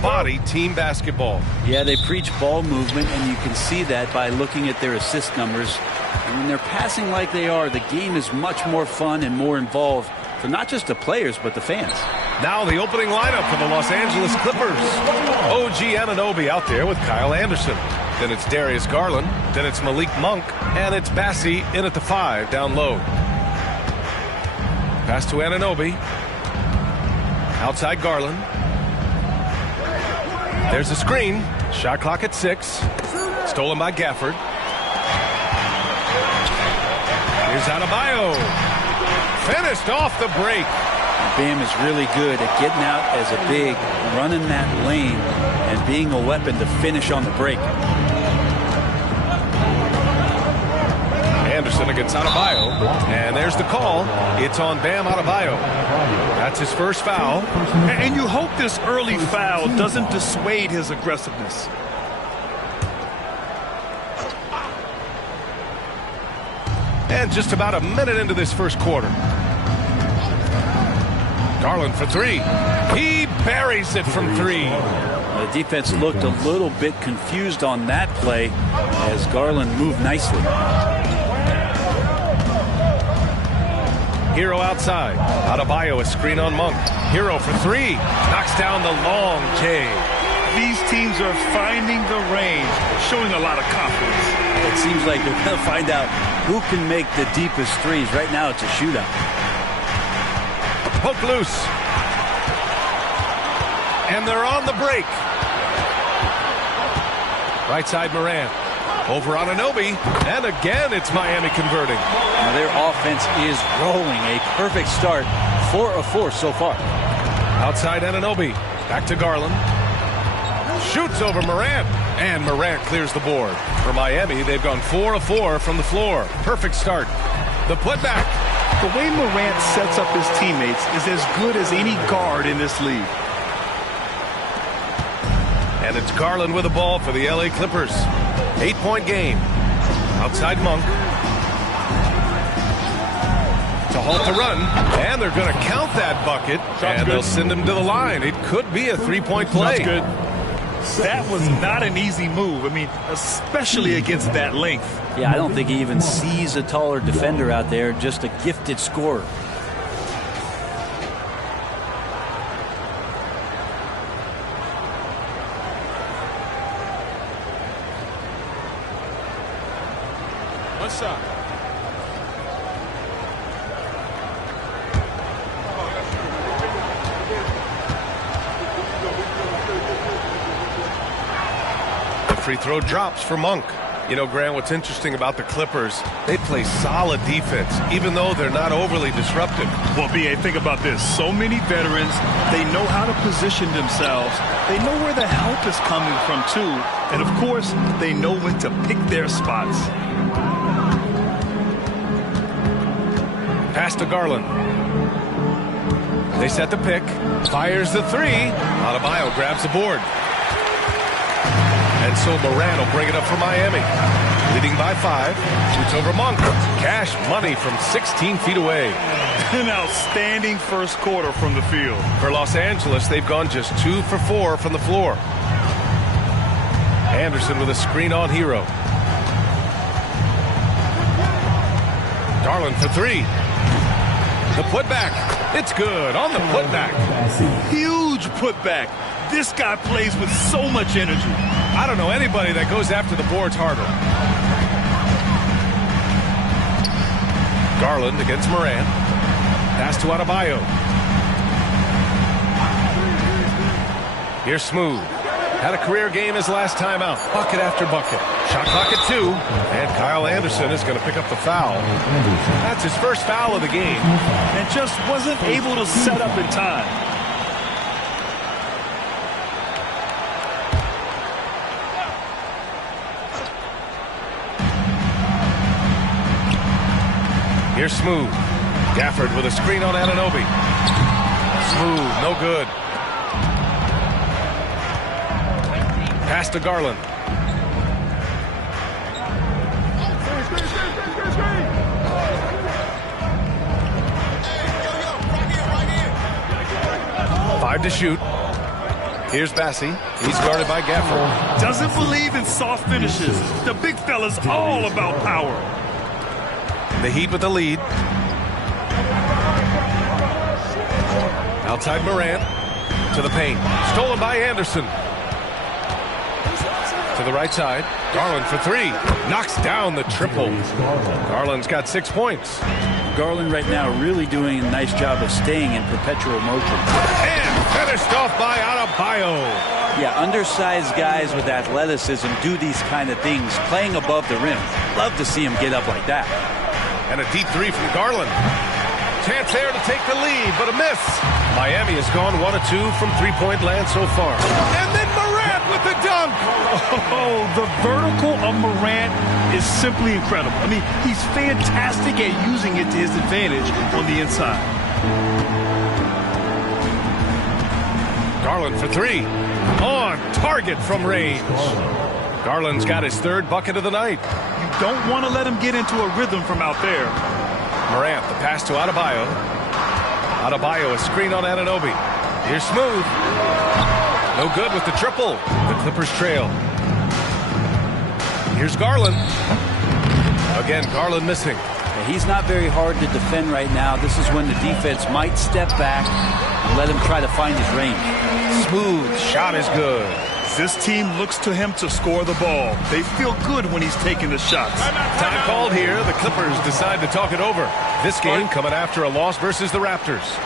embody team basketball. Yeah, they preach ball movement, and you can see that by looking at their assist numbers. And when they're passing like they are, the game is much more fun and more involved for not just the players, but the fans. Now the opening lineup for the Los Angeles Clippers. OG Anunoby out there with Kyle Anderson. Then it's Darius Garland. Then it's Malik Monk. And it's Bassie in at the 5 down low. Pass to Anunoby. Outside Garland. There's a screen. Shot clock at 6. Stolen by Gafford. Here's Adebayo. Finished off the break. Bam is really good at getting out as a big, running that lane, and being a weapon to finish on the break. Anderson against Adebayo, and there's the call. It's on Bam Adebayo. That's his first foul. And you hope this early foul doesn't dissuade his aggressiveness. And just about a minute into this first quarter. Garland for 3. He buries it from 3. The defense looked a little bit confused on that play as Garland moved nicely. Hero outside. Adebayo a screen on Monk. Hero for 3. Knocks down the long J. These teams are finding the range, showing a lot of confidence. It seems like they're going to find out who can make the deepest threes. Right now it's a shootout. Poke loose. And they're on the break. Right side Morant. Over on Anunoby. And again it's Miami converting. Now their offense is rolling. A perfect start. 4 of 4 so far. Outside Anunoby. Back to Garland. Shoots over Morant. And Morant clears the board. For Miami, they've gone 4 of 4 from the floor. Perfect start. The putback. The way Morant sets up his teammates is as good as any guard in this league. And it's Garland with the ball for the LA Clippers. 8-point game. Outside Monk. To halt the run. And they're going to count that bucket. And they'll send him to the line. It could be a 3-point play. That's good. That was not an easy move. I mean, especially against that length. Yeah, I don't think he even sees a taller defender out there, just a gifted scorer. What's up? Free throw drops for Monk. You know, Grant, what's interesting about the Clippers, they play solid defense, even though they're not overly disruptive. Well, B.A., think about this. So many veterans, they know how to position themselves. They know where the help is coming from, too. And, of course, they know when to pick their spots. Pass to Garland. They set the pick. Fires the 3. Adebayo grabs the board. And so Morant will bring it up for Miami. Leading by 5. Shoots over Monk. Cash money from 16 feet away. An outstanding first quarter from the field. For Los Angeles, they've gone just 2 for 4 from the floor. Anderson with a screen on Hero. Garland for 3. The putback. It's good on the putback. Huge putback. This guy plays with so much energy. I don't know anybody that goes after the boards harder. Garland against Morant. Pass to Adebayo. Here's Smooth. Had a career game his last time out. Bucket after bucket. Shot clock at 2. And Kyle Anderson is going to pick up the foul. That's his first foul of the game. And just wasn't able to set up in time. Here's Smooth. Gafford with a screen on Anunoby. Smooth, no good. Pass to Garland. Five to shoot. Here's Bassi. He's guarded by Gafford. Doesn't believe in soft finishes. The big fella's all about power. The Heat with the lead. Outside Morant. To the paint. Stolen by Anderson. To the right side. Garland for three. Knocks down the triple. Garland's got 6 points. Garland right now really doing a nice job of staying in perpetual motion. And finished off by Adebayo. Yeah, undersized guys with athleticism do these kind of things, playing above the rim. Love to see him get up like that. And a deep three from Garland. Chance there to take the lead, but a miss. Miami has gone 1 of 2 from three-point land so far. And then Morant with the dunk. Oh, the vertical of Morant is simply incredible. I mean, he's fantastic at using it to his advantage on the inside. Garland for three. On target from range. Garland's got his third bucket of the night. You don't want to let him get into a rhythm from out there. Morant, the pass to Adebayo. Adebayo, a screen on Anunoby. Here's Smooth. No good with the triple. The Clippers trail. Here's Garland. Again, Garland missing. Yeah, he's not very hard to defend right now. This is when the defense might step back and let him try to find his range. Smooth shot is good. This team looks to him to score the ball. They feel good when he's taking the shots. Time called here. The Clippers decide to talk it over. This game coming after a loss versus the Raptors.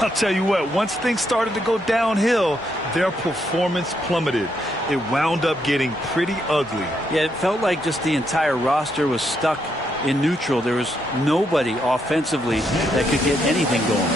I'll tell you what, once things started to go downhill, their performance plummeted. It wound up getting pretty ugly. Yeah, it felt like just the entire roster was stuck in neutral. There was nobody offensively that could get anything going.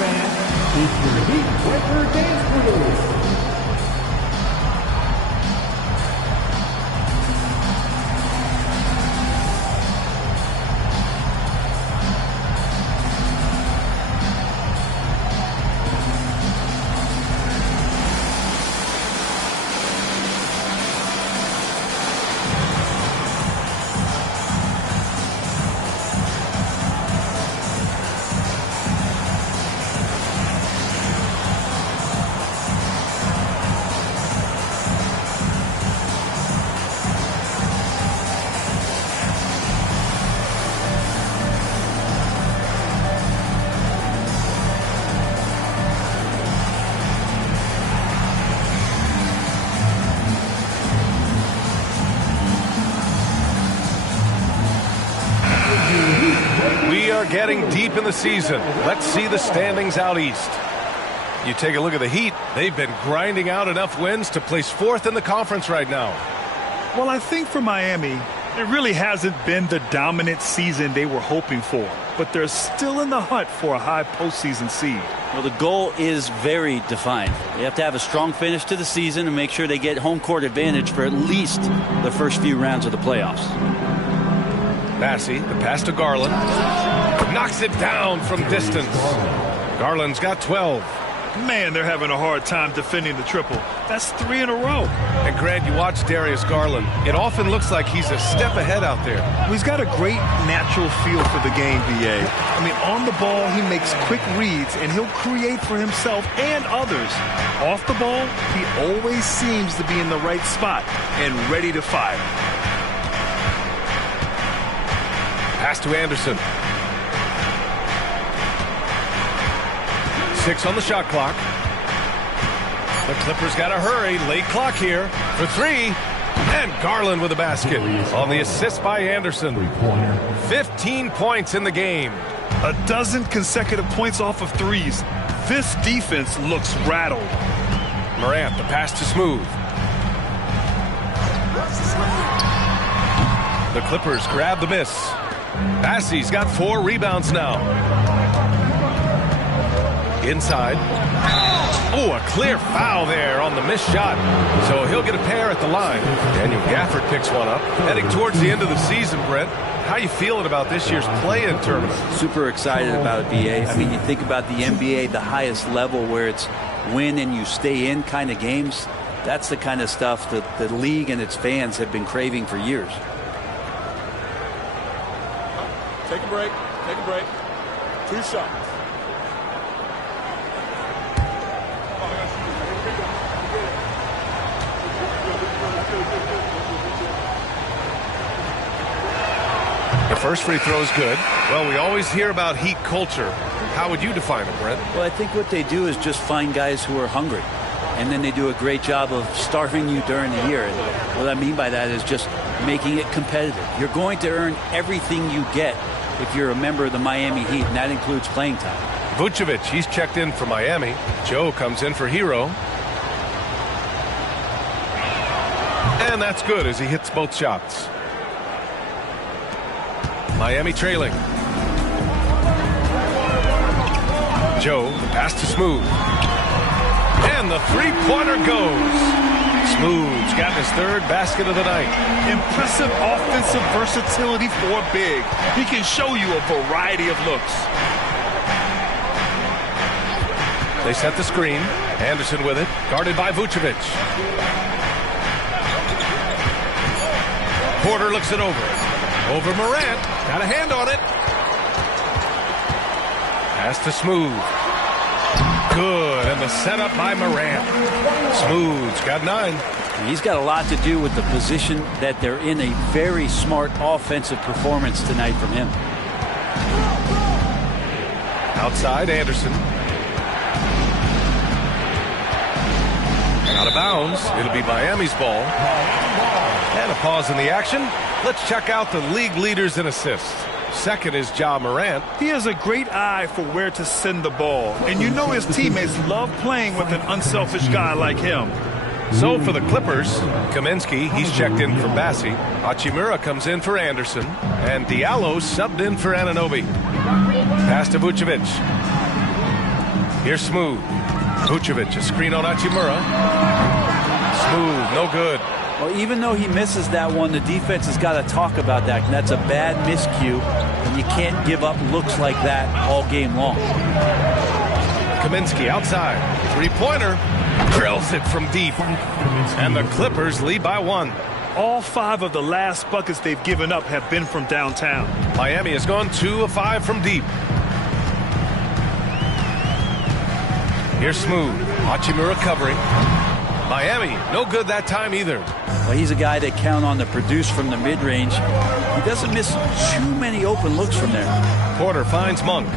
Getting deep in the season. Let's see the standings out east. You take a look at the Heat. They've been grinding out enough wins to place 4th in the conference right now. Well, I think for Miami, it really hasn't been the dominant season they were hoping for. But they're still in the hunt for a high postseason seed. Well, the goal is very defined. They have to have a strong finish to the season and make sure they get home court advantage for at least the first few rounds of the playoffs. Bassi, the pass to Garland. Knocks it down from distance. Garland's got 12. Man, they're having a hard time defending the triple. That's 3 in a row. And Grant, you watch Darius Garland. It often looks like he's a step ahead out there. He's got a great natural feel for the game, BA. I mean, on the ball, he makes quick reads, and he'll create for himself and others. Off the ball, he always seems to be in the right spot and ready to fire. Pass to Anderson. 6 on the shot clock. The Clippers got to hurry. Late clock here for 3. And Garland with a basket on the assist by Anderson. 15 points in the game. A dozen consecutive points off of threes. This defense looks rattled. Morant, the pass to Smooth. The Clippers grab the miss. Bassi's got 4 rebounds now. Inside. Oh, a clear foul there on the missed shot. So he'll get a pair at the line. Daniel Gafford picks one up. Heading towards the end of the season, Brett. How you feeling about this year's play-in tournament? Super excited about it, BA. I mean, you think about the NBA, the highest level where it's win and you stay in kind of games. That's the kind of stuff that the league and its fans have been craving for years. Take a break. Take a break. 2 shots. The first free throw is good. Well, we always hear about Heat culture. How would you define it, Brent? Well, I think what they do is just find guys who are hungry. And then they do a great job of starving you during the year. And what I mean by that is just making it competitive. You're going to earn everything you get if you're a member of the Miami Heat, and that includes playing time. Vucevic, he's checked in for Miami. Joe comes in for Hero. And that's good as he hits both shots. Miami trailing. Joe, the pass to Smooth. And the three-pointer goes. Smooth's gotten his third basket of the night. Impressive offensive versatility for a big. He can show you a variety of looks. They set the screen. Anderson with it, guarded by Vucevic. Porter looks it over. Over Morant. Got a hand on it. Pass to Smooth. Good, and the setup by Morant. Smooth's got 9. He's got a lot to do with the position that they're in. A very smart offensive performance tonight from him. Outside, Anderson. Out of bounds. It'll be Miami's ball. And a pause in the action. Let's check out the league leaders in assists. Second is Ja Morant. He has a great eye for where to send the ball. And you know his teammates love playing with an unselfish guy like him. So for the Clippers, Kaminsky, he's checked in for Bassi. Hachimura comes in for Anderson. And Diallo subbed in for Anunoby. Pass to Vucevic. Here's Smooth. Vucevic, a screen on Hachimura. Smooth, no good. Well, even though he misses that one, the defense has got to talk about that. And that's a bad miscue, and you can't give up looks like that all game long. Kaminsky outside. Three-pointer. Drills it from deep. And the Clippers lead by 1. All 5 of the last buckets they've given up have been from downtown. Miami has gone 2 of 5 from deep. Here's Smooth. Hachimura covering. Miami, no good that time either. Well, he's a guy that count on to produce from the mid-range. He doesn't miss too many open looks from there. Porter finds Monk.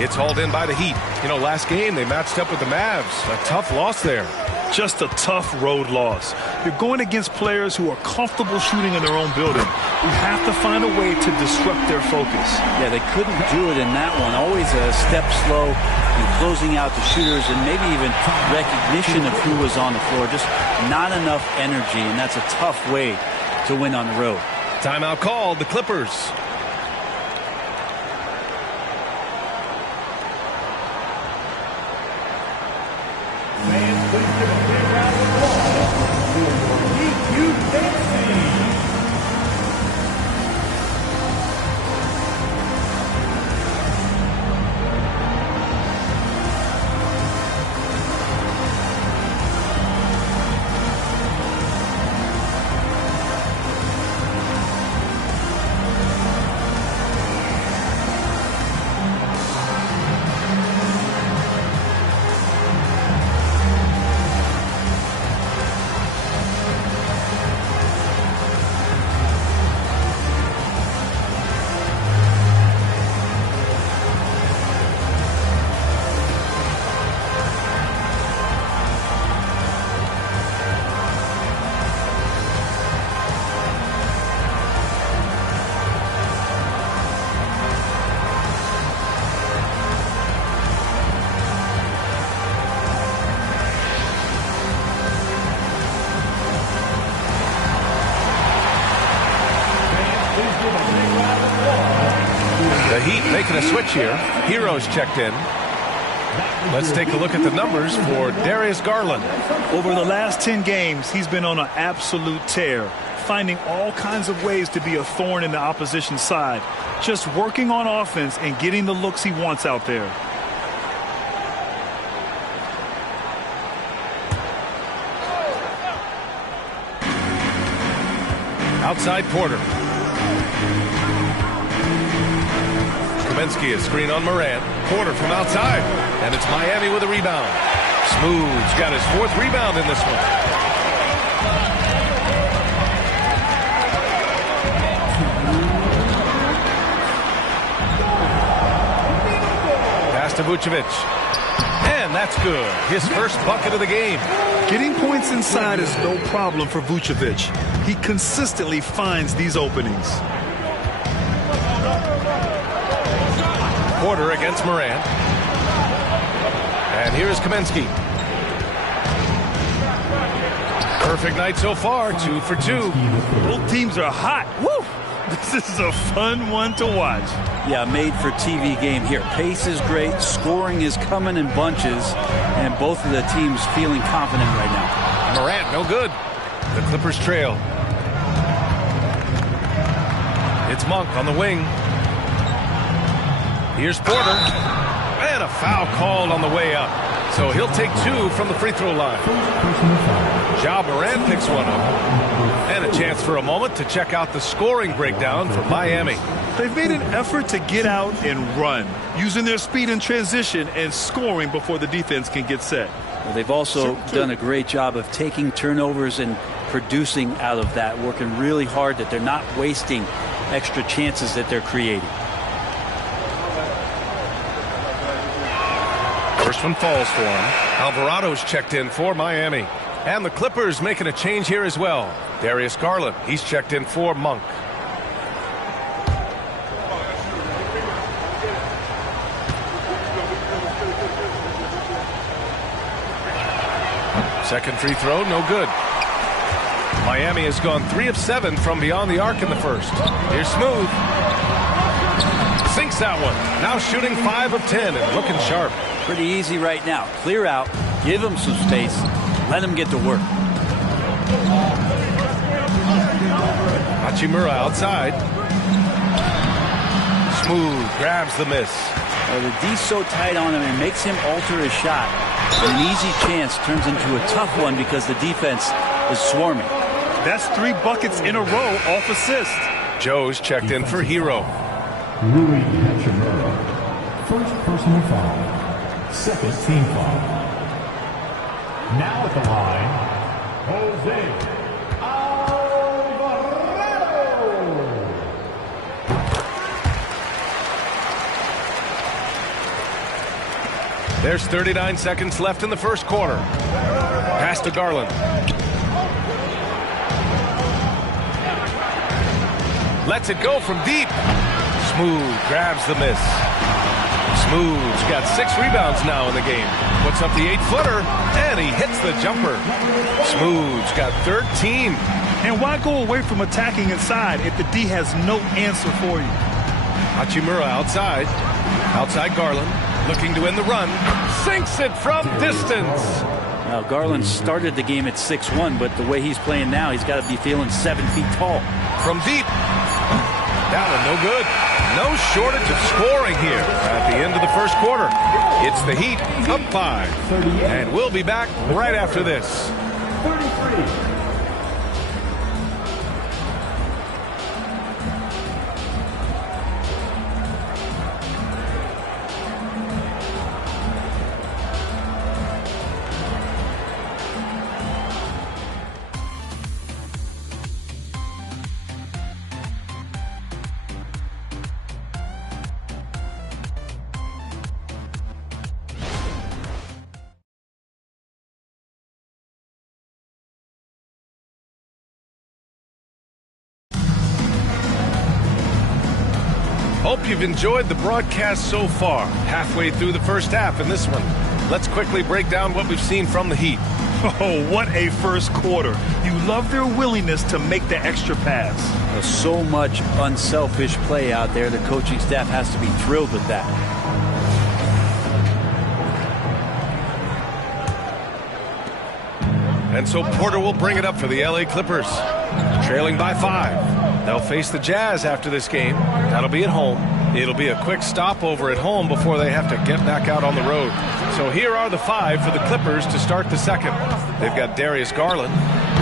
It's hauled in by the Heat. You know, last game they matched up with the Mavs. A tough loss there. Just a tough road loss. You're going against players who are comfortable shooting in their own building. You have to find a way to disrupt their focus. Yeah, they couldn't do it in that one. Always a step slow in closing out the shooters, and maybe even recognition of who was on the floor. Just not enough energy, and that's a tough way to win on the road. Timeout called, the Clippers. The Heat making a switch here. Hero's checked in. Let's take a look at the numbers for Darius Garland. Over the last 10 games, he's been on an absolute tear, finding all kinds of ways to be a thorn in the opposition's side, just working on offense and getting the looks he wants out there. Outside Porter. Kaminsky, a screen on Morant. Porter from outside. And it's Miami with a rebound. Smooth's got his 4th rebound in this one. to Vucevic. And that's good. His first bucket of the game. Getting points inside is no problem for Vucevic. He consistently finds these openings. Porter against Morant. And here's Kaminsky. Perfect night so far, 2 for 2. Both teams are hot. Woo! This is a fun one to watch. Yeah, made for TV game here. Pace is great, scoring is coming in bunches, and both of the teams feeling confident right now. Morant, no good. The Clippers trail. It's Monk on the wing. Here's Porter. And a foul called on the way up. So he'll take 2 from the free throw line. Ja Morant picks one up. And a chance for a moment to check out the scoring breakdown for Miami. They've made an effort to get out and run, using their speed in transition and scoring before the defense can get set. Well, they've also done a great job of taking turnovers and producing out of that, working really hard that they're not wasting extra chances that they're creating. First one falls for him. Alvarado's checked in for Miami. And the Clippers making a change here as well. Darius Garland, he's checked in for Monk. Second free throw, no good. Miami has gone 3 of 7 from beyond the arc in the first. Here's Smooth. Sinks that one. Now shooting 5 of 10 and looking sharp. Pretty easy right now. Clear out, give him some space, let him get to work. Hachimura outside. Smooth grabs the miss. The D's so tight on him, it makes him alter his shot. An easy chance turns into a tough one because the defense is swarming. That's 3 buckets in a row off assist. Joe's checked in for Hero. Rui Hachimura. First personal foul. Second team foul. Now at the line, Jose Alvarado. There's 39 seconds left in the first quarter. Pass to Garland. Lets it go from deep. Smooth grabs the miss. Smooth's got 6 rebounds now in the game. Puts up the 8-footer, and he hits the jumper. Smooth's got 13. And why go away from attacking inside if the D has no answer for you? Hachimura outside. Outside Garland. Looking to win the run. Sinks it from distance. Now, Garland started the game at 6'1", but the way he's playing now, he's got to be feeling 7 feet tall. From deep. That one no good. No shortage of scoring here at the end of the first quarter. It's the Heat up 5. And we'll be back right after this. 33. Hope you've enjoyed the broadcast so far. Halfway through the first half in this one. Let's quickly break down what we've seen from the Heat. Oh, what a first quarter. You love their willingness to make the extra pass. There's so much unselfish play out there. The coaching staff has to be thrilled with that. And so Porter will bring it up for the LA Clippers. Trailing by 5. They'll face the Jazz after this game. That'll be at home. It'll be a quick stopover at home before they have to get back out on the road. So here are the 5 for the Clippers to start the second. They've got Darius Garland.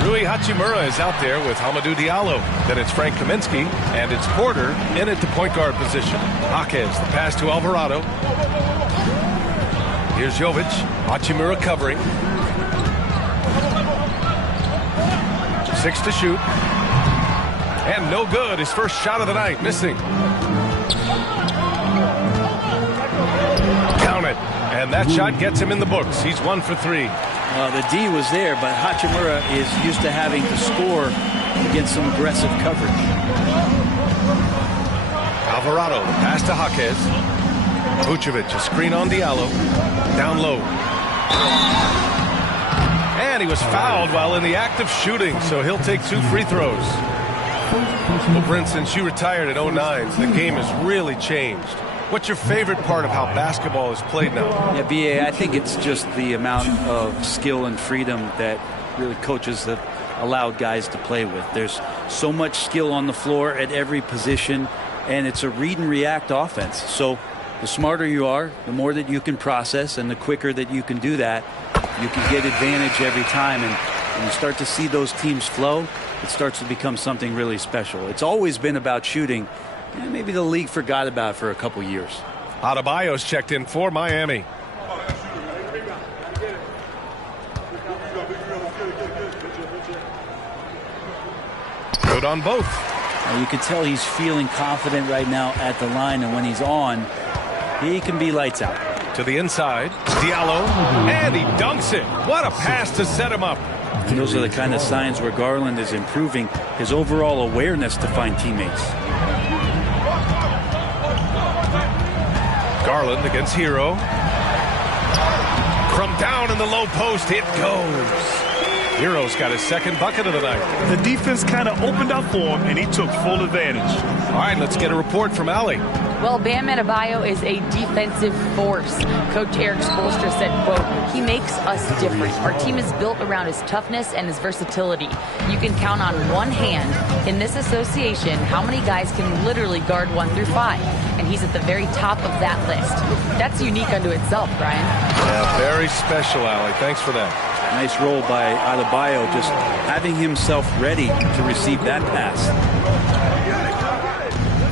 Rui Hachimura is out there with Hamidou Diallo. Then it's Frank Kaminsky, and it's Porter in at the point guard position. Jaquez, the pass to Alvarado. Here's Jovic. Hachimura covering. 6 to shoot. And no good. His first shot of the night, missing. Count it. it. And that shot gets him in the books. He's 1 for 3. The D was there, but Hachimura is used to having to score against some aggressive coverage. Alvarado, the pass to Jaquez. Vucevic, a screen on Diallo. Down low. And he was fouled while in the act of shooting, so he'll take 2 free throws. Well, Brent, since you retired at 09, the game has really changed. What's your favorite part of how basketball is played now? Yeah, BA, I think it's just the amount of skill and freedom that really coaches have allowed guys to play with. There's so much skill on the floor at every position, and it's a read and react offense. So the smarter you are, the more that you can process, and the quicker that you can do that, you can get advantage every time. And when you start to see those teams flow, it starts to become something really special. It's always been about shooting. And maybe the league forgot about it for a couple years. Adebayo's checked in for Miami. Good on both. Now you can tell he's feeling confident right now at the line, and when he's on, he can be lights out. To the inside, Diallo, and he dunks it. What a pass to set him up. And those are the kind of signs where Garland is improving his overall awareness to find teammates. Garland against Hero. From down in the low post, it goes. Hero's got his second bucket of the night. The defense kind of opened up for him, and he took full advantage. All right, let's get a report from Allie. Well, Bam Adebayo is a defensive force. Coach Eric Spoelstra said, quote, "He makes us different. Our team is built around his toughness and his versatility. You can count on one hand in this association how many guys can literally guard 1 through 5. And he's at the very top of that list. That's unique unto itself, Brian." Yeah, very special, Allie. Thanks for that. Nice roll by Adebayo, just having himself ready to receive that pass.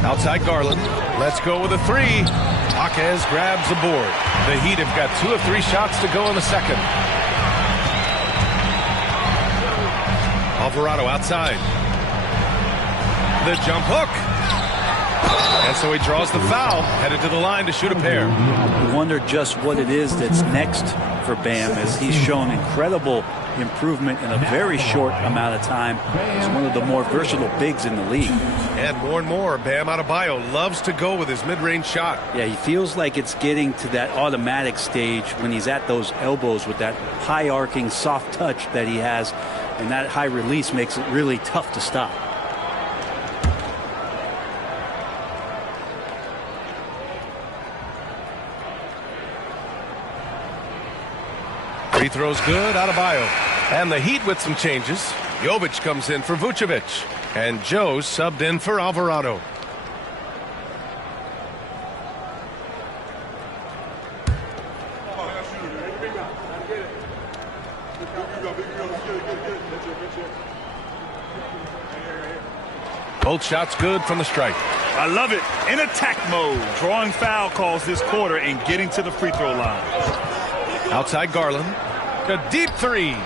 Outside Garland. Let's go with a 3. Jaquez grabs the board. The Heat have got 2 of 3 shots to go in the second. Alvarado outside. The jump hook. And so he draws the foul, headed to the line to shoot a pair. You wonder just what it is that's next for Bam, as he's shown incredible improvement in a very short amount of time. He's one of the more versatile bigs in the league. And more, Bam Adebayo loves to go with his mid-range shot. Yeah, he feels like it's getting to that automatic stage when he's at those elbows with that high arcing soft touch that he has, and that high release makes it really tough to stop. Free throws good, Adebayo. And the Heat with some changes. Jovic comes in for Vucevic. And Joe's subbed in for Alvarado. Both shots good from the stripe. I love it. In attack mode, drawing foul calls this quarter and getting to the free throw line. Outside Garland. A deep 3.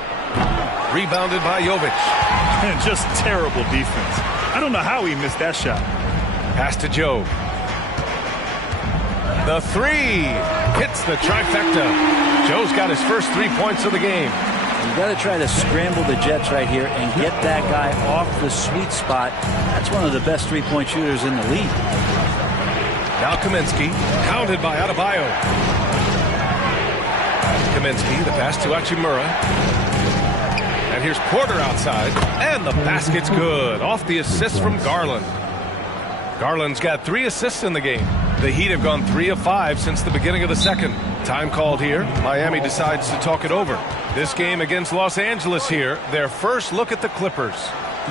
Rebounded by Jovic. And just terrible defense. I don't know how he missed that shot. Pass to Joe. The 3 hits the trifecta. Joe's got his first 3 points of the game. You've got to try to scramble the Jets right here and get that guy off the sweet spot. That's one of the best three-point shooters in the league. Now Kaminsky, pounded by Adebayo. Kaminsky, the pass to Hachimura. And here's Porter outside. And the basket's good. Off the assist from Garland. Garland's got 3 assists in the game. The Heat have gone 3 of 5 since the beginning of the second. Time called here. Miami decides to talk it over. This game against Los Angeles here, their first look at the Clippers.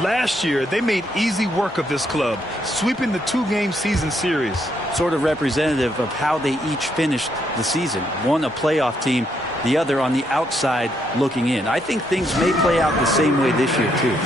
Last year, they made easy work of this club, sweeping the 2-game season series. Sort of representative of how they each finished the season. One a playoff team, the other on the outside looking in. I think things may play out the same way this year, too.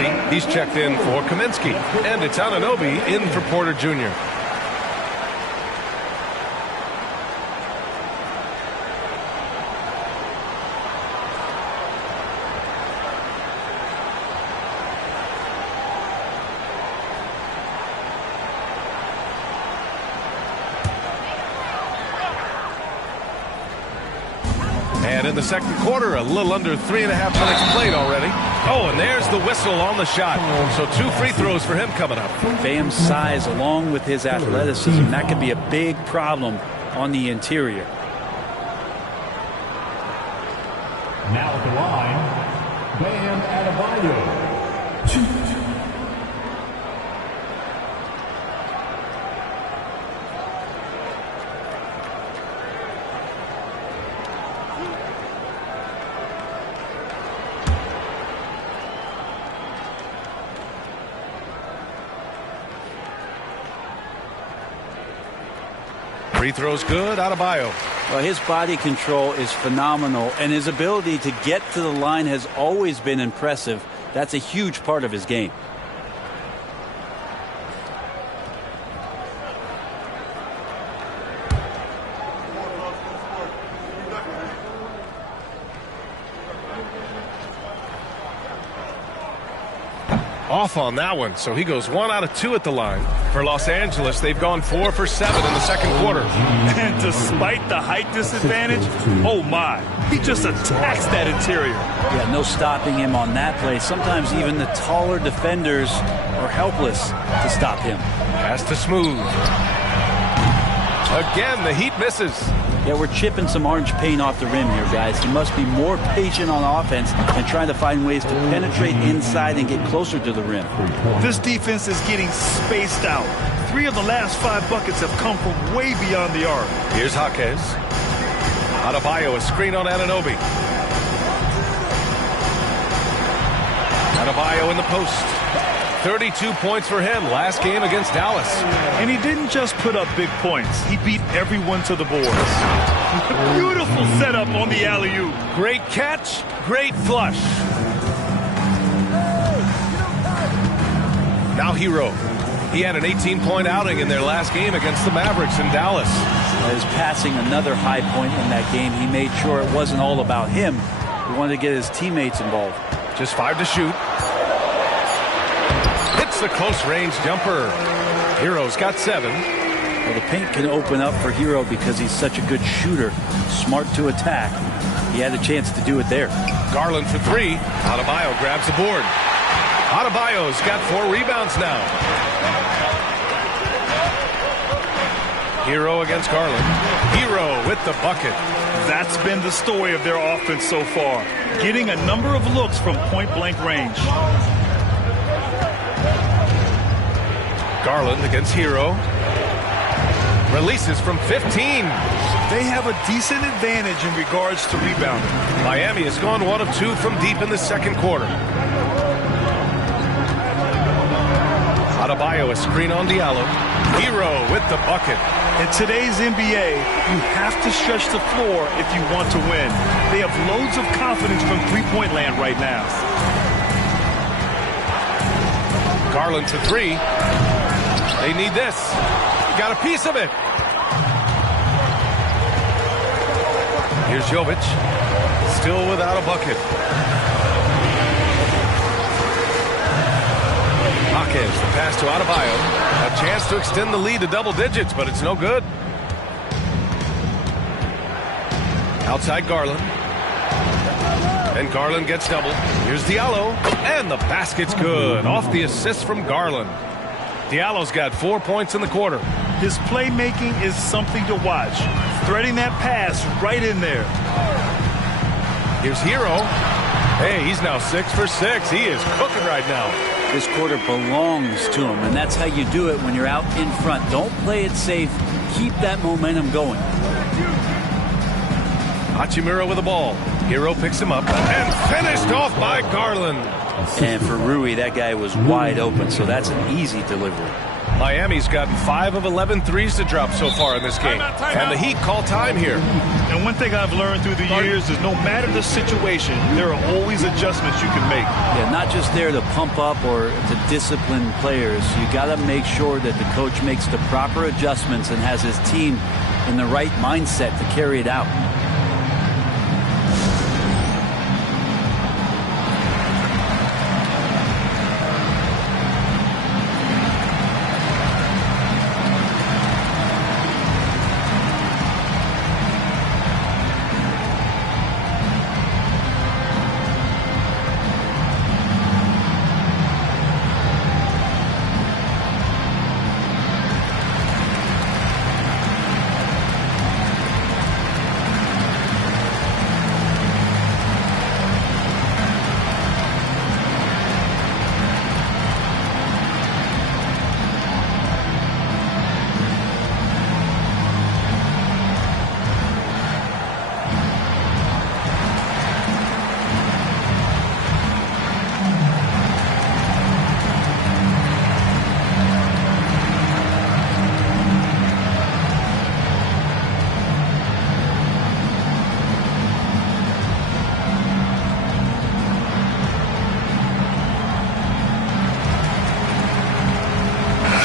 Massey. He's checked in for Kaminsky. And it's Anunoby in for Porter Jr. And in the second quarter, a little under 3.5 minutes played already. Oh, and there's the whistle on the shot. So 2 free throws for him coming up. Bam's size along with his athleticism, that could be a big problem on the interior. Now at the line, Bam Adebayo. Free throws good, Adebayo. Well, his body control is phenomenal, and his ability to get to the line has always been impressive. That's a huge part of his game. Off on that one, so he goes 1 out of 2 at the line. For Los Angeles, they've gone 4 for 7 in the second quarter. And despite the height disadvantage, oh my, he just attacks that interior. Yeah, no stopping him on that play. Sometimes even the taller defenders are helpless to stop him. Pass to Smooth. Again, the Heat misses. Yeah, we're chipping some orange paint off the rim here, guys. He must be more patient on offense and trying to find ways to penetrate inside and get closer to the rim. This defense is getting spaced out. 3 of the last 5 buckets have come from way beyond the arc. Here's Jaquez. Adebayo, a screen on Anunoby. Adebayo in the post. 32 points for him last game against Dallas. And he didn't just put up big points. He beat everyone to the boards. Beautiful setup on the alley-oop. Great catch, great flush. Now Hero. He had an 18-point outing in their last game against the Mavericks in Dallas. His passing another high point in that game. He made sure it wasn't all about him. He wanted to get his teammates involved. Just 5 to shoot. Hits the close-range jumper. Hero's got 7. Well, the paint can open up for Hero because he's such a good shooter. Smart to attack. He had a chance to do it there. Garland for 3. Adebayo grabs the board. Adebayo's got 4 rebounds now. Hero against Garland. Hero with the bucket. That's been the story of their offense so far. Getting a number of looks from point-blank range. Garland against Hero. Releases from 15. They have a decent advantage in regards to rebounding. Miami has gone 1 of 2 from deep in the second quarter. Adebayo, a screen on Diallo. Hero with the bucket. In today's NBA, you have to stretch the floor if you want to win. They have loads of confidence from three-point land right now. Garland to 3. They need this. Got a piece of it. Here's Jovic. Still without a bucket. Jaquez, the pass to Adebayo. A chance to extend the lead to double digits, but it's no good. Outside Garland. And Garland gets doubled. Here's Diallo. And the basket's good. Off the assist from Garland. Diallo's got 4 points in the quarter. His playmaking is something to watch. Threading that pass right in there. Here's Hero. Hey, he's now 6 for 6. He is cooking right now. This quarter belongs to him, and that's how you do it when you're out in front. Don't play it safe. Keep that momentum going. Hachimura with the ball. Hero picks him up and finished off by Garland. And for Rui, that guy was wide open, so that's an easy delivery. Miami's gotten 5 of 11 threes to drop so far in this game. And the Heat call time here. And one thing I've learned through the years is no matter the situation, there are always adjustments you can make. Yeah, not just there to pump up or to discipline players. You got to make sure that the coach makes the proper adjustments and has his team in the right mindset to carry it out.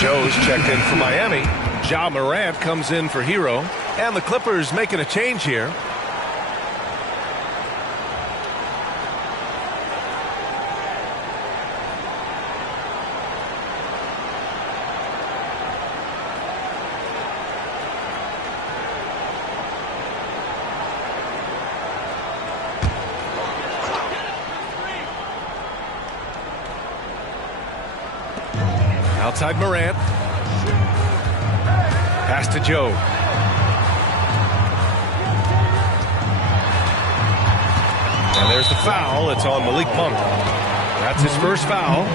Joe's checked in for Miami. Ja Morant comes in for Hero. And the Clippers making a change here. Outside Morant. Pass to Joe. And there's the foul. It's on Malik Monk. That's his first foul.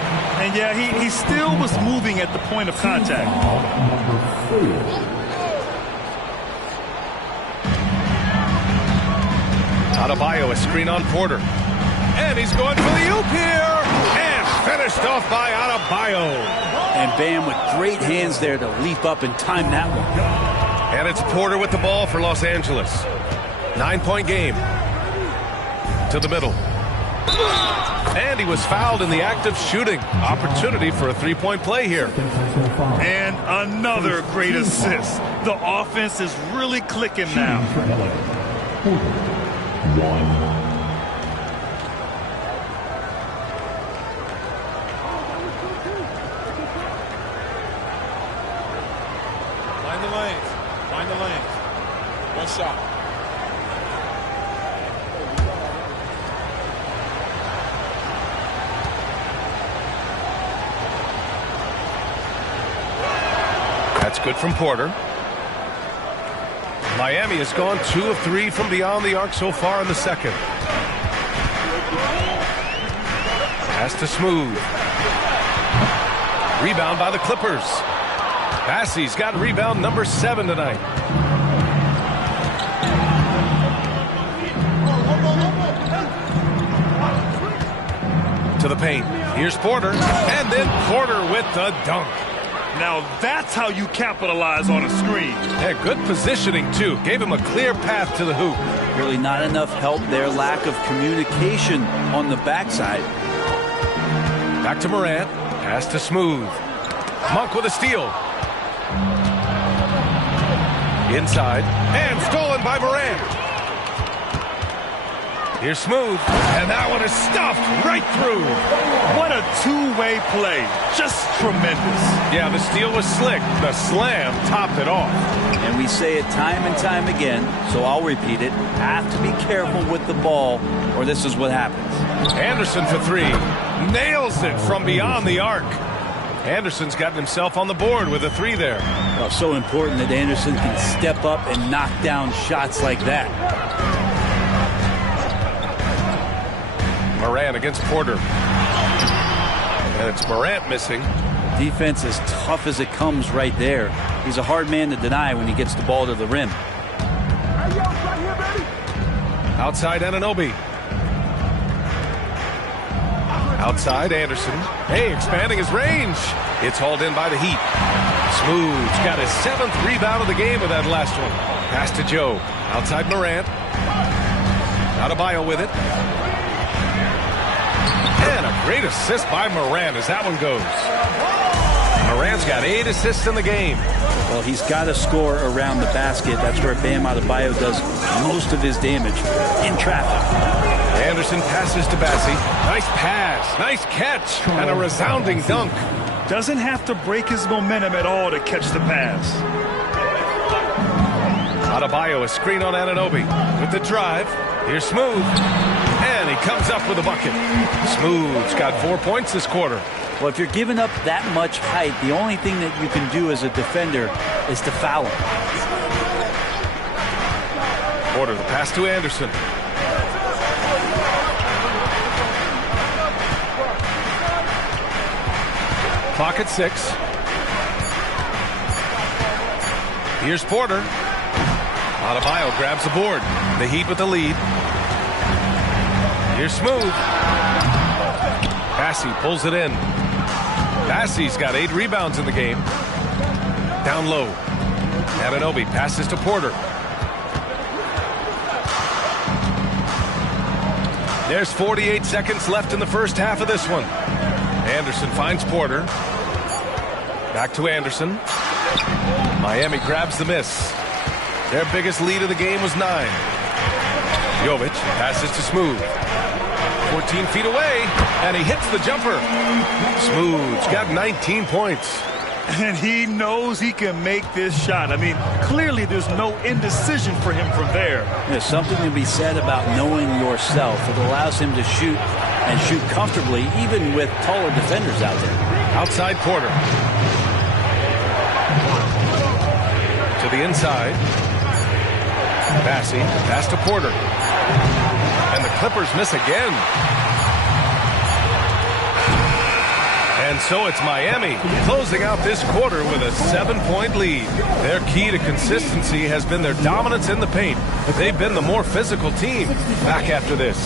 And yeah, he still was moving at the point of contact. Adebayo, a screen on Porter. And he's going for the oop here. And finished off by Adebayo. And Bam with great hands there to leap up and time that one. And it's Porter with the ball for Los Angeles. 9-point game. To the middle. And he was fouled in the act of shooting. Opportunity for a three-point play here. And another great assist. The offense is really clicking now. Find the lanes. Find the lanes. One shot. That's good from Porter. Miami has gone 2 of 3 from beyond the arc so far in the second. Pass to Smooth. Rebound by the Clippers. Bassey's got rebound number 7 tonight. To the paint. Here's Porter. And then Porter with the dunk. Now that's how you capitalize on a screen. Yeah, good positioning, too. Gave him a clear path to the hoop. Really not enough help there. Lack of communication on the backside. Back to Morant. Pass to Smooth. Monk with a steal. Inside. And stolen by Morant. Here's Smooth. And that one is stuffed right through. What a two-way play. Just tremendous. Yeah, the steal was slick. The slam topped it off. And we say it time and time again, so I'll repeat it. Have to be careful with the ball, or this is what happens. Anderson for 3. Nails it from beyond the arc. Anderson's gotten himself on the board with a 3 there. Well, so important that Anderson can step up and knock down shots like that. Morant against Porter. And it's Morant missing. Defense as tough as it comes right there. He's a hard man to deny when he gets the ball to the rim. Outside Anunoby. Outside Anderson. Hey, expanding his range. It's hauled in by the Heat. Smooth's got his 7th rebound of the game with that last one. Pass to Joe. Outside Morant. Adebayo with it. And a great assist by Morant as that one goes. Morant's got 8 assists in the game. Well, he's got to score around the basket. That's where Bam Adebayo does most of his damage, in traffic. Anderson passes to Bassi. Nice pass, nice catch, and a resounding dunk. Doesn't have to break his momentum at all to catch the pass. Adebayo, a screen on Anunoby. With the drive, here's Smooth. And he comes up with a bucket. Smooth's got 4 points this quarter. Well, if you're giving up that much height, the only thing that you can do as a defender is to foul him. Porter, the pass to Anderson. Clock at 6. Here's Porter. Adebayo grabs the board. The Heat with the lead. Here's Smooth. Bassi pulls it in. Bassi's got 8 rebounds in the game. Down low. Anunoby passes to Porter. There's 48 seconds left in the first half of this one. Anderson finds Porter. Back to Anderson. Miami grabs the miss. Their biggest lead of the game was 9. Jovic passes to Smooth. 14 feet away, and he hits the jumper. Smooth's got 19 points. And he knows he can make this shot. I mean, clearly there's no indecision for him from there. There's something to be said about knowing yourself. It allows him to shoot and shoot comfortably, even with taller defenders out there. Outside Porter. To the inside. Bassi, pass to Porter. And the Clippers miss again. And so it's Miami closing out this quarter with a 7-point lead. Their key to consistency has been their dominance in the paint. They've been the more physical team. Back after this.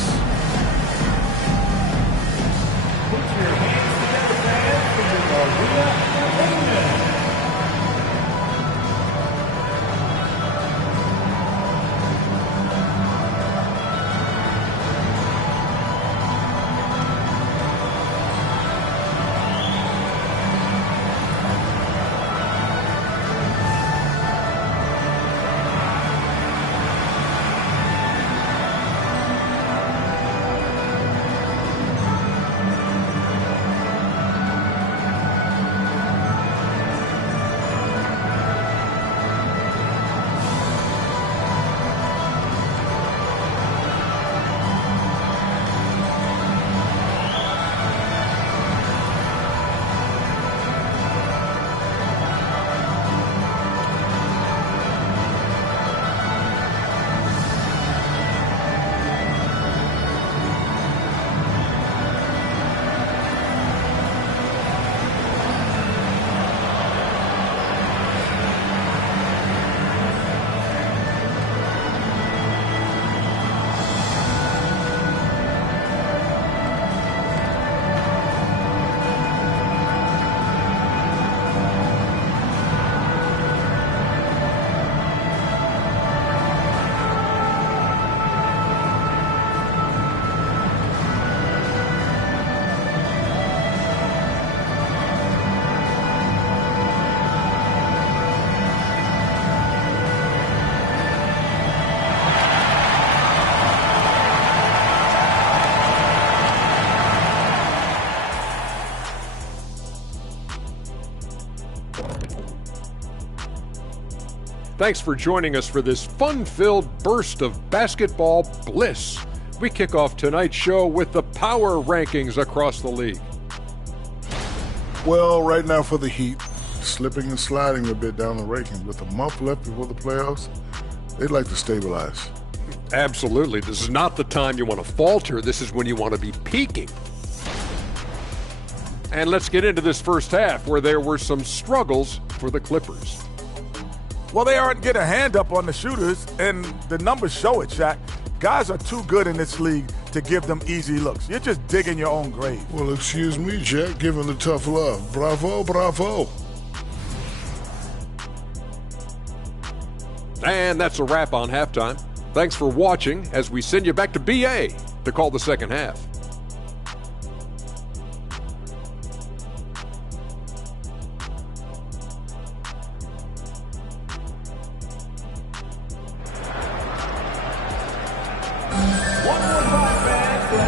Thanks for joining us for this fun-filled burst of basketball bliss. We kick off tonight's show with the power rankings across the league. Well, right now for the Heat, slipping and sliding a bit down the rankings. With a month left before the playoffs, they'd like to stabilize. Absolutely. This is not the time you want to falter. This is when you want to be peaking. And let's get into this first half where there were some struggles for the Clippers. Well, they aren't getting a hand up on the shooters, and the numbers show it, Shaq. Guys are too good in this league to give them easy looks. You're just digging your own grave. Well, excuse me, Jack, giving the tough love. Bravo, bravo. And that's a wrap on halftime. Thanks for watching as we send you back to BA to call the second half.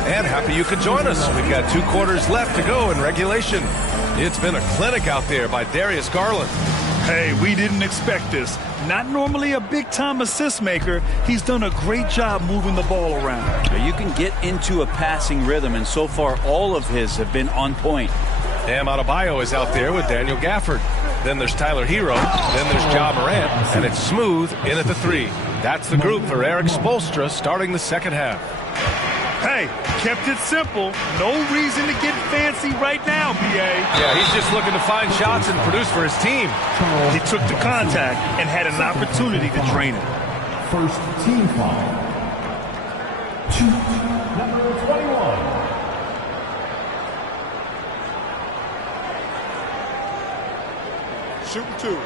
And happy you could join us. We've got 2 quarters left to go in regulation. It's been a clinic out there by Darius Garland. Hey, we didn't expect this. Not normally a big-time assist maker. He's done a great job moving the ball around. You can get into a passing rhythm, and so far all of his have been on point. Bam Adebayo is out there with Daniel Gafford. Then there's Tyler Hero. Then there's Ja Morant. And it's Smooth in at the 3. That's the group for Eric Spoelstra starting the second half. Hey, kept it simple. No reason to get fancy right now, BA. Yeah, he's just looking to find shots and produce for his team. He took the contact and had an opportunity to drain it. First team foul. Number 21. Shooting 2.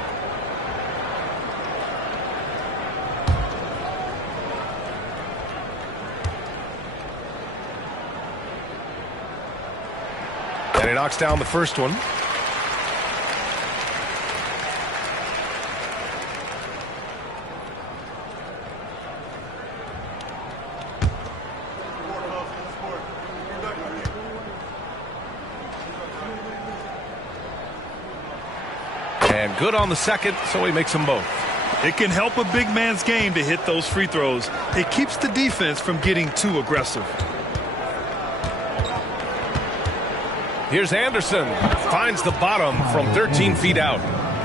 And he knocks down the first one. And good on the second, so he makes them both. It can help a big man's game to hit those free throws. It keeps the defense from getting too aggressive. Here's Anderson. Finds the bottom from 13 feet out.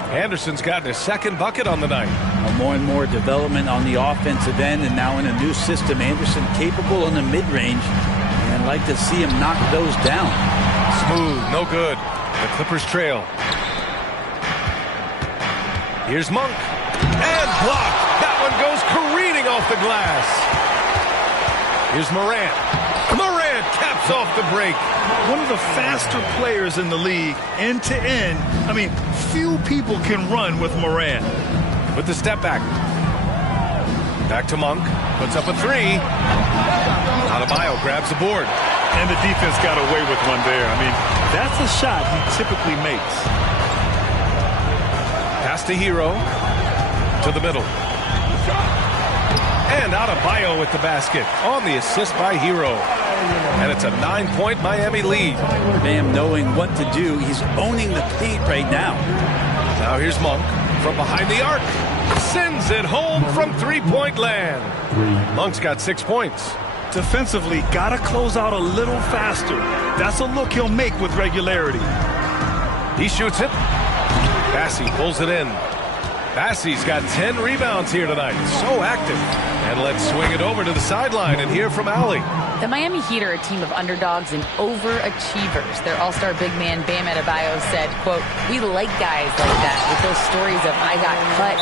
Anderson's gotten his second bucket on the night. More and more development on the offensive end, and now in a new system. Anderson capable in the mid-range, and I'd like to see him knock those down. Smooth, no good. The Clippers trail. Here's Monk. And blocked. That one goes careening off the glass. Here's Morant. Morant caps off the break. One of the faster players in the league, end to end. I mean, few people can run with Morant. With the step back. Back to Monk. Puts up a 3. Adebayo grabs the board. And the defense got away with one there. I mean, that's a shot he typically makes. Pass to Hero. To the middle. And Adebayo with the basket on the assist by Hero. And it's a 9-point Miami lead. Bam knowing what to do. He's owning the paint right now. Now here's Monk from behind the arc. Sends it home from three-point land. Monk's got 6 points. Defensively, got to close out a little faster. That's a look he'll make with regularity. He shoots it. Bassey pulls it in. Bassey's got 10 rebounds here tonight. So active. And let's swing it over to the sideline and hear from Allie. The Miami Heat are a team of underdogs and overachievers. Their all-star big man, Bam Adebayo, said, quote, "We like guys like that with those stories of I got cut,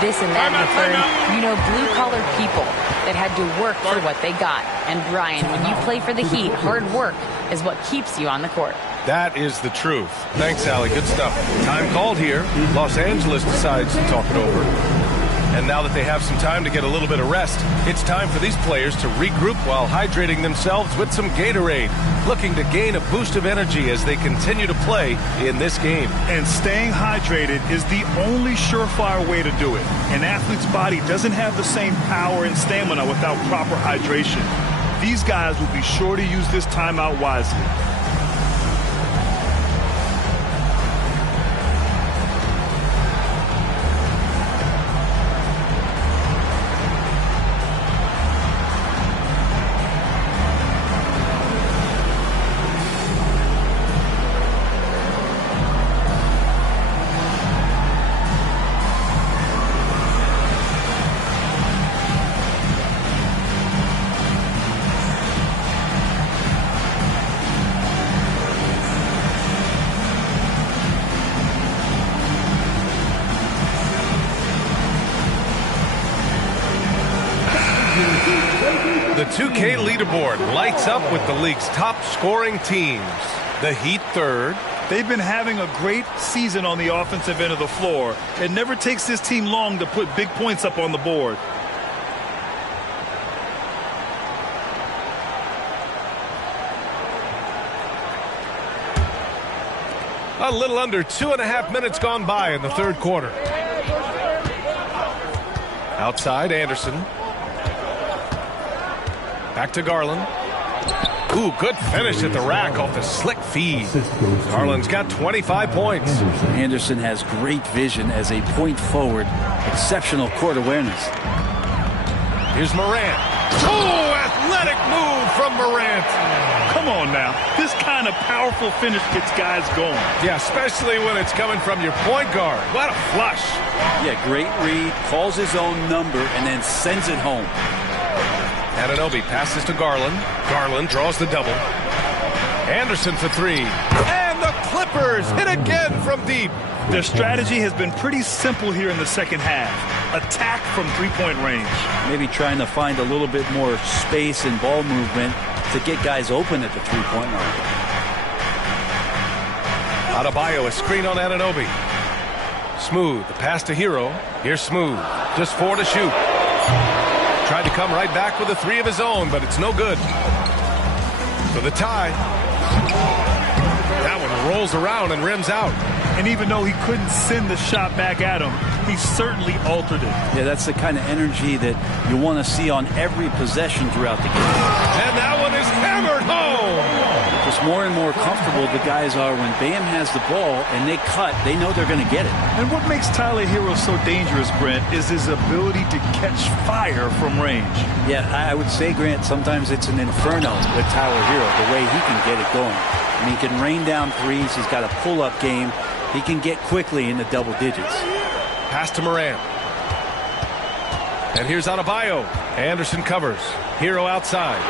this and that, and the third. You know, blue-collar people that had to work for what they got. And Brian, when you play for the Heat, hard work is what keeps you on the court." That is the truth. Thanks, Allie. Good stuff. Time called here. Los Angeles decides to talk it over. And now that they have some time to get a little bit of rest, it's time for these players to regroup while hydrating themselves with some Gatorade, looking to gain a boost of energy as they continue to play in this game. And staying hydrated is the only surefire way to do it. An athlete's body doesn't have the same power and stamina without proper hydration. These guys will be sure to use this timeout wisely. The 2K leaderboard lights up with the league's top scoring teams. The Heat third, They've been having a great season on the offensive end of the floor. It never takes this team long to put big points up on the board. A little under 2.5 minutes gone by in the third quarter. Outside, Anderson. Back to Garland. Ooh, good finish at the rack off the slick feed. Garland's got 25 points. Anderson has great vision as a point forward. Exceptional court awareness. Here's Morant. Oh, athletic move from Morant. Come on now. This kind of powerful finish gets guys going. Yeah, especially when it's coming from your point guard. What a flush. Yeah, great read, calls his own number, and then sends it home. Anunoby passes to Garland. Garland draws the double. Anderson for three. And the Clippers hit again from deep. Their strategy has been pretty simple here in the second half. Attack from three-point range. Maybe trying to find a little bit more space and ball movement to get guys open at the three-point line. Adebayo, a screen on Anunoby. Smooth, the pass to Hero. Here's Smooth, just 4 to shoot. Tried to come right back with a three of his own, but it's no good. For the tie. That one rolls around and rims out. And even though he couldn't send the shot back at him, he certainly altered it. Yeah, that's the kind of energy that you want to see on every possession throughout the game. And that one is hammered home. Just more and more comfortable the guys are when Bam has the ball and they cut, they know they're going to get it. And what makes Tyler Hero so dangerous, Brent, is his ability to catch fire from range. Yeah, I would say, Grant, sometimes it's an inferno with Tyler Hero, the way he can get it going. I mean, he can rain down threes. He's got a pull-up game. He can get quickly in the double digits. Pass to Morant. And here's Adebayo. Anderson covers. Hero outside.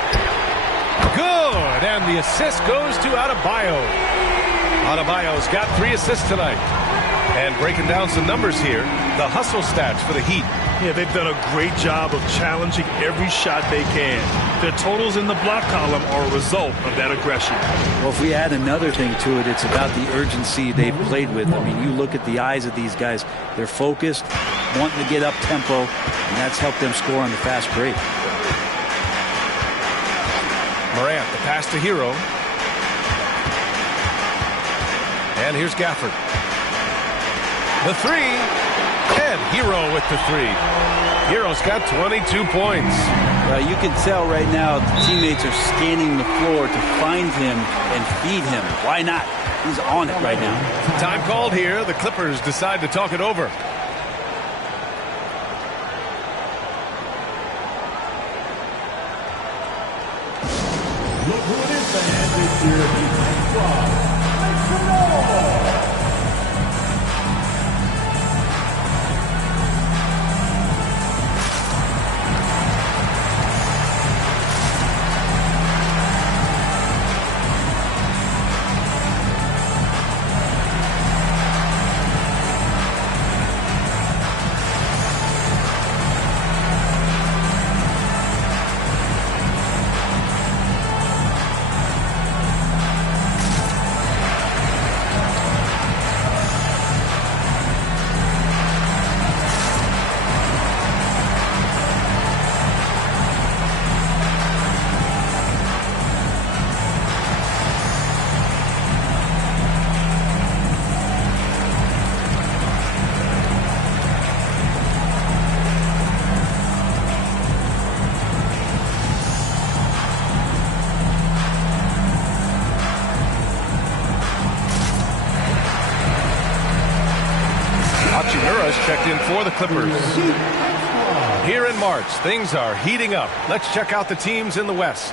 Good. And the assist goes to Adebayo. Adebayo's got 3 assists tonight. And breaking down some numbers here, the hustle stats for the Heat. Yeah, they've done a great job of challenging every shot they can. Their totals in the block column are a result of that aggression. Well, if we add another thing to it, it's about the urgency they've played with. I mean, you look at the eyes of these guys. They're focused, wanting to get up tempo, and that's helped them score on the fast break. Morant, the pass to Hero. And here's Gafford. The three. And Hero with the three. Hero's got 22 points. You can tell right now the teammates are scanning the floor to find him and feed him. Why not? He's on it right now. Time called here. The Clippers decide to talk it over. Look who it is, fans. It's your Heat Squad. Make some noise. Checked in for the Clippers. Here in March, things are heating up. Let's check out the teams in the West.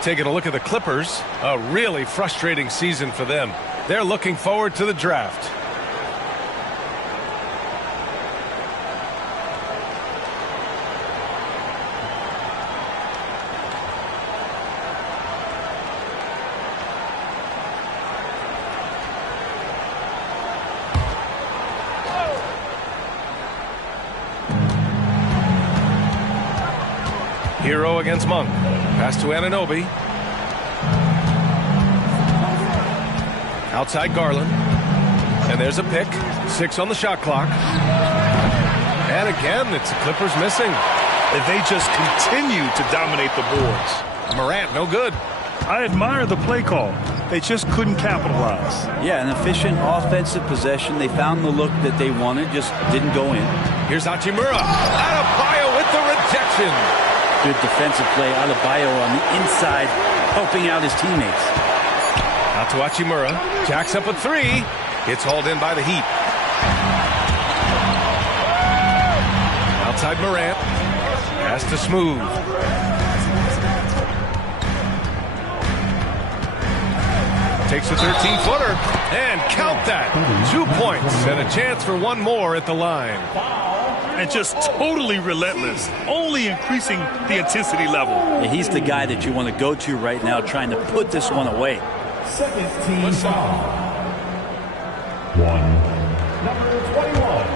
Taking a look at the Clippers, a really frustrating season for them. They're looking forward to the draft. Hero against Monk. Pass to Anunoby. Outside Garland. And there's a pick. 6 on the shot clock. And again, it's the Clippers missing. And they just continue to dominate the boards. Morant, no good. I admire the play call. They just couldn't capitalize. Yeah, an efficient offensive possession. They found the look that they wanted, just didn't go in. Here's Hachimura. Adebayo with the rejection. Good defensive play. Adebayo on the inside, helping out his teammates. Out to Hachimura. Jacks up a 3. It's hauled in by the Heat. Outside Morant. Pass to Smooth. Takes a 13-footer. And count that. 2 points and a chance for one more at the line. And just totally relentless. Only increasing the intensity level. Yeah, he's the guy that you want to go to right now, trying to put this one away. Second team foul. 1. Number 21.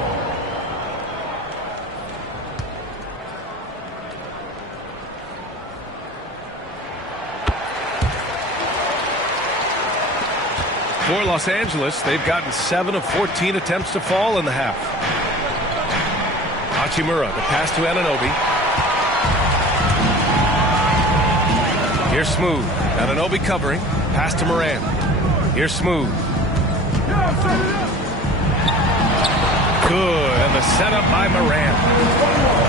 For Los Angeles, they've gotten 7 of 14 attempts to fall in the half. Hachimura, the pass to Anunoby. Here's Smooth. Anunoby covering. Pass to Morant. Here's Smooth. Good, and the setup by Morant.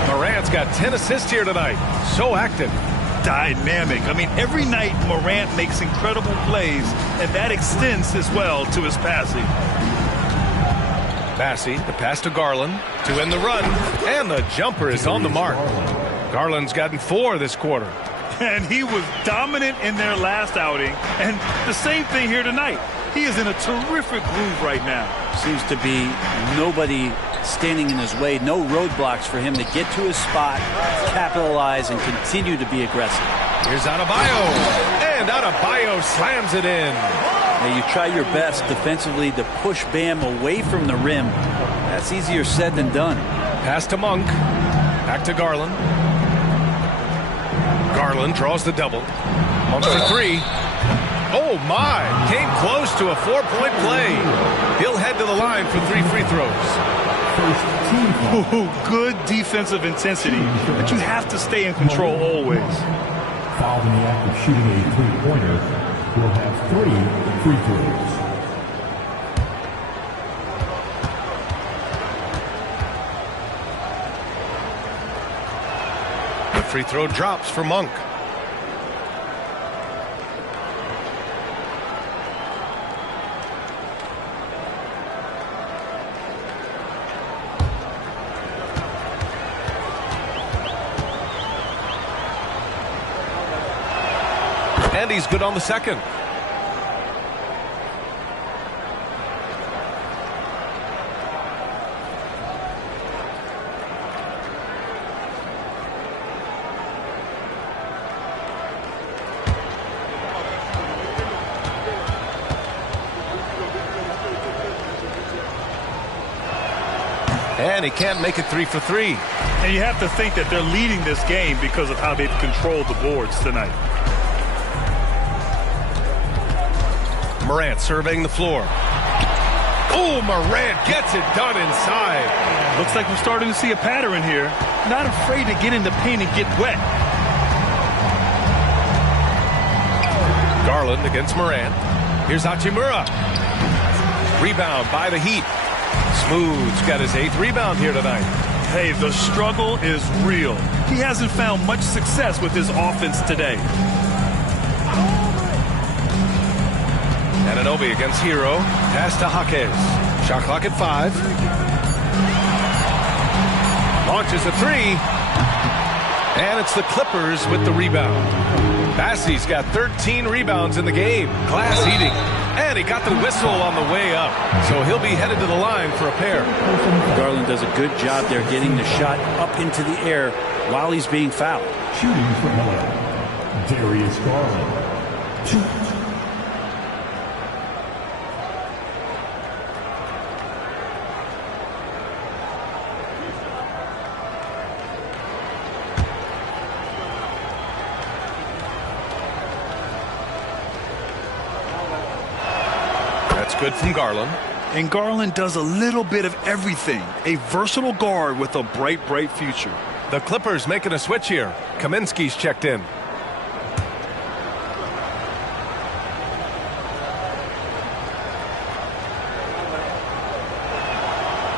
Morant's got 10 assists here tonight. So active. Dynamic. I mean, every night Morant makes incredible plays, and that extends as well to his passing. Bassey, the pass to Garland to end the run, and the jumper is on the mark. Garland's gotten 4 this quarter. And he was dominant in their last outing, and the same thing here tonight. He is in a terrific groove right now. Seems to be nobody standing in his way, no roadblocks for him to get to his spot, capitalize, and continue to be aggressive. Here's Adebayo, and Adebayo slams it in. Now you try your best defensively to push Bam away from the rim. That's easier said than done. Pass to Monk, back to Garland. Garland draws the double. Monk for 3. Oh my, came close to a 4-point play. He'll head to the line for 3 free throws. Ooh, good defensive intensity, but you have to stay in control always. Fouled in the act of shooting a three-pointer will have 3 free throws. The free throw drops for Monk. And he's good on the second. And he can't make it 3 for 3. And you have to think that they're leading this game because of how they've controlled the boards tonight. Morant surveying the floor. Oh, Morant gets it done inside. Looks like we're starting to see a pattern here. Not afraid to get in the paint and get wet. Garland against Morant. Here's Hachimura. Rebound by the Heat. Smooth's got his 8th rebound here tonight. Hey, the struggle is real. He hasn't found much success with his offense today. Anunoby against Hero. Pass to Jaquez. Shot clock at 5. Launches a 3. And it's the Clippers with the rebound. Bassey's got 13 rebounds in the game. Glass eating. And he got the whistle on the way up. So he'll be headed to the line for a pair. Garland does a good job there getting the shot up into the air while he's being fouled. Shooting from LA, Darius Garland. 2. good from Garland. And Garland does a little bit of everything. A versatile guard with a bright, bright future. The Clippers making a switch here. Kaminsky's checked in.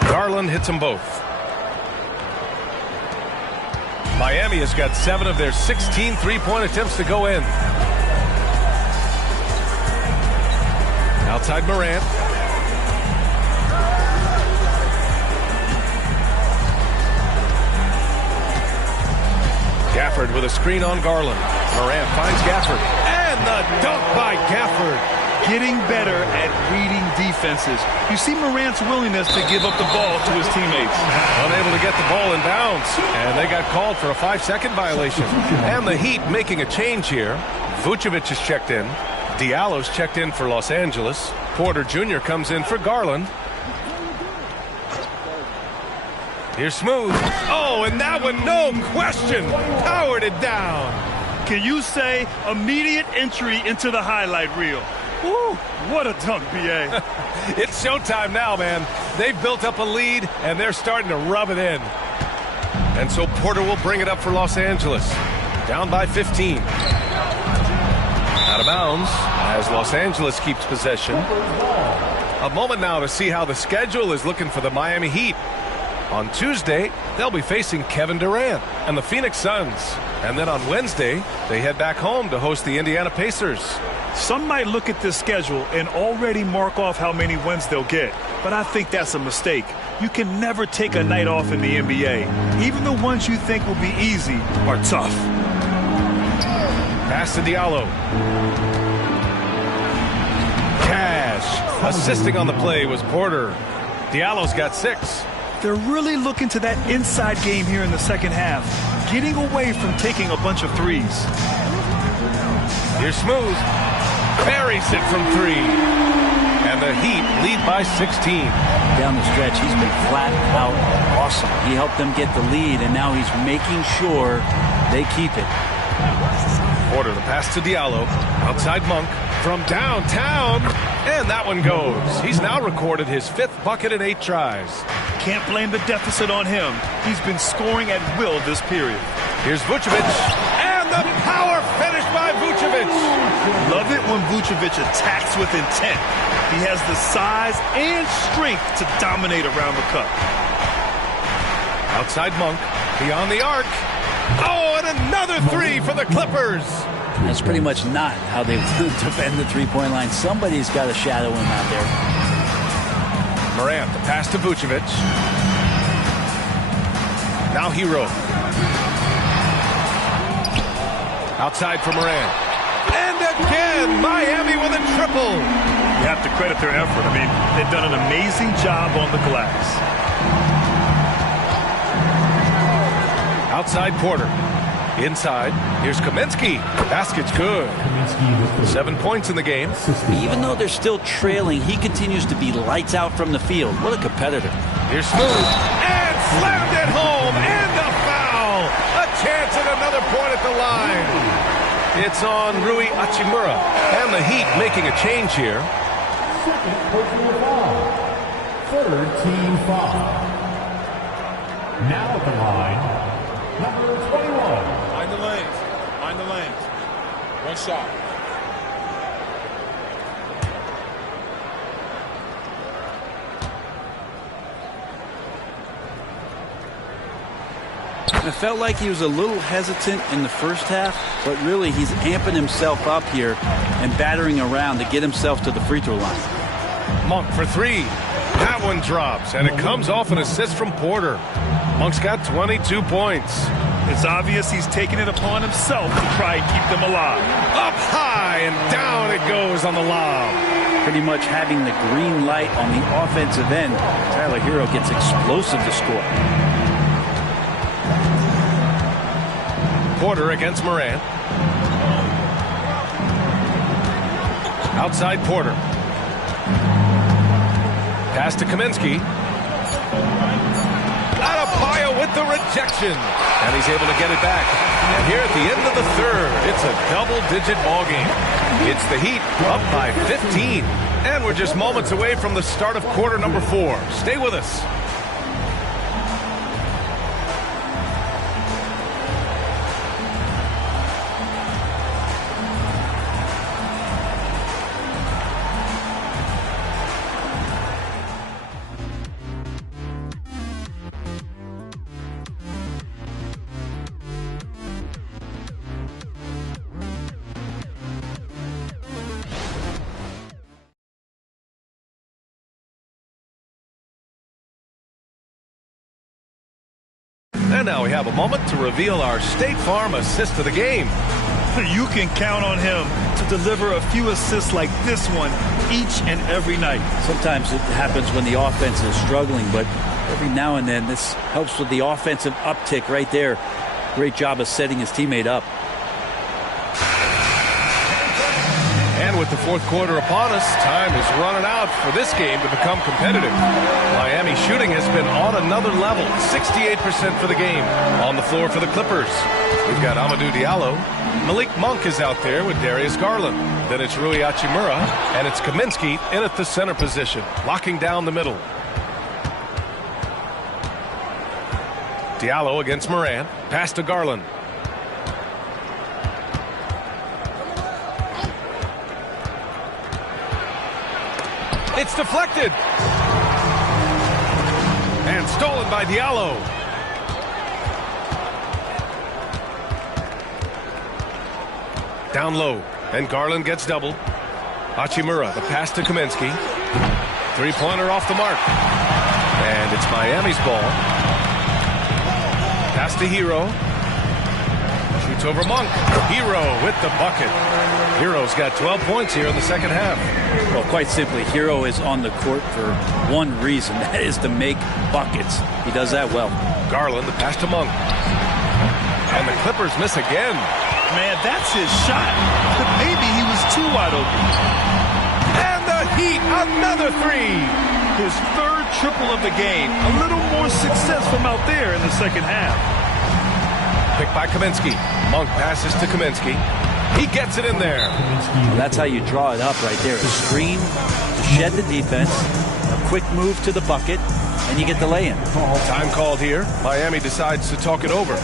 Garland hits them both. Miami has got 7 of their 16 three-point attempts to go in. Outside Morant. Gafford with a screen on Garland. Morant finds Gafford. And the dunk by Gafford. Getting better at reading defenses. You see Morant's willingness to give up the ball to his teammates. Unable to get the ball in bounds. And they got called for a 5-second violation. And the Heat making a change here. Vucevic is checked in. Diallo's checked in for Los Angeles. Porter Jr. comes in for Garland. Here's Smooth. Oh, and that one, no question, powered it down. Can you say immediate entry into the highlight reel? Woo, what a dunk, B.A. It's showtime now, man. They've built up a lead, and they're starting to rub it in. And so Porter will bring it up for Los Angeles. Down by 15. Out of bounds as Los Angeles keeps possession. A moment now to see how the schedule is looking for the Miami Heat. On Tuesday, they'll be facing Kevin Durant and the Phoenix Suns. And then on Wednesday, they head back home to host the Indiana Pacers. Some might look at this schedule and already mark off how many wins they'll get. But I think that's a mistake. You can never take a night off in the NBA. Even the ones you think will be easy are tough. Pass to Diallo. Cash. Assisting on the play was Porter. Diallo's got 6. They're really looking to that inside game here in the second half, getting away from taking a bunch of threes. Here's Smooth. Buries it from 3. And the Heat lead by 16. Down the stretch, he's been flat out awesome. He helped them get the lead, and now he's making sure they keep it. Porter, the pass to Diallo. Outside Monk. From downtown. And that one goes. He's now recorded his 5th bucket in 8 tries. Can't blame the deficit on him. He's been scoring at will this period. Here's Vucevic. And the power finish by Vucevic. Love it when Vucevic attacks with intent. He has the size and strength to dominate around the cup. Outside Monk. Beyond the arc. Oh, and another 3 for the Clippers. That's pretty much not how they defend the three-point line. Somebody's got to shadow him out there. Morant, the pass to Vucevic. Now Hero. Outside for Morant. And again, Miami with a triple. You have to credit their effort. I mean, they've done an amazing job on the glass. Outside Porter. Inside, here's Kaminsky. Basket's good. 7 points in the game. Even though they're still trailing, he continues to be lights out from the field. What a competitor. Here's Smooth. And slammed it home. And a foul. A chance at another point at the line. It's on Rui Hachimura. And the Heat making a change here. Second personal foul. 3rd team foul. Now at the line, number 21. Mind the lanes. Mind the lanes. One shot. It felt like he was a little hesitant in the first half, but really he's amping himself up here and battering around to get himself to the free throw line. Monk for 3. That one drops, and it comes off an assist from Porter. Monk's got 22 points. It's obvious he's taking it upon himself to try and keep them alive. Up high, and down it goes on the lob. Pretty much having the green light on the offensive end. Tyler Hero gets explosive to score. Porter against Morant. Outside Porter. Pass to Kaminsky. Adebayo with the rejection. And he's able to get it back. And here at the end of the third, it's a double-digit ball game. It's the Heat up by 15. And we're just moments away from the start of quarter number 4. Stay with us. And now we have a moment to reveal our State Farm assist of the game. You can count on him to deliver a few assists like this one each and every night. Sometimes it happens when the offense is struggling, but every now and then this helps with the offensive uptick right there. Great job of setting his teammate up. And with the fourth quarter upon us, time is running out for this game to become competitive. Miami shooting has been on another level, 68% for the game. On the floor for the Clippers, we've got Amadou Diallo. Malik Monk is out there with Darius Garland. Then it's Rui Hachimura, and it's Kaminsky in at the center position, locking down the middle. Diallo against Moran. Pass to Garland. It's deflected. And stolen by Diallo. Down low. And Garland gets doubled. Hachimura, the pass to Kaminsky. Three-pointer off the mark. And it's Miami's ball. Pass to Hero. Shoots over Monk. Hero with the bucket. Hero's got 12 points here in the second half. Well, quite simply, Hero is on the court for one reason. That is to make buckets. He does that well. Garland, the pass to Monk. And the Clippers miss again. Man, that's his shot. But maybe he was too wide open. And the Heat, another three. His third triple of the game. A little more success from out there in the second half. Picked by Kaminsky. Monk passes to Kaminsky. He gets it in there. That's how you draw it up right there. A screen to shed the defense, a quick move to the bucket, and you get the lay-in. Time called here. Miami decides to talk it over.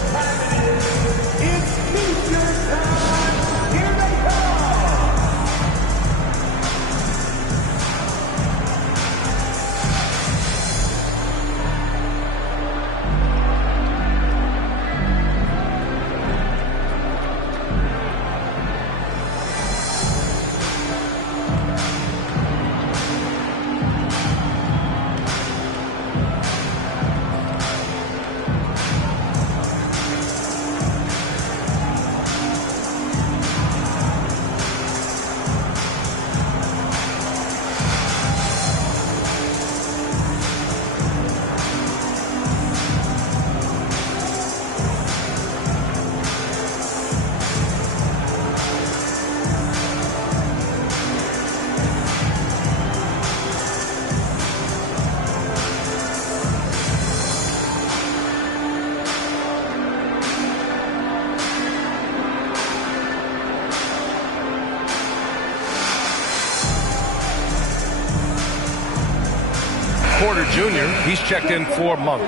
Porter Jr., he's checked in for Monk.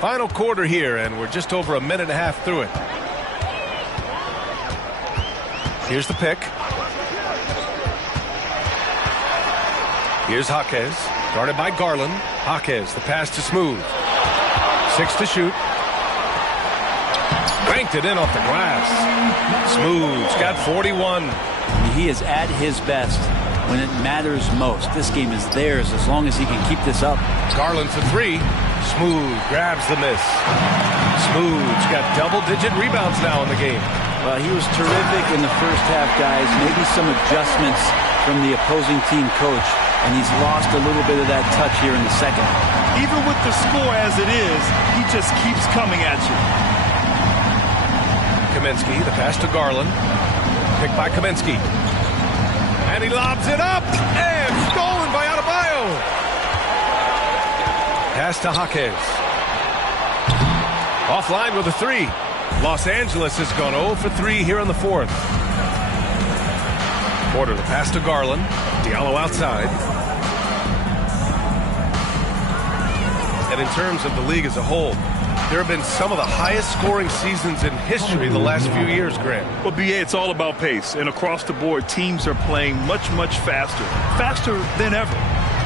Final quarter here, and we're just over a minute and a half through it. Here's the pick. Here's Jaquez, guarded by Garland. Jaquez, the pass to Smooth. 6 to shoot. Banked it in off the glass. Smooth's got 41. He is at his best when it matters most. This game is theirs as long as he can keep this up. Garland for 3. Smooth grabs the miss. Smooth's got double-digit rebounds now in the game. Well, he was terrific in the first half, guys. Maybe some adjustments from the opposing team coach, and he's lost a little bit of that touch here in the second. Even with the score as it is, he just keeps coming at you. Kaminsky. The pass to Garland. Picked by Kaminsky. And he lobs it up. And stolen by Adebayo. Pass to Jaquez. Offline with a three. Los Angeles has gone 0 for 3 here in the fourth. Porter, the pass to Garland. Diallo outside. And in terms of the league as a whole, there have been some of the highest scoring seasons in history the last few years, Grant. Well, BA, it's all about pace. And across the board, teams are playing much, much faster. Faster than ever.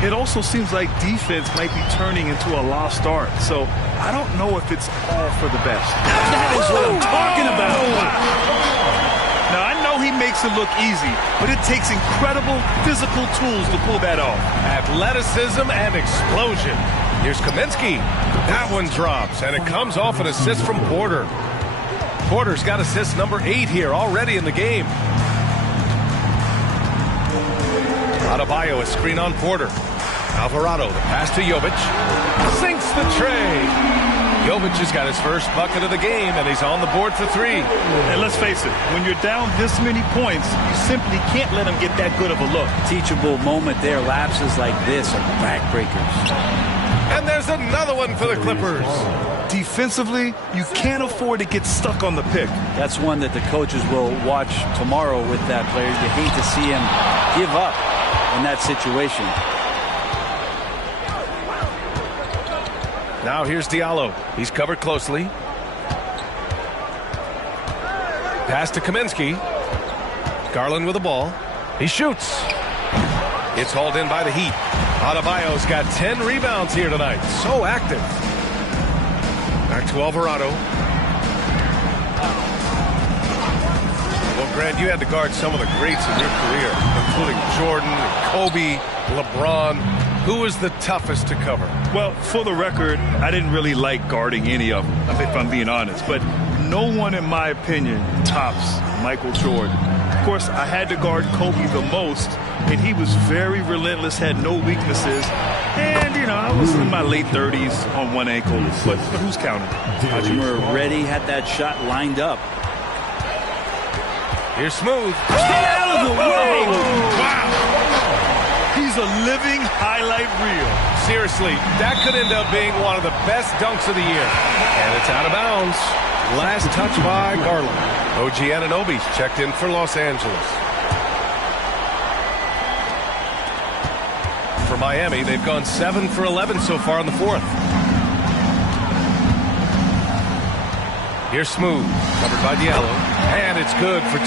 It also seems like defense might be turning into a lost art. So I don't know if it's all for the best. That is what I'm talking about. Now, I know he makes it look easy, but it takes incredible physical tools to pull that off. Athleticism and explosion. Here's Kaminsky. That one drops, and it comes off an assist from Porter. Porter's got assist number 8 here already in the game. Adebayo, a screen on Porter. Alvarado, the pass to Jovic. Sinks the tray. Jovic has got his first bucket of the game, and he's on the board for 3. And let's face it, when you're down this many points, you simply can't let him get that good of a look. Teachable moment there. Lapses like this are backbreakers. And there's another one for the Clippers. Defensively, you can't afford to get stuck on the pick. That's one that the coaches will watch tomorrow with that player. You hate to see him give up in that situation. Now here's Diallo. He's covered closely. Pass to Kaminsky. Garland with the ball. He shoots. It's hauled in by the Heat. Adebayo's got 10 rebounds here tonight. So active. Back to Alvarado. Well, Grant, you had to guard some of the greats in your career, including Jordan, Kobe, LeBron. Who was the toughest to cover? Well, for the record, I didn't really like guarding any of them, if I'm being honest. But no one, in my opinion, tops Michael Jordan. Of course, I had to guard Kobe the most, and he was very relentless, had no weaknesses. And, you know, I was in my late 30s on one ankle, but who's counting? Hachimura already had that shot lined up. Here's Smooth. Stay out of the way! Wow! He's a living highlight reel. Seriously, that could end up being one of the best dunks of the year. And it's out of bounds. Last touch by Garland. OG Anunoby's checked in for Los Angeles. For Miami, they've gone 7 for 11 so far in the fourth. Here's Smooth, covered by Diallo. And it's good for 2.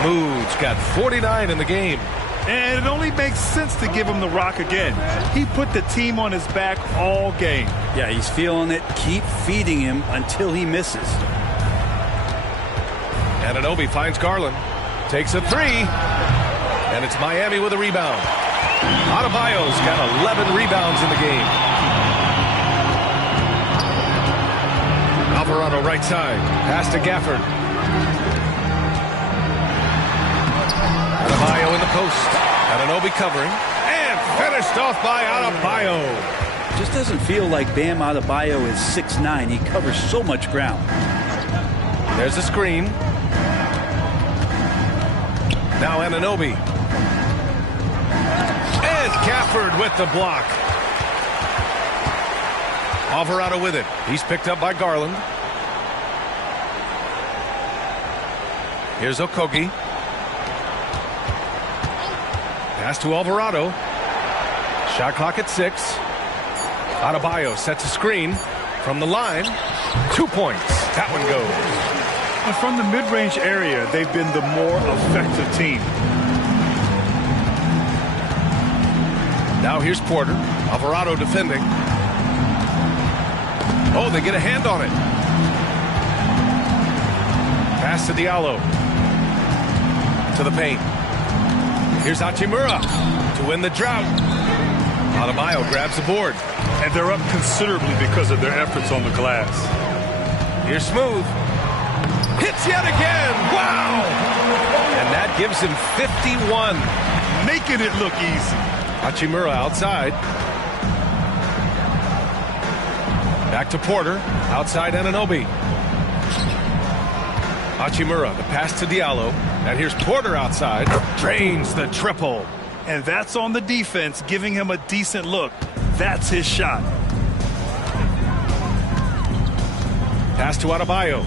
Smooth's got 49 in the game. And it only makes sense to give him the rock again. He put the team on his back all game. Yeah, he's feeling it. Keep feeding him until he misses. Anunoby finds Garland. Takes a 3. And it's Miami with a rebound. Adebayo's got 11 rebounds in the game. Alvarado right side. Pass to Gafford. Adebayo in the post. Anunoby covering. And finished off by Adebayo. Just doesn't feel like Bam Adebayo is 6'9". He covers so much ground. There's a screen. Now Anunoby. And Gafford with the block. Alvarado with it. He's picked up by Garland. Here's Okogie. Pass to Alvarado. Shot clock at 6. Adebayo sets a screen from the line. 2 points. That one goes. And from the mid-range area, they've been the more effective team. Now here's Porter. Alvarado defending. Oh, they get a hand on it. Pass to Diallo. To the paint. Here's Hachimura to win the drought. Adebayo grabs the board. And they're up considerably because of their efforts on the glass. Here's Smooth. Hits yet again. Wow! And that gives him 51. Making it look easy. Hachimura outside. Back to Porter. Outside Anunoby. Hachimura, the pass to Diallo. And here's Porter outside. Drains the triple. And that's on the defense, giving him a decent look. That's his shot. Pass to Adebayo.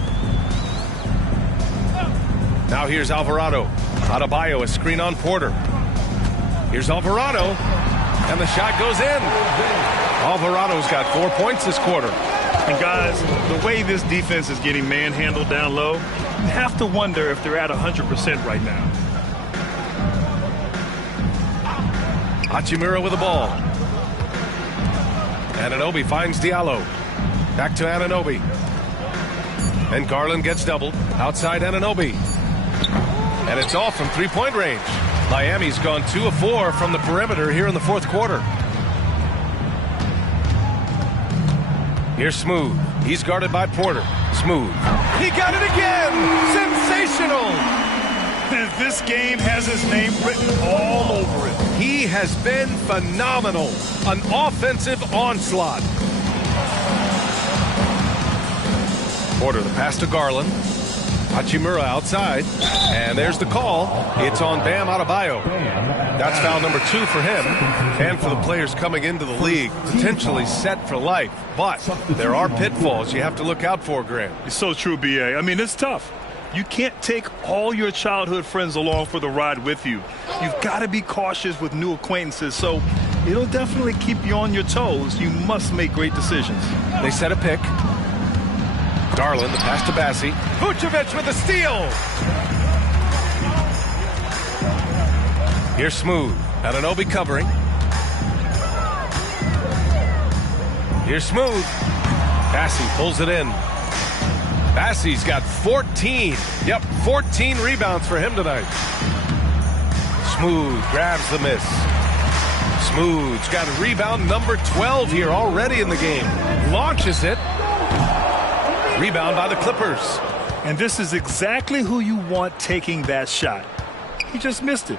Now here's Alvarado. Adebayo, a screen on Porter. Here's Alvarado. And the shot goes in. Alvarado's got 4 points this quarter. And guys, the way this defense is getting manhandled down low, you have to wonder if they're at 100% right now. Hachimura with the ball. Anunoby finds Diallo. Back to Anunoby. And Garland gets doubled. Outside Anunoby. And it's off from three-point range. Miami's gone 2 of 4 from the perimeter here in the fourth quarter. Here's Smooth. He's guarded by Porter. Smooth. He got it again! Sensational! This game has his name written all over it. He has been phenomenal. An offensive onslaught. Porter, the pass to Garland. Hachimura outside. And there's the call. It's on Bam Adebayo. That's foul number 2 for him. And for the players coming into the league, potentially set for life. But there are pitfalls you have to look out for, Grant. It's so true, B.A. I mean, it's tough. You can't take all your childhood friends along for the ride with you. You've got to be cautious with new acquaintances, so it'll definitely keep you on your toes. You must make great decisions. They set a pick. Garland, the pass to Bassi. Vucevic with the steal. Here's Smooth. Anunoby covering. Here's Smooth. Bassi pulls it in. Bassi's got 14. Yep, 14 rebounds for him tonight. Smooth grabs the miss. Smooth's got rebound number 12 here already in the game. Launches it. Rebound by the Clippers. And this is exactly who you want taking that shot. He just missed it.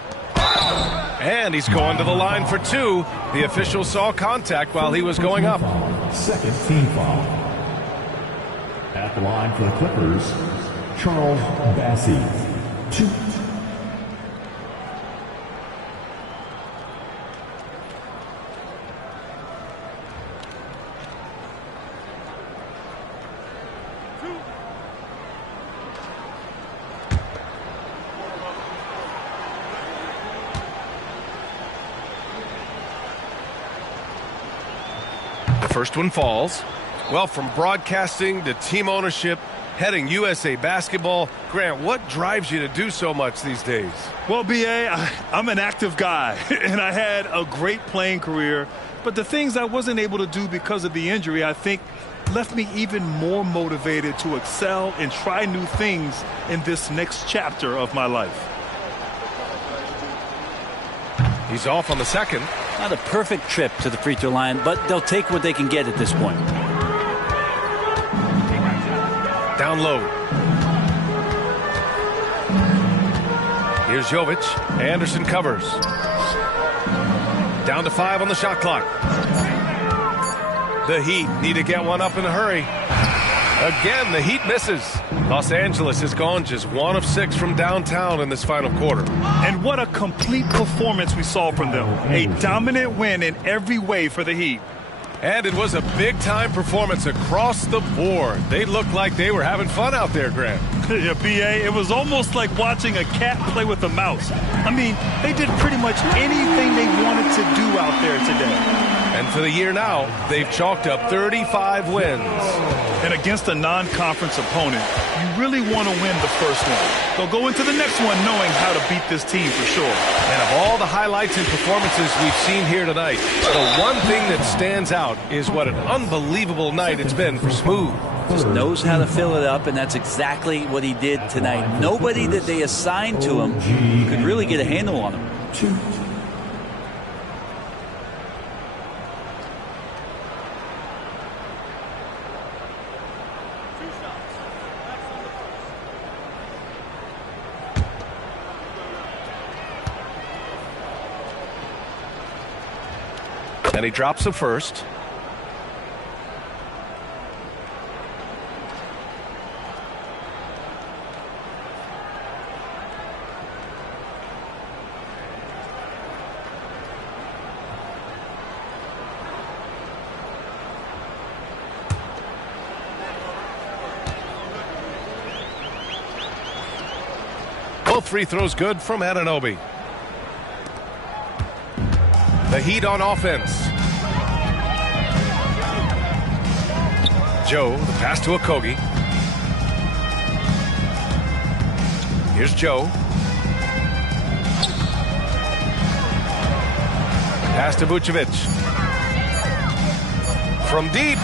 And he's going to the line for 2. The official saw contact while he was going up. Second team foul. At the line for the Clippers, Charles Bassi. 2. First one falls. Well, from broadcasting to team ownership, heading USA basketball, Grant, what drives you to do so much these days? Well, B.A., I'm an active guy, and I had a great playing career, but the things I wasn't able to do because of the injury, I think, left me even more motivated to excel and try new things in this next chapter of my life. He's off on the second. Not a perfect trip to the free throw line, but they'll take what they can get at this point. Down low. Here's Jovic. Anderson covers. Down to 5 on the shot clock. The Heat need to get one up in a hurry. Again, the Heat misses. Los Angeles has gone just 1 of 6 from downtown in this final quarter. And what a complete performance we saw from them. A dominant win in every way for the Heat. And it was a big-time performance across the board. They looked like they were having fun out there, Grant. Yeah, B.A., it was almost like watching a cat play with a mouse. I mean, they did pretty much anything they wanted to do out there today. And for the year now, they've chalked up 35 wins. And against a non-conference opponent, you really want to win the first one. They'll go into the next one knowing how to beat this team for sure. And of all the highlights and performances we've seen here tonight, the one thing that stands out is what an unbelievable night it's been for Smooth. Just knows how to fill it up, and that's exactly what he did tonight. Nobody that they assigned to him could really get a handle on him. 2. And he drops the first. Both free throws good from Anunoby. The Heat on offense. Joe, the pass to Okogie. Here's Joe. Pass to Vucevic. From deep.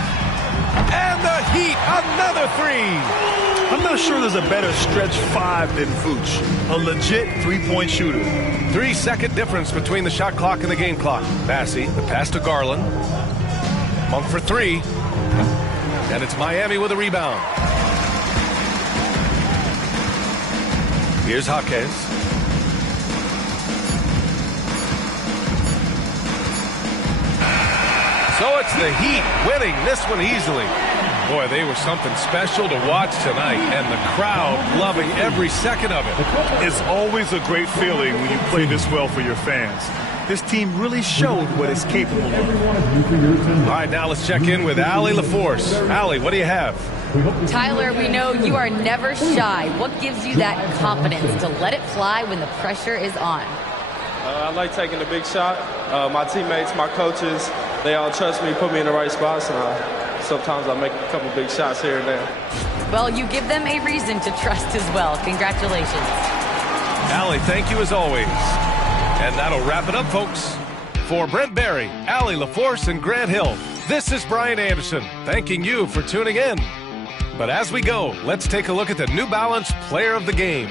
And the Heat, another three. I'm not sure there's a better stretch five than Vooch. A legit three-point shooter. 3-second difference between the shot clock and the game clock. Bassey, the pass to Garland. Monk for three. And it's Miami with a rebound. Here's Jaquez. So it's the Heat winning this one easily. Boy, they were something special to watch tonight, and the crowd loving every second of it. It's always a great feeling when you play this well for your fans. This team really showed what it's capable of. All right, now let's check in with Allie LaForce. Allie, what do you have? Tyler, we know you are never shy. What gives you that confidence to let it fly when the pressure is on? I like taking the big shot. My teammates, my coaches, they all trust me, put me in the right spots, and sometimes I make a couple big shots here and there. Well, you give them a reason to trust as well. Congratulations. Allie, thank you as always. And that'll wrap it up, folks. For Brent Barry, Allie LaForce, and Grant Hill, this is Brian Anderson, thanking you for tuning in. But as we go, let's take a look at the New Balance Player of the Game.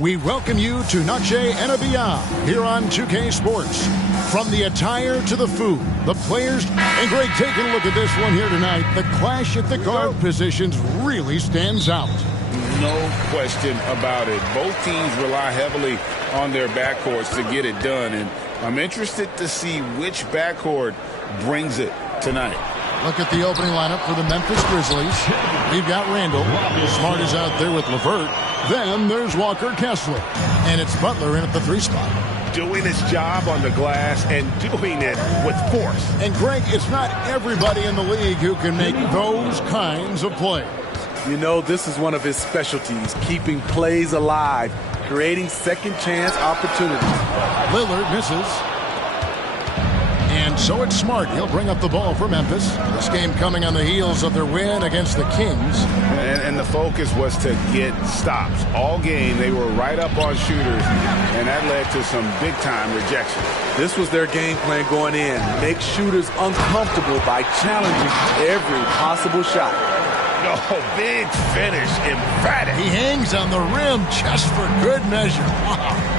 We welcome you to Noche and Beyond here on 2K Sports. From the attire to the food, the players, and Greg, taking a look at this one here tonight, the clash at the guard positions really stands out. No question about it. Both teams rely heavily on their backcourts to get it done, and I'm interested to see which backcourt brings it tonight. Look at the opening lineup for the Memphis Grizzlies. We've got Randall. Smart is out there with LeVert. Then there's Walker Kessler. And it's Butler in at the 3 spot. Doing his job on the glass and doing it with force. And Greg, it's not everybody in the league who can make those kinds of plays. You know, this is one of his specialties, keeping plays alive, creating second chance opportunities. Lillard misses. And so it's Smart. He'll bring up the ball for Memphis. This game coming on the heels of their win against the Kings. And the focus was to get stops. All game, they were right up on shooters, and that led to some big-time rejection. This was their game plan going in. Make shooters uncomfortable by challenging every possible shot. Oh, big finish, emphatic. He hangs on the rim just for good measure. Wow.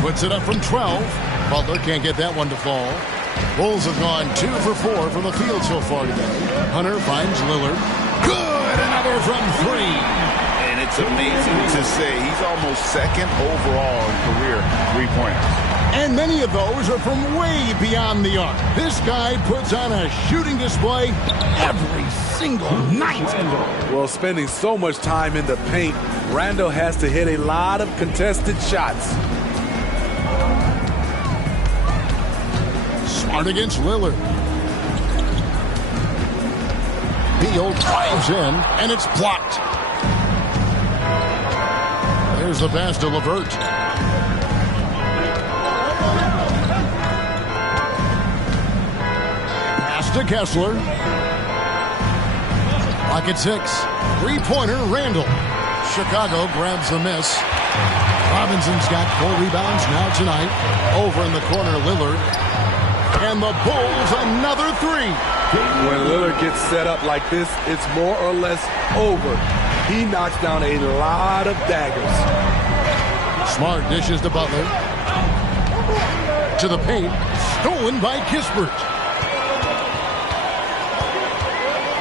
Puts it up from 12. Butler can't get that one to fall. Bulls have gone 2 for 4 from the field so far today. Hunter finds Lillard. Good! Another from 3. And it's amazing to say he's almost second overall in career three-pointers. And many of those are from way beyond the arc. This guy puts on a shooting display every single night. Well, spending so much time in the paint, Randall has to hit a lot of contested shots. Smart against Lillard. Beal drives in, and it's blocked. There's the pass to LeVert. Pass to Kessler. Lock at 6. 3-pointer, Randall. Chicago grabs the miss. Robinson's got 4 rebounds now tonight. Over in the corner, Lillard. And the Bulls another 3. When Lillard gets set up like this, it's more or less over. He knocks down a lot of daggers. Smart dishes to Butler. To the paint. Stolen by Kispert.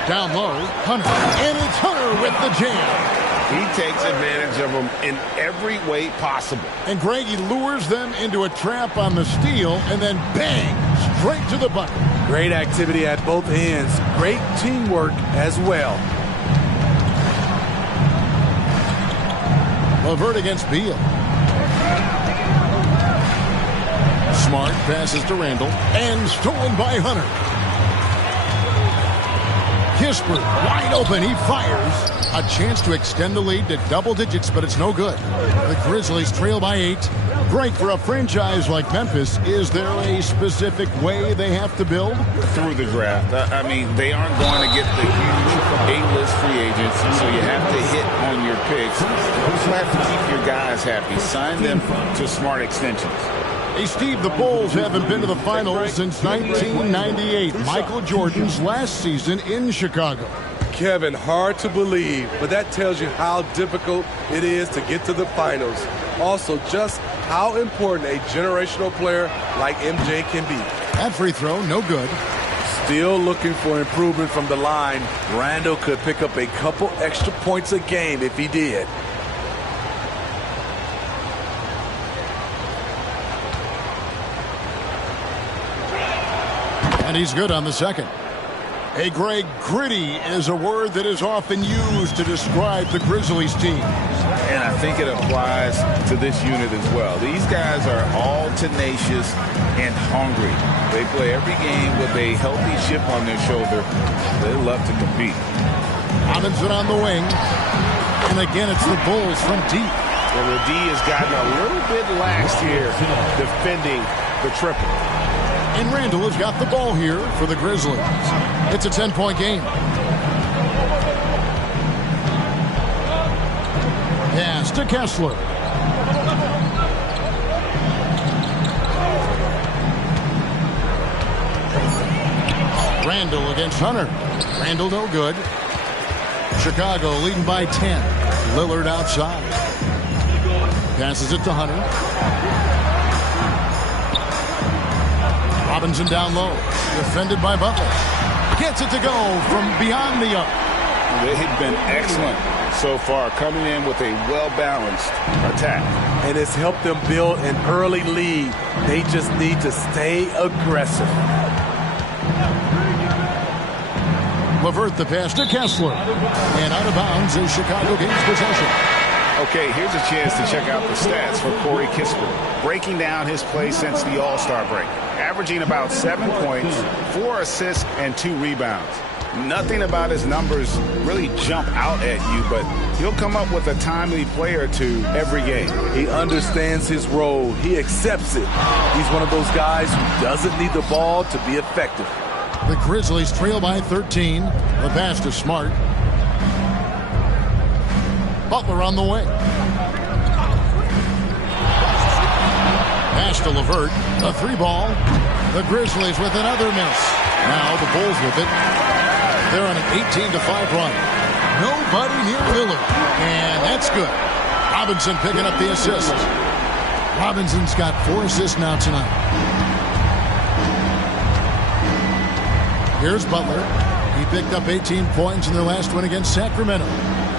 Down low, Hunter. And it's Hunter with the jam. He takes advantage of them in every way possible. And Greg, he lures them into a trap on the steal and then bang, straight to the bucket. Great activity at both ends. Great teamwork as well. LeVert against Beal. Smart passes to Randall and stolen by Hunter. Kispert wide open. He fires. A chance to extend the lead to double digits, but it's no good. The Grizzlies trail by 8. Great for a franchise like Memphis. Is there a specific way they have to build? Through the draft. I mean, they aren't going to get the huge A-list free agents, so you have to hit on your picks. You also have to keep your guys happy. Sign them to smart extensions. Hey, Steve, the Bulls haven't been to the finals since 1998, Michael Jordan's last season in Chicago. Kevin, hard to believe, but that tells you how difficult it is to get to the finals. Also, just how important a generational player like MJ can be. That free throw, no good. Still looking for improvement from the line. Randall could pick up a couple extra points a game if he did. And he's good on the second. Hey, Greg, gritty is a word that is often used to describe the Grizzlies team. And I think it applies to this unit as well. These guys are all tenacious and hungry. They play every game with a healthy chip on their shoulder. They love to compete. Robinson on the wing. And again, it's the Bulls from deep. Well, the D has gotten a little bit lax here defending the triple. And Randall has got the ball here for the Grizzlies. It's a 10-point game. Pass to Kessler. Randall against Hunter. Randall no good. Chicago leading by 10. Lillard outside. Passes it to Hunter. Robinson down low. Defended by Butler. Gets it to go from beyond the arc. They've been excellent so far, coming in with a well-balanced attack. And it's helped them build an early lead. They just need to stay aggressive. LeVert the pass to Kessler. And out of bounds is Chicago gains possession. Okay, here's a chance to check out the stats for Corey Kispert. Breaking down his play since the All-Star break. Averaging about 7 points, 4 assists, and 2 rebounds. Nothing about his numbers really jump out at you, but he'll come up with a timely play or two every game. He understands his role. He accepts it. He's one of those guys who doesn't need the ball to be effective. The Grizzlies trail by 13. The pass to Smart. Butler on the wing. Pass to LeVert. A 3-ball. The Grizzlies with another miss. Now the Bulls with it. They're on an 18-5 run. Nobody near Lillard. And that's good. Robinson picking up the assist. Robinson's got 4 assists now tonight. Here's Butler. He picked up 18 points in their last win against Sacramento.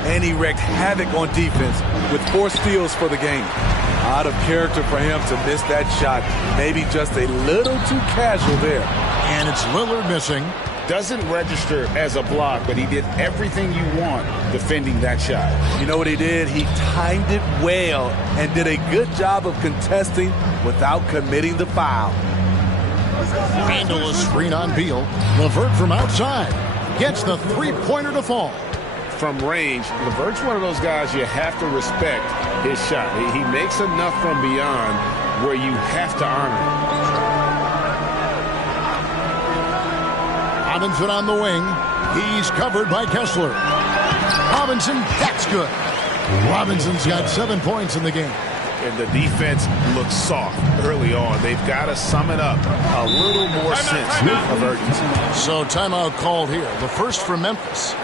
And he wreaked havoc on defense with 4 steals for the game. Out of character for him to miss that shot. Maybe just a little too casual there. And it's Lillard missing. Doesn't register as a block, but he did everything you want defending that shot. You know what he did? He timed it well and did a good job of contesting without committing the foul. Randall a screen on Beal. LeVert from outside gets the 3-pointer to fall. From range, LeVert's one of those guys you have to respect his shot. He makes enough from beyond where you have to honor it. Robinson on the wing. He's covered by Kessler. Robinson, that's good. Robinson's got 7 points in the game. And the defense looks soft early on. They've got to sum it up a little more sense of urgency. So timeout called here. The first for Memphis.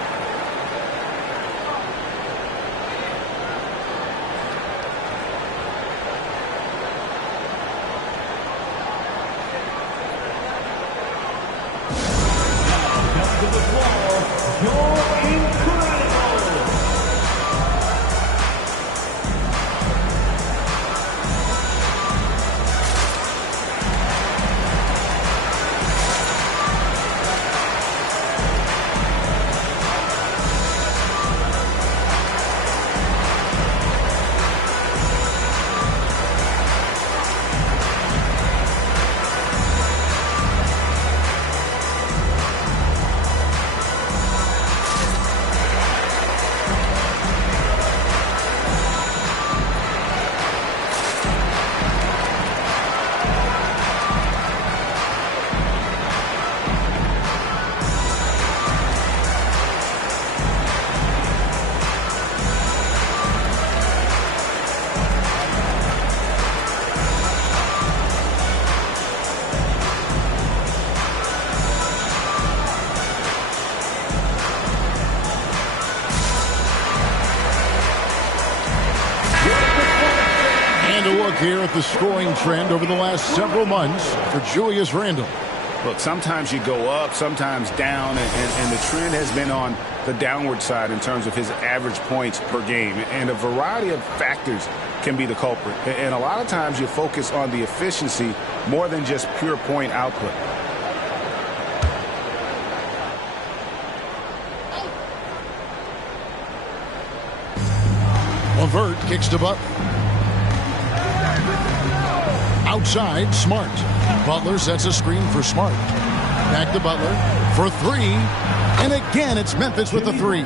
Here at the scoring trend over the last several months for Julius Randle. Look, sometimes you go up, sometimes down, and the trend has been on the downward side in terms of his average points per game. And a variety of factors can be the culprit. And a lot of times you focus on the efficiency more than just pure point output. LeVert kicks to Butler. Outside, Smart. Butler sets a screen for Smart. Back to Butler for 3. And again, it's Memphis with the 3.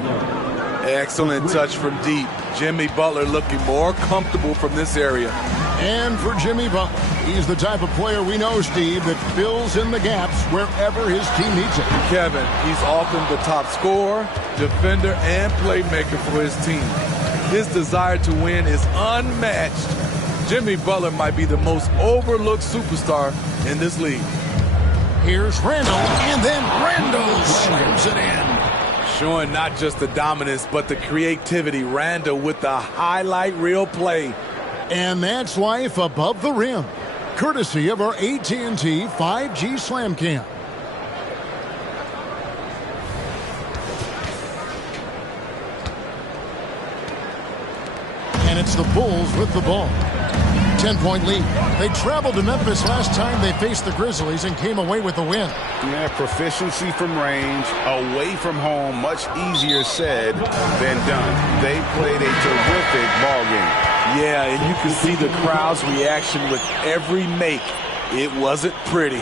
Excellent touch from deep. Jimmy Butler looking more comfortable from this area. And for Jimmy Butler, he's the type of player we know, Steve, that fills in the gaps wherever his team needs it. Kevin, he's often the top scorer, defender, and playmaker for his team. His desire to win is unmatched. Jimmy Butler might be the most overlooked superstar in this league. Here's Randall, and then Randall slams it in. Showing not just the dominance, but the creativity. Randall with the highlight reel play. And that's life above the rim, courtesy of our AT&T 5G Slam Cam. And it's the Bulls with the ball. 10-point lead. They traveled to Memphis last time they faced the Grizzlies and came away with the win. Yeah, proficiency from range, away from home, much easier said than done. They played a terrific ball game. Yeah, and you can see the crowd's reaction with every make. It wasn't pretty.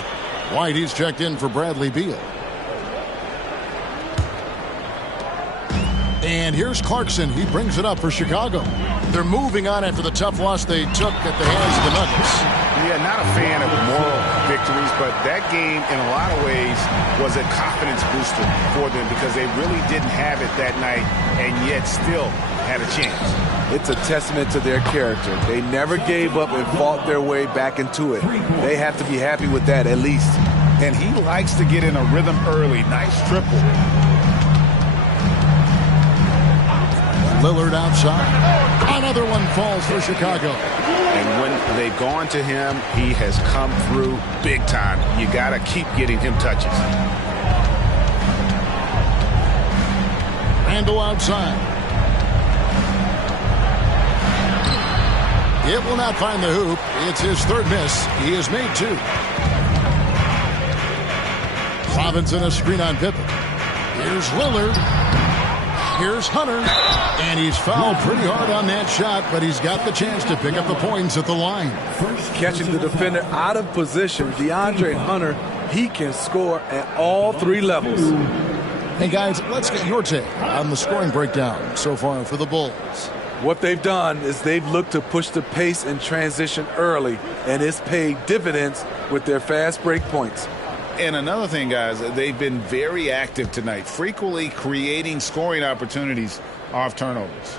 White, he's checked in for Bradley Beal. And here's Clarkson. He brings it up for Chicago. They're moving on after the tough loss they took at the hands of the Nuggets. Yeah, not a fan of moral victories, but that game in a lot of ways was a confidence booster for them because they really didn't have it that night and yet still had a chance. It's a testament to their character. They never gave up and fought their way back into it. They have to be happy with that at least. And he likes to get in a rhythm early. Nice triple. Lillard outside. Another one falls for Chicago. And when they've gone to him, he has come through big time. You got to keep getting him touches. Randall outside. It will not find the hoop. It's his third miss. He has made two. Robinson a screen on Pippen. Here's Lillard. Here's Hunter, and he's fouled pretty hard on that shot, but he's got the chance to pick up the points at the line. Catching the defender out of position, DeAndre Hunter, he can score at all three levels. Hey, guys, let's get your take on the scoring breakdown so far for the Bulls. What they've done is they've looked to push the pace and transition early, and it's paid dividends with their fast break points. And another thing, guys, they've been very active tonight, frequently creating scoring opportunities off turnovers.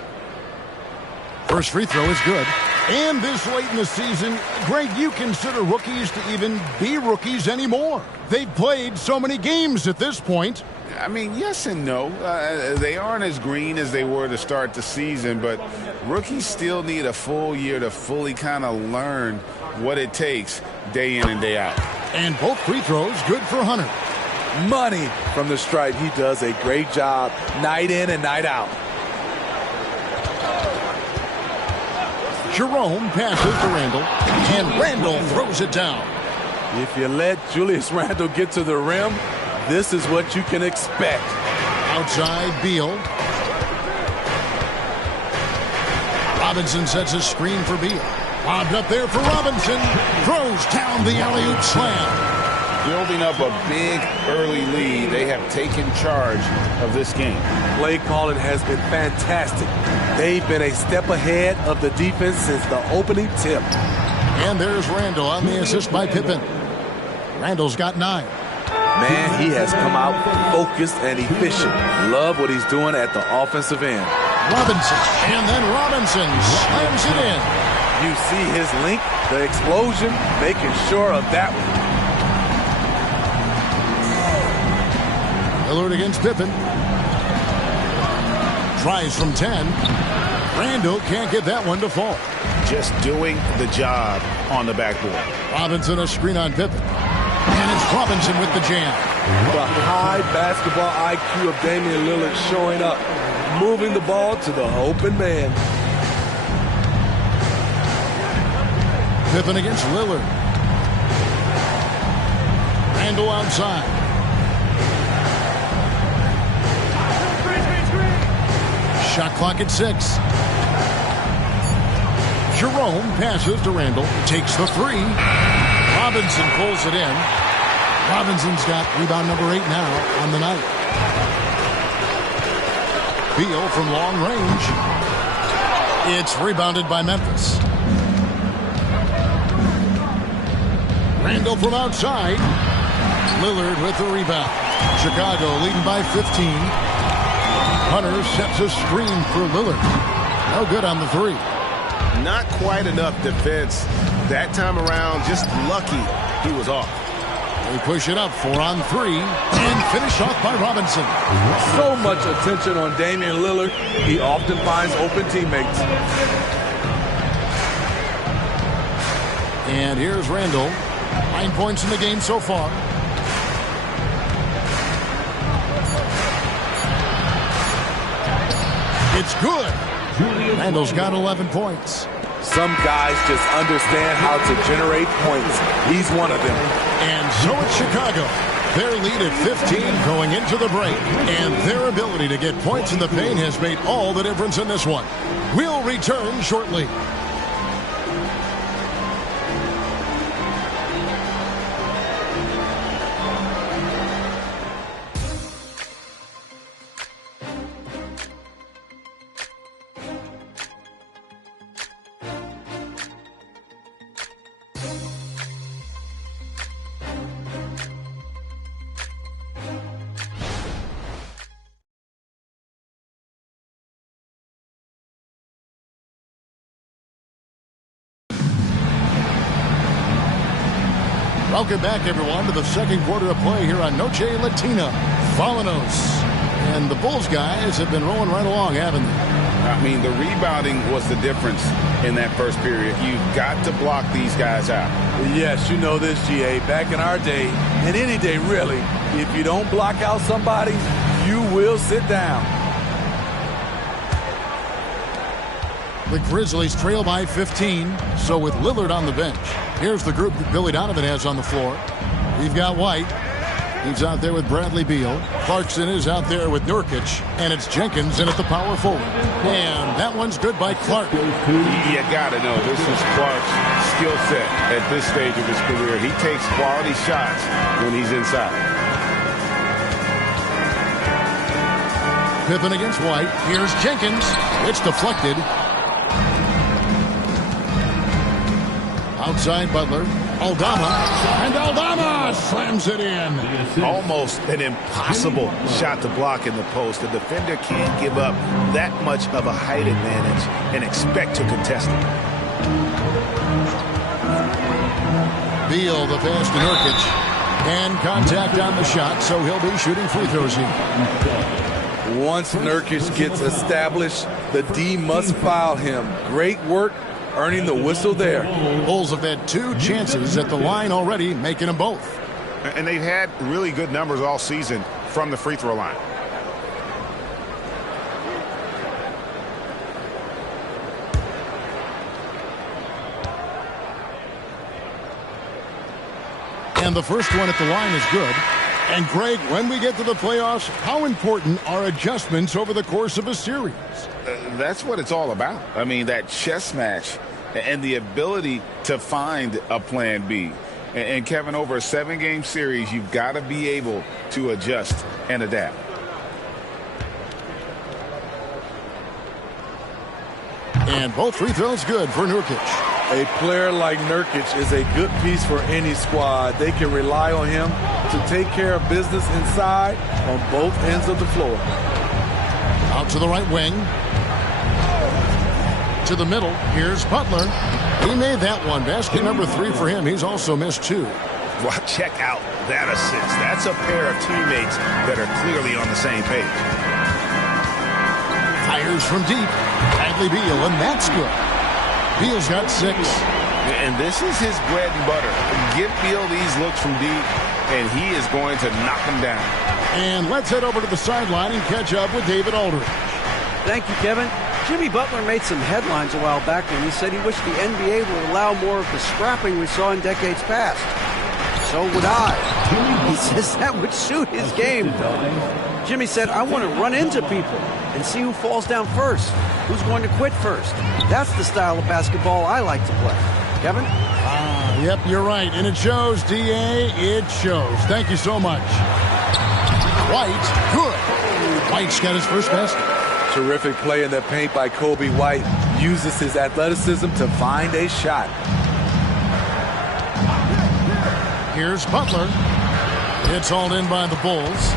First free throw is good. And this late in the season, Greg, you consider rookies to even be rookies anymore. They've played so many games at this point. I mean, yes and no. They aren't as green as they were to start the season, but rookies still need a full year to fully kind of learn what it takes day in and day out. And both free throws good for Hunter. Money from the stripe. He does a great job night in and night out. Jerome passes to Randall, and Randall throws it down. If you let Julius Randle get to the rim, this is what you can expect. Outside, Beal. Robinson sets a screen for Beal. Lobbed up there for Robinson. Throws down the alley-oop slam. Building up a big early lead. They have taken charge of this game. Play calling has been fantastic. They've been a step ahead of the defense since the opening tip. And there's Randall on the assist by Pippen. Randall's got 9. Man, he has come out focused and efficient. Love what he's doing at the offensive end. Robinson, and then Robinson slams it in. You see his link, the explosion, making sure of that one. Lillard against Pippen. Tries from 10. Randall can't get that one to fall. Just doing the job on the backboard. Robinson a screen on Pippen. And it's Robinson with the jam. The high basketball IQ of Damian Lillard showing up, moving the ball to the open man. Pippen against Lillard. Randall outside. Shot clock at 6. Jerome passes to Randall. Takes the 3. Robinson pulls it in. Robinson's got rebound number 8 now on the night. Beal from long range. It's rebounded by Memphis. Randall from outside. Lillard with the rebound. Chicago leading by 15. Hunter sets a screen for Lillard. No good on the 3. Not quite enough defense that time around. Just lucky he was off. They push it up 4 on 3 and finish off by Robinson. So much attention on Damian Lillard. He often finds open teammates. And here's Randall. 9 points in the game so far. It's good. Randall's got 11 points. Some guys just understand how to generate points. He's one of them. And so it's Chicago. Their lead at 15 going into the break. And their ability to get points in the paint has made all the difference in this one. We'll return shortly. Welcome back, everyone, to the second quarter of play here on Noche Latina. Falanos. And the Bulls guys have been rolling right along, haven't they? I mean, the rebounding was the difference in that first period. You've got to block these guys out. Yes, you know this, GA. Back in our day, and any day really, if you don't block out somebody, you will sit down. The Grizzlies trail by 15, so with Lillard on the bench. Here's the group that Billy Donovan has on the floor. We've got White. He's out there with Bradley Beal. Clarkson is out there with Nurkic. And it's Jenkins in at the power forward. And that one's good by Clark. You got to know, this is Clark's skill set at this stage of his career. He takes quality shots when he's inside. Pippen against White. Here's Jenkins. It's deflected. Outside Butler. Aldama. And Aldama slams it in. Almost an impossible shot to block in the post. The defender can't give up that much of a height advantage and expect to contest it. Beal, the pass to Nurkic. And contact on the shot, so he'll be shooting free throws here. Once Nurkic gets established, the D must foul him. Great work earning the whistle there. Bulls have had 2 chances at the line already, making them both. And they've had really good numbers all season from the free throw line. And the first one at the line is good. And Greg, when we get to the playoffs, how important are adjustments over the course of a series? That's what it's all about. I mean, that chess match and the ability to find a plan B. And Kevin, over a 7-game series, you've got to be able to adjust and adapt. And both free throws good for Nurkic. A player like Nurkic is a good piece for any squad. They can rely on him to take care of business inside on both ends of the floor. Out to the right wing. To the middle. Here's Butler. He made that one. Basket number 3 for him. He's also missed 2. Well, check out that assist. That's a pair of teammates that are clearly on the same page. Fires from deep. Bradley Beal, and that's good. Beal's got 6. And this is his bread and butter. Give Beal these looks from deep, and he is going to knock them down. And let's head over to the sideline and catch up with David Aldridge. Thank you, Kevin. Jimmy Butler made some headlines a while back when he said he wished the NBA would allow more of the scrapping we saw in decades past. So would I. He says that would suit his game. Jimmy said, I want to run into people and see who falls down first, who's going to quit first. That's the style of basketball I like to play. Kevin? Yep, you're right. And it shows, D.A., it shows. Thank you so much. White, good. White's got his first basket. Terrific play in the paint by Kobe White. Uses his athleticism to find a shot. Here's Butler. It's hauled in by the Bulls.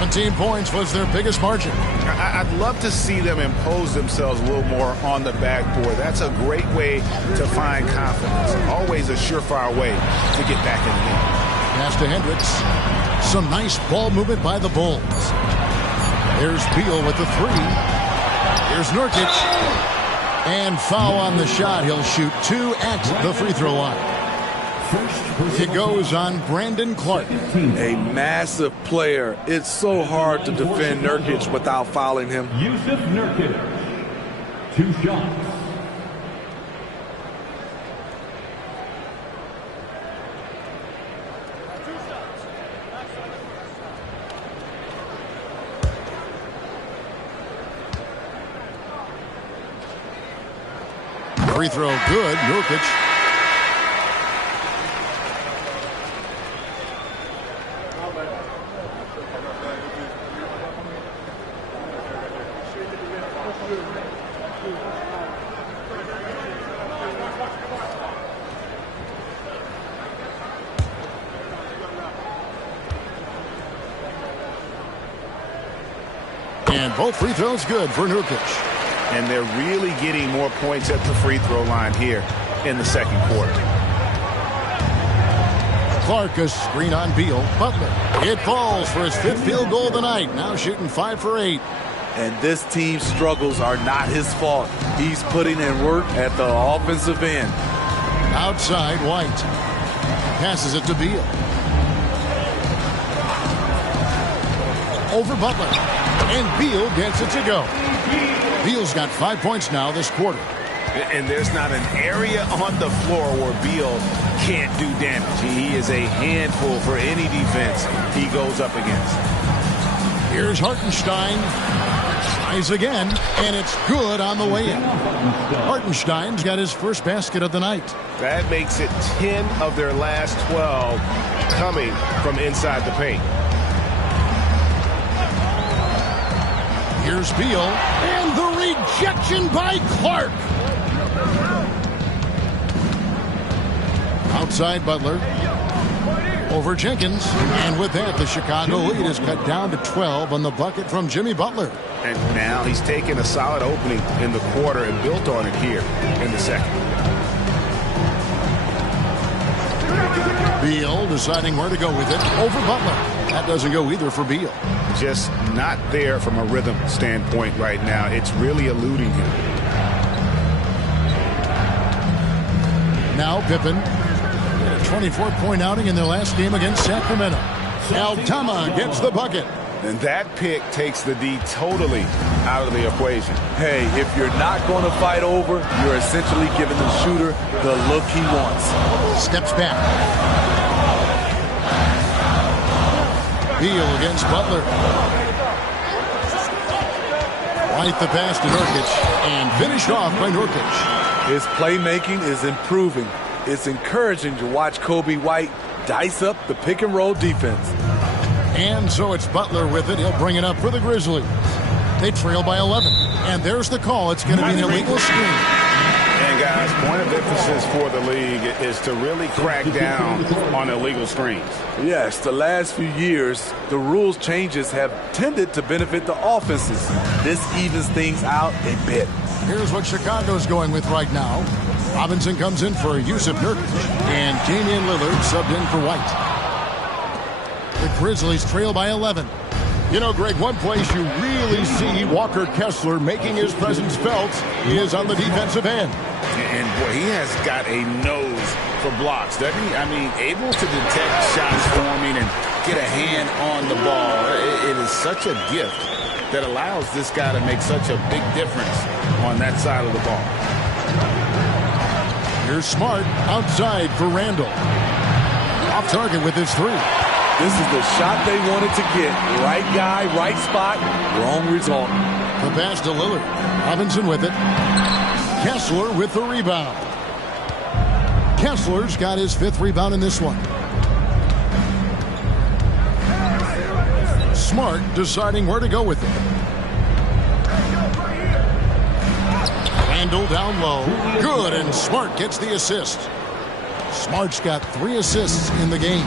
17 points was their biggest margin. I'd love to see them impose themselves a little more on the backboard. That's a great way to find confidence. Always a surefire way to get back in the game. Pass to Hendricks. Some nice ball movement by the Bulls. There's Beal with the three. Here's Nurkic. And foul on the shot. He'll shoot 2 at the free throw line. It goes on Brandon Clark. A massive player. It's so hard to defend Nurkic without fouling him. Yusuf Nurkic. 2 shots. Free throw good. Nurkic. And both free throws good for Nurkic. And they're really getting more points at the free throw line here in the second quarter. Clark, a screen on Beal. Butler. It falls for his 5th field goal of the night. Now shooting 5 for 8. And this team's struggles are not his fault. He's putting in work at the offensive end. Outside, White. Passes it to Beal. Over Butler. And Beal gets it to go. Beal's got 5 points now this quarter. And there's not an area on the floor where Beal can't do damage. He is a handful for any defense he goes up against. Here's Hartenstein. Tries again, and it's good on the way in. Hartenstein's got his first basket of the night. That makes it 10 of their last 12 coming from inside the paint. Here's Beal, and the rejection by Clark. Outside Butler. Over Jenkins. And with that, the Chicago lead is cut down to 12 on the bucket from Jimmy Butler. And now he's taken a solid opening in the quarter and built on it here in the second. Beal deciding where to go with it. Over Butler. That doesn't go either for Beal. Just not there from a rhythm standpoint right now. It's really eluding him. Now Pippen. A 24-point outing in their last game against Sacramento. Altama gets the bucket. And that pick takes the D totally out of the equation. Hey, if you're not going to fight over, you're essentially giving the shooter the look he wants. Steps back. Beal against Butler. White the pass to Nurkic and finished off by Nurkic. His playmaking is improving. It's encouraging to watch Kobe White dice up the pick and roll defense. And so it's Butler with it. He'll bring it up for the Grizzlies. They trail by 11. And there's the call. It's going to be an illegal screen. And guys, point of emphasis for the league is to really crack down on illegal screens. Yes, the last few years, the rules changes have tended to benefit the offenses. This evens things out a bit. Here's what Chicago's going with right now. Robinson comes in for Yusuf Nurkic. And Damian Lillard subbed in for White. The Grizzlies trail by 11. You know, Greg, one place you really see Walker Kessler making his presence felt is on the defensive end. And boy, he has got a nose for blocks, doesn't he? I mean, able to detect shots forming and get a hand on the ball. It is such a gift that allows this guy to make such a big difference on that side of the ball. Here's Smart outside for Randall. Off target with his three. This is the shot they wanted to get. Right guy, right spot, wrong result. The pass to Lillard. Robinson with it. Kessler with the rebound. Kessler's got his 5th rebound in this one. Smart deciding where to go with it. Randall down low. Good, and Smart gets the assist. Smart's got 3 assists in the game.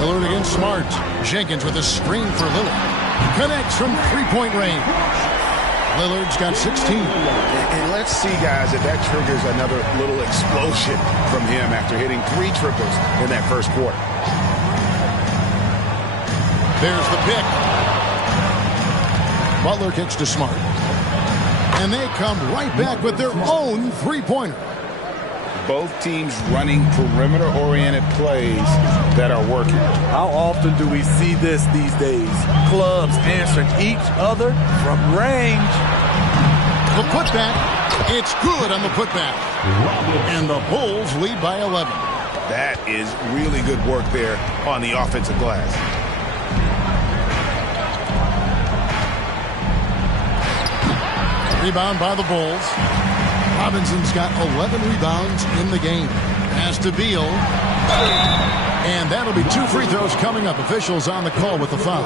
Lillard against Smart. Jenkins with a screen for Lillard. Connects from 3-point range. Lillard's got 16. And let's see, guys, if that triggers another little explosion from him after hitting 3 triples in that first quarter. There's the pick. Butler kicks to Smart. And they come right back with their own three-pointer. Both teams running perimeter-oriented plays that are working. How often do we see this these days? Clubs answering each other from range. The putback. It's good on the putback. And the Bulls lead by 11. That is really good work there on the offensive glass. Rebound by the Bulls. Robinson's got 11 rebounds in the game. Pass to Beal. And that'll be 2 free throws coming up. Officials on the call with the foul.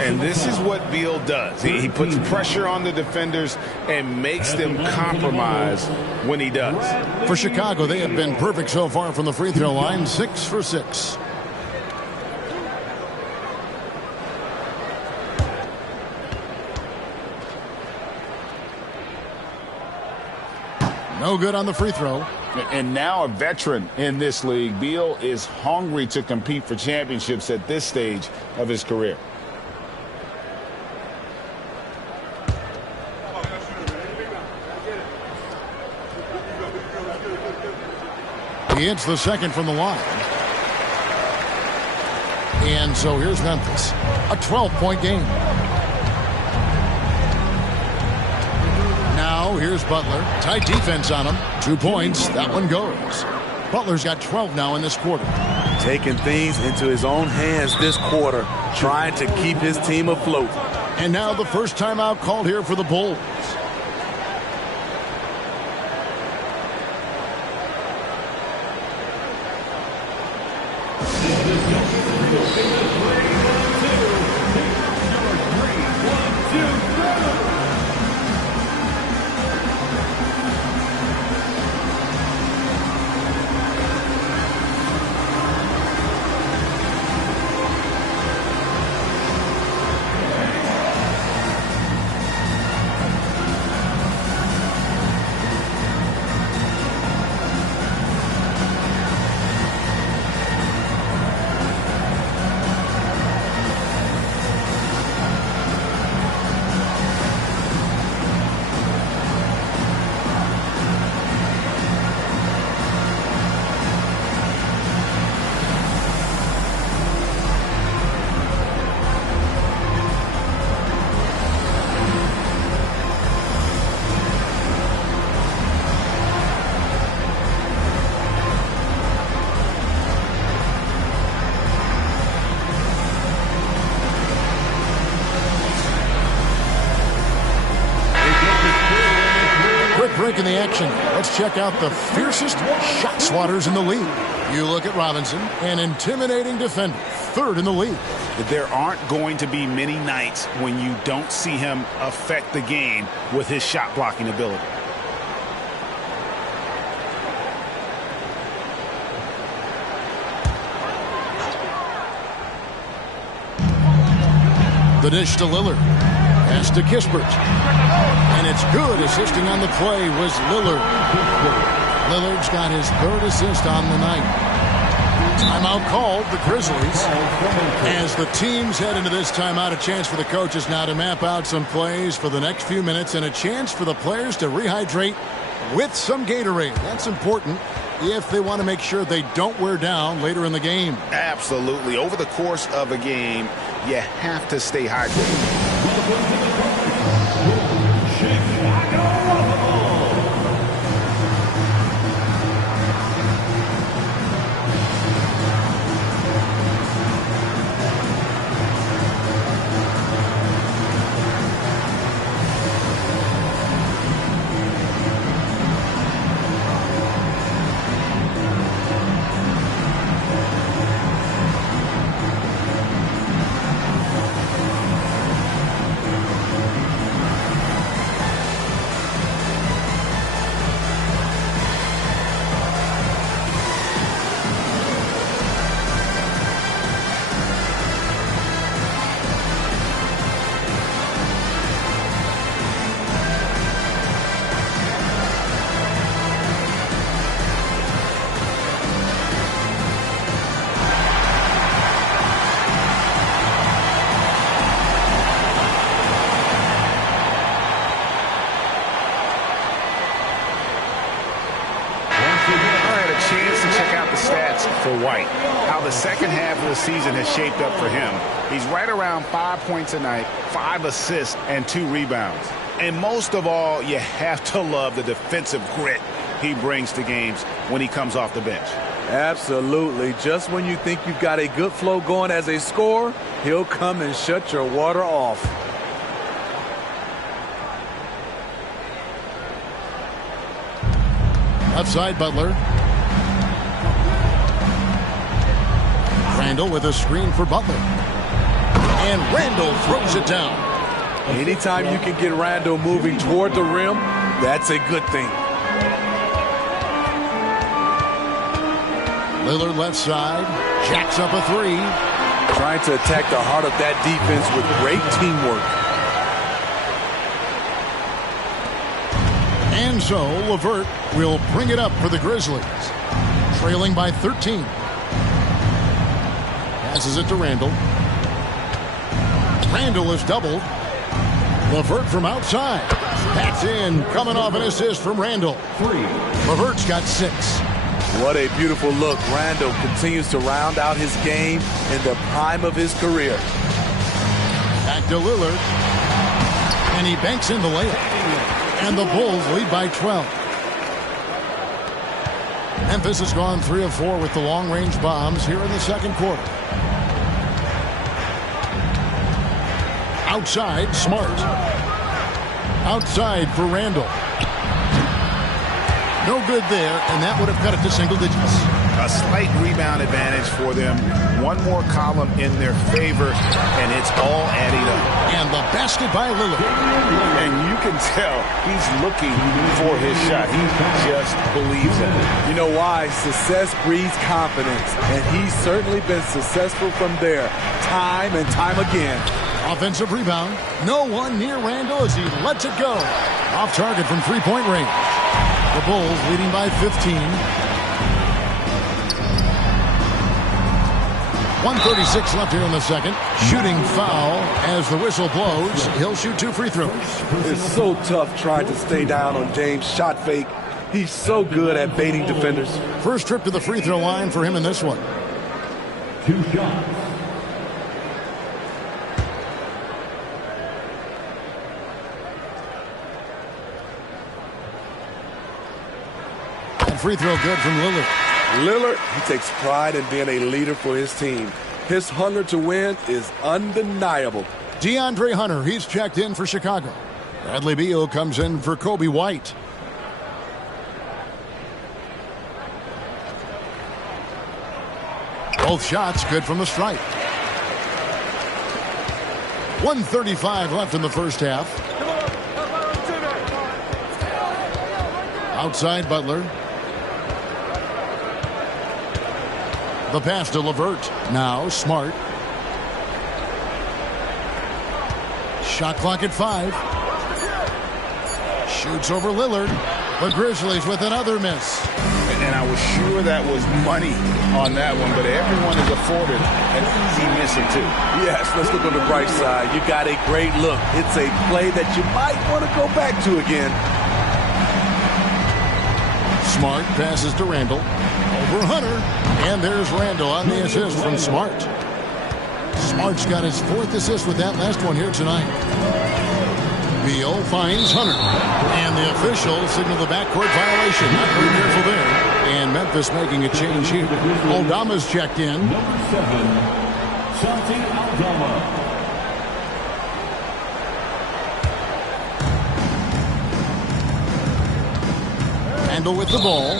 And this is what Beal does. He puts pressure on the defenders and makes them compromise when he does. For Chicago, they have been perfect so far from the free throw line. 6 for 6. No good on the free throw. And now a veteran in this league, Beal is hungry to compete for championships at this stage of his career. He hits the second from the line. And so here's Memphis. A 12-point game. Now here's Butler. Tight defense on him. 2 points. That one goes. Butler's got 12 now in this quarter. Taking things into his own hands this quarter, trying to keep his team afloat. And now the first timeout called here for the Bulls. Break in the action. Let's check out the fiercest shot swatters in the league. You look at Robinson, an intimidating defender, 3rd in the league. There aren't going to be many nights when you don't see him affect the game with his shot blocking ability. The dish to Lillard. Pass to Kispert. And it's good. Assisting on the play was Lillard. Lillard's got his 3rd assist on the night. Timeout called, the Grizzlies. As the teams head into this timeout, a chance for the coaches now to map out some plays for the next few minutes and a chance for the players to rehydrate with some Gatorade. That's important if they want to make sure they don't wear down later in the game. Absolutely. Over the course of a game, you have to stay hydrated. stats for White, how the second half of the season has shaped up for him. He's right around 5 points a night, 5 assists, and 2 rebounds. And most of all, you have to love the defensive grit he brings to games when he comes off the bench. Absolutely. Just when you think you've got a good flow going as a scorer, he'll come and shut your water off. Left side, Butler. Randall with a screen for Butler. And Randall throws it down. Anytime you can get Randall moving toward the rim, that's a good thing. Lillard left side. Jacks up a 3. Trying to attack the heart of that defense with great teamwork. And so LeVert will bring it up for the Grizzlies. Trailing by 13. Passes it to Randall. Randall is doubled. LeVert from outside. That's in. Coming off an assist from Randall. 3. LeVert's got 6. What a beautiful look. Randall continues to round out his game in the prime of his career. Back to Lillard. And he banks in the layup. And the Bulls lead by 12. Memphis has gone 3 of 4 with the long-range bombs here in the second quarter. Outside, Smart. Outside for Randall. No good there, and that would have cut it to single digits. A slight rebound advantage for them. One more column in their favor, and it's all adding up. And the basket by Lillard. And you can tell he's looking for his shot. He just believes in it. You know why? Success breeds confidence, and he's certainly been successful from there, time and time again. Offensive rebound. No one near Randall as he lets it go. Off target from three-point range. The Bulls leading by 15. 1:36 left here in the second. Shooting foul as the whistle blows. He'll shoot 2 free throws. It's so tough trying to stay down on James' shot fake. He's so good at baiting defenders. First trip to the free throw line for him in this one. 2 shots. Free throw good from Lillard. Lillard, he takes pride in being a leader for his team. His hunger to win is undeniable. DeAndre Hunter, he's checked in for Chicago. Bradley Beal comes in for Kobe White. Both shots good from the stripe. 1:35 left in the first half. Outside Butler. The pass to LeVert. Now Smart. Shot clock at 5. Shoots over Lillard. The Grizzlies with another miss. And I was sure that was money on that one, but everyone is afforded an easy miss or two. Yes, let's look on the bright side. You got a great look. It's a play that you might want to go back to again. Smart passes to Randall. Over Hunter. And there's Randall on the assist from Smart. Smart's got his 4th assist with that last one here tonight. Beal finds Hunter. And the officials signal the backcourt violation. Not very careful there. And Memphis making a change here. Aldama's checked in. Number 7, Santi Aldama. Randall with the ball.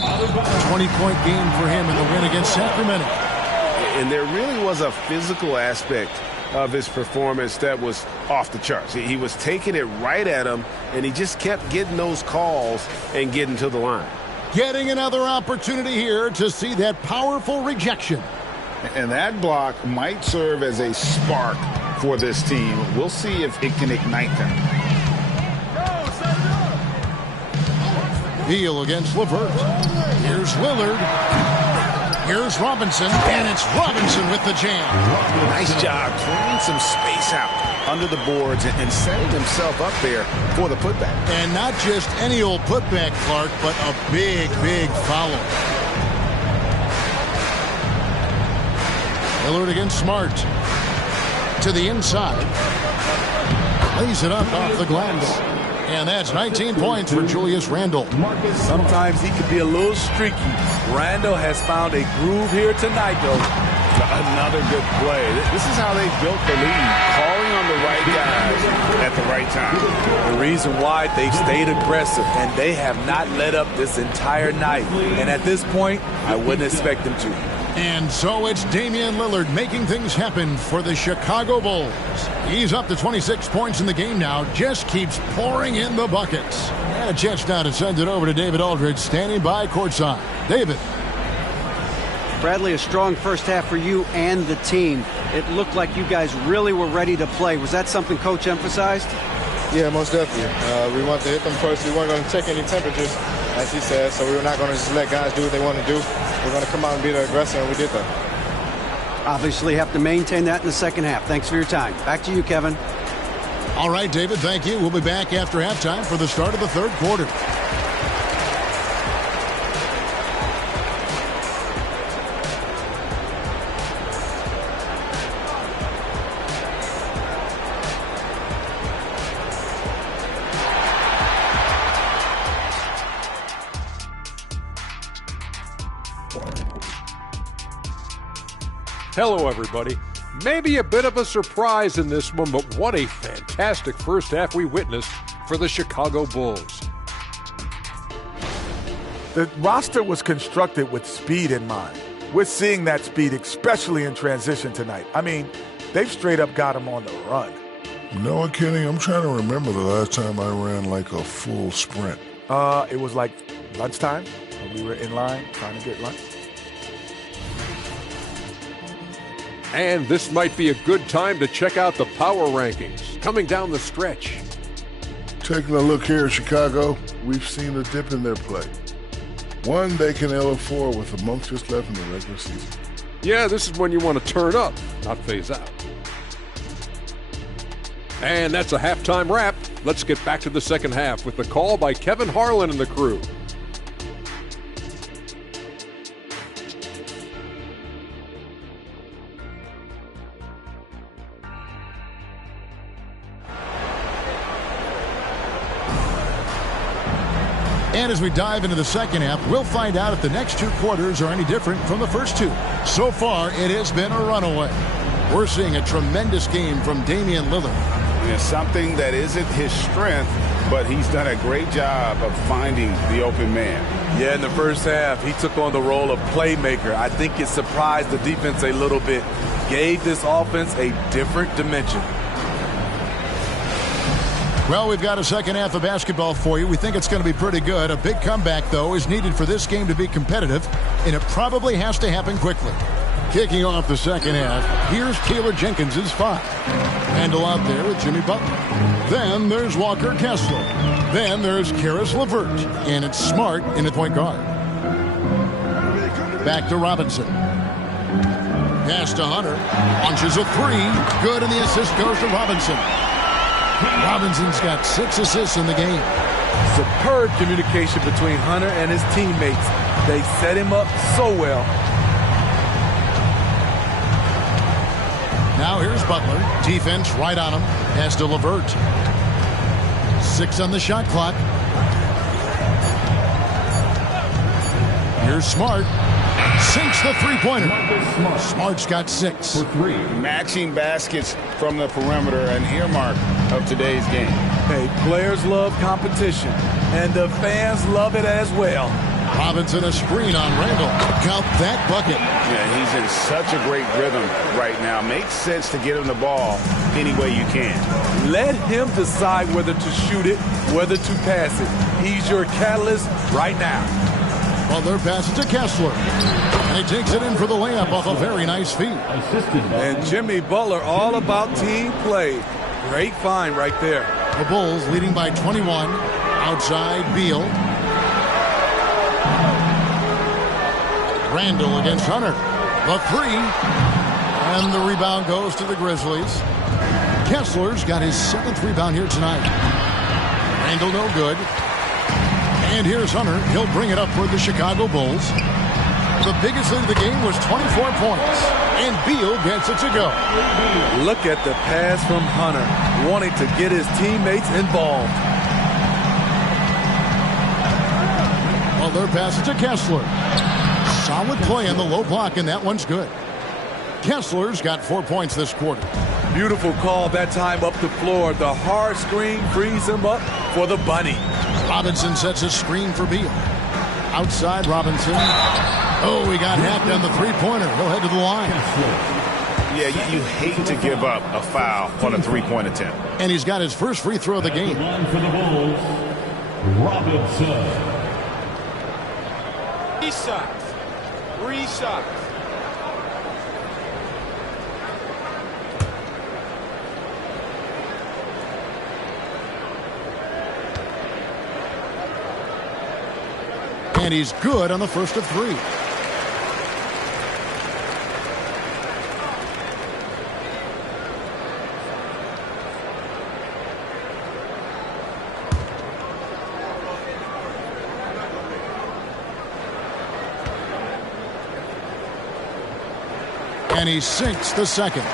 20-point game for him in the win against Sacramento. And there really was a physical aspect of his performance that was off the charts. He was taking it right at him, and he just kept getting those calls and getting to the line. Getting another opportunity here to see that powerful rejection. And that block might serve as a spark for this team. We'll see if it can ignite them. Beal against LeVert. Here's Lillard. Here's Robinson, and it's Robinson with the jam. Nice job clearing some space out under the boards and setting himself up there for the putback. And not just any old putback, Clark, but a big, big follow. Lillard against Smart. To the inside. Lays it up off the glass. And that's 19 points for Julius Randle. Sometimes he can be a little streaky. Randle has found a groove here tonight, though. Another good play. This is how they built the lead, calling on the right guys at the right time. The reason why they've stayed aggressive, and they have not let up this entire night. And at this point, I wouldn't expect them to. And so it's Damian Lillard making things happen for the Chicago Bulls. He's up to 26 points in the game now, just keeps pouring in the buckets. And a chance now to send it over to David Aldridge, standing by courtside. David. Bradley, a strong first half for you and the team. It looked like you guys really were ready to play. Was that something Coach emphasized? Yeah, most definitely. We wanted to hit them first. We weren't going to take any temperatures, as he said, so we were not going to just let guys do what they want to do. We're going to come out and be the aggressor, and we did that. Obviously have to maintain that in the second half. Thanks for your time. Back to you, Kevin. All right, David, thank you. We'll be back after halftime for the start of the third quarter. Hello, everybody. Maybe a bit of a surprise in this one, but what a fantastic first half we witnessed for the Chicago Bulls. The roster was constructed with speed in mind. We're seeing that speed, especially in transition tonight. I mean, they've straight up got him on the run. You know what, Kenny? I'm trying to remember the last time I ran like a full sprint. It was like lunchtime when we were in line trying to get lunch. And this might be a good time to check out the power rankings coming down the stretch. Taking a look here at Chicago, we've seen a dip in their play. One they can ill afford with a month just left in the regular season. Yeah, this is when you want to turn up, not phase out. And that's a halftime wrap. Let's get back to the second half with the call by Kevin Harlan and the crew. And as we dive into the second half, we'll find out if the next two quarters are any different from the first two. So far, it has been a runaway. We're seeing a tremendous game from Damian Lillard. It's something that isn't his strength, but he's done a great job of finding the open man. Yeah, in the first half, he took on the role of playmaker. I think it surprised the defense a little bit, gave this offense a different dimension. Well, we've got a second half of basketball for you. We think it's going to be pretty good. A big comeback, though, is needed for this game to be competitive, and it probably has to happen quickly. Kicking off the second half, here's Taylor Jenkins' five. Randle out there with Jimmy Butler. Then there's Walker Kessler. Then there's Karis LeVert, and it's Smart in the point guard. Back to Robinson. Pass to Hunter. Launches a three. Good, and the assist goes to Robinson. Robinson's got 6 assists in the game. Superb communication between Hunter and his teammates. They set him up so well. Now here's Butler. Defense right on him. Pass to LeVert. 6 on the shot clock. Here's Smart. Sinks the three-pointer. Smart's got 6. Matching baskets from the perimeter, an earmark of today's game. Hey, players love competition, and the fans love it as well. Robinson a screen on Randle. Count that bucket. Yeah, he's in such a great rhythm right now. Makes sense to get him the ball any way you can. Let him decide whether to shoot it, whether to pass it. He's your catalyst right now. Butler passes to Kessler. And he takes it in for the layup off a very nice feed. And Jimmy Butler all about team play. Great find right there. The Bulls leading by 21. Outside Beal. Randle against Hunter. The three. And the rebound goes to the Grizzlies. Kessler's got his 7th rebound here tonight. Randle no good. And here's Hunter. He'll bring it up for the Chicago Bulls. The biggest lead of the game was 24 points, and Beal gets it to go. Look at the pass from Hunter, wanting to get his teammates involved. Butler passes to Kessler. Solid play on the low block, and that one's good. Kessler's got 4 points this quarter. Beautiful call that time up the floor. The hard screen frees him up for the bunny. Robinson sets a screen for Beal. Outside Robinson. Oh, he got hacked on the three-pointer. He'll head to the line. Yeah, you hate to give up a foul on a three-point attempt. And he's got his first free throw of the game. Line for the Bulls, Robinson. 3 shots. 3 shots. And he's good on the first of 3. And he sinks the second.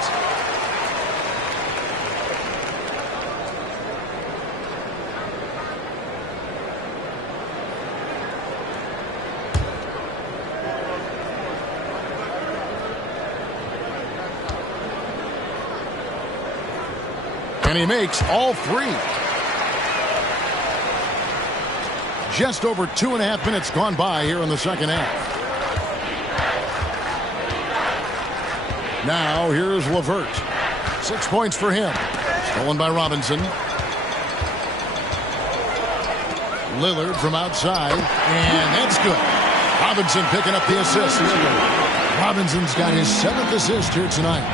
And he makes all 3. Just over 2.5 minutes gone by here in the second half. Now here's LeVert. 6 points for him. Stolen by Robinson. Lillard from outside. And that's good. Robinson picking up the assist. Robinson's got his 7th assist here tonight.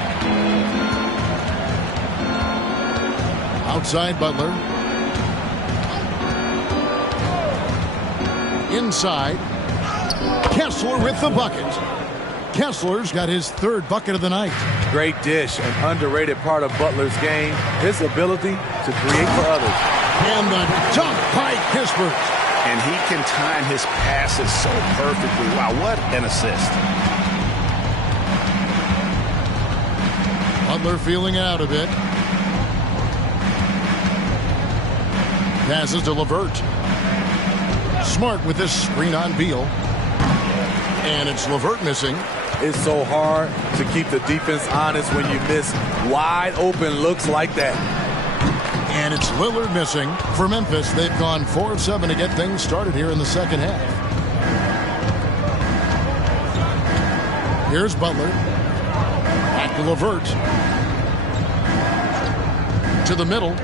Outside Butler. Inside. Kessler with the bucket. Kessler's got his 3rd bucket of the night. Great dish, an underrated part of Butler's game, his ability to create for others. And the dunk by Kispert. And he can time his passes so perfectly. Wow, what an assist. Butler feeling it out a bit. Passes to LeVert. Smart with this screen on Beal. And it's LeVert missing. It's so hard to keep the defense honest when you miss wide open looks like that. And it's Lillard missing. For Memphis, they've gone 4 of 7 to get things started here in the second half. Here's Butler. Back to LeVert. To the middle.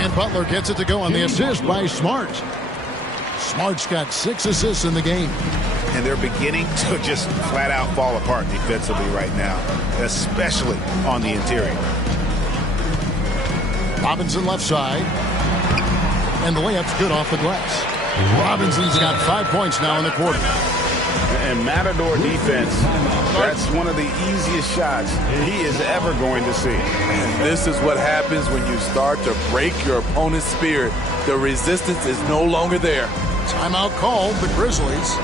And Butler gets it to go on the assist by Smart. Smart's got 6 assists in the game. And they're beginning to just flat out fall apart defensively right now, especially on the interior. Robinson left side. And the layup's good off the glass. Robinson's got 5 points now in the quarter. And Matador defense, that's one of the easiest shots he is ever going to see. And this is what happens when you start to break your opponent's spirit. The resistance is no longer there. Timeout called, the Grizzlies.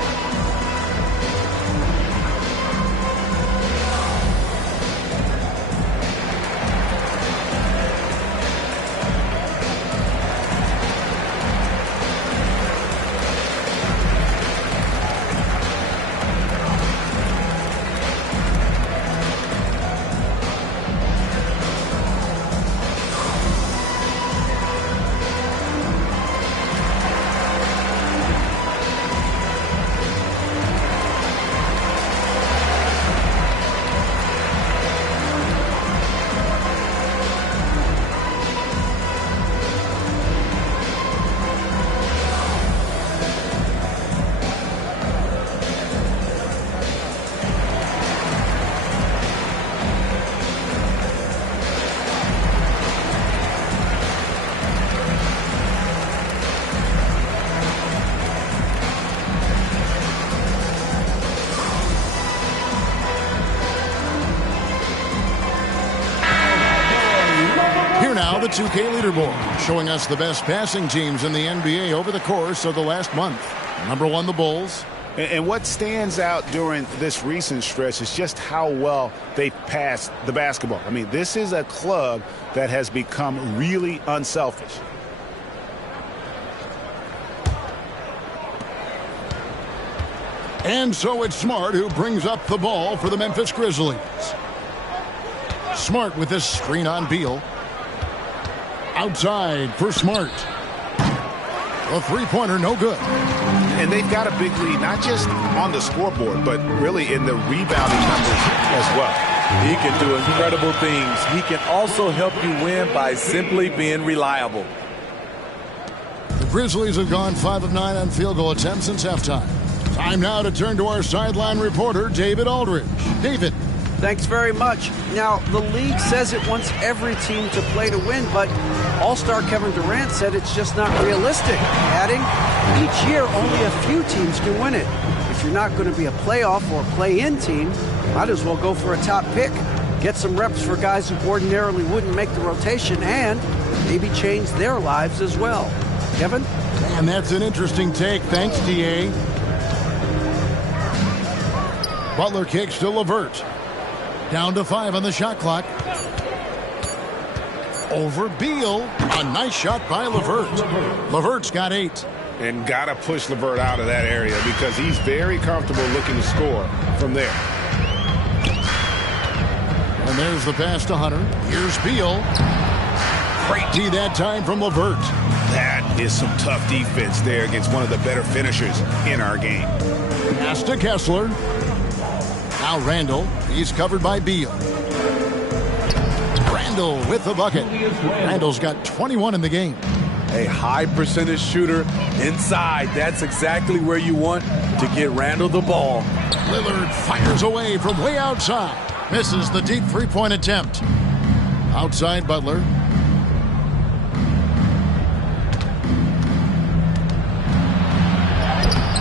Now the 2K leaderboard, showing us the best passing teams in the NBA over the course of the last month. Number 1, the Bulls. And what stands out during this recent stretch is just how well they passed the basketball. I mean, this is a club that has become really unselfish. And so it's Smart who brings up the ball for the Memphis Grizzlies. Smart with this screen on Beal. Outside for Smart. A three-pointer, no good. And they've got a big lead, not just on the scoreboard, but really in the rebounding numbers as well. He can do incredible things. He can also help you win by simply being reliable. The Grizzlies have gone 5 of 9 on field goal attempts since halftime. Time now to turn to our sideline reporter, David Aldridge. David. Thanks very much. Now, the league says it wants every team to play to win, but All-Star Kevin Durant said it's just not realistic, adding, each year only a few teams can win it. If you're not going to be a playoff or play-in team, might as well go for a top pick, get some reps for guys who ordinarily wouldn't make the rotation, and maybe change their lives as well. Kevin? And that's an interesting take. Thanks, D.A. Butler kicks to LeVert. Down to 5 on the shot clock. Over Beal. A nice shot by LeVert. LeVert's got 8. And got to push LeVert out of that area because he's very comfortable looking to score from there. And there's the pass to Hunter. Here's Beal. Great D that time from LeVert. That is some tough defense there against one of the better finishers in our game. Pass to Kessler. Now Randall. He's covered by Beal. Randall with the bucket. Randall's got 21 in the game. A high percentage shooter inside. That's exactly where you want to get Randall the ball. Lillard fires away from way outside. Misses the deep three-point attempt. Outside Butler.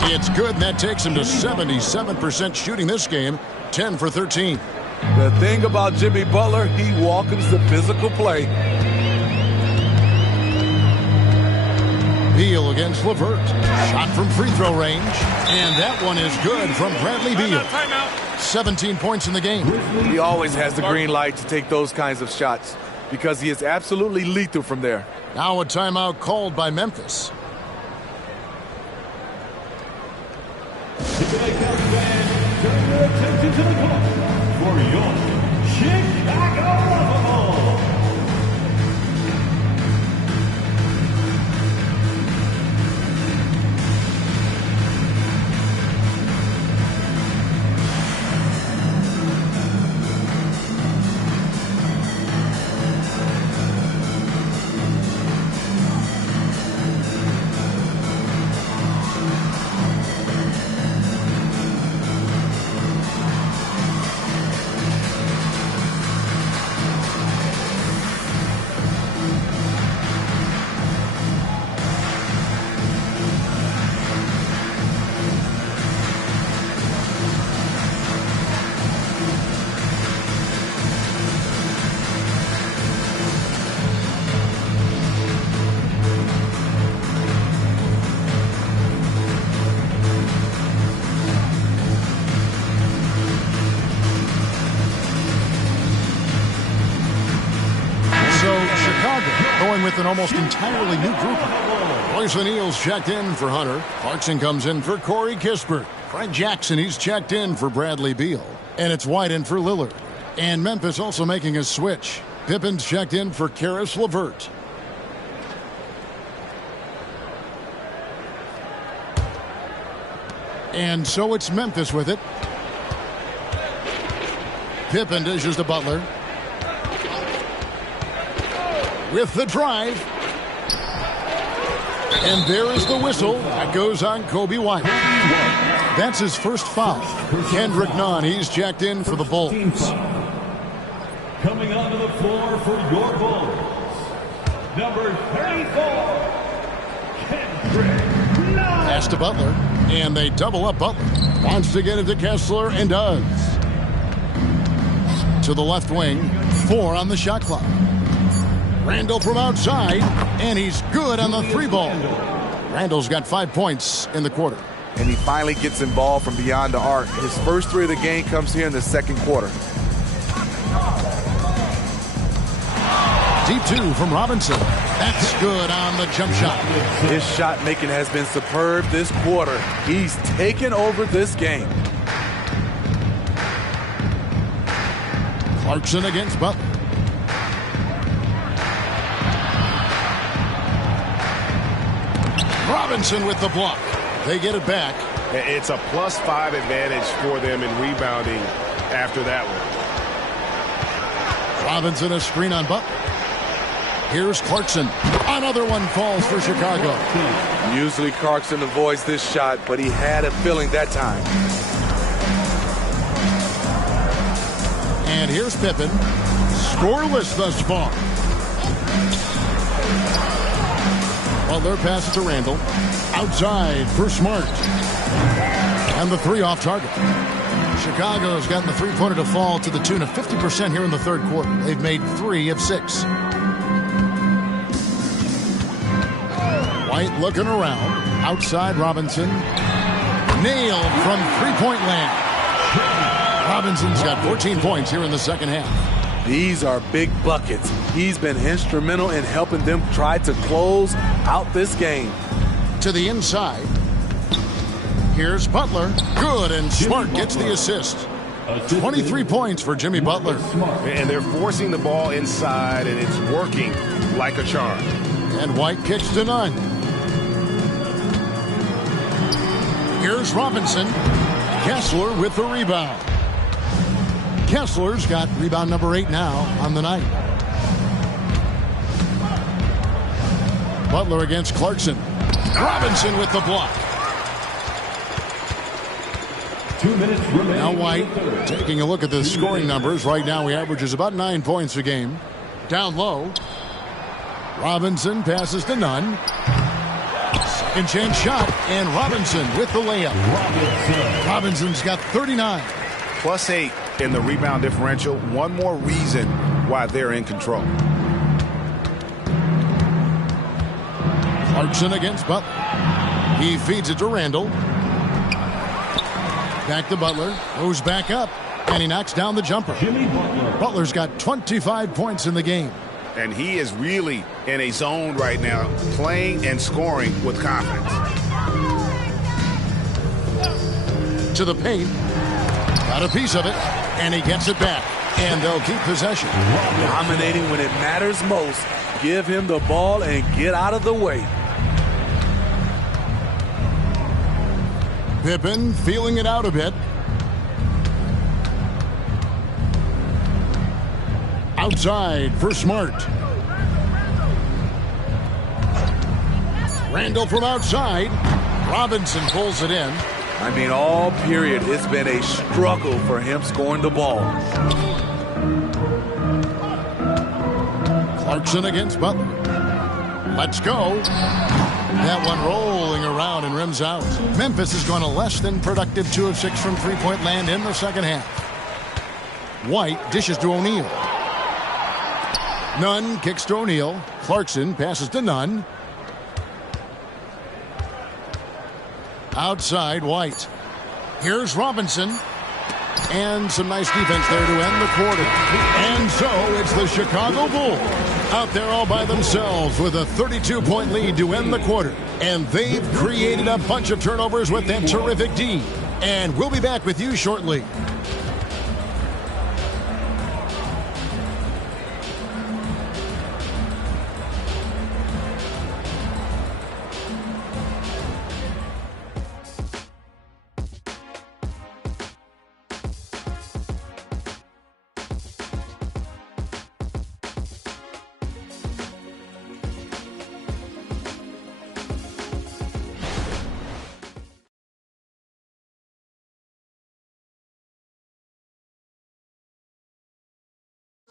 It's good, and that takes him to 77% shooting this game. 10 for 13. The thing about Jimmy Butler, he welcomes the physical play. Beal against LeVert. Shot from free throw range. And that one is good from Bradley Beal. 17 points in the game. He always has the green light to take those kinds of shots because he is absolutely lethal from there. Now a timeout called by Memphis. Turn your attention to the court for your Chicago Bulls. Going with an almost entirely new group. Royce O'Neal's checked in for Hunter. Clarkson comes in for Corey Kispert. Fred Jackson, he's checked in for Bradley Beal. And it's White in for Lillard. And Memphis also making a switch. Pippen's checked in for Karis LeVert. And so it's Memphis with it. Pippen dishes to Butler. With the drive. And there is the whistle. That goes on Kobe White. That's his first foul. Kendrick Nunn, he's checked in for the Bulls. Coming onto the floor for your Bulls, number 34, Kendrick Nunn. Pass to Butler. And they double up Butler. Wants to get it to Kessler and does. To the left wing. 4 on the shot clock. Randall from outside, and he's good on the 3 ball. Randall's got 5 points in the quarter. and he finally gets involved from beyond the arc. His first 3 of the game comes here in the second quarter. Deep 2 from Robinson. That's good on the jump shot. His shot making has been superb this quarter. He's taken over this game. Clarkson against Butler. Robinson with the block. They get it back. It's a +5 advantage for them in rebounding after that one. Robinson a screen on Butler. Here's Clarkson. Another one falls for Chicago. Usually Clarkson avoids this shot, but he had a feeling that time. And here's Pippen. Scoreless thus far. Butler passes to Randall. Outside for Smart. And the 3 off target. Chicago's gotten the three-pointer to fall to the tune of 50% here in the third quarter. They've made 3 of 6. White looking around. Outside Robinson. Nailed from three-point land. Robinson's got 14 points here in the second half. These are big buckets. He's been instrumental in helping them try to close out this game. To the inside. Here's Butler. Good, and Smart gets the assist. 23 points for Jimmy Butler. And they're forcing the ball inside, and it's working like a charm. And White kicks to none. Here's Robinson. Kessler with the rebound. Kessler's got rebound number 8 now on the night. Butler against Clarkson. Robinson with the block. 2 minutes remaining. Now White taking a look at the scoring numbers. Right now he averages about 9 points a game. Down low. Robinson passes to Nunn. Second chance shot, and Robinson with the layup. Robinson's got 39. +8 in the rebound differential. One more reason why they're in control. Clarkson against Butler. He feeds it to Randall. Back to Butler. Goes back up, and he knocks down the jumper. Jimmy Butler. Butler's got 25 points in the game. And he is really in a zone right now, playing and scoring with confidence. To the paint. Got a piece of it, and he gets it back. And they'll keep possession. Dominating when it matters most. Give him the ball and get out of the way. Pippen feeling it out a bit. Outside for Smart. Randall from outside. Robinson pulls it in. I mean, all period, it's been a struggle for him scoring the ball. Clarkson against Butler. Let's go. That one rolling around and rims out. Memphis has gone a less than productive 2 of 6 from three-point land in the second half. White dishes to O'Neal. Nunn kicks to O'Neal. Clarkson passes to Nunn. Outside White. Here's Robinson. And some nice defense there to end the quarter. And so it's the Chicago Bulls out there all by themselves with a 32-point lead to end the quarter. And they've created a bunch of turnovers with that terrific D. And we'll be back with you shortly.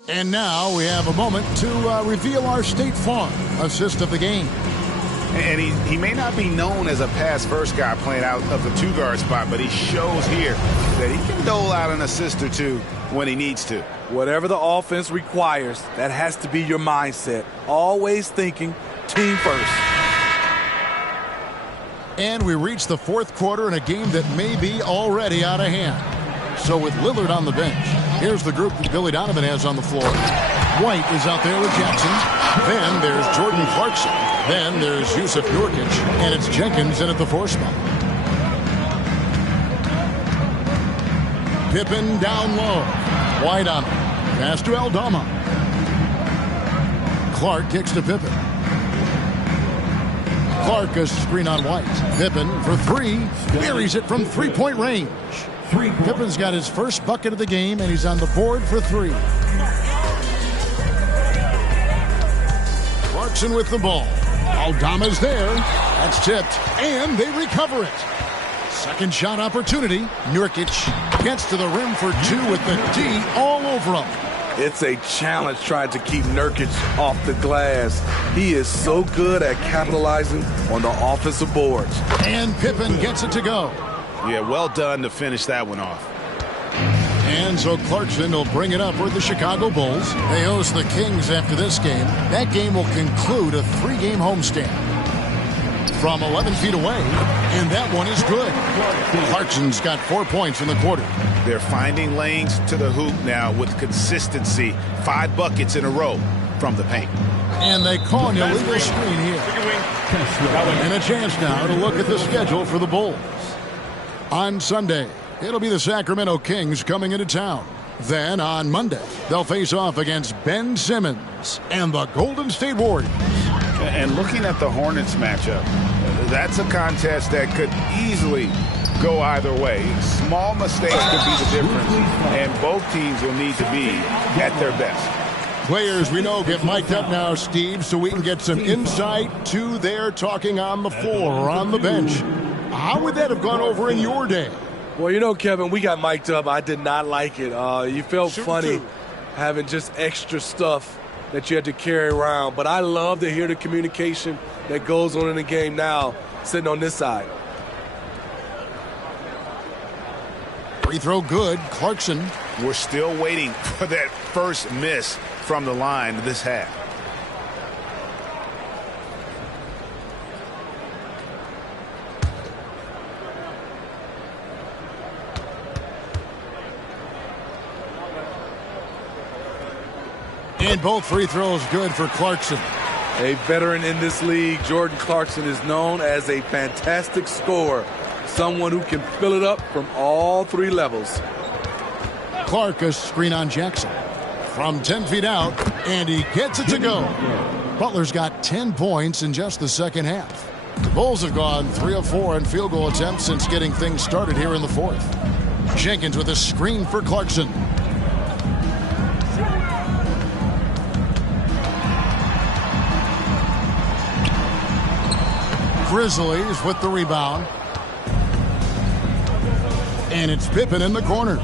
And now we have a moment to reveal our State Farm assist of the game. And he may not be known as a pass-first guy playing out of the two-guard spot, but he shows here that he can dole out an assist or two when he needs to. Whatever the offense requires, that has to be your mindset. Always thinking team first. And we reach the fourth quarter in a game that may be already out of hand. So with Lillard on the bench, here's the group that Billy Donovan has on the floor. White is out there with Jackson. Then there's Jordan Clarkson. Then there's Yusuf Nurkic. And it's Jenkins in at the 4 spot. Pippen down low. White on him. Pass to Aldama. Clark kicks to Pippen. Clark a screen on White. Pippen for 3. Buries it from 3-point range. Pippen's got his first bucket of the game, and he's on the board for 3. Clarkson with the ball. Aldama's there. That's tipped, and they recover it. Second shot opportunity. Nurkic gets to the rim for 2 with the D all over him. It's a challenge trying to keep Nurkic off the glass. He is so good at capitalizing on the offensive boards. And Pippen gets it to go. Yeah, well done to finish that one off. And so Clarkson will bring it up for the Chicago Bulls. They host the Kings after this game. That game will conclude a 3-game homestand. From 11 feet away, and that one is good. Clarkson's got 4 points in the quarter. They're finding lanes to the hoop now with consistency. 5 buckets in a row from the paint. And they call an illegal screen here. And a chance now to look at the schedule for the Bulls. On Sunday, it'll be the Sacramento Kings coming into town. Then on Monday, they'll face off against Ben Simmons and the Golden State Warriors. And looking at the Hornets matchup, that's a contest that could easily go either way. Small mistakes could be the difference, and both teams will need to be at their best. Players we know get mic'd up now, Steve, so we can get some insight to their talking on the floor or on the bench. How would that have gone over in your day? Well, you know, Kevin, we got mic'd up. I did not like it. You felt funny having just extra stuff that you had to carry around. But I love to hear the communication that goes on in the game now, sitting on this side. Free throw good. Clarkson. We're still waiting for that first miss from the line this half. And both free throws good for Clarkson. A veteran in this league, Jordan Clarkson is known as a fantastic scorer. Someone who can fill it up from all 3 levels. Clark a screen on Jackson. From 10 feet out, and he gets it to go. Butler's got 10 points in just the second half. The Bulls have gone 3 of 4 in field goal attempts since getting things started here in the fourth. Jenkins with a screen for Clarkson. Grizzlies with the rebound. And it's Pippen in the corner.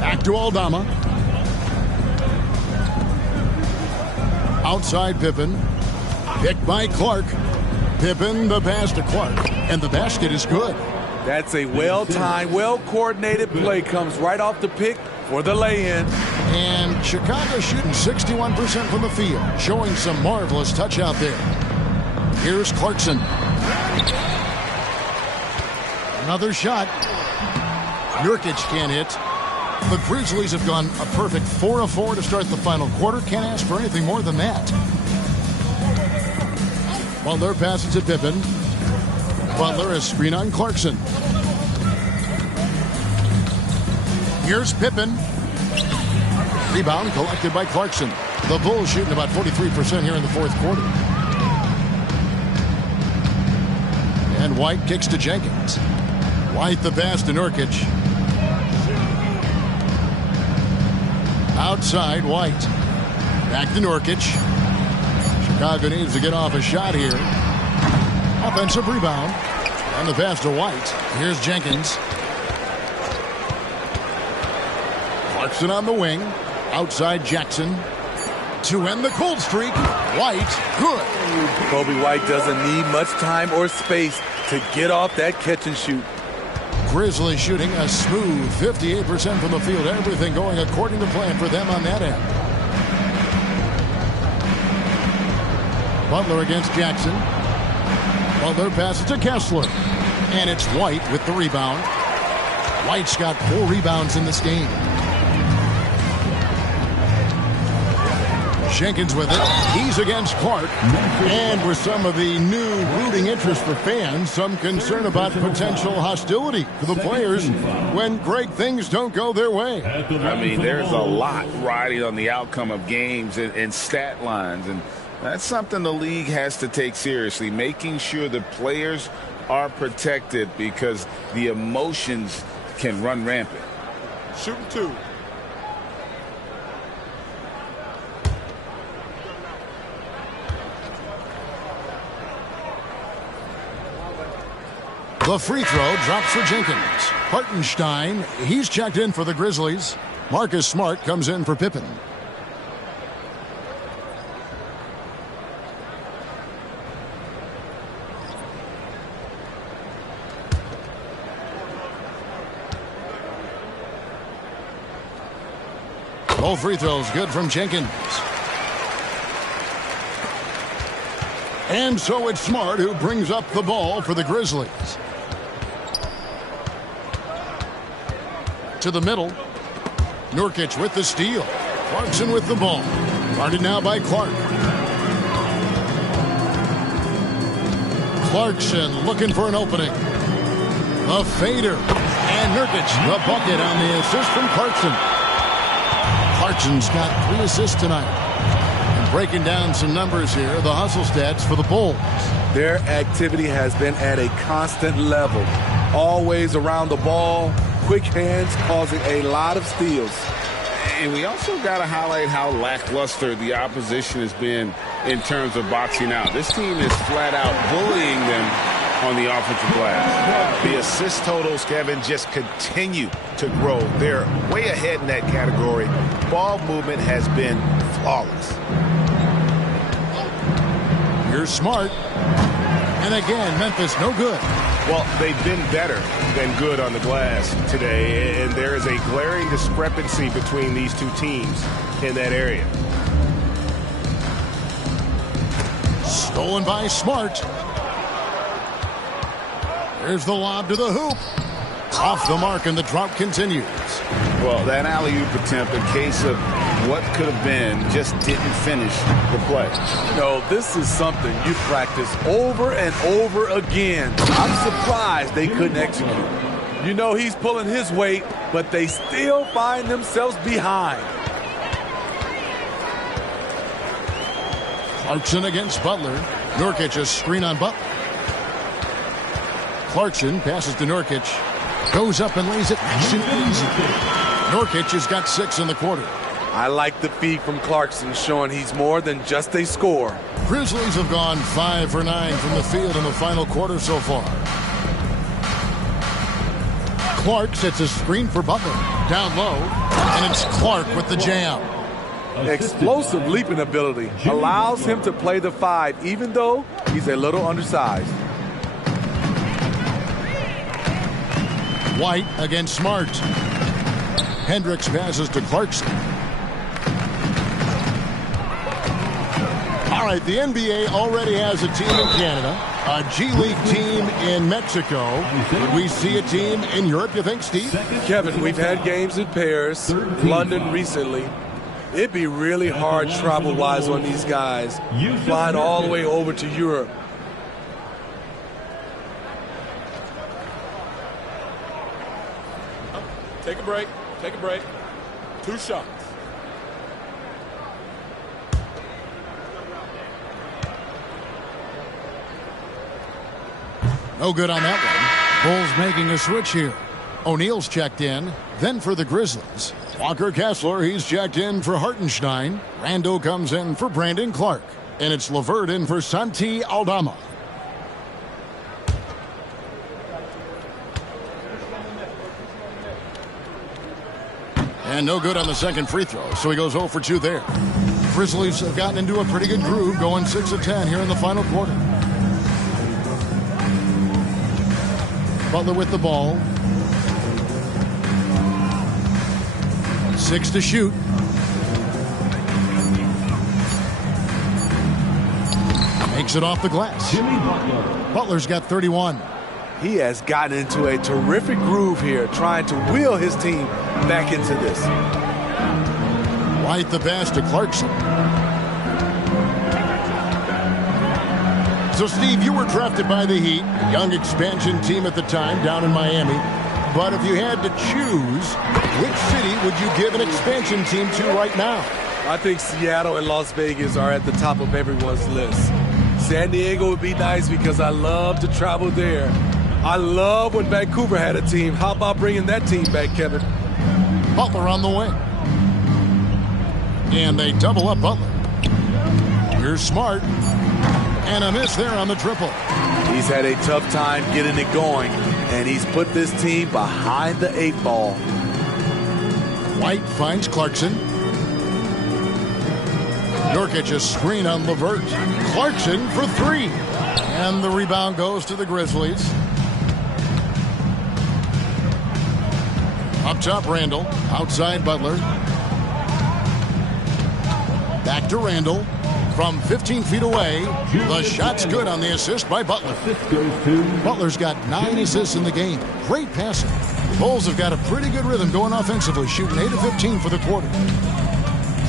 Back to Aldama. Outside Pippen. Picked by Clark. Pippen the pass to Clark. And the basket is good. That's a well-timed, well-coordinated play. Comes right off the pick for the lay-in. And Chicago shooting 61% from the field, showing some marvelous touch out there. Here's Clarkson. Another shot. Nurkic can't hit. The Grizzlies have gone a perfect 4 of 4 to start the final quarter. Can't ask for anything more than that. Butler passes to Pippen. Butler is screen on Clarkson. Here's Pippen. Rebound collected by Clarkson. The Bulls shooting about 43% here in the fourth quarter. And White kicks to Jenkins. White the pass to Nurkic. Outside White. Back to Nurkic. Chicago needs to get off a shot here. Offensive rebound. And the pass to White. Here's Jenkins. Clarkson on the wing. Outside Jackson. To end the cold streak. White, good. Kobe White doesn't need much time or space to get off that catch and shoot. Grizzlies shooting a smooth 58% from the field. Everything going according to plan for them on that end. Butler against Jackson. Butler passes to Kessler. And it's White with the rebound. White's got 4 rebounds in this game. Jenkins with it. He's against Clark. And with some of the new rooting interest for fans, some concern about potential hostility for the players when great things don't go their way. I mean, there's a lot riding on the outcome of games and stat lines. And that's something the league has to take seriously, making sure the players are protected because the emotions can run rampant. Shooting 2. The free throw drops for Jenkins. Hartenstein, he's checked in for the Grizzlies. Marcus Smart comes in for Pippen. Both free throws good from Jenkins. And so it's Smart who brings up the ball for the Grizzlies. To the middle. Nurkic with the steal. Clarkson with the ball. Guarded now by Clark. Clarkson looking for an opening. A fader. And Nurkic, the bucket on the assist from Clarkson. Clarkson's got 3 assists tonight. And breaking down some numbers here, the hustle stats for the Bulls. Their activity has been at a constant level. Always around the ball. Quick hands causing a lot of steals. And we also got to highlight how lackluster the opposition has been in terms of boxing out. This team is flat out bullying them on the offensive glass. The assist totals, Kevin, just continue to grow. They're way ahead in that category. Ball movement has been flawless. Here's Smart. And again, Memphis no good. Well, they've been better than good on the glass today, and there is a glaring discrepancy between these two teams in that area. Stolen by Smart. There's the lob to the hoop. Off the mark, and the drought continues. Well, that alley-oop attempt, a case of what could have been, just didn't finish the play. No, this is something you practice over and over again. I'm surprised they couldn't execute. You know he's pulling his weight, but they still find themselves behind. Clarkson against Butler. Nurkic a screen on Butler. Clarkson passes to Nurkic. Goes up and lays it nice and easy. Nurkic has got 6 in the quarter. I like the feed from Clarkson, showing he's more than just a scorer. Grizzlies have gone 5 for 9 from the field in the final quarter so far. Clark sets a screen for Butler. Down low, and it's Clark with the jam. Explosive leaping ability allows him to play the 5, even though he's a little undersized. White against Smart. Hendricks passes to Clarkson. All right, the NBA already has a team in Canada, a G League team in Mexico. Would we see a team in Europe, you think, Steve? Kevin, we've had games in Paris, London recently. It'd be really hard travel-wise on these guys, flying all the way over to Europe. Take a break. Take a break. 2 shots. No good on that one. Bulls making a switch here. O'Neal's checked in. Then for the Grizzlies. Walker Kessler, he's checked in for Hartenstein. Rando comes in for Brandon Clark. And it's LeVert in for Santi Aldama. And no good on the second free throw, so he goes 0 for 2 there. Grizzlies have gotten into a pretty good groove, going 6 of 10 here in the final quarter. Butler with the ball. 6 to shoot. Takes it off the glass. Jimmy Butler. Butler's got 31. He has gotten into a terrific groove here, trying to wheel his team back into this. White the pass to Clarkson. So, Steve, you were drafted by the Heat, a young expansion team at the time down in Miami. But if you had to choose, which city would you give an expansion team to right now? I think Seattle and Las Vegas are at the top of everyone's list. San Diego would be nice because I love to travel there. I love when Vancouver had a team. How about bringing that team back, Kevin? Butler on the wing. And they double up Butler. Here's Smart. And a miss there on the triple. He's had a tough time getting it going, and he's put this team behind the 8 ball. White finds Clarkson. Nurkic a screen on Levert. Clarkson for 3. And the rebound goes to the Grizzlies. Up top, Randall. Outside, Butler. Back to Randall. From 15 feet away, the shot's good on the assist by Butler. Butler's got 9 assists in the game. Great passing. The Bulls have got a pretty good rhythm going offensively, shooting 8 of 15 for the quarter.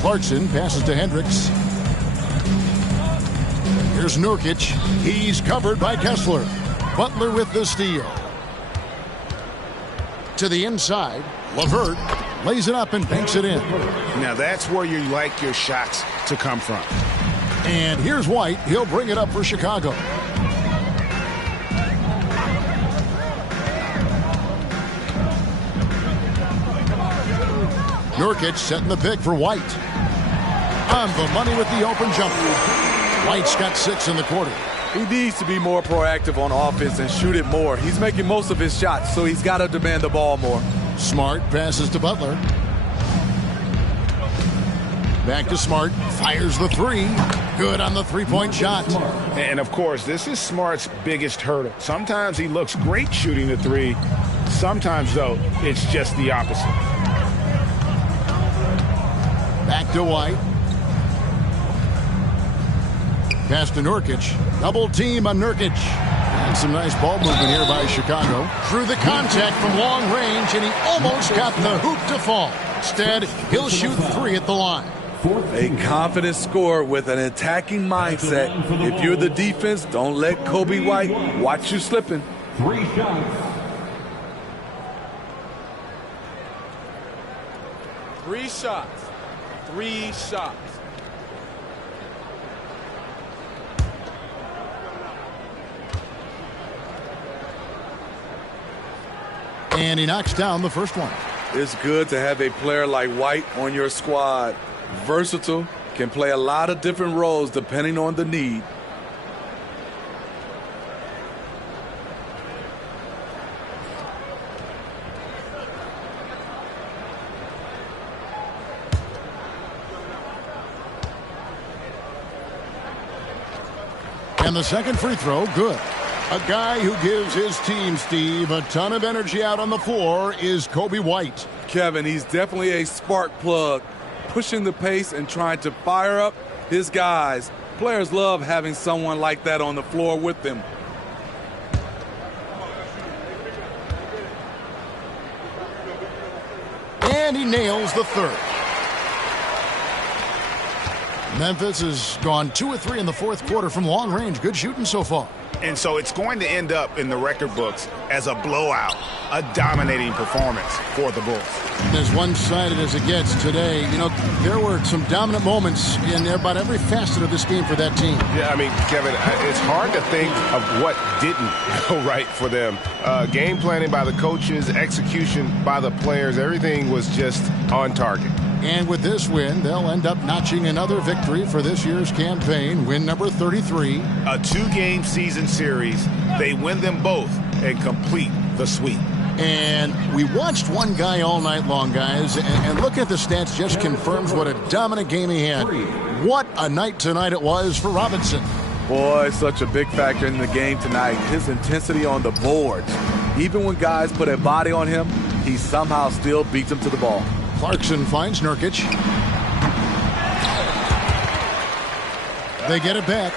Clarkson passes to Hendricks. Here's Nurkic. He's covered by Kessler. Butler with the steal. To the inside, Levert lays it up and banks it in. Now that's where you like your shots to come from. And here's White. He'll bring it up for Chicago. Nurkic setting the pick for White. On the money with the open jumper. White's got 6 in the quarter. He needs to be more proactive on offense and shoot it more. He's making most of his shots, so he's got to demand the ball more. Smart passes to Butler. Back to Smart. Fires the 3. Good on the 3-point shot. And, of course, this is Smart's biggest hurdle. Sometimes he looks great shooting the 3. Sometimes, though, it's just the opposite. Back to White. Pass to Nurkic. Double team on Nurkic. And some nice ball movement here by Chicago. Through the contact from long range, and he almost got the hoop to fall. Instead, he'll shoot 3 at the line. A confident scorer with an attacking mindset. If you're the defense, don't let Kobe White watch you slipping. 3 shots. 3 shots. 3 shots. And he knocks down the first one. It's good to have a player like White on your squad. Versatile, can play a lot of different roles depending on the need. And the second free throw, good. A guy who gives his team, Steve, a ton of energy out on the floor is Kobe White. Kevin, he's definitely a spark plug, pushing the pace and trying to fire up his guys. Players love having someone like that on the floor with them. And he nails the third. Memphis has gone 2 of 3 in the fourth quarter from long range. Good shooting so far. And so it's going to end up in the record books as a blowout, a dominating performance for the Bulls. As one-sided as it gets today, you know, there were some dominant moments in about every facet of this game for that team. Yeah, I mean, Kevin, it's hard to think of what didn't go right for them. Game planning by the coaches, execution by the players, everything was just on target. And with this win, they'll end up notching another victory for this year's campaign, win number 33. A 2-game season series. They win them both and complete the sweep. And we watched one guy all night long, guys, and look at the stats, just confirms what a dominant game he had. What a night tonight it was for Robinson. Boy, such a big factor in the game tonight. His intensity on the boards. Even when guys put a body on him, he somehow still beats them to the ball. Clarkson finds Nurkic. They get it back.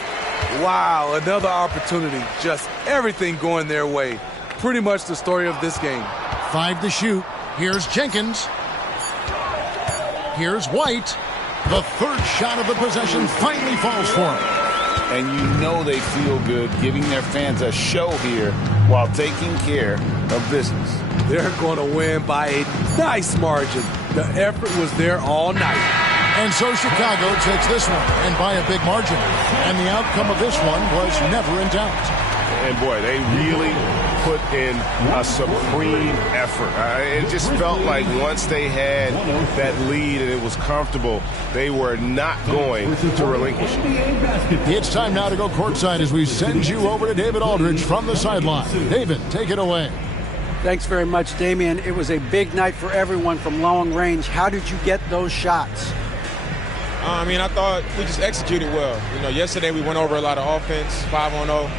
Wow, another opportunity. Just everything going their way. Pretty much the story of this game. 5 to shoot. Here's Jenkins. Here's White. The third shot of the possession finally falls for him. And you know they feel good giving their fans a show here while taking care of business. They're going to win by a nice margin. The effort was there all night. And so Chicago takes this one, and by a big margin. And the outcome of this one was never in doubt. And boy, they really put in a supreme effort. It just felt like once they had that lead and it was comfortable, they were not going to relinquish it. It's time now to go courtside as we send you over to David Aldridge from the sideline. David, take it away. Thanks very much, Damian. It was a big night for everyone from long range. How did you get those shots? I thought we just executed well. Yesterday we went over a lot of offense, 5-on-0.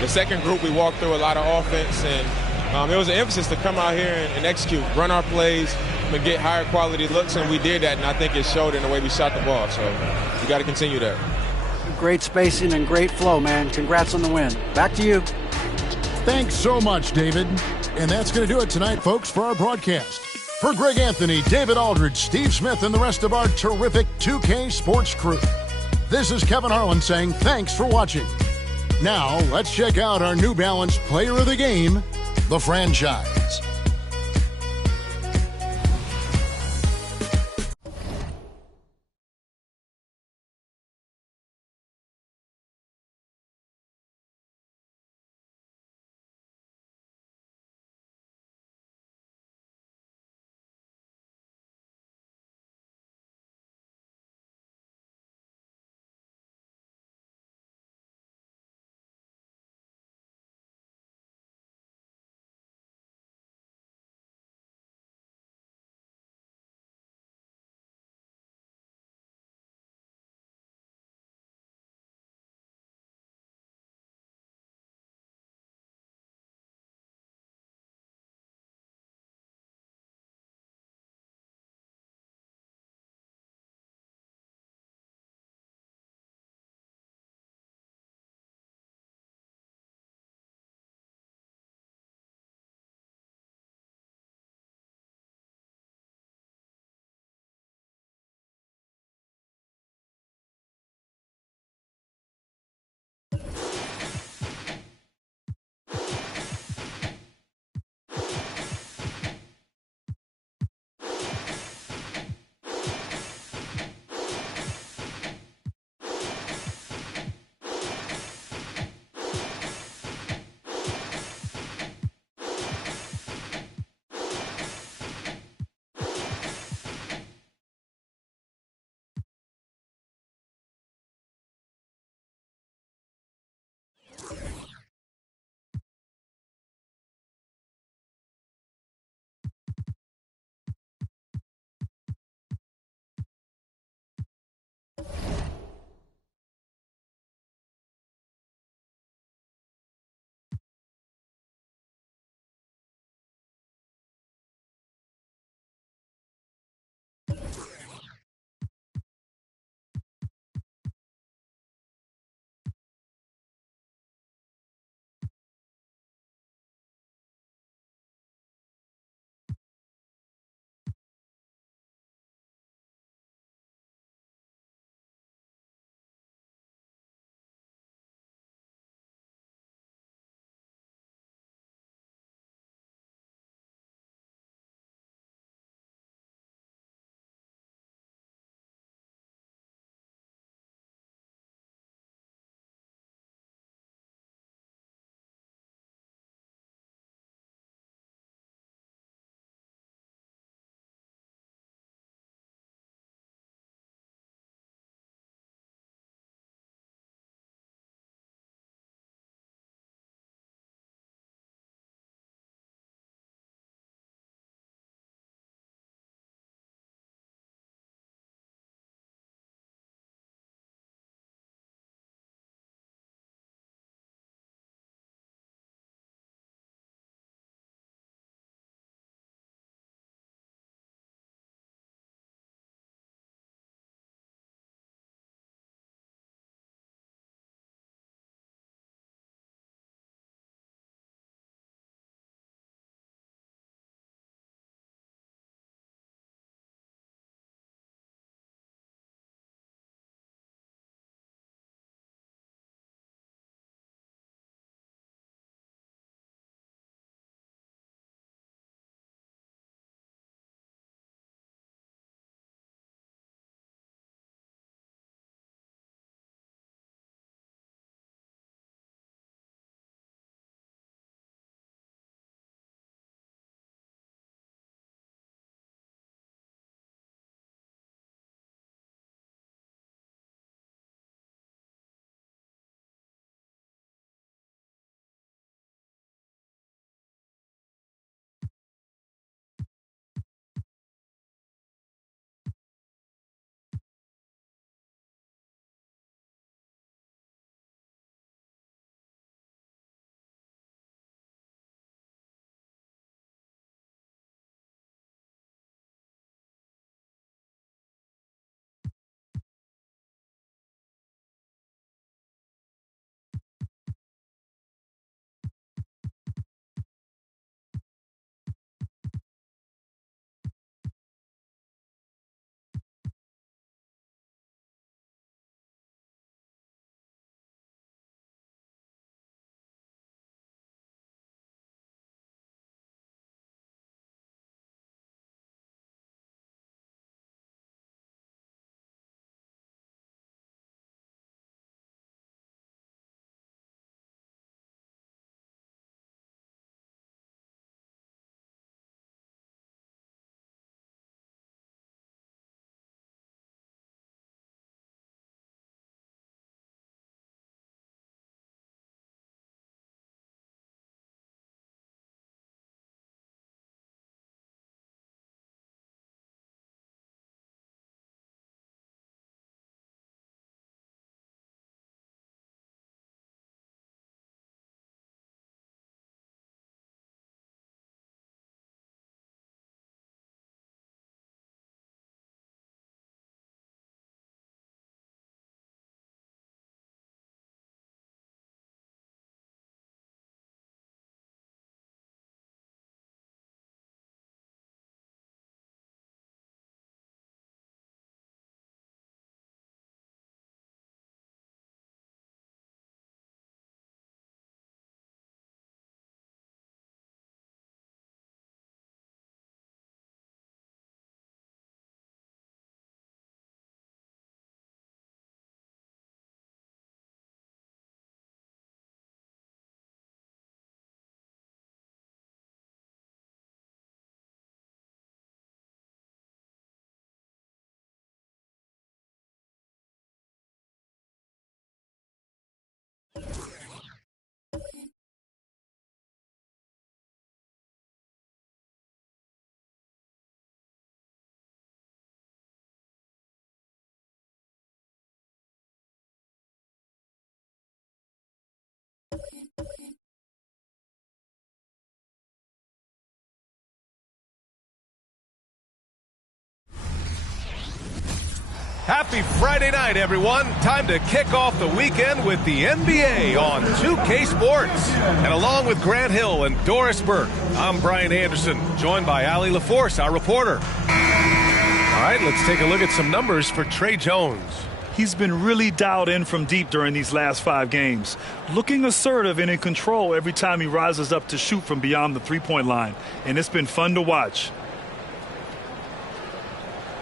The second group, we walked through a lot of offense, and it was an emphasis to come out here and execute, run our plays, and get higher quality looks, and we did that, and I think it showed in the way we shot the ball. So we got to continue that. Great spacing and great flow, man. Congrats on the win. Back to you. Thanks so much, David. And that's going to do it tonight, folks, for our broadcast. For Greg Anthony, David Aldridge, Steve Smith, and the rest of our terrific 2K Sports crew, this is Kevin Harlan saying thanks for watching. Now, let's check out our New Balance Player of the Game, the franchise. Happy Friday night, everyone. Time to kick off the weekend with the NBA on 2K Sports. And along with Grant Hill and Doris Burke, I'm Brian Anderson, joined by Allie LaForce, our reporter. All right, let's take a look at some numbers for Tre Jones. He's been really dialed in from deep during these last 5 games. Looking assertive and in control every time he rises up to shoot from beyond the three-point line. And it's been fun to watch.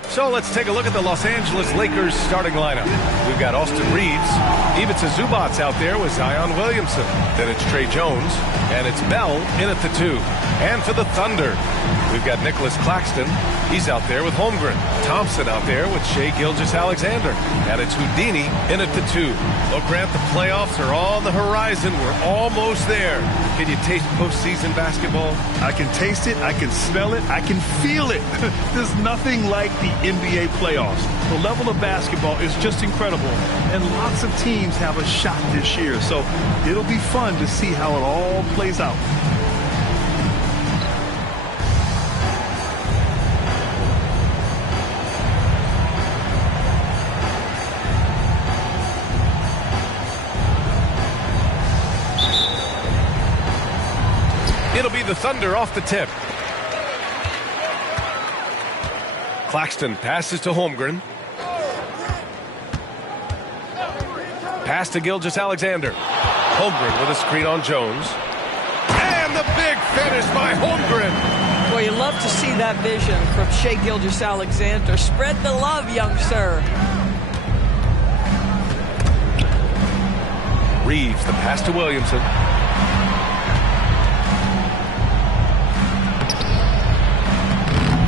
So let's take a look at the Los Angeles Lakers starting lineup. We've got Austin Reeves, Ivica Zubac's out there with Zion Williamson. Then it's Tre Jones, and it's Bell in at the 2. And for the Thunder, we've got Nicholas Claxton. He's out there with Holmgren. Thompson out there with Shai Gilgeous-Alexander. And it's Houdini in at the 2. Well, Grant, the playoffs are on the horizon. We're almost there. Can you taste postseason basketball? I can taste it. I can smell it. I can feel it. There's nothing like the NBA playoffs. The level of basketball is just incredible. And lots of teams have a shot this year. So it'll be fun to see how it all plays out. It'll be the Thunder off the tip. Claxton passes to Holmgren. Pass to Gilgeous-Alexander. Holmgren with a screen on Jones. And the big finish by Holmgren. Well, you love to see that vision from Shai Gilgeous-Alexander. Spread the love, young sir. Reeves, the pass to Williamson.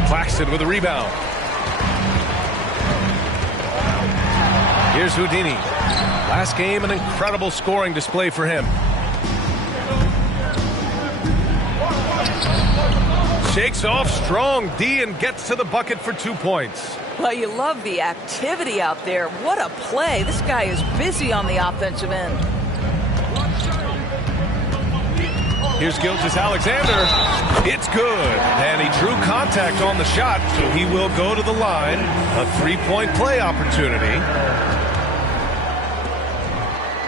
Claxton with a rebound. Here's Houdini. Last game, an incredible scoring display for him. Shakes off strong D and gets to the bucket for 2 points. Well, you love the activity out there. What a play. This guy is busy on the offensive end. Here's Gilgeous-Alexander. It's good. And he drew contact on the shot, so he will go to the line. A 3-point play opportunity.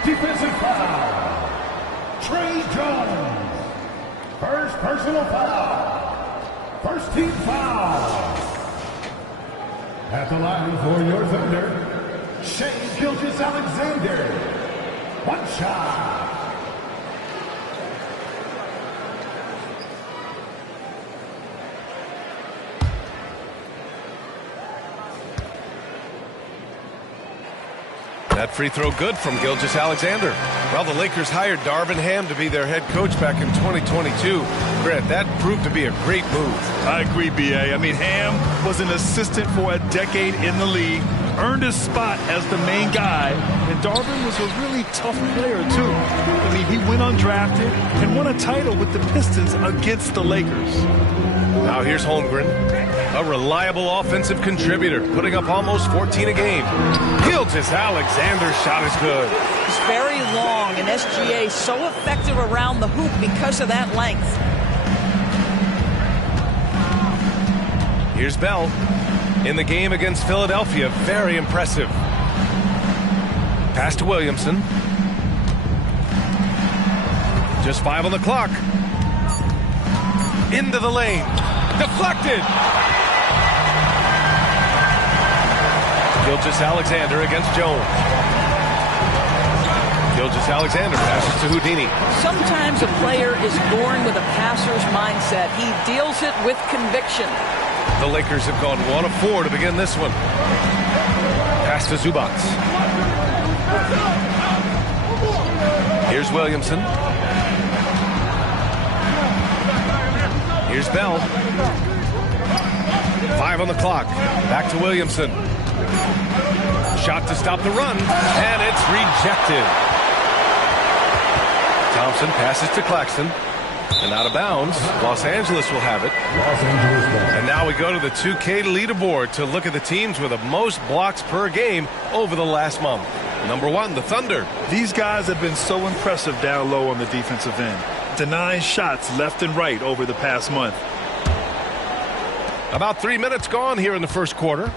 Defensive foul. Tre Jones. First personal foul. First team foul. At the line for your Thunder, Shai Gilgeous-Alexander. One shot. That free throw good from Gilgeous-Alexander. Well, the Lakers hired Darvin Ham to be their head coach back in 2022. Grant, that proved to be a great move. I agree, B.A. I mean, Ham was an assistant for a decade in the league, earned his spot as the main guy, and Darvin was a really tough player, too. I mean, he went undrafted and won a title with the Pistons against the Lakers. Now here's Holmgren, a reliable offensive contributor, putting up almost 14 a game. Gilgeous-Alexander's shot is good. He's very long, and SGA so effective around the hoop because of that length. Here's Bell. In the game against Philadelphia, very impressive. Pass to Williamson. Just 5 on the clock. Into the lane. Deflected. Gilgeous-Alexander against Jones. Gilgeous-Alexander passes to Houdini. Sometimes a player is born with a passer's mindset. He deals it with conviction. The Lakers have gone 1 of 4 to begin this one. Pass to Zubac. Here's Williamson. Here's Bell. 5 on the clock. Back to Williamson. Shot to stop the run, and it's rejected. Thompson passes to Claxton. And out of bounds, Los Angeles will have it. And now we go to the 2K leaderboard to look at the teams with the most blocks per game over the last month. Number 1, the Thunder. These guys have been so impressive down low on the defensive end, denying shots left and right over the past month. About 3 minutes gone here in the first quarter.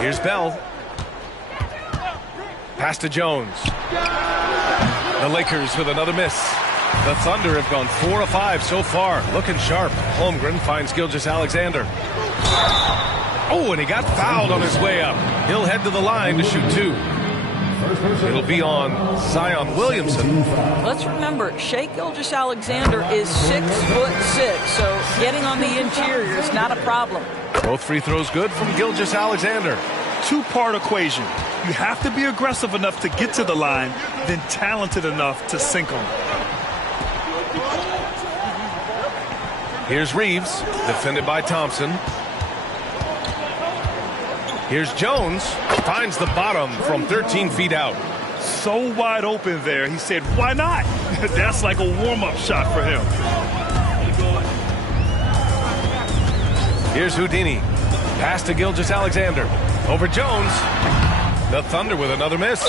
Here's Bell. Pass to Jones. The Lakers with another miss. The Thunder have gone 4 of 5 so far. Looking sharp. Holmgren finds Gilgeous-Alexander. Oh, and he got fouled on his way up. He'll head to the line to shoot 2. It'll be on Zion Williamson. Let's remember, Shai Gilgeous-Alexander is 6'6", so getting on the interior is not a problem. Both free throws good from Gilgeous-Alexander. Two-part equation. You have to be aggressive enough to get to the line, then talented enough to sink them. Here's Reeves, defended by Thompson. Here's Jones, finds the bottom from 13 feet out. So wide open there, he said, why not? That's like a warm-up shot for him. Here's Houdini, pass to Gilgeous-Alexander. Over Jones. The Thunder with another miss.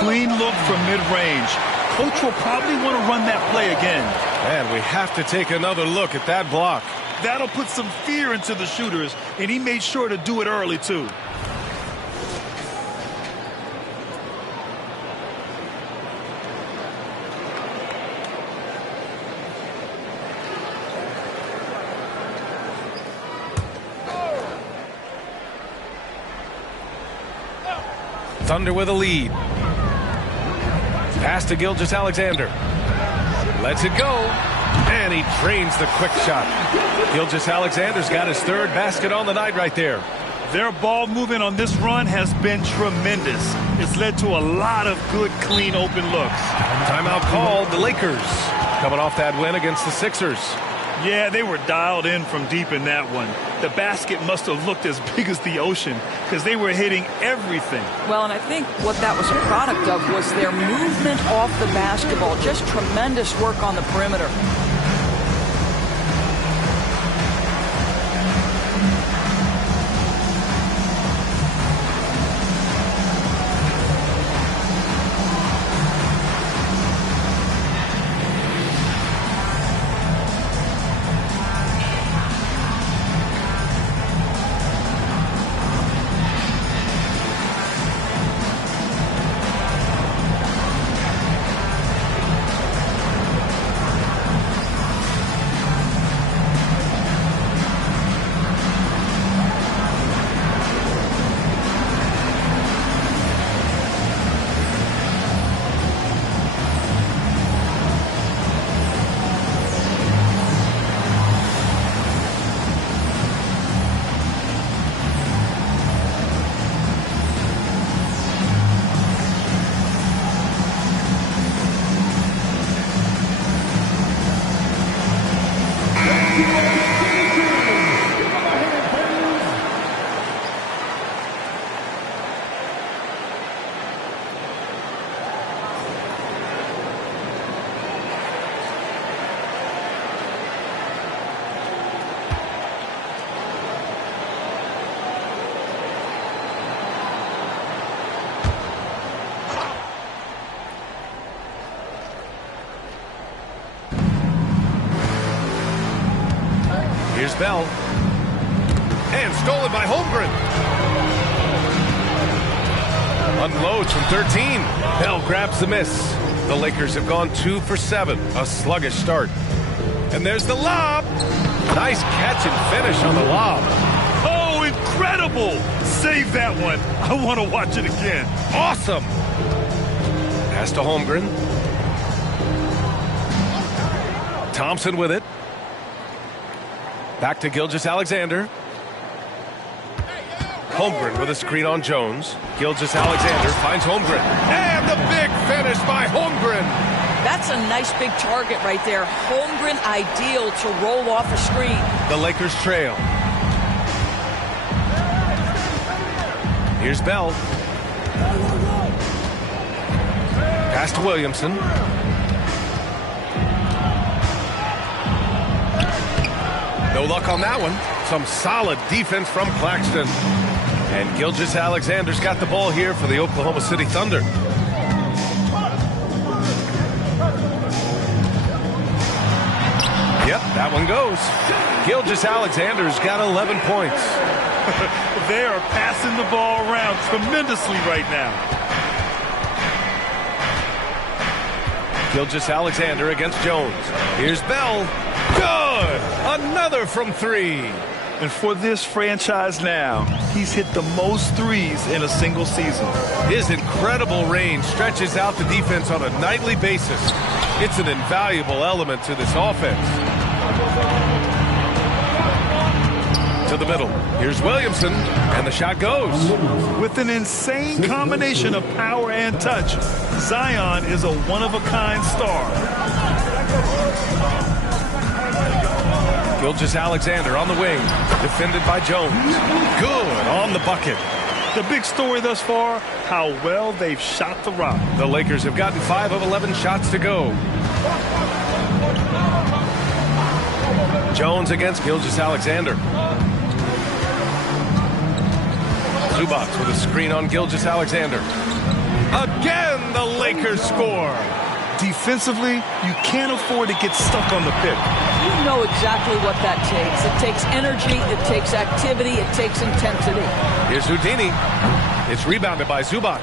Clean look from mid-range. Coach will probably want to run that play again. And we have to take another look at that block. That'll put some fear into the shooters, and he made sure to do it early, too. Thunder with a lead. Pass to Gilgeous-Alexander. Lets it go. And he drains the quick shot. Gilgeous-Alexander's got his 3rd basket on the night right there. Their ball movement on this run has been tremendous. It's led to a lot of good, clean, open looks. Timeout called. The Lakers coming off that win against the Sixers. Yeah, they were dialed in from deep in that one. The basket must have looked as big as the ocean because they were hitting everything. Well, and I think what that was a product of was their movement off the basketball. Just tremendous work on the perimeter. Here's Bell. And stolen by Holmgren. Unloads from 13. Bell grabs the miss. The Lakers have gone 2 for 7. A sluggish start. And there's the lob. Nice catch and finish on the lob. Oh, incredible. Save that one. I want to watch it again. Awesome. Pass to Holmgren. Thompson with it. Back to Gilgeous-Alexander. Holmgren with a screen on Jones. Gilgeous-Alexander finds Holmgren. And the big finish by Holmgren. That's a nice big target right there. Holmgren ideal to roll off a screen. The Lakers trail. Here's Bell. Pass to Williamson. No luck on that one. Some solid defense from Claxton. And Gilgeous-Alexander's got the ball here for the Oklahoma City Thunder. Yep, that one goes. Gilgeous-Alexander's got 11 points. They are passing the ball around tremendously right now. Gilgeous-Alexander against Jones. Here's Bell. Good! Another from 3. And for this franchise now, he's hit the most threes in a single season. His incredible range stretches out the defense on a nightly basis. It's an invaluable element to this offense. To the middle. Here's Williamson, and the shot goes. With an insane combination of power and touch, Zion is a one-of-a-kind star. Gilgeous-Alexander on the wing, defended by Jones. Good on the bucket. The big story thus far, how well they've shot the rock. The Lakers have gotten 5 of 11 shots to go. Jones against Gilgeous-Alexander. Zubac with a screen on Gilgeous-Alexander. Again, the Lakers score. Defensively, you can't afford to get stuck on the pick. You know exactly what that takes. It takes energy, it takes activity, it takes intensity. Here's Houdini. It's rebounded by Zubac.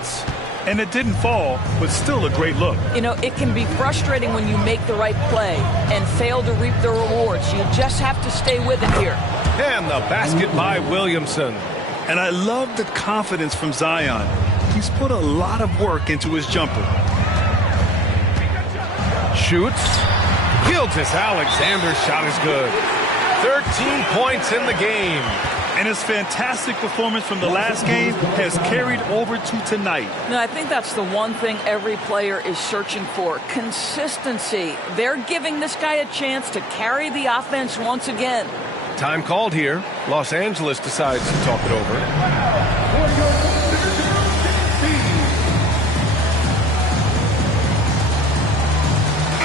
And it didn't fall, but still a great look. You know, it can be frustrating when you make the right play and fail to reap the rewards. You just have to stay with it here. And the basket by Williamson. And I love the confidence from Zion. He's put a lot of work into his jumper. Shoots. Gilgeous-Alexander's shot is good. 13 points in the game. And his fantastic performance from the last game has carried over to tonight. No, I think that's the one thing every player is searching for. Consistency. They're giving this guy a chance to carry the offense once again. Time called here. Los Angeles decides to talk it over.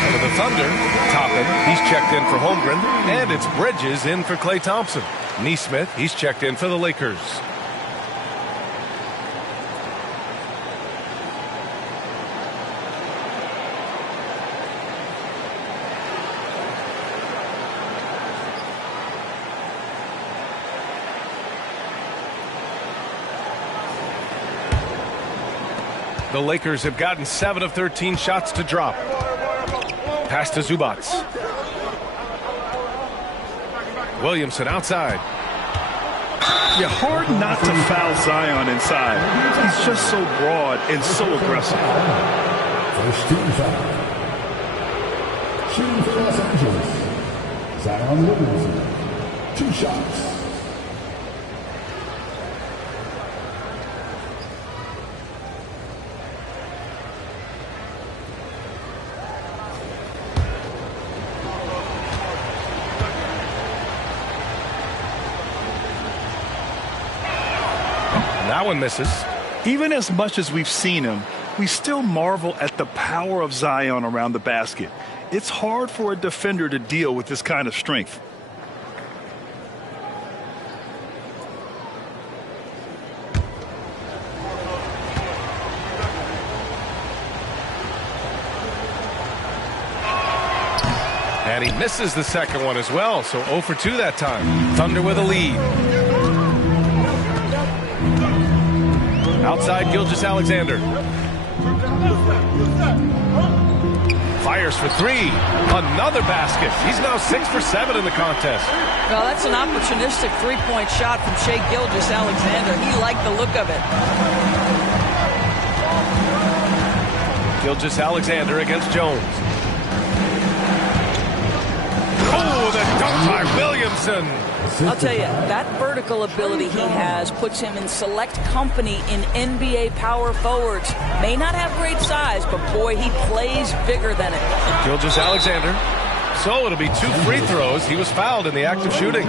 For the Thunder, Toppin, he's checked in for Holmgren, and it's Bridges in for Klay Thompson. Neesmith, he's checked in for the Lakers. The Lakers have gotten 7 of 13 shots to drop. Pass to Zubac. Williamson outside. Yeah, hard not to foul Zion inside. He's just so broad and so aggressive. First team foul. Shooting for Los Angeles, Zion Williamson. 2 shots. That one misses. Even as much as we've seen him, we still marvel at the power of Zion around the basket. It's hard for a defender to deal with this kind of strength. And he misses the second one as well, so 0 for 2 that time. Thunder with a lead. Outside Gilgeous-Alexander. Fires for 3. Another basket. He's now 6 for 7 in the contest. Well, that's an opportunistic three-point shot from Shai Gilgeous-Alexander. He liked the look of it. Gilgeous-Alexander against Jones. Oh, the dunk by Williamson. I'll tell you, that vertical ability he has puts him in select company in NBA power forwards. May not have great size, but boy, he plays bigger than it. Gilgeous-Alexander. So it'll be 2 free throws. He was fouled in the act of shooting.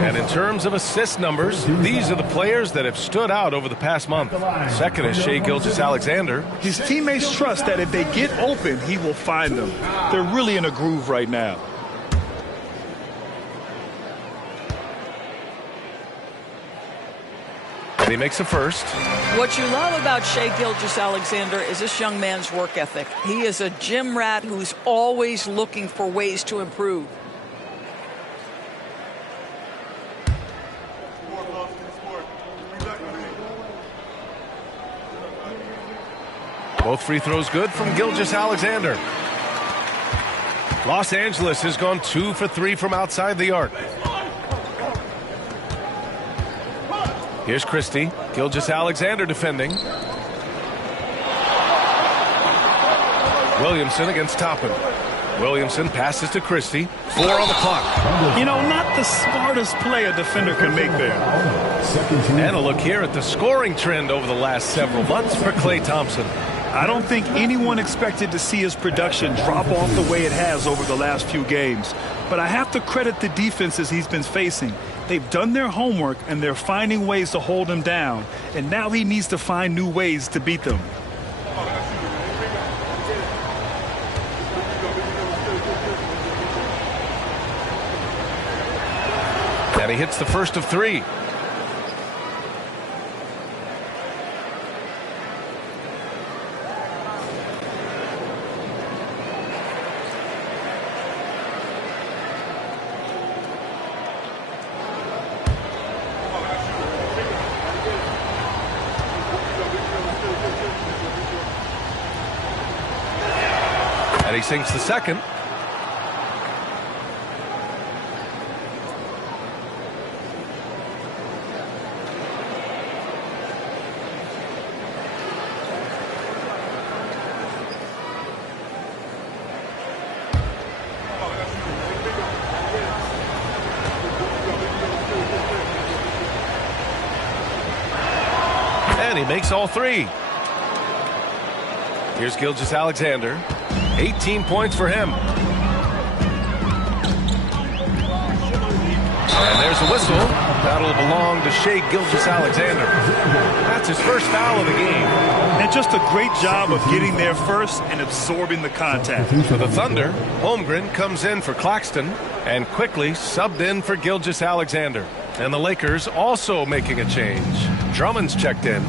And in terms of assist numbers, these are the players that have stood out over the past month. Second is Shai Gilgeous-Alexander. His teammates trust that if they get open, he will find them. They're really in a groove right now. And he makes a first. What you love about Shai Gilgeous-Alexander is this young man's work ethic. He is a gym rat who's always looking for ways to improve. Both free throws good from Gilgeous-Alexander. Los Angeles has gone 2 for 3 from outside the arc. Here's Christie. Gilgeous-Alexander defending. Williamson against Toppin. Williamson passes to Christie. 4 on the clock. You know, not the smartest play a defender can make there. And a look here at the scoring trend over the last several months for Klay Thompson. I don't think anyone expected to see his production drop off the way it has over the last few games. But I have to credit the defenses he's been facing. They've done their homework, and they're finding ways to hold him down. And now he needs to find new ways to beat them. And he hits the first of 3. And he sinks the second. And he makes all 3. Here's Gilgeous-Alexander. 18 points for him. And there's a whistle. That'll belong to Shai Gilgeous-Alexander. That's his first foul of the game. And just a great job of getting there first and absorbing the contact. For the Thunder, Holmgren comes in for Claxton and quickly subbed in for Gilgeous-Alexander. And the Lakers also making a change. Drummond's checked in.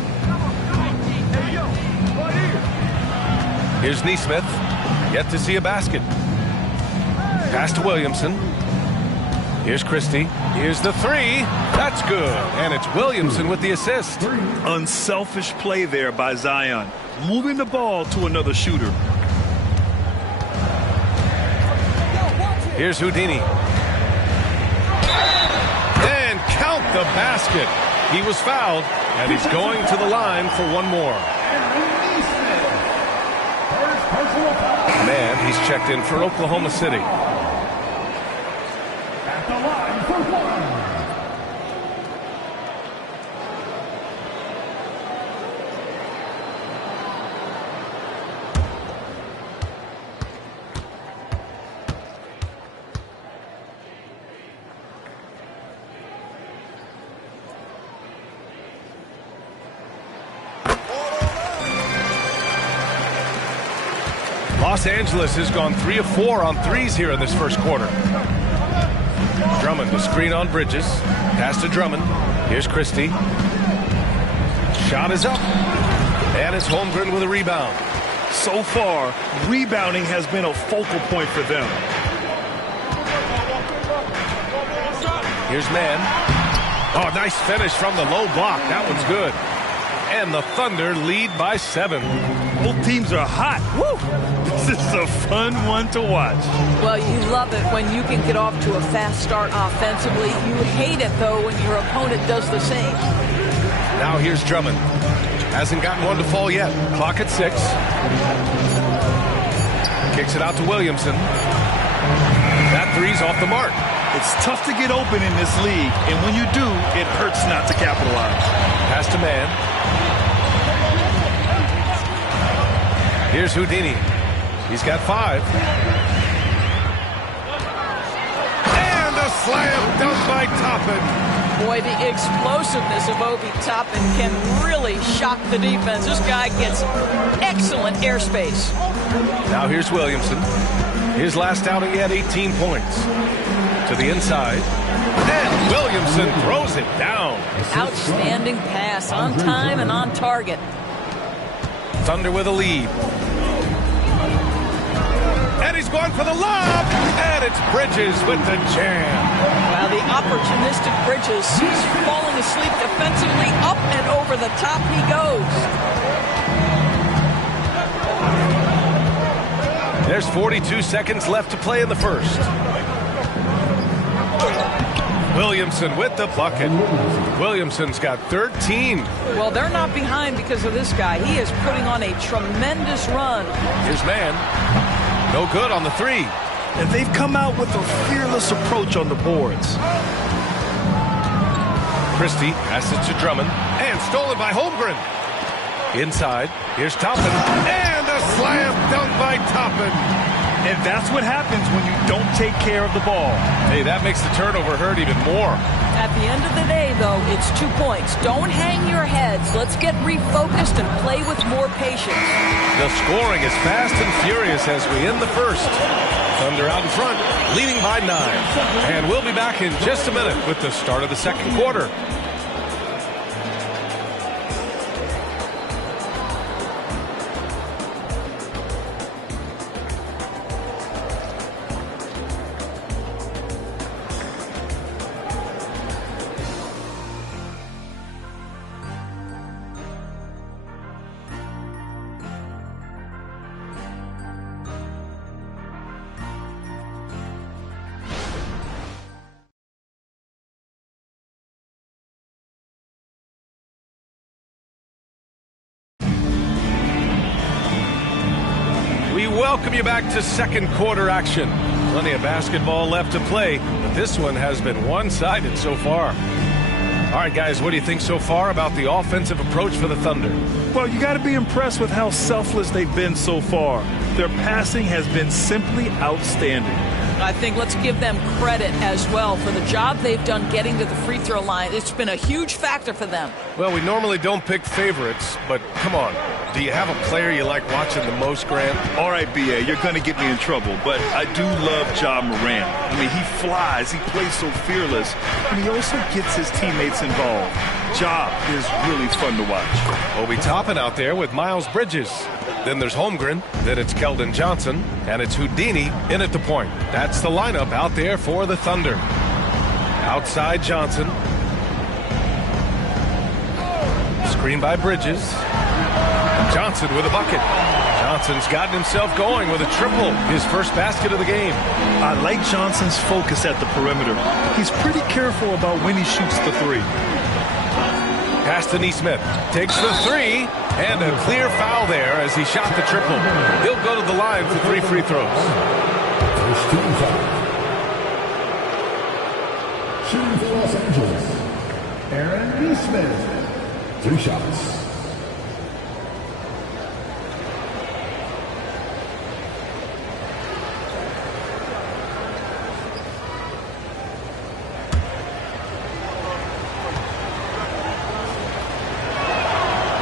Here's Nesmith. Yet to see a basket. Pass to Williamson. Here's Christie. Here's the 3. That's good. And it's Williamson with the assist. Unselfish play there by Zion. Moving the ball to another shooter. Here's Houdini. And count the basket. He was fouled, and he's going to the line for one more. Man, he's checked in for Oklahoma City. At the line for 1. Los Angeles has gone 3 of 4 on threes here in this first quarter. Drummond to screen on Bridges. Pass to Drummond. Here's Christie. Shot is up. And it's Holmgren with a rebound. So far, rebounding has been a focal point for them. Here's Mann. Oh, nice finish from the low block. That one's good. And the Thunder lead by 7. Both teams are hot. Woo! This is a fun one to watch. Well, you love it when you can get off to a fast start offensively. You hate it, though, when your opponent does the same. Now here's Drummond. Hasn't gotten one to fall yet. Clock at 6. Kicks it out to Williamson. That 3's off the mark. It's tough to get open in this league, and when you do, it hurts not to capitalize. Pass to Mann. Here's Houdini. He's got 5. And a slam dunk by Toppin. Boy, the explosiveness of Obi Toppin can really shock the defense. This guy gets excellent airspace. Now here's Williamson. His last outing, he had 18 points. To the inside. And Williamson throws it down. Outstanding pass, on time and on target. Thunder with a lead. And he's going for the lob. And it's Bridges with the jam. Well, the opportunistic Bridges, he's falling asleep defensively. Up and over the top he goes. There's 42 seconds left to play in the first. Williamson with the bucket. Williamson's got 13. Well, they're not behind because of this guy. He is putting on a tremendous run. Here's man. No good on the three. And they've come out with a fearless approach on the boards. Christie passes to Drummond. And stolen by Holmgren. Inside. Here's Toppin. And a slam dunk by Toppin. And that's what happens when you don't take care of the ball. Hey, that makes the turnover hurt even more. At the end of the day, though, it's 2 points. Don't hang your heads. Let's get refocused and play with more patience. The scoring is fast and furious as we end the first. Thunder out in front, leading by 9. And we'll be back in just a minute with the start of the second quarter. Welcome you back to second quarter action. Plenty of basketball left to play, but this one has been one-sided so far. All right, guys, what do you think so far about the offensive approach for the Thunder? Well, you got to be impressed with how selfless they've been so far. Their passing has been simply outstanding. I think let's give them credit as well for the job they've done getting to the free throw line. It's been a huge factor for them. Well, we normally don't pick favorites, but come on. Do you have a player you like watching the most, Grant? All right, B.A., you're going to get me in trouble, but I do love Ja Morant. I mean, he flies, he plays so fearless, and he also gets his teammates involved. Ja is really fun to watch. Obi Toppin out there with Miles Bridges. Then there's Holmgren, then it's Keldon Johnson, and it's Houdini in at the point. That's the lineup out there for the Thunder. Outside Johnson. Screen by Bridges. Johnson with a bucket. Johnson's gotten himself going with a triple, his first basket of the game. I like Johnson's focus at the perimeter. He's pretty careful about when he shoots the three. Pass to Neesmith. Takes the three, and a clear foul there as he shot the triple. He'll go to the line for 3 free throws. First team foul. Shooting for Los Angeles, Aaron Neesmith. 3 shots.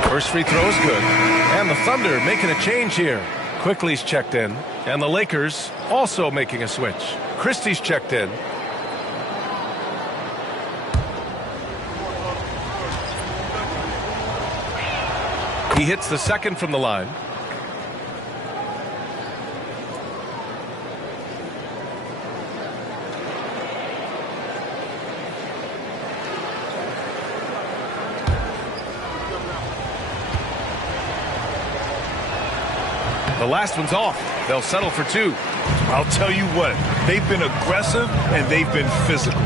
First free throw is good. And the Thunder making a change here. Quickly's checked in. And the Lakers also making a switch. Christie's checked in. He hits the second from the line. The last one's off. They'll settle for 2. I'll tell you what, they've been aggressive and they've been physical.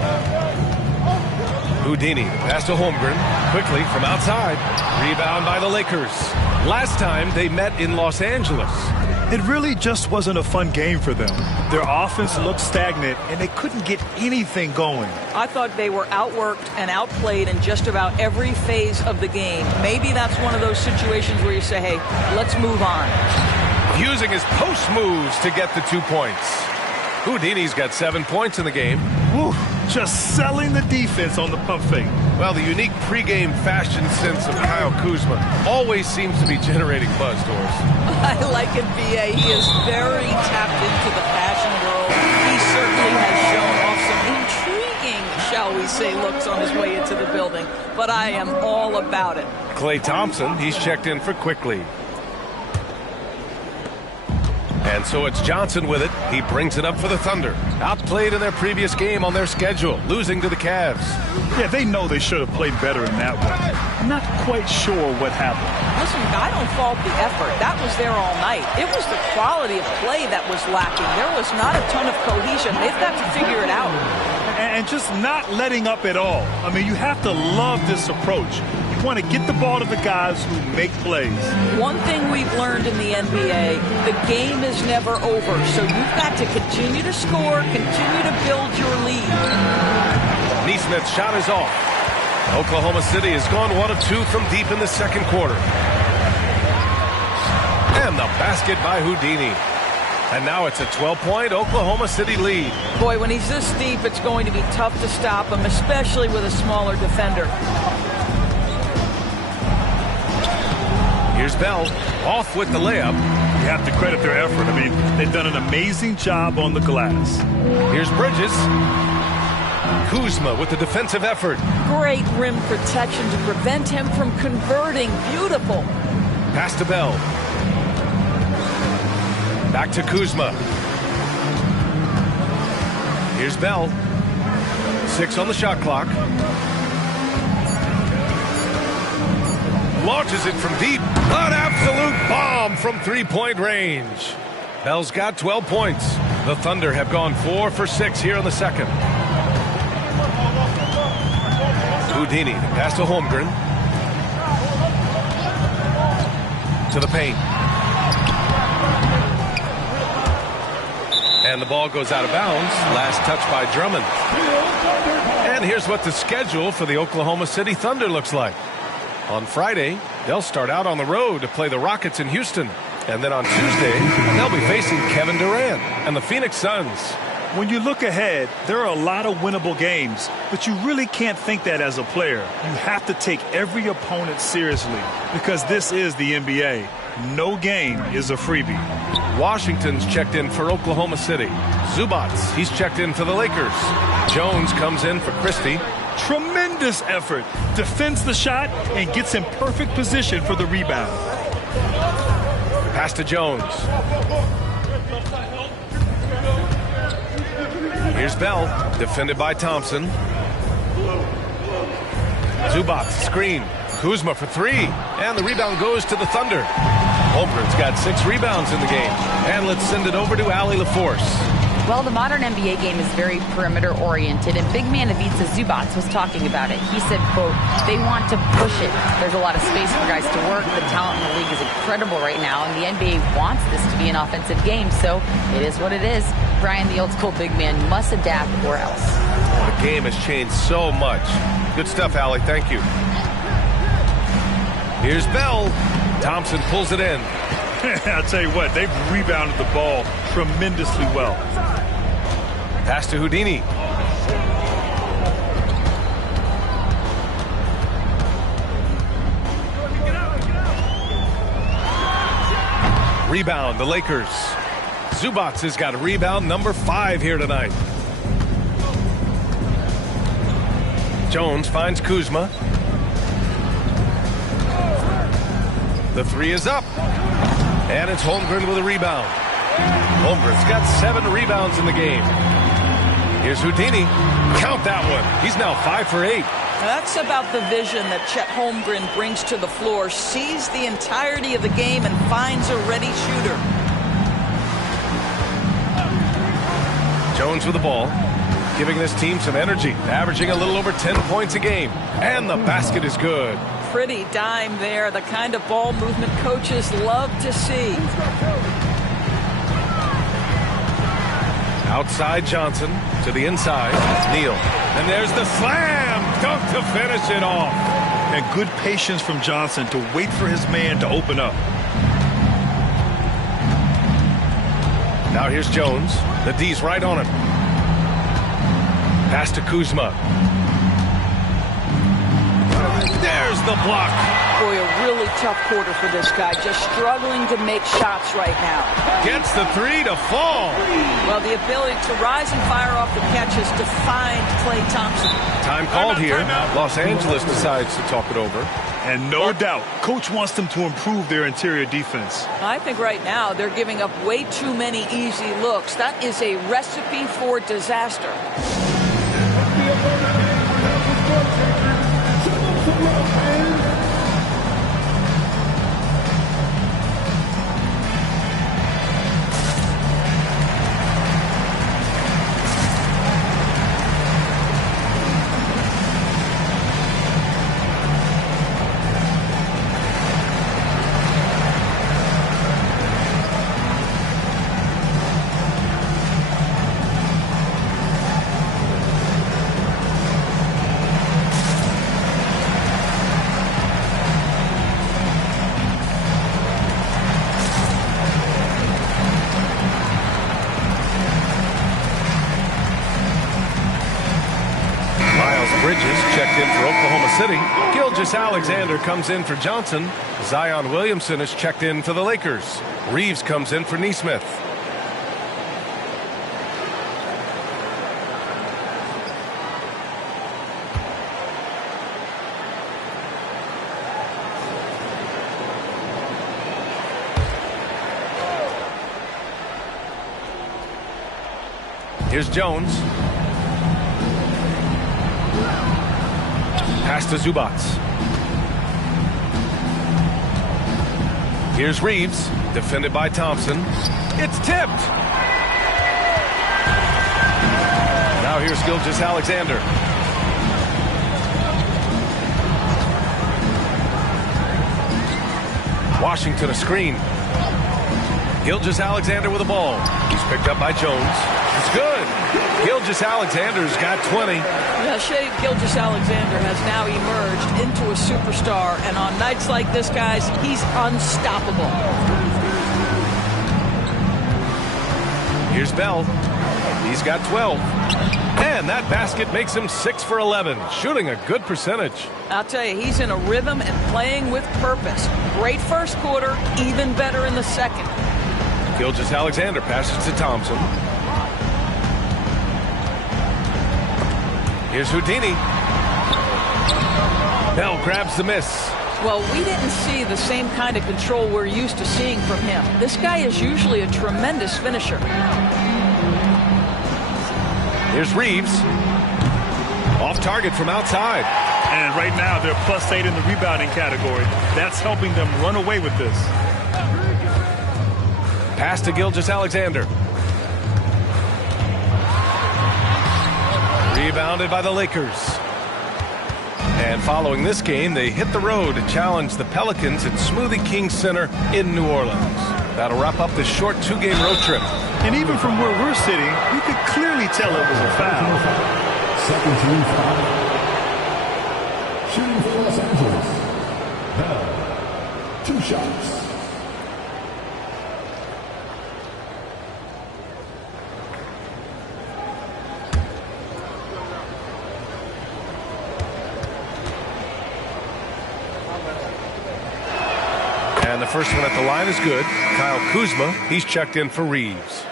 Houdini pass to Holmgren quickly from outside. Rebound by the Lakers. Last time they met in Los Angeles. It really just wasn't a fun game for them. Their offense looked stagnant and they couldn't get anything going. I thought they were outworked and outplayed in just about every phase of the game. Maybe that's one of those situations where you say, hey, let's move on. Using his post moves to get the 2 points. Houdini's got 7 points in the game. Woo, just selling the defense on the pump fake. Well, the unique pregame fashion sense of Kyle Kuzma always seems to be generating buzz, Doris. I like it, B.A. He is very tapped into the fashion world. He certainly has shown off some intriguing, shall we say, looks on his way into the building. But I am all about it. Klay Thompson, he's checked in for Quickly. And so it's Johnson with it. He brings it up for the Thunder. Outplayed in their previous game on their schedule, losing to the Cavs. Yeah, they know they should have played better in that one. I'm not quite sure what happened. Listen, I don't fault the effort. That was there all night. It was the quality of play that was lacking. There was not a ton of cohesion. They've got to figure it out. And just not letting up at all. I mean, you have to love this approach. You want to get the ball to the guys who make plays. One thing we've learned in the NBA, the game is never over. So you've got to continue to score, continue to build your lead. Neesmith's shot is off. Oklahoma City has gone 1 of 2 from deep in the second quarter. And the basket by Houdini. And now it's a 12-point Oklahoma City lead. Boy, when he's this deep, it's going to be tough to stop him, especially with a smaller defender. Here's Bell, off with the layup. You have to credit their effort. I mean, they've done an amazing job on the glass. Here's Bridges. Kuzma with the defensive effort. Great rim protection to prevent him from converting. Beautiful. Pass to Bell. Back to Kuzma. Here's Bell. 6 on the shot clock. Launches it from deep. An absolute bomb from three-point range. Bell's got 12 points. The Thunder have gone 4 for 6 here in the second. Houdini, pass to Holmgren. To the paint. And the ball goes out of bounds. Last touch by Drummond. And here's what the schedule for the Oklahoma City Thunder looks like. On Friday, they'll start out on the road to play the Rockets in Houston. And then on Tuesday, they'll be facing Kevin Durant and the Phoenix Suns. When you look ahead, there are a lot of winnable games, but you really can't think that as a player. You have to take every opponent seriously because this is the NBA. No game is a freebie. Washington's checked in for Oklahoma City. Zubats, he's checked in for the Lakers. Jones comes in for Christie. Tremendous effort. Defends the shot and gets in perfect position for the rebound. Pass to Jones. Here's Bell, defended by Thompson. Zubats, screen. Kuzma for 3, and the rebound goes to the Thunder. Holmgren's got 6 rebounds in the game. And let's send it over to Allie LaForce. Well, the modern NBA game is very perimeter-oriented, and big man Ivica Zubats was talking about it. He said, quote, they want to push it. There's a lot of space for guys to work. The talent in the league is incredible right now, and the NBA wants this to be an offensive game, so it is what it is. Brian, the old-school big man, must adapt or else. The game has changed so much. Good stuff, Allie. Thank you. Here's Bell. Thompson pulls it in. I'll tell you what, they've rebounded the ball tremendously well. Pass to Houdini. Rebound, the Lakers. Zubats has got a rebound number 5 here tonight. Jones finds Kuzma. The 3 is up. And it's Holmgren with a rebound. Holmgren's got 7 rebounds in the game. Here's Houdini. Count that one. He's now 5 for 8. That's about the vision that Chet Holmgren brings to the floor. Sees the entirety of the game and finds a ready shooter. Jones with the ball, giving this team some energy, averaging a little over 10 points a game. And the basket is good. Pretty dime there, the kind of ball movement coaches love to see. Outside Johnson to the inside. Neal. And there's the slam dunk to finish it off. And good patience from Johnson to wait for his man to open up. Now here's Jones. The D's right on him. Pass to Kuzma. There's the block. Boy, a really tough quarter for this guy. Just struggling to make shots right now. Gets the 3 to fall. Well, the ability to rise and fire off the catch has defined Klay Thompson. Time called here. Los Angeles decides to talk it over. And no doubt, coach wants them to improve their interior defense. I think right now they're giving up way too many easy looks. That is a recipe for disaster. Bridges checked in for Oklahoma City. Gilgeous-Alexander comes in for Johnson. Zion Williamson is checked in for the Lakers. Reeves comes in for Neesmith. Here's Jones. Pass to Zubats. Here's Reeves, defended by Thompson. It's tipped. Now here's Gilgeous-Alexander. Washington a screen. Gilgeous-Alexander with the ball. He's picked up by Jones. It's good. Gilgeous-Alexander's got 20. Yeah, Shea Gilgeous-Alexander has now emerged into a superstar, and on nights like this, guys, he's unstoppable. Here's Bell. He's got 12. And that basket makes him 6 for 11, shooting a good percentage. I'll tell you, he's in a rhythm and playing with purpose. Great first quarter, even better in the second. Gilgeous-Alexander passes to Thompson. Here's Houdini. Bell grabs the miss. Well, we didn't see the same kind of control we're used to seeing from him. This guy is usually a tremendous finisher. Here's Reeves. Off target from outside. And right now they're +8 in the rebounding category. That's helping them run away with this. Pass to Gilgeous-Alexander. Rebounded by the Lakers. And following this game, they hit the road to challenge the Pelicans at Smoothie King Center in New Orleans. That'll wrap up this short 2-game road trip. And even from where we're sitting, you could clearly tell it was a foul. Second team foul. Shooting for Los Angeles. Bell. 2 shots. And the first one at the line is good. Kyle Kuzma, he's checked in for Reeves.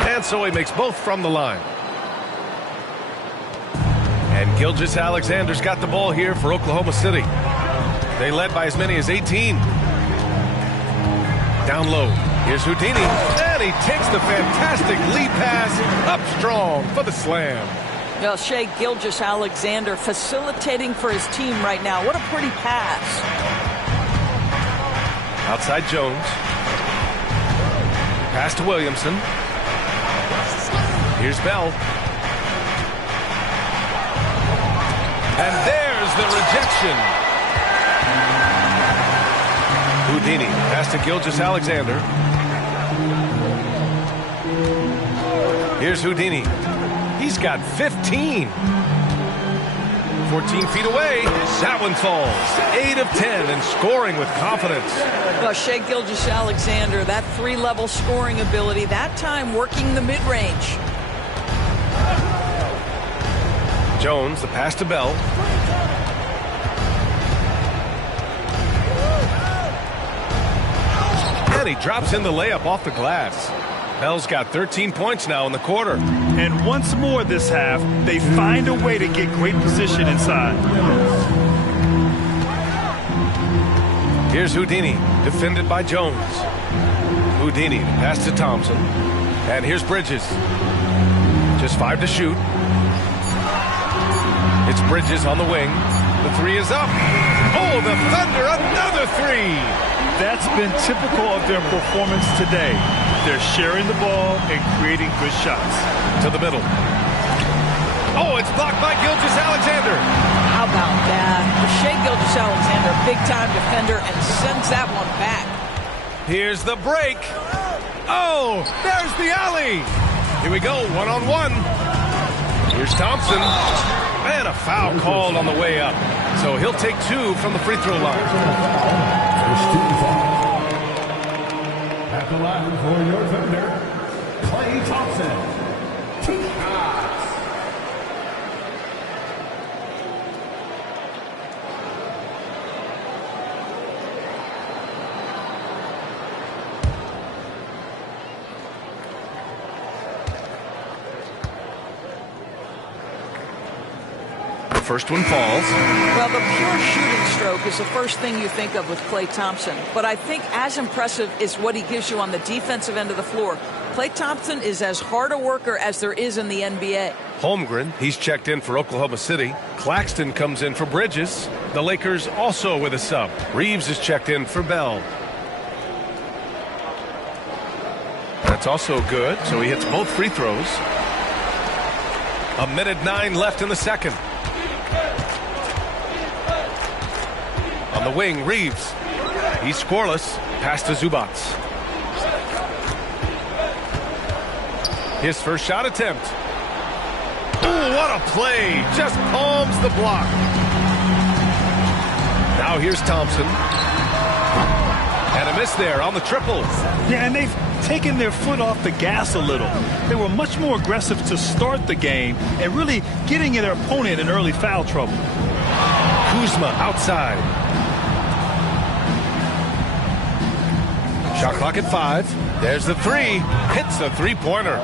And so he makes both from the line. And Gilgeous-Alexander's got the ball here for Oklahoma City. They led by as many as 18. Down low. Here's Houdini, and he takes the fantastic lead pass up strong for the slam. Well, Shea Gilgeous-Alexander facilitating for his team right now. What a pretty pass. Outside Jones. Pass to Williamson. Here's Bell. And there's the rejection. Houdini, pass to Gilgeous-Alexander. Here's Houdini. He's got 15. 14 feet away. That one falls. 8 of 10 and scoring with confidence. Well, Shea Gilgeous-Alexander, that 3-level scoring ability, that time working the mid-range. Jones, the pass to Bell. And he drops in the layup off the glass. Bell's got 13 points now in the quarter. And once more this half, they find a way to get great position inside. Here's Houdini, defended by Jones. Houdini, pass to Thompson. And here's Bridges. Just 5 to shoot. It's Bridges on the wing. The 3 is up. Oh, the Thunder, another 3. That's been typical of their performance today. They're sharing the ball and creating good shots. To the middle. Oh, it's blocked by Gilgeous-Alexander. How about that? Shea Gilgeous-Alexander, big-time defender, and sends that one back. Here's the break. Oh, there's the alley. Here we go, one-on-one. Here's Thompson. And a a foul called on the way up. So he'll take 2 from the free throw line. First team foul. At the line for your defender, Klay Thompson. 2 shots. First one falls. Well, the pure shooting stroke is the first thing you think of with Klay Thompson. But I think as impressive is what he gives you on the defensive end of the floor. Klay Thompson is as hard a worker as there is in the NBA. Holmgren, he's checked in for Oklahoma City. Claxton comes in for Bridges. The Lakers also with a sub. Reeves is checked in for Bell. That's also good, so he hits both free throws. 1:09 left in the second. On the wing, Reeves. He's scoreless. Pass to Zubac. His first shot attempt. Oh, what a play. Just palms the block. Now here's Thompson. And a miss there on the triple. Yeah, and they've taken their foot off the gas a little. They were much more aggressive to start the game and really getting their opponent in early foul trouble. Kuzma outside. Shot clock at 5. There's the 3. Hits a three-pointer.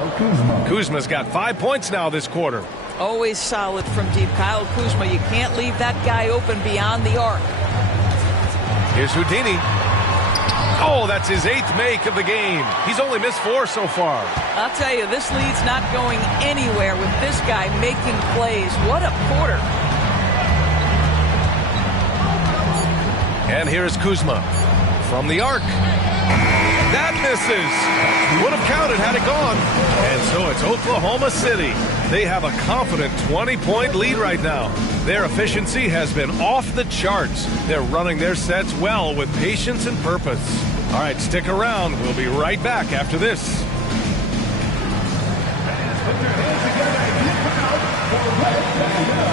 Kuzma's got 5 points now this quarter. Always solid from deep. Kyle Kuzma, you can't leave that guy open beyond the arc. Here's Houdini. Oh, that's his 8th make of the game. He's only missed 4 so far. I'll tell you, this lead's not going anywhere with this guy making plays. What a quarter. And here is Kuzma from the arc. That misses. Would have counted had it gone. And so it's Oklahoma City. They have a confident 20-point lead right now. Their efficiency has been off the charts. They're running their sets well with patience and purpose. All right, stick around. We'll be right back after this. Put your hands together and get proud for Red Dahlia.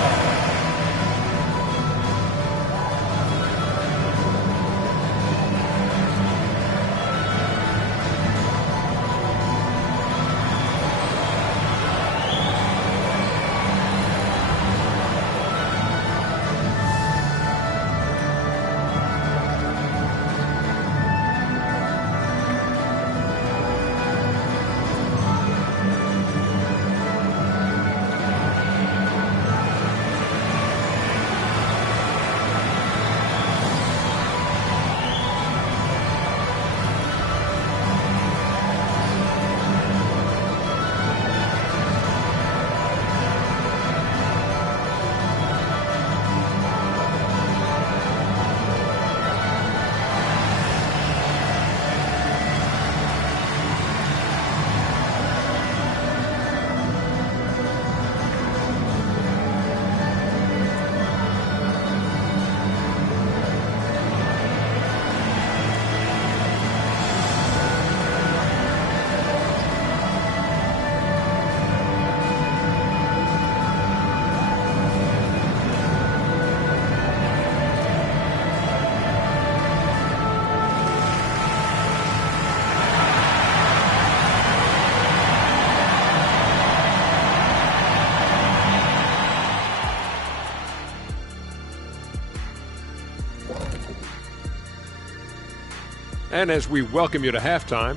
And as we welcome you to halftime,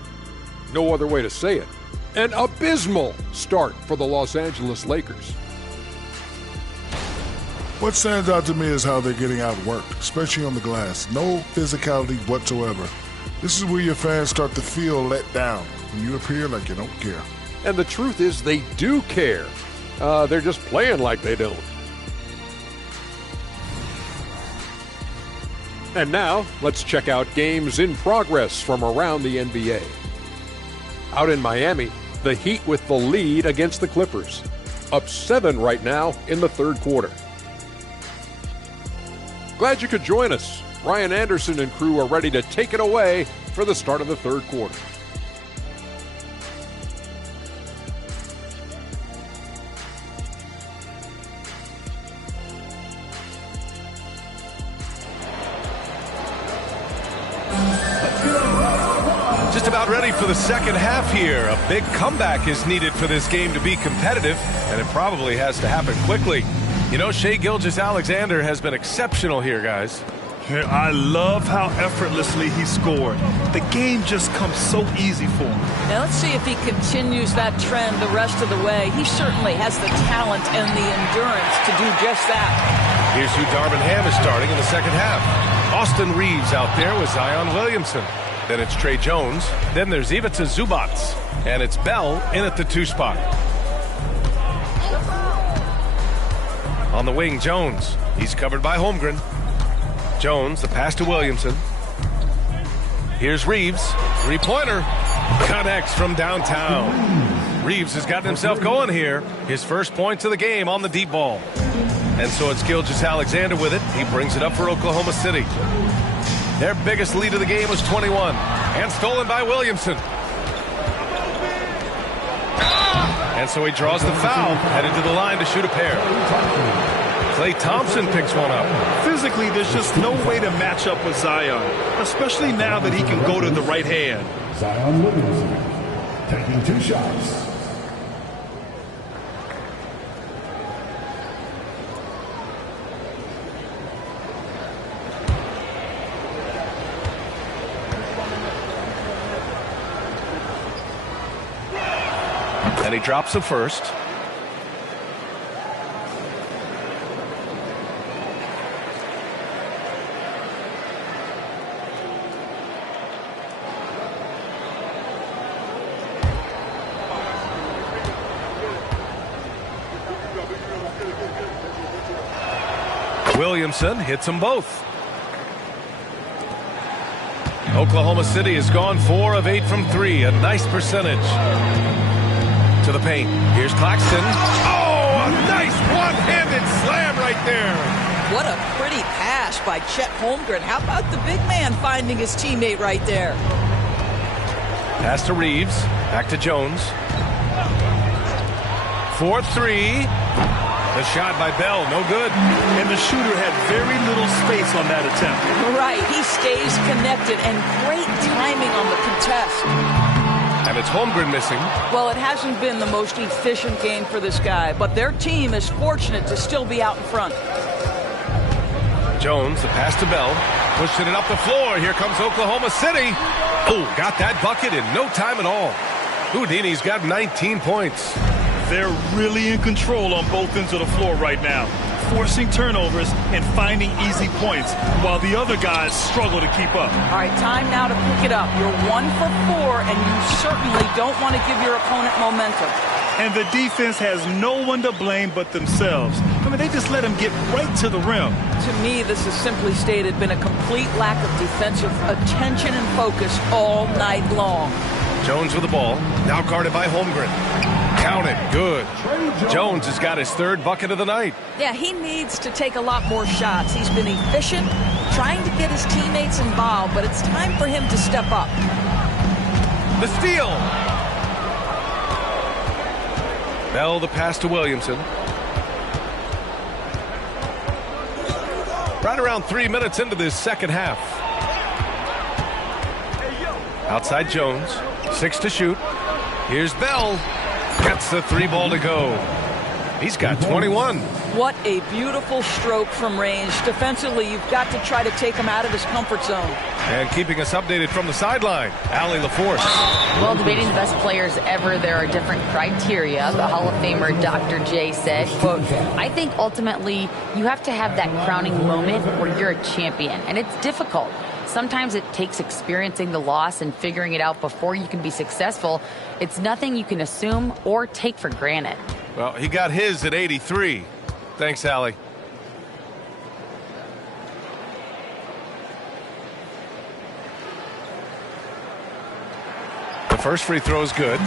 no other way to say it, an abysmal start for the Los Angeles Lakers. What stands out to me is how they're getting outworked, especially on the glass. No physicality whatsoever. This is where your fans start to feel let down when you appear like you don't care. And the truth is they do care. They're just playing like they don't. And now, let's check out games in progress from around the NBA. Out in Miami, the Heat with the lead against the Clippers. Up 7 right now in the third quarter. Glad you could join us. Ryan Anderson and crew are ready to take it away for the start of the third quarter. Just about ready for the second half here. A big comeback is needed for this game to be competitive, and it probably has to happen quickly. You know, Shai Gilgeous-Alexander has been exceptional here, guys. I love how effortlessly he scored. The game just comes so easy for him. Now let's see if he continues that trend the rest of the way. He certainly has the talent and the endurance to do just that. Here's who Darvin Ham is starting in the second half. Austin Reeves out there with Zion Williamson. Then it's Trey Jones. Then there's Ivica Zubac. And it's Bell in at the 2 spot. On the wing, Jones. He's covered by Holmgren. Jones, the pass to Williamson. Here's Reeves. 3-pointer. Connects from downtown. Reeves has gotten himself going here. His first points of the game on the deep ball. And so it's Gilgeous-Alexander with it. He brings it up for Oklahoma City. Their biggest lead of the game was 21. And stolen by Williamson. And so he draws the foul. Headed to the line to shoot a pair. Klay Thompson picks one up. Physically, there's just no way to match up with Zion, especially now that he can go to the right hand. Zion Williamson taking 2 shots. And he drops the first. Williamson hits them both. Oklahoma City has gone 4 of 8 from 3. A nice percentage. To the paint. Here's Claxton. Oh, a nice one-handed slam right there. What a pretty pass by Chet Holmgren. How about the big man finding his teammate right there? Pass to Reeves. Back to Jones. 4-3. The shot by Bell, no good. And the shooter had very little space on that attempt. Right, he stays connected and great timing on the contest. And it's Holmgren missing. Well, it hasn't been the most efficient game for this guy, but their team is fortunate to still be out in front. Jones, the pass to Bell, pushing it up the floor. Here comes Oklahoma City. Oh, got that bucket in no time at all. Houdini's got 19 points. They're really in control on both ends of the floor right now, forcing turnovers and finding easy points, while the other guys struggle to keep up. All right, time now to pick it up. You're 1 for 4, and you certainly don't want to give your opponent momentum. And the defense has no one to blame but themselves. I mean, they just let them get right to the rim. To me, this is simply stated been a complete lack of defensive attention and focus all night long. Jones with the ball, now guarded by Holmgren. Count it, good. Jones has got his 3rd bucket of the night. Yeah, he needs to take a lot more shots. He's been efficient, trying to get his teammates involved, but it's time for him to step up. The steal. Bell, the pass to Williamson. Right around 3 minutes into this second half. Outside Jones, 6 to shoot. Here's Bell. Gets the 3 ball to go. He's got 21. What a beautiful stroke from range. Defensively, you've got to try to take him out of his comfort zone. And keeping us updated from the sideline, Allie LaForce. Well, debating the best players ever, there are different criteria. The Hall of Famer Dr. J said, quote, I think ultimately you have to have that crowning moment where you're a champion. And it's difficult. Sometimes it takes experiencing the loss and figuring it out before you can be successful. It's nothing you can assume or take for granted. Well, he got his at 83. Thanks, Allie. The first free throw is good.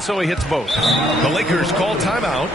And so he hits both. The Lakers call timeout.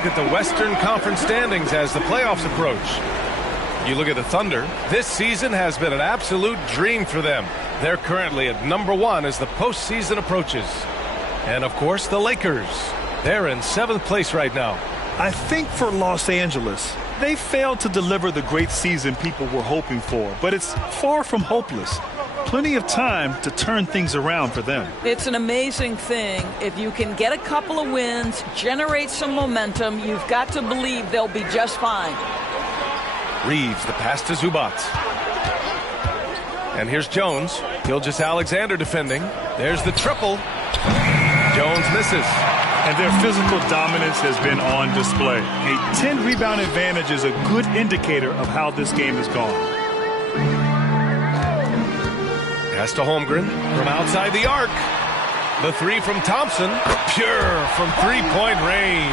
look at the Western Conference standings as the playoffs approach. You look at the Thunder. This season has been an absolute dream for them. They're currently at #1 as the postseason approaches. And, of course, the Lakers. They're in 7th place right now. I think for Los Angeles, they failed to deliver the great season people were hoping for, but it's far from hopeless. Plenty of time to turn things around for them. It's an amazing thing. If you can get a couple of wins, generate some momentum, you've got to believe they'll be just fine. Reeves, the pass to Zubac. And here's Jones. Gilgeous-Alexander defending. There's the triple. Jones misses. And their physical dominance has been on display. A 10-rebound advantage is a good indicator of how this game has gone. Pass to Holmgren from outside the arc. The three from Thompson. Pure from three-point range.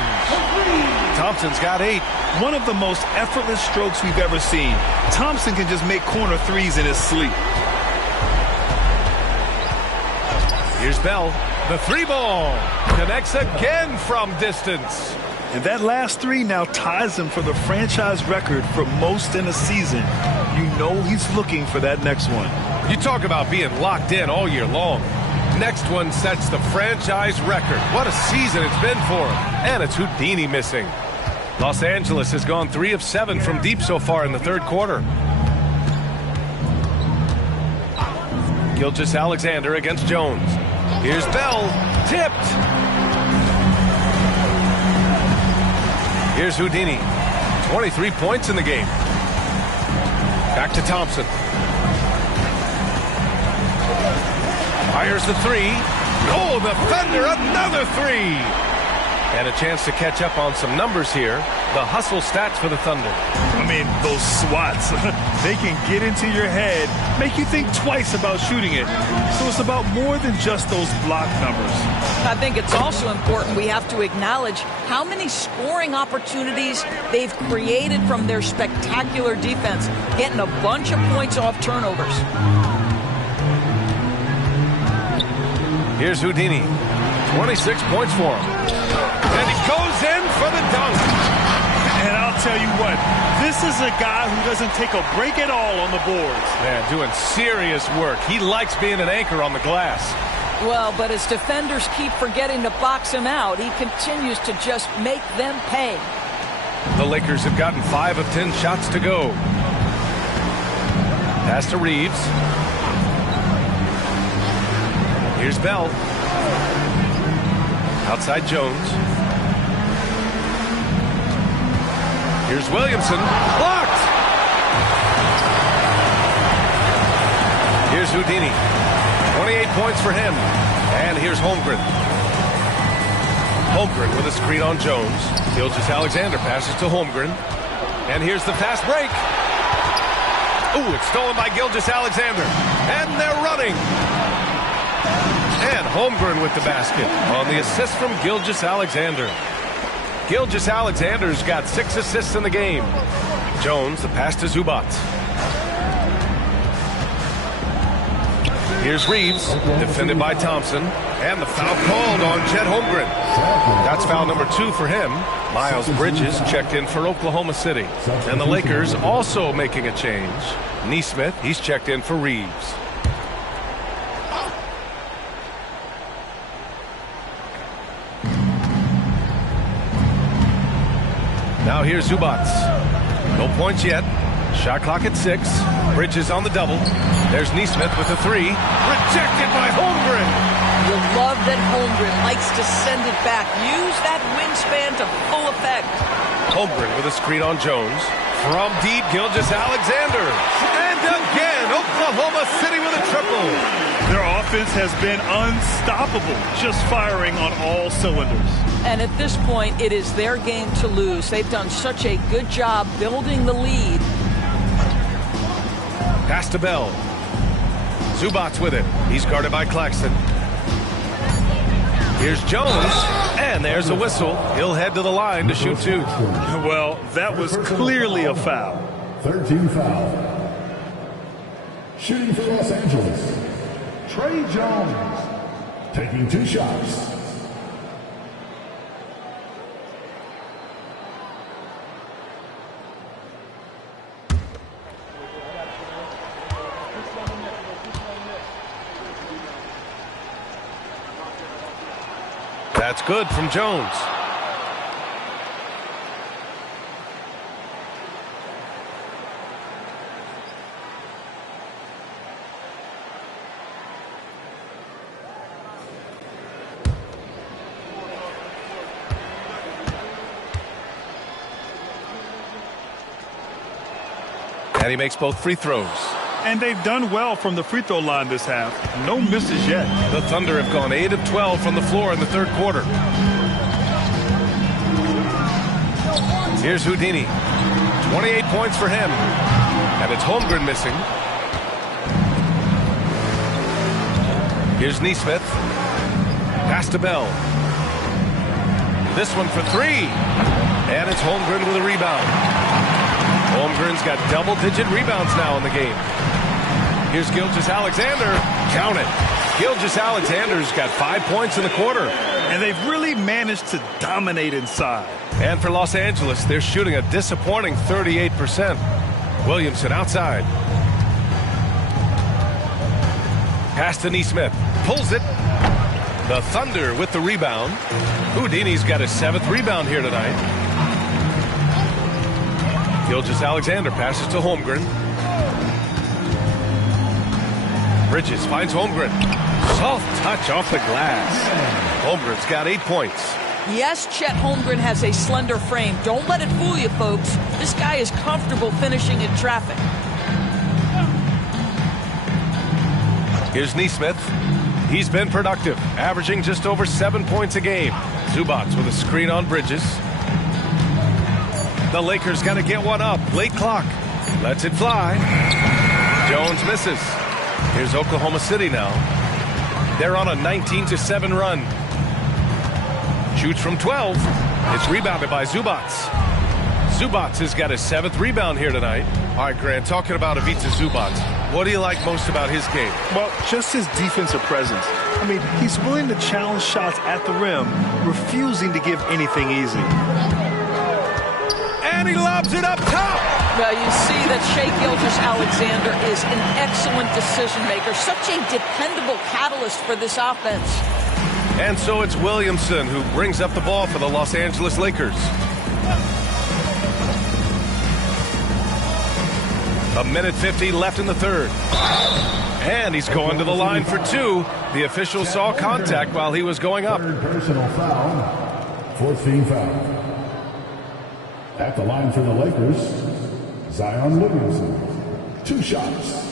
Thompson's got 8. One of the most effortless strokes we've ever seen. Thompson can just make corner threes in his sleep. Here's Bell. The 3-ball connects again from distance. And that last 3 now ties him for the franchise record for most in a season. You know he's looking for that next one. You talk about being locked in all year long. Next one sets the franchise record. What a season it's been for him. And it's Houdini missing. Los Angeles has gone 3 of 7 from deep so far in the 3rd quarter. Gilgeous-Alexander against Jones. Here's Bell. Tipped. Here's Houdini. 23 points in the game. Back to Thompson. Fires the 3. Oh, the Thunder, another 3. And a chance to catch up on some numbers here. The hustle stats for the Thunder. I mean, those swats, they can get into your head, make you think twice about shooting it. So it's about more than just those block numbers. I think it's also important we have to acknowledge how many scoring opportunities they've created from their spectacular defense, getting a bunch of points off turnovers. Here's Houdini. 26 points for him. And he goes in for the dunk. And I'll tell you what, this is a guy who doesn't take a break at all on the boards. Man, doing serious work. He likes being an anchor on the glass. Well, but as defenders keep forgetting to box him out, he continues to just make them pay. The Lakers have gotten 5 of 10 shots to go. Pass to Reeves. Here's Bell. Outside Jones. Here's Williamson. Blocked! Here's Houdini. 28 points for him. And here's Holmgren. Holmgren with a screen on Jones. Gilgeous-Alexander passes to Holmgren. And here's the fast break. Ooh, it's stolen by Gilgeous-Alexander. And they're running. And Holmgren with the basket on the assist from Gilgeous-Alexander. Gilgeous-Alexander's got 6 assists in the game. Jones, the pass to Zubac. Here's Reeves, defended by Thompson. And the foul called on Chet Holmgren. That's foul number 2 for him. Miles Bridges checked in for Oklahoma City. And the Lakers also making a change. Nesmith, he's checked in for Reeves. Now here's Zubac. No points yet. Shot clock at 6. Bridges on the double. There's Nesmith with a 3. Rejected by Holmgren. You love that Holmgren likes to send it back. Use that wingspan to full effect. Holmgren with a screen on Jones. From deep, Gilgeous-Alexander. And again, Oklahoma City with a triple. Their offense has been unstoppable, just firing on all cylinders. And at this point, it is their game to lose. They've done such a good job building the lead. Pass to Bell. Zubac with it. He's guarded by Claxton. Here's Jones. And there's a whistle. He'll head to the line to shoot 2. Well, that was clearly a foul. 13 foul. Shooting for Los Angeles, Trey Jones. Taking 2 shots. That's good from Jones. And he makes both free throws. And they've done well from the free throw line this half. No misses yet. The Thunder have gone 8 of 12 from the floor in the third quarter. Here's Houdini. 28 points for him. And it's Holmgren missing. Here's Nesmith. Pass to Bell. This one for 3. And it's Holmgren with a rebound. Holmgren's got double-digit rebounds now in the game. Here's Gilgeous-Alexander. Count it. Gilgeous-Alexander's got 5 points in the quarter. And they've really managed to dominate inside. And for Los Angeles, they're shooting a disappointing 38%. Williamson outside. Pass to Nesmith. Pulls it. The Thunder with the rebound. Houdini's got his 7th rebound here tonight. Gilgeous-Alexander passes to Holmgren. Bridges finds Holmgren. Soft touch off the glass. Holmgren's got 8 points. Yes, Chet Holmgren has a slender frame. Don't let it fool you, folks. This guy is comfortable finishing in traffic. Here's Nesmith. He's been productive, averaging just over 7 points a game. Zubats with a screen on Bridges. The Lakers got to get one up. Late clock. Lets it fly. Jones misses. Here's Oklahoma City now. They're on a 19-7 run. Shoots from 12. It's rebounded by Zubats. Zubats has got his 7th rebound here tonight. All right, Grant, talking about Ivica Zubats, what do you like most about his game? Well, just his defensive presence. I mean, he's willing to challenge shots at the rim, refusing to give anything easy. And he lobs it up top. Well, you see that Shai Gilgeous-Alexander is an excellent decision maker, such a dependable catalyst for this offense. And so it's Williamson who brings up the ball for the Los Angeles Lakers. A minute 50 left in the third. And he's going to the line for 2. The official saw contact while he was going up. Third personal foul. 4th team foul. At the line for the Lakers, Zion Williamson. 2 shots.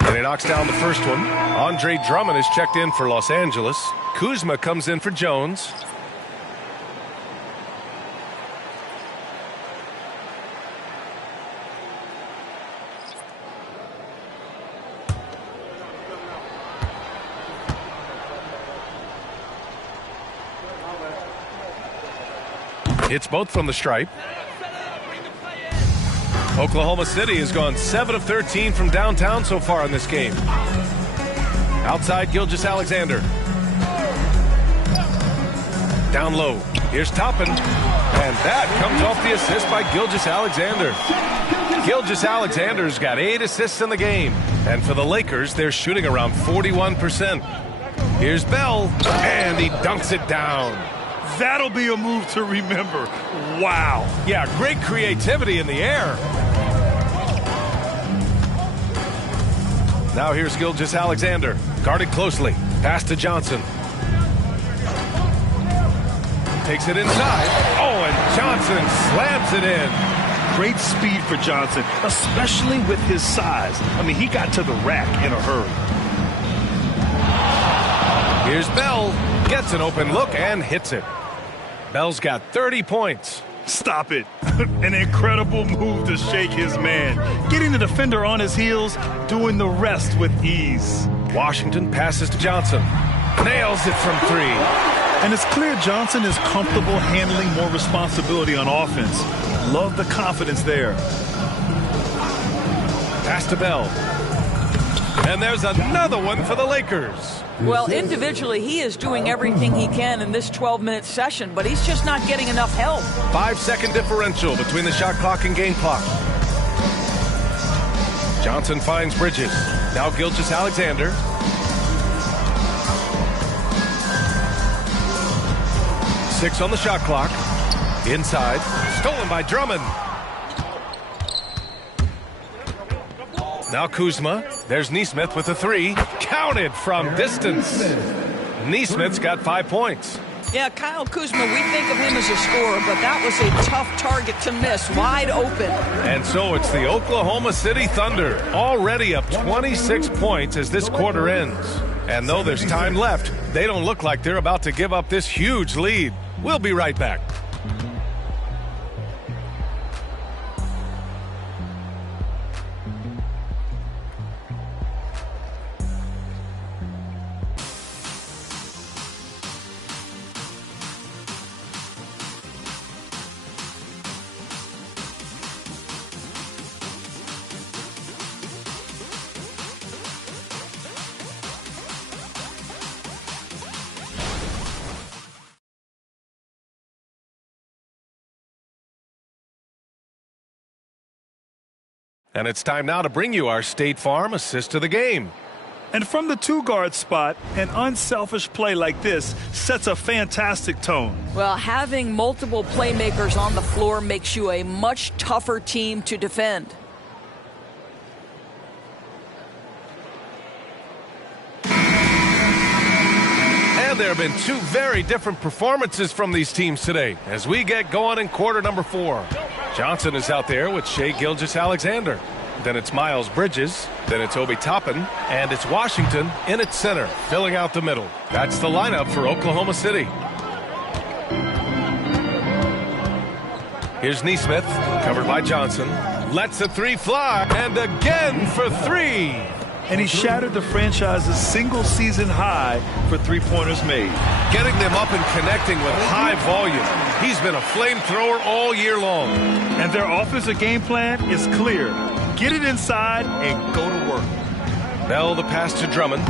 And he knocks down the first one. Andre Drummond is checked in for Los Angeles. Kuzma comes in for Jones. Hits both from the stripe. Oklahoma City has gone 7 of 13 from downtown so far in this game. Outside, Gilgeous-Alexander. Down low. Here's Toppin. And that comes off the assist by Gilgeous-Alexander. Gilgeous-Alexander's got 8 assists in the game. And for the Lakers, they're shooting around 41%. Here's Bell. And he dunks it down. That'll be a move to remember. Wow. Yeah, great creativity in the air. Now here's Gilgeous-Alexander. Guarded closely. Pass to Johnson. Takes it inside. Oh, and Johnson slams it in. Great speed for Johnson, especially with his size. I mean, he got to the rack in a hurry. Here's Bell. Gets an open look and hits it. Bell's got 30 points. Stop it. An incredible move to shake his man. Getting the defender on his heels, doing the rest with ease. Washington passes to Johnson. Nails it from 3. And it's clear Johnson is comfortable handling more responsibility on offense. Love the confidence there. Pass to Bell. And there's another one for the Lakers. Well, individually, he is doing everything he can in this 12-minute session, but he's just not getting enough help. 5-second differential between the shot clock and game clock. Johnson finds Bridges. Now Gilgeous-Alexander. Six on the shot clock. Inside. Stolen by Drummond. Now Kuzma. There's Nesmith with a three. Counted from distance. Nesmith's got 5 points. Yeah, Kyle Kuzma, we think of him as a scorer, but that was a tough target to miss, wide open. And so it's the Oklahoma City Thunder, already up 26 points as this quarter ends. And though there's time left, they don't look like they're about to give up this huge lead. We'll be right back. And it's time now to bring you our State Farm assist of the game. And from the two-guard spot, an unselfish play like this sets a fantastic tone. Well, having multiple playmakers on the floor makes you a much tougher team to defend. And there have been two very different performances from these teams today as we get going in quarter number 4. Johnson is out there with Shai Gilgeous-Alexander. Then it's Miles Bridges. Then it's Obi Toppin. And it's Washington in its center, filling out the middle. That's the lineup for Oklahoma City. Here's Nesmith, covered by Johnson. Lets the three fly, and again for three. And he shattered the franchise's single-season high for three-pointers made. Getting them up and connecting with high volume. He's been a flamethrower all year long. And their offensive game plan is clear. Get it inside and go to work. Bell the pass to Drummond.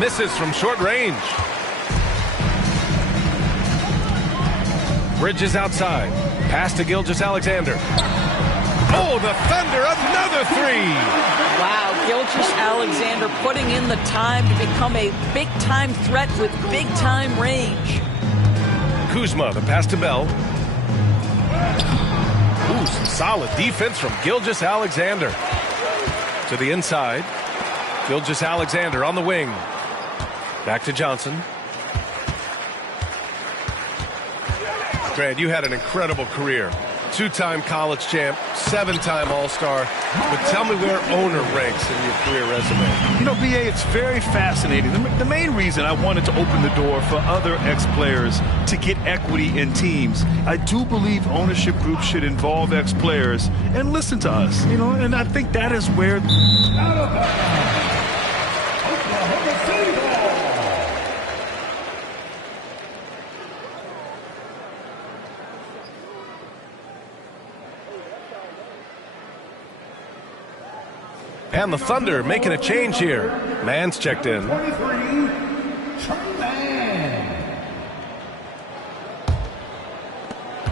Misses from short range. Bridges outside. Pass to Gilgeous-Alexander. Oh, the Thunder, another three. Wow, Gilgeous-Alexander putting in the time to become a big-time threat with big-time range. Kuzma, the pass to Bell. Ooh, some solid defense from Gilgeous-Alexander. To the inside. Gilgeous-Alexander on the wing. Back to Johnson. Grant, you had an incredible career. 2-time college champ, 7-time All-Star. But tell me where owner ranks in your career resume. You know, B.A., it's very fascinating. The main reason I wanted to open the door for other ex-players to get equity in teams, I do believe ownership groups should involve ex-players and listen to us, you know, and I think that is where... Oklahoma City ball. And the Thunder making a change here. Mann's checked in. 23, Trey Mann.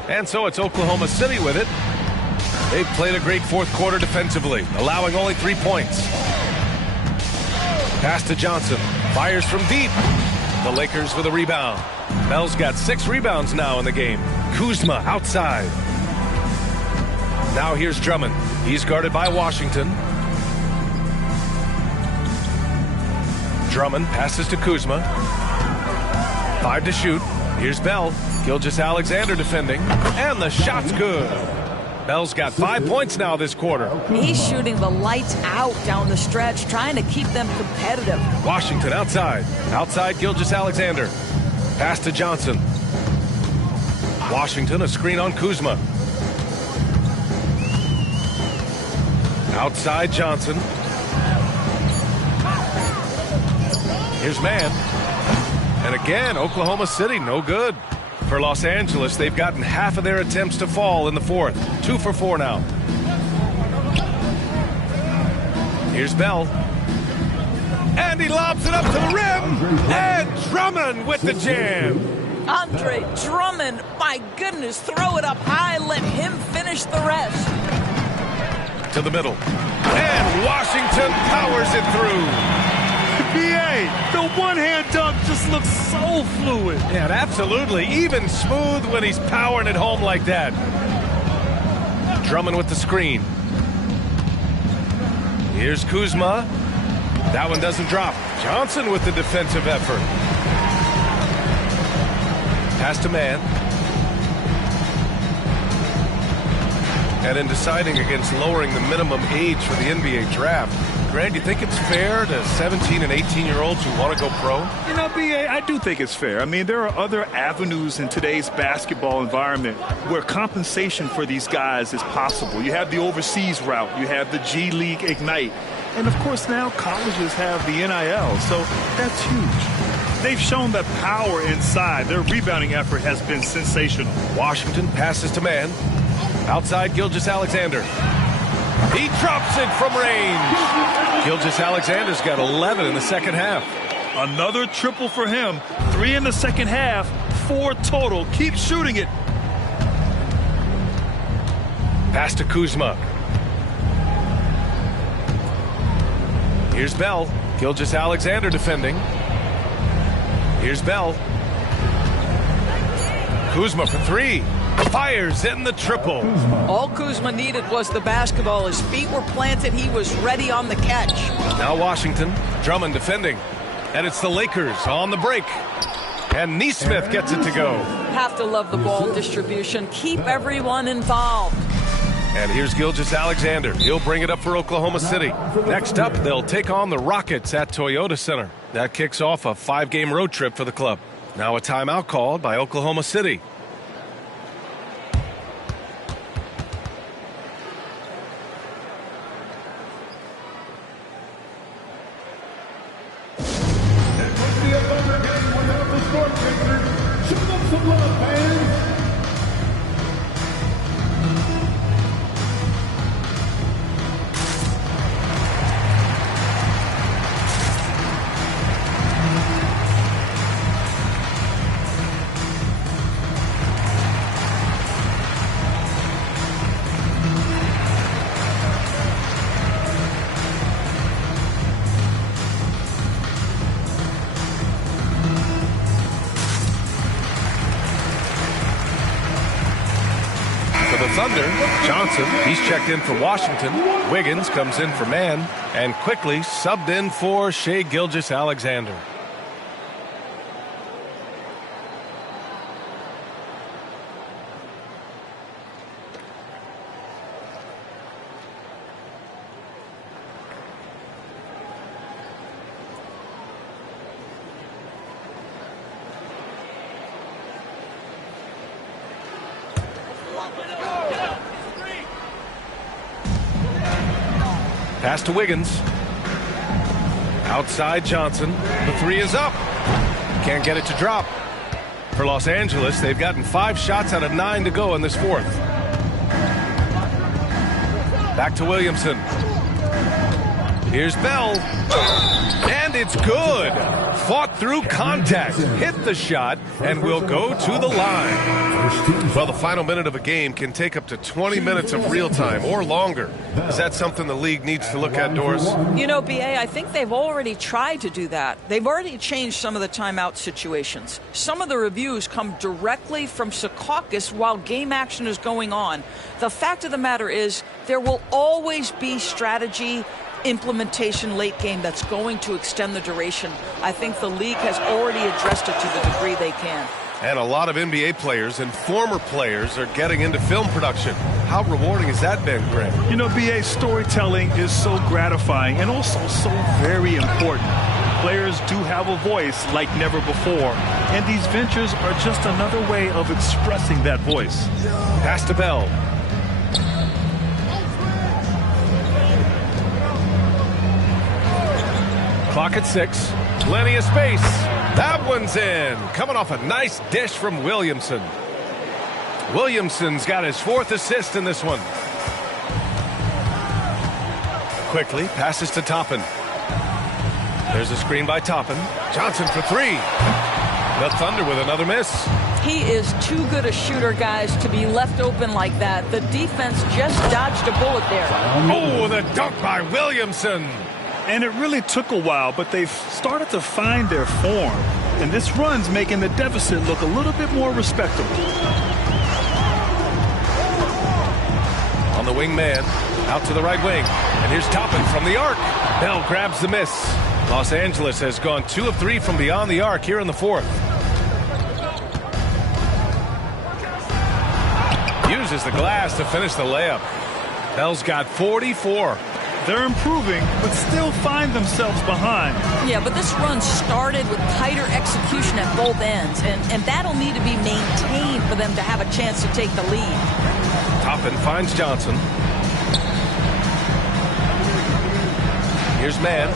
And so it's Oklahoma City with it. They've played a great fourth quarter defensively, allowing only 3 points. Pass to Johnson. Fires from deep. The Lakers with a rebound. Bell's got 6 rebounds now in the game. Kuzma outside. Now here's Drummond. He's guarded by Washington. Drummond passes to Kuzma. 5 to shoot. Here's Bell. Gilgeous-Alexander defending. And the shot's good. Bell's got 5 points now this quarter. He's shooting the lights out down the stretch, trying to keep them competitive. Washington outside. Outside Gilgeous-Alexander. Pass to Johnson. Washington, a screen on Kuzma. Outside Johnson. Here's Mann. And again, Oklahoma City, no good. For Los Angeles, they've gotten half of their attempts to fall in the fourth. 2 for 4 now. Here's Bell. And he lobs it up to the rim. And Drummond with the jam. Andre Drummond, my goodness, throw it up high, let him finish the rest. To the middle. And Washington powers it through. BA, the one-hand dunk just looks so fluid. Yeah, absolutely. Even smooth when he's powering it home like that. Drummond with the screen. Here's Kuzma. That one doesn't drop. Johnson with the defensive effort. Pass to man. And in deciding against lowering the minimum age for the NBA draft, Grant, you think it's fair to 17 and 18-year-olds who want to go pro? You know, BA, I do think it's fair. I mean, there are other avenues in today's basketball environment where compensation for these guys is possible. You have the overseas route. You have the G League Ignite. And, of course, now colleges have the NIL, so that's huge. They've shown that power inside. Their rebounding effort has been sensational. Washington passes to man. Outside, Gilgeous-Alexander. He drops it from range. Gilgeous-Alexander's got 11 in the second half. Another triple for him. 3 in the second half, 4 total. Keep shooting it. Pass to Kuzma. Here's Bell. Gilgeous-Alexander defending. Here's Bell. Kuzma for 3. Fires in the triple. All Kuzma needed was the basketball. His feet were planted. He was ready on the catch. Now Washington. Drummond defending. And it's the Lakers on the break. And Nesmith gets it to go. Have to love the ball distribution. Keep everyone involved. And here's Gilgeous-Alexander. He'll bring it up for Oklahoma City. Next up, they'll take on the Rockets at Toyota Center. That kicks off a 5-game road trip for the club. Now a timeout called by Oklahoma City. Thunder, Johnson, he's checked in for Washington. Wiggins comes in for man, and quickly subbed in for Shai Gilgeous-Alexander. Pass to Wiggins. Outside Johnson. The 3 is up. Can't get it to drop. For Los Angeles, they've gotten 5 shots out of 9 to go in this fourth. Back to Williamson. Here's Bell. And it's good. Fought through contact. Hit the shot and will go to the line. Well, the final minute of a game can take up to 20 minutes of real time or longer. Is that something the league needs to look at, Doris? You know, BA, I think they've already tried to do that. They've already changed some of the timeout situations. Some of the reviews come directly from Secaucus while game action is going on. The fact of the matter is there will always be strategy implementation late game that's going to extend the duration. I think the league has already addressed it to the degree they can. And a lot of NBA players and former players are getting into film production. How rewarding has that been, Greg? You know, BA, storytelling is so gratifying and also so very important. Players do have a voice like never before, and these ventures are just another way of expressing that voice. Pass to Bell. Clock at 6. Plenty of space. That one's in. Coming off a nice dish from Williamson. Williamson's got his 4th assist in this one. Quickly passes to Toppin. There's a screen by Toppin. Johnson for three. The Thunder with another miss. He is too good a shooter, guys, to be left open like that. The defense just dodged a bullet there. Oh, the dunk by Williamson. And it really took a while, but they've started to find their form. And this run's making the deficit look a little bit more respectable. On the wing man, out to the right wing. And here's Toppin from the arc. Bell grabs the miss. Los Angeles has gone 2 of 3 from beyond the arc here in the fourth. Uses the glass to finish the layup. Bell's got 44. They're improving, but still find themselves behind. Yeah, but this run started with tighter execution at both ends, and that'll need to be maintained for them to have a chance to take the lead. Toppin finds Johnson. Here's Mann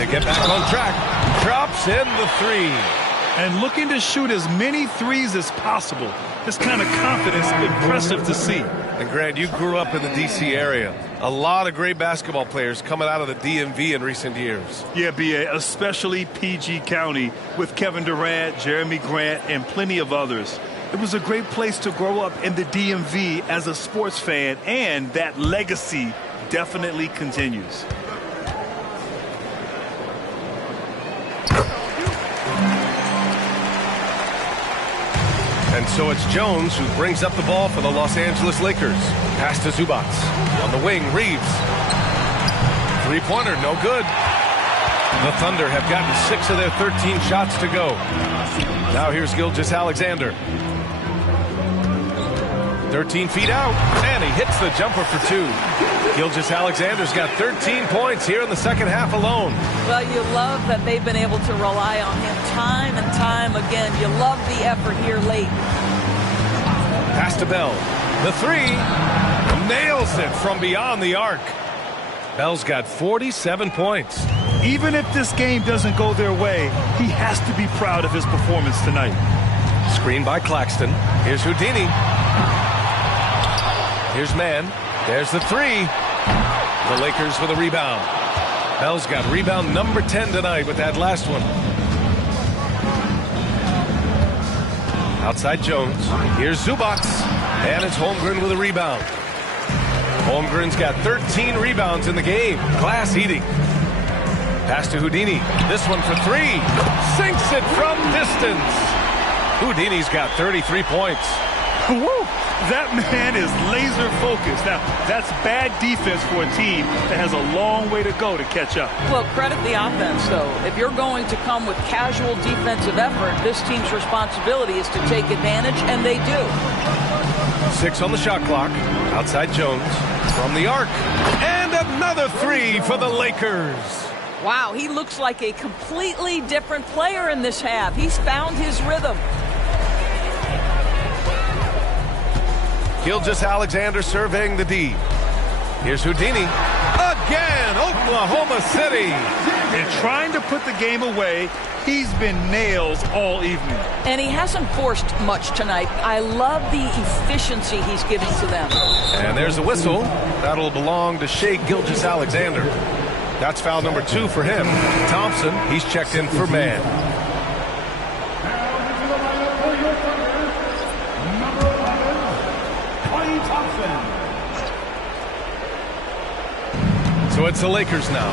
to get back on track. Drops in the three. And looking to shoot as many threes as possible. This kind of confidence, impressive to see. And Grant, you grew up in the D.C. area. A lot of great basketball players coming out of the DMV in recent years. Yeah, B.A., especially PG County with Kevin Durant, Jeremy Grant, and plenty of others. It was a great place to grow up in the DMV as a sports fan, and that legacy definitely continues. And so it's Jones who brings up the ball for the Los Angeles Lakers. Pass to Zubac. On the wing, Reeves. Three-pointer, no good. The Thunder have gotten 6 of their 13 shots to go. Now here's Gilgeous-Alexander. 13 feet out, and he hits the jumper for 2. Gilgeous-Alexander's got 13 points here in the second half alone. Well, you love that they've been able to rely on him time and time again. You love the effort here late. Pass to Bell. The three. Nails it from beyond the arc. Bell's got 47 points. Even if this game doesn't go their way, he has to be proud of his performance tonight. Screen by Claxton. Here's Houdini. Here's Mann. There's the three. The Lakers with a rebound. Bell's got rebound number 10 tonight with that last one. Outside Jones. Here's Zubac. And it's Holmgren with a rebound. Holmgren's got 13 rebounds in the game. Glass eating. Pass to Houdini. This one for 3. Sinks it from distance. Houdini's got 33 points. Woo! That man is laser focused. Now, that's bad defense for a team that has a long way to go to catch up. Well, credit the offense, though. If you're going to come with casual defensive effort, this team's responsibility is to take advantage, and they do. 6 on the shot clock. Outside Jones. From the arc. And another 3 for the Lakers. Wow, he looks like a completely different player in this half. He's found his rhythm. Gilgeous-Alexander surveying the D. Here's Houdini. Again, Oklahoma City. And trying to put the game away, he's been nails all evening. And he hasn't forced much tonight. I love the efficiency he's giving to them. And there's a whistle. That'll belong to Shai Gilgeous-Alexander. That's foul number 2 for him. Thompson, he's checked in for Mann. So it's the Lakers now.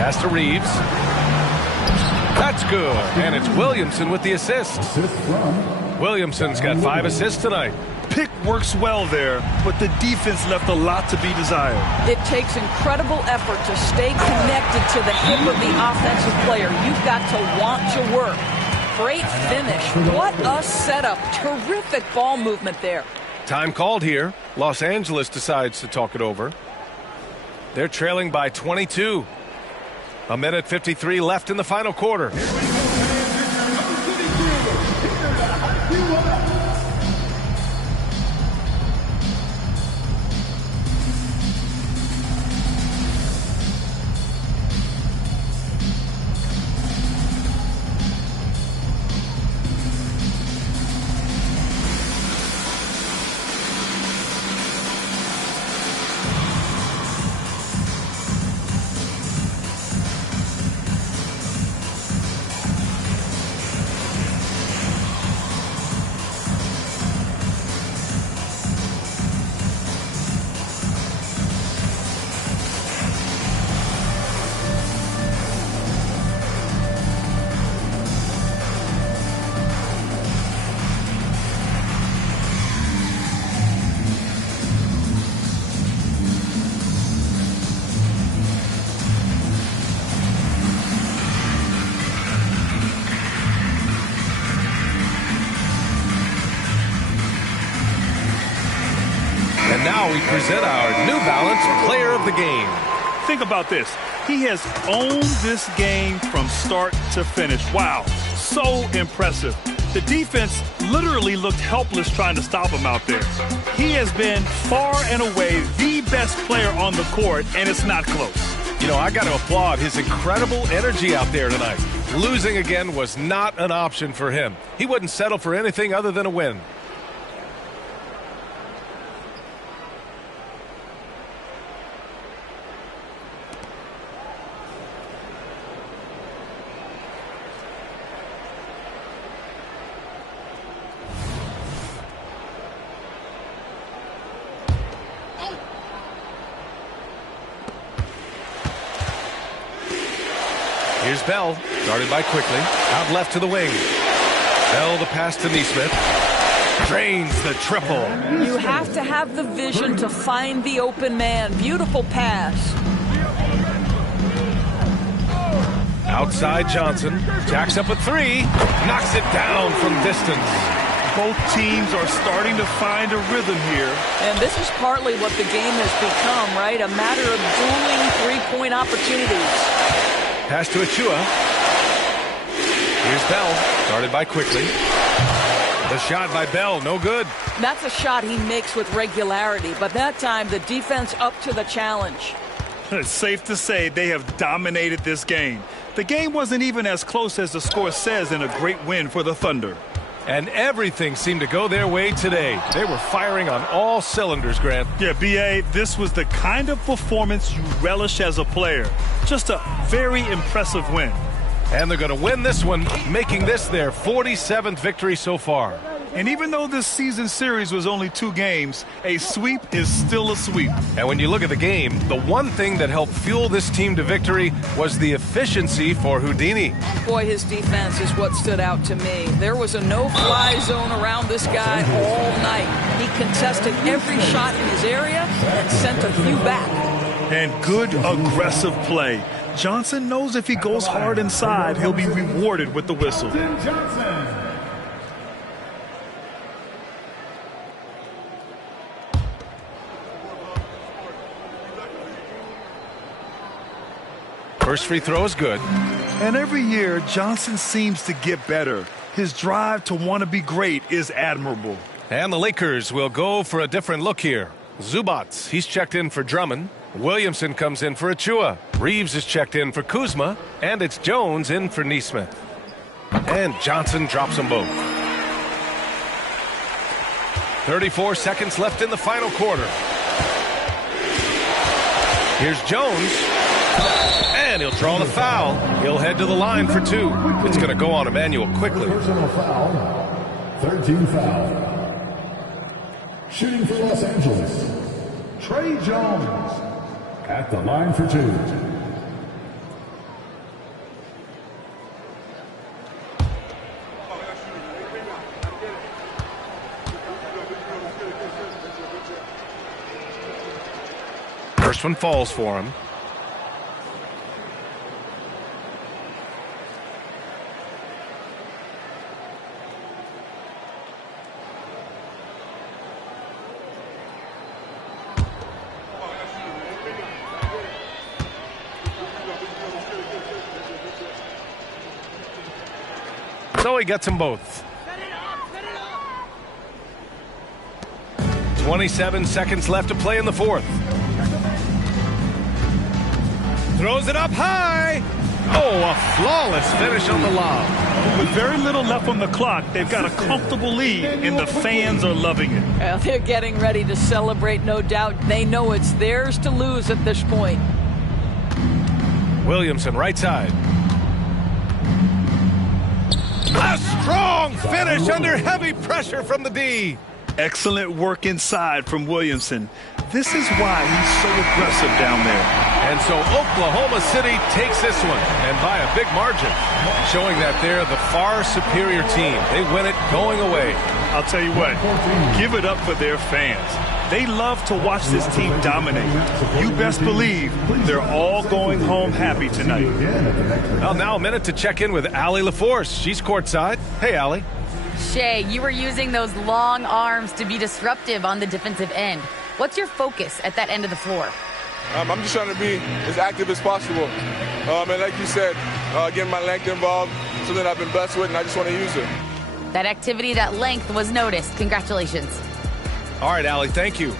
Pass to Reeves. That's good. And it's Williamson with the assist. Williamson's got 5 assists tonight. Pick works well there, but the defense left a lot to be desired. It takes incredible effort to stay connected to the hip of the offensive player. You've got to want to work. Great finish. What a setup. Terrific ball movement there. Time called here. Los Angeles decides to talk it over. They're trailing by 22. 1:53 left in the final quarter. Johnson, our New Balance Player of the Game. Think about this. He has owned this game from start to finish. Wow, so impressive. The defense literally looked helpless trying to stop him out there. He has been far and away the best player on the court, and it's not close. You know, I got to applaud his incredible energy out there tonight. Losing again was not an option for him. He wouldn't settle for anything other than a win. Here's Bell, guarded by Quickly. Out left to the wing. Bell the pass to Neesmith. Drains the triple. You have to have the vision to find the open man. Beautiful pass. Outside Johnson. Jacks up a three. Knocks it down from distance. Both teams are starting to find a rhythm here. And this is partly what the game has become, right? A matter of dueling three-point opportunities. Pass to Achua. Here's Bell, guarded by Quickly. The shot by Bell, no good. That's a shot he makes with regularity, but that time the defense up to the challenge. It's safe to say they have dominated this game. The game wasn't even as close as the score says in a great win for the Thunder. And everything seemed to go their way today. They were firing on all cylinders, Grant. Yeah, B.A., this was the kind of performance you relish as a player. Just a very impressive win. And they're going to win this one, making this their 47th victory so far. And even though this season series was only 2 games, a sweep is still a sweep. And when you look at the game, the one thing that helped fuel this team to victory was the efficiency for Houdini. Boy, his defense is what stood out to me. There was a no-fly zone around this guy all night. He contested every shot in his area and sent a few back. And good aggressive play. Johnson knows if he goes hard inside, he'll be rewarded with the whistle. First free throw is good. And every year, Johnson seems to get better. His drive to want to be great is admirable. And the Lakers will go for a different look here. Zubats, he's checked in for Drummond. Williamson comes in for Achua. Reeves is checked in for Kuzma. And it's Jones in for Neesmith. And Johnson drops them both. 34 seconds left in the final quarter. Here's Jones. And he'll draw the foul. He'll head to the line for 2. It's going to go on Emmanuel quickly. Personal foul. 13 foul. Shooting for Los Angeles, Trey Jones. At the line for 2. First one falls for him. So he gets them both. 27 seconds left to play in the fourth. Throws it up high. Oh, a flawless finish on the lob. With very little left on the clock, they've got a comfortable lead, and the fans are loving it. Well, they're getting ready to celebrate, no doubt. They know it's theirs to lose at this point. Williamson, right side. A strong finish under heavy pressure from the D. Excellent work inside from Williamson. This is why he's so aggressive down there. And so Oklahoma City takes this one, and by a big margin, showing that they're the far superior team. They win it going away. I'll tell you what, give it up for their fans. They love to watch this team dominate. You best believe they're all going home happy tonight. Well, now a minute to check in with Allie LaForce. She's courtside. Hey, Allie. Shea, you were using those long arms to be disruptive on the defensive end. What's your focus at that end of the floor? I'm just trying to be as active as possible. And like you said, getting my length involved, something I've been blessed with, and I just want to use it. That activity, that length was noticed. Congratulations. All right, Allie, thank you.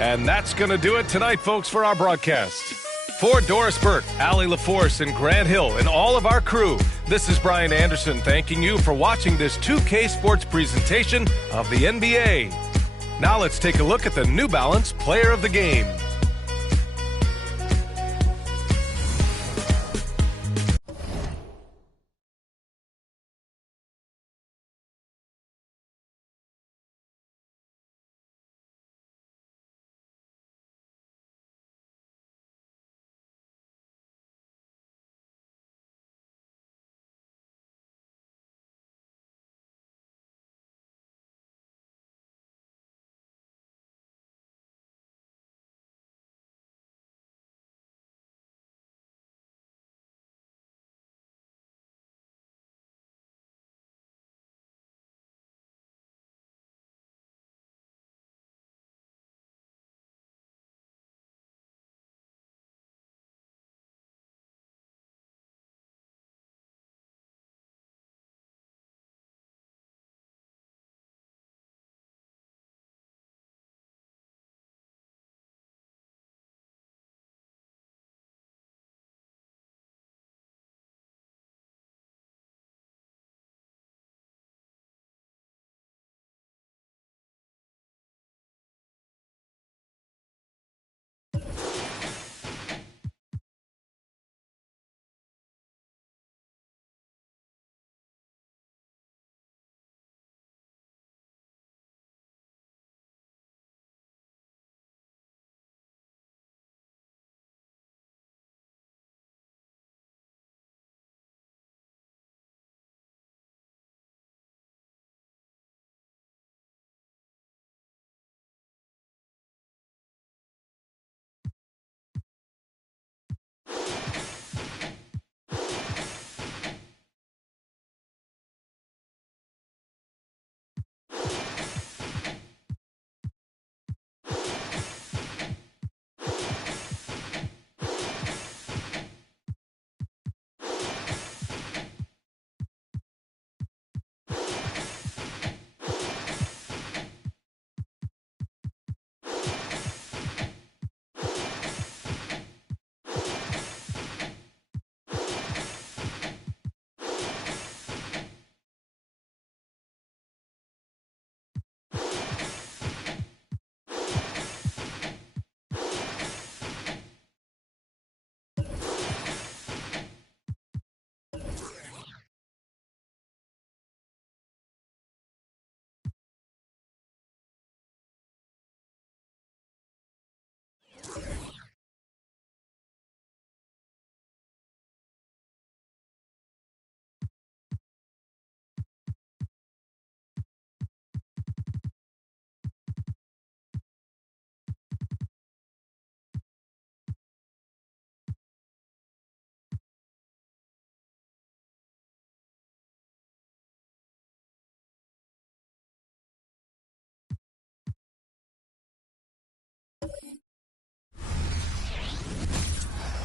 And that's going to do it tonight, folks, for our broadcast. For Doris Burke, Allie LaForce, and Grant Hill, and all of our crew, this is Brian Anderson thanking you for watching this 2K Sports presentation of the NBA. Now let's take a look at the New Balance Player of the Game.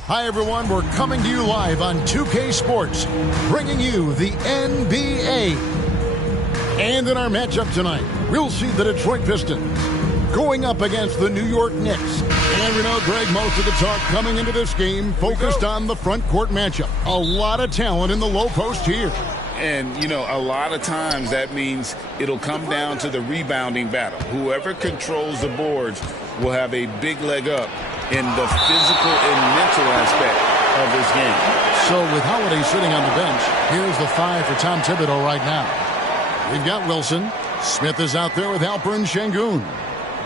Hi, everyone. We're coming to you live on 2K Sports, bringing you the NBA. And in our matchup tonight, we'll see the Detroit Pistons going up against the New York Knicks. And we know, Greg, most of the talk coming into this game focused on the front court matchup. A lot of talent in the low post here. And, you know, a lot of times that means it'll come down to the rebounding battle. Whoever controls the boards will have a big leg up in the physical and mental aspect of this game. So with Holiday sitting on the bench, here's the 5 for Tom Thibodeau right now. We've got Wilson. Smith is out there with Alperen Şengün.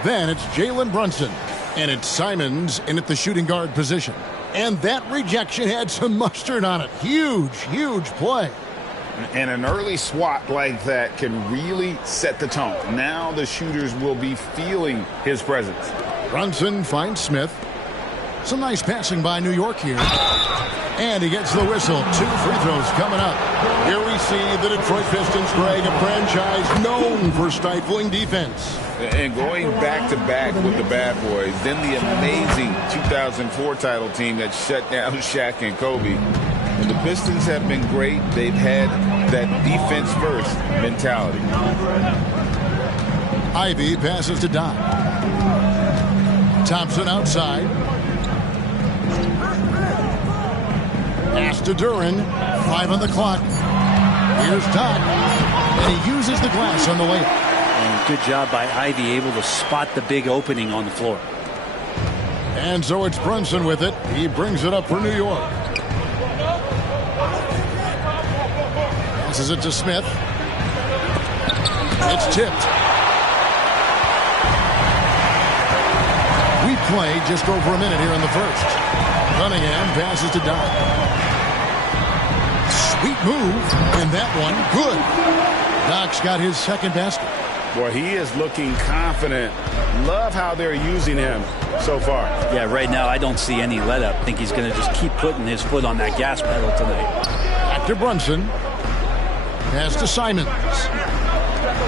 Then it's Jalen Brunson. And it's Simons in at the shooting guard position. And that rejection had some mustard on it. Huge, huge play. And an early swat like that can really set the tone. Now the shooters will be feeling his presence. Brunson finds Smith. Some nice passing by New York here. And he gets the whistle. 2 free throws coming up. Here we see the Detroit Pistons, Greg, a franchise known for stifling defense. And going back-to-back with the Bad Boys, then the amazing 2004 title team that shut down Shaq and Kobe. And the Pistons have been great. They've had that defense-first mentality. Ivy passes to Doc. Thompson outside. Pass to Duran. 5 on the clock. Here's Doc. And he uses the glass on the layup. And good job by Ivy, able to spot the big opening on the floor. And so it's Brunson with it. He brings it up for New York. Passes it to Smith. It's tipped. We play just over a minute here in the first. Cunningham passes to Doc. Sweet move. And that one, good. Doc's got his second basket. Boy, he is looking confident. Love how they're using him so far. Yeah, right now I don't see any let up. I think he's going to just keep putting his foot on that gas pedal tonight. Back to Brunson. Pass to Simons.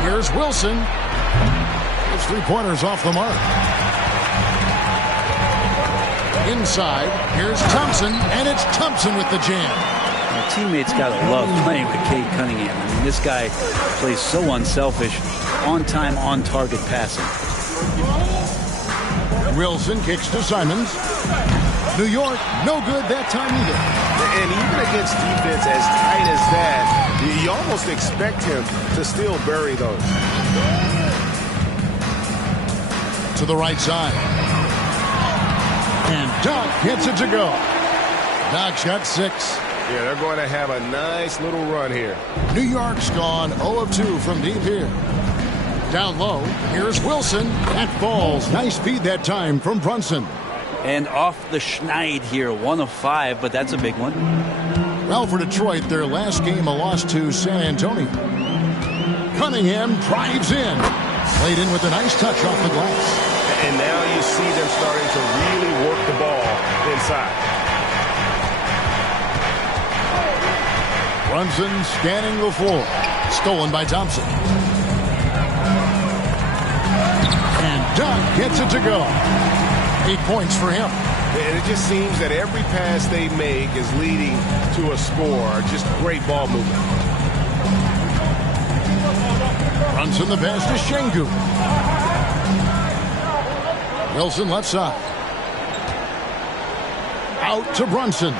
Here's Wilson. His 3-pointers off the mark. Inside, here's Thompson, and it's Thompson with the jam. My teammates got to love playing with Cade Cunningham. I mean, this guy plays so unselfish, on-time, on-target passing. Wilson kicks to Simons. New York, no good that time either. And even against defense as tight as that, you almost expect him to still bury those. To the right side. And Doc gets it to go. Doc's got 6. Yeah, they're going to have a nice little run here. New York's gone 0 of 2 from deep here. Down low, here's Wilson. That falls. Nice feed that time from Brunson. And off the schneid here, 1 of 5, but that's a big one. Well, for Detroit, their last game a loss to San Antonio. Cunningham drives in. Played in with a nice touch off the glass. And now you see them starting to really work the ball inside. Brunson scanning the floor. Stolen by Thompson. And Doc gets it to go. 8 points for him. And it just seems that every pass they make is leading to a score. Just great ball movement. Brunson the pass to Şengün. Wilson left side. Out to Brunson.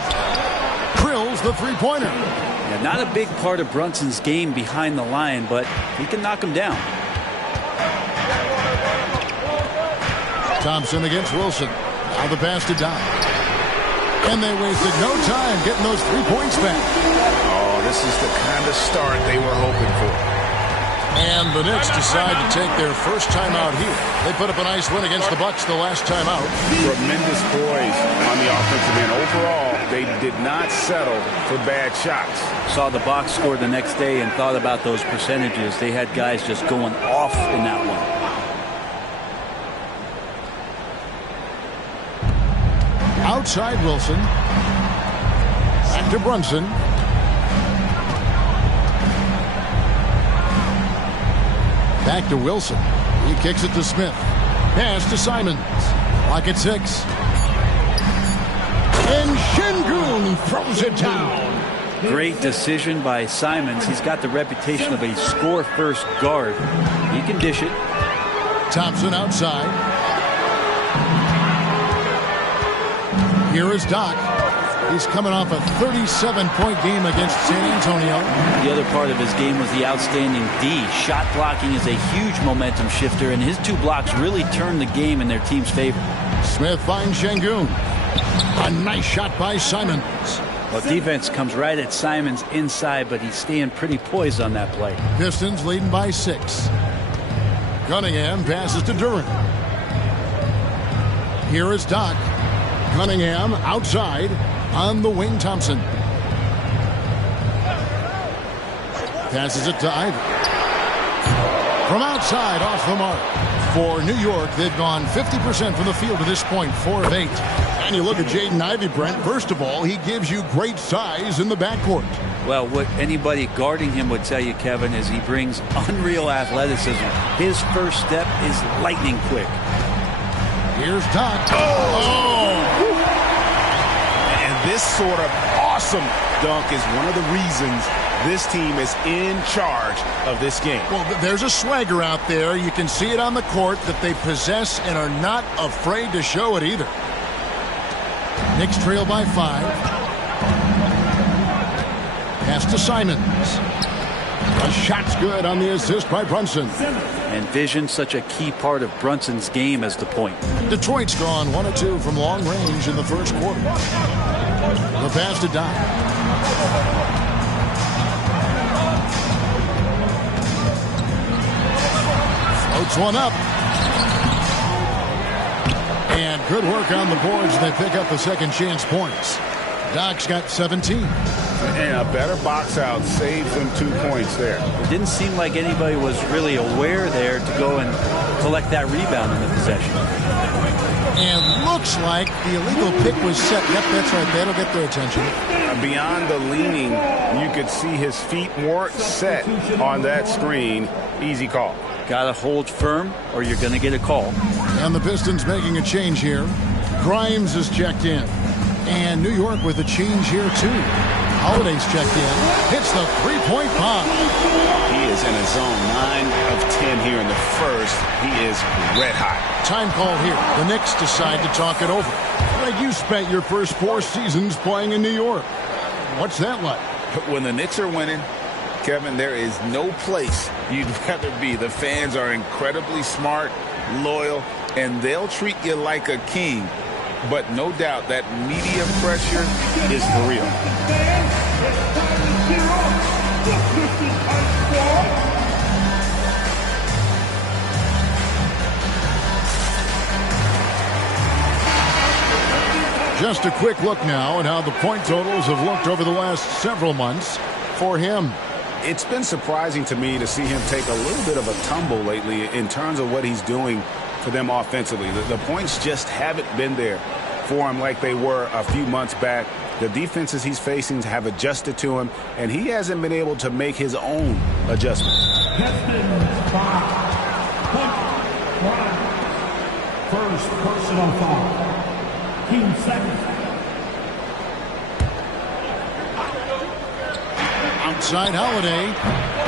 Drills the 3-pointer. Yeah, not a big part of Brunson's game behind the line, but he can knock him down. Thompson against Wilson. Now the pass to Doc. And they wasted no time getting those 3 points back. Oh, this is the kind of start they were hoping for. And the Knicks decide to take their first time out here. They put up a nice win against the Bucks the last time out. Tremendous poise on the offensive end. Overall, they did not settle for bad shots. Saw the box score the next day and thought about those percentages. They had guys just going off in that one. Outside Wilson. Back to Brunson. Back to Wilson. He kicks it to Smith. Pass to Simons. Lock at 6. And Şengün throws it down. Great decision by Simons. He's got the reputation of a score-first guard. He can dish it. Thompson outside. Here is Doc. He's coming off a 37-point game against San Antonio. The other part of his game was the outstanding D. Shot blocking is a huge momentum shifter, and his 2 blocks really turned the game in their team's favor. Smith finds Şengün. A nice shot by Simons. Well, defense comes right at Simons inside, but he's staying pretty poised on that play. Pistons leading by 6. Cunningham passes to Duran. Here is Doc. Cunningham outside. On the wing, Thompson. Passes it to Ivy. From outside, off the mark. For New York, they've gone 50% from the field to this point, 4 of 8. And you look at Jaden Ivey, Brent. First of all, he gives you great size in the backcourt. Well, what anybody guarding him would tell you, Kevin, is he brings unreal athleticism. His first step is lightning quick. Here's Doc. And this sort of awesome dunk is one of the reasons this team is in charge of this game. Well, there's a swagger out there. You can see it on the court that they possess and are not afraid to show it either. Knicks trail by 5. Pass to Simons. A shot's good on the assist by Brunson. And vision, such a key part of Brunson's game as the point. Detroit's drawn 1 of 2 from long range in the first quarter. The pass to Doc. Floats one up. And good work on the boards. They pick up the second chance points. Doc's got 17. And a better box out saves them 2 points there. It didn't seem like anybody was really aware there to go and collect that rebound in the possession. And looks like the illegal pick was set. Yep, that's right. That'll get their attention. Beyond the leaning, you could see his feet weren't set on that screen. Easy call. Got to hold firm or you're going to get a call. And the Pistons making a change here. Grimes is checked in. And New York with a change here, too. Holiday's checked in. Hits the three-point bomb. He is in a zone 9 of 10 here in the first. He is red hot. Time call here. The Knicks decide to talk it over. Greg, you spent your first 4 seasons playing in New York. What's that like? When the Knicks are winning, Kevin, there is no place you'd rather be. The fans are incredibly smart, loyal, and they'll treat you like a king. But no doubt that media pressure is for real. Just a quick look now at how the point totals have looked over the last several months for him. It's been surprising to me to see him take a little bit of a tumble lately in terms of what he's doing for them offensively. The points just haven't been there for him like they were a few months back. The defenses he's facing have adjusted to him, and he hasn't been able to make his own adjustments. First personal foul. Team second. Outside Holiday.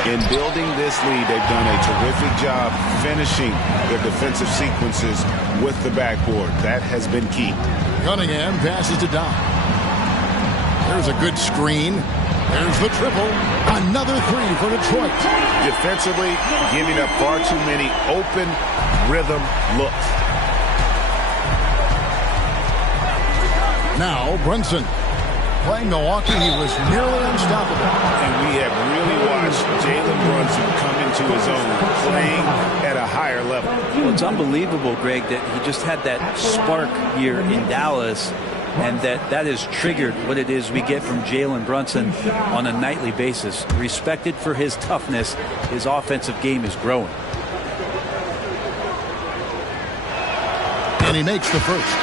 In building this lead, they've done a terrific job finishing their defensive sequences with the backboard. That has been key. Cunningham passes to Doc. There's a good screen. There's the triple. Another 3 for Detroit. Defensively, giving up far too many open rhythm looks. Now Brunson. Playing Milwaukee, he was nearly unstoppable. And we have really watched Jalen Brunson come into his own, playing at a higher level. Well, it's unbelievable, Greg, that he just had that spark here in Dallas, and that has triggered what it is we get from Jalen Brunson on a nightly basis. Respected for his toughness, his offensive game is growing. And he makes the first.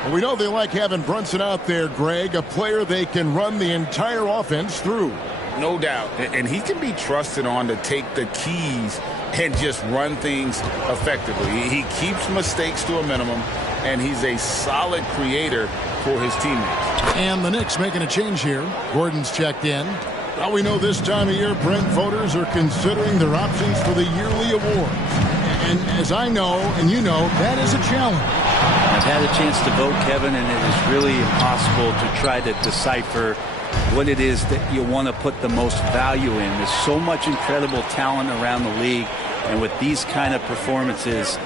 Well, we know they like having Brunson out there, Greg, a player they can run the entire offense through. No doubt. And he can be trusted on to take the keys and just run things effectively. He keeps mistakes to a minimum, and he's a solid creator for his teammates. And the Knicks making a change here. Gordon's checked in. Well, we know this time of year, Brent, voters are considering their options for the yearly awards. And as I know, and you know, that is a challenge. I've had a chance to vote, Kevin, and it is really impossible to try to decipher what it is that you want to put the most value in. There's so much incredible talent around the league, and with these kind of performances,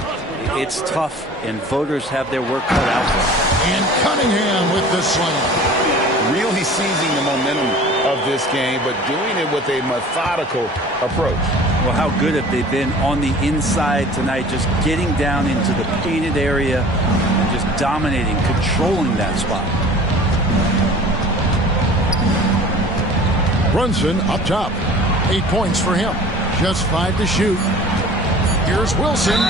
it's tough, and voters have their work cut out for them. And Cunningham with the slam. Really seizing the momentum of this game, but doing it with a methodical approach. Well, how good have they been on the inside tonight, just getting down into the painted area and just dominating, controlling that spot. Brunson up top. 8 points for him. Just 5 to shoot. Here's Wilson.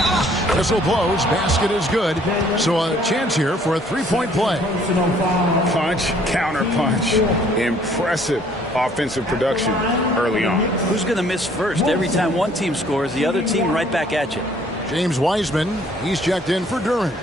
Whistle blows. Basket is good. So a chance here for a three-point play. Punch, counter punch. Impressive offensive production early on. Who's going to miss first? Every time one team scores, the other team right back at you. James Wiseman, he's checked in for Durant.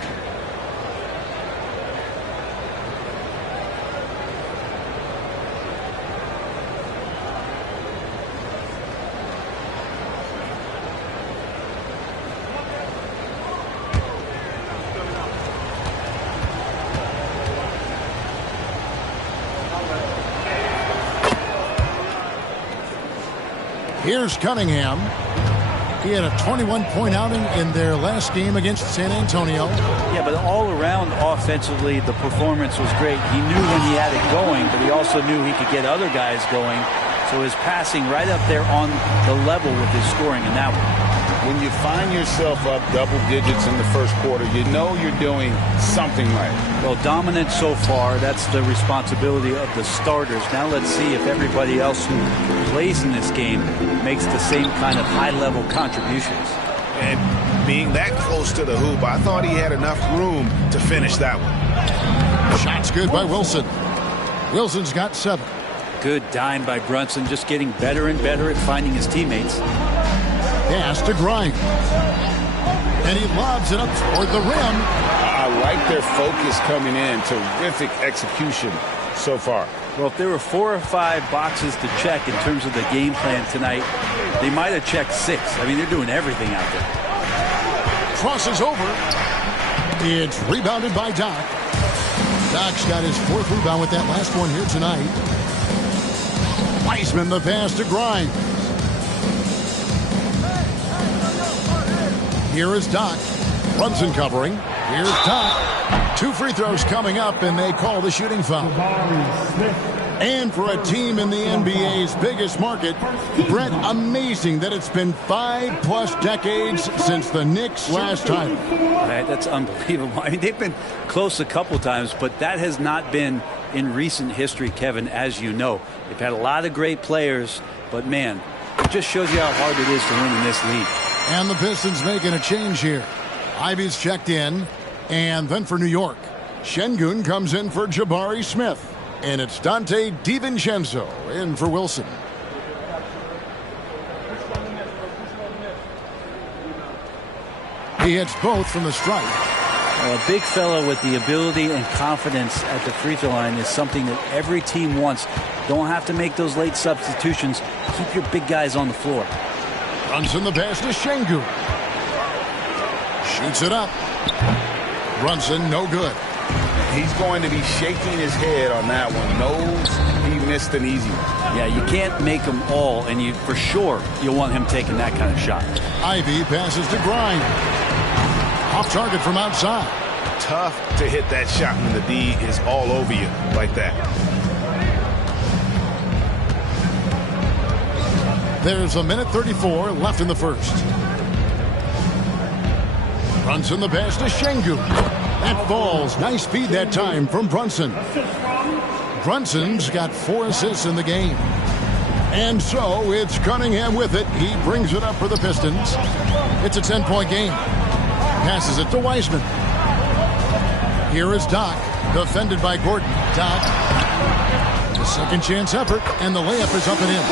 Here's Cunningham. He had a 21-point outing in their last game against San Antonio. Yeah, but all around offensively, the performance was great. He knew when he had it going, but he also knew he could get other guys going. So his passing right up there on the level with his scoring in that one. When you find yourself up double digits in the first quarter, you know you're doing something right. Well, dominant so far. That's the responsibility of the starters. Now let's see if everybody else who plays in this game makes the same kind of high-level contributions. And being that close to the hoop, I thought he had enough room to finish that one. Shot's good by Wilson. Wilson's got 7. Good dime by Brunson, just getting better and better at finding his teammates. Pass to Grimes. And he lobs it up toward the rim. I like their focus coming in. Terrific execution so far. Well, if there were 4 or 5 boxes to check in terms of the game plan tonight, they might have checked 6. I mean, they're doing everything out there. Crosses over. It's rebounded by Doc. Doc's got his 4th rebound with that last one here tonight. Wiseman the pass to Grimes. Here is Doc. Brunson covering. Here's Doc. 2 free throws coming up, and they call the shooting foul. And for a team in the NBA's biggest market, Brett, amazing that it's been 5+ decades since the Knicks' last title. Right, that's unbelievable. I mean, they've been close a couple times, but that has not been in recent history, Kevin, as you know. They've had a lot of great players, but man, it just shows you how hard it is to win in this league. And the Pistons making a change here. Ivy's checked in. And then for New York, Şengün comes in for Jabari Smith. And it's Dante DiVincenzo in for Wilson. He hits both from the stripe. A big fella with the ability and confidence at the free throw line is something that every team wants. Don't have to make those late substitutions. Keep your big guys on the floor. Brunson the pass to Şengün. Shoots it up. Brunson, no good. He's going to be shaking his head on that one. Knows he missed an easy one. Yeah, you can't make them all, and you for sure you'll want him taking that kind of shot. Ivy passes to Grimes. Off target from outside. Tough to hit that shot when the D is all over you like that. There's a minute 34 left in the first. Brunson the pass to Şengün. That falls. Nice speed that time from Brunson. Brunson's got 4 assists in the game. And so it's Cunningham with it. He brings it up for the Pistons. It's a 10-point game. Passes it to Wiseman. Here is Doc. Defended by Gordon. Doc. The second chance effort. And the layup is up and in.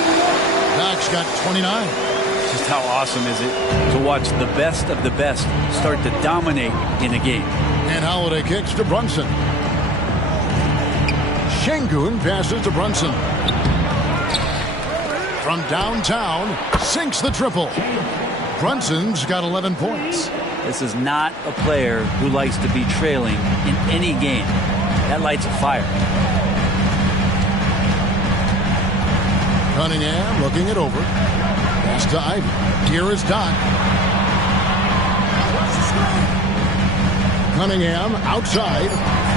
Doc's got 29. Just how awesome is it to watch the best of the best start to dominate in a game. And Holiday kicks to Brunson. Şengün passes to Brunson. From downtown, sinks the triple. Brunson's got 11 points. This is not a player who likes to be trailing in any game. That lights a fire. Cunningham looking it over. Pass to Ivy. Here is Doc. Cunningham outside.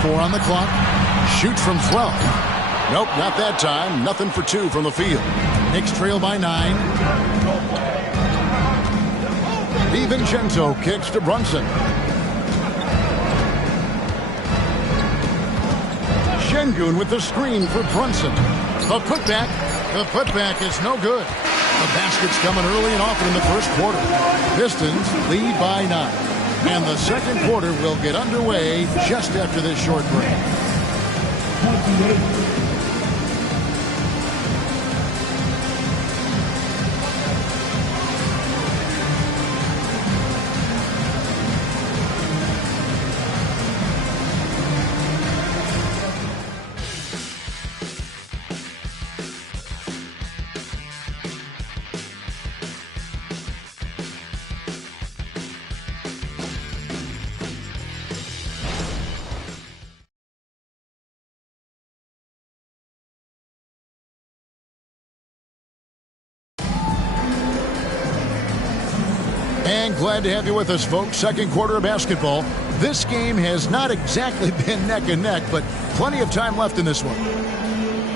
4 on the clock. Shoots from 12. Nope, not that time. Nothing for 2 from the field. Knicks trail by 9. DiVincenzo kicks to Brunson. Şengün with the screen for Brunson. The putback is no good. The basket's coming early and often in the first quarter. Pistons lead by 9. And the second quarter will get underway just after this short break. And glad to have you with us, folks. Second quarter of basketball. This game has not exactly been neck and neck, but plenty of time left in this one.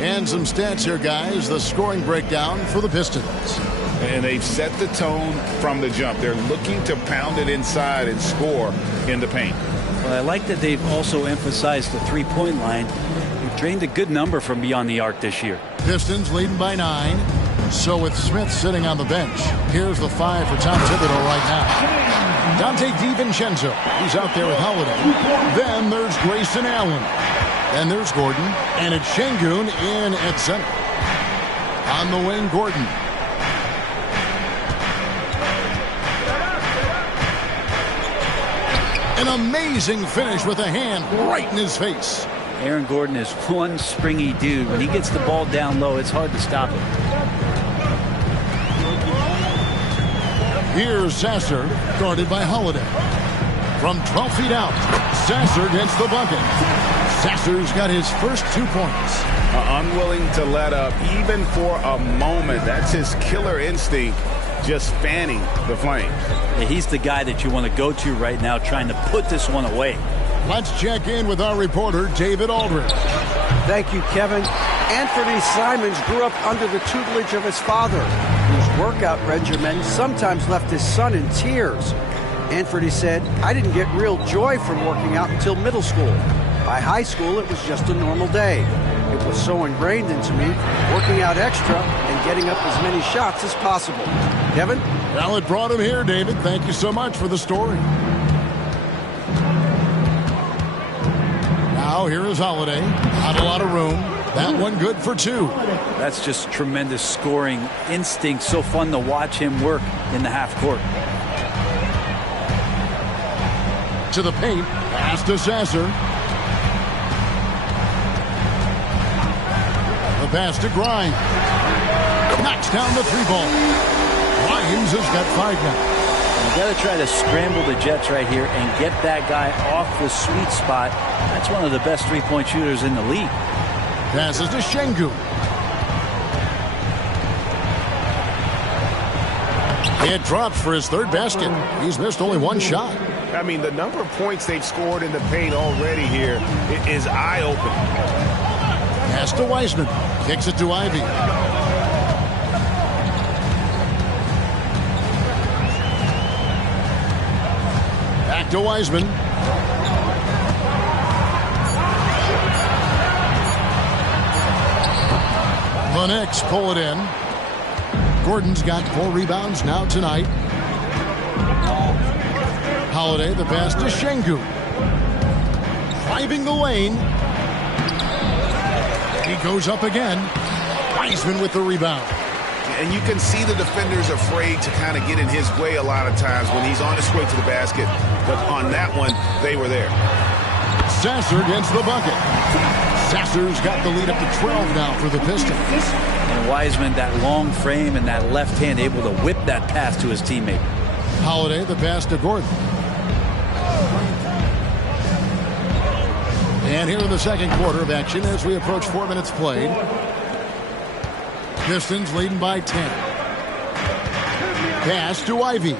And some stats here, guys. The scoring breakdown for the Pistons. And they've set the tone from the jump. They're looking to pound it inside and score in the paint. Well, I like that they've also emphasized the three-point line. They've drained a good number from beyond the arc this year. Pistons leading by 9. So with Smith sitting on the bench, here's the 5 for Tom Thibodeau right now. Dante DiVincenzo, he's out there with Holiday. Then there's Grayson Allen. Then there's Gordon. And it's Şengün in at center. On the wing, Gordon. An amazing finish with a hand right in his face. Aaron Gordon is one springy dude. When he gets the ball down low, it's hard to stop him. Here's Sasser, guarded by Holiday. From 12 feet out, Sasser gets the bucket. Sasser's got his first 2 points. Unwilling to let up, even for a moment. That's his killer instinct, just fanning the flames. Yeah, he's the guy that you want to go to right now, trying to put this one away. Let's check in with our reporter, David Aldridge. Thank you, Kevin. Anthony Simons grew up under the tutelage of his father, whose workout regimen sometimes left his son in tears. Anthony said, "I didn't get real joy from working out until middle school. By high school, it was just a normal day. It was so ingrained into me, working out extra and getting up as many shots as possible." Kevin? Well, it brought him here, David. Thank you so much for the story. Now here is Holiday. Not a lot of room. That one good for 2. That's just tremendous scoring instinct. So fun to watch him work in the half court. To the paint. Pass to Sasser. The pass to Grimes. Knocks down the 3-ball. Grimes has got 5 now. You got to try to scramble the Jets right here and get that guy off the sweet spot. That's one of the best three-point shooters in the league. Passes to Şengün. It drops for his 3rd basket. He's missed only 1 shot. I mean, the number of points they've scored in the paint already here is eye-opening. Pass to Wiseman. Kicks it to Ivy. Back to Wiseman. The Knicks pull it in. Gordon's got 4 rebounds now tonight. Holiday, the pass to Şengün. Driving the lane. He goes up again. Wiseman with the rebound. And you can see the defenders afraid to kind of get in his way a lot of times when he's on his way to the basket. But on that one, they were there. Sasser gets the bucket. Sasser's got the lead up to 12 now for the Pistons. And Wiseman, that long frame and that left hand, able to whip that pass to his teammate. Holiday, the pass to Gordon. And here in the second quarter of action as we approach 4 minutes played. Pistons leading by 10. Pass to Ivy.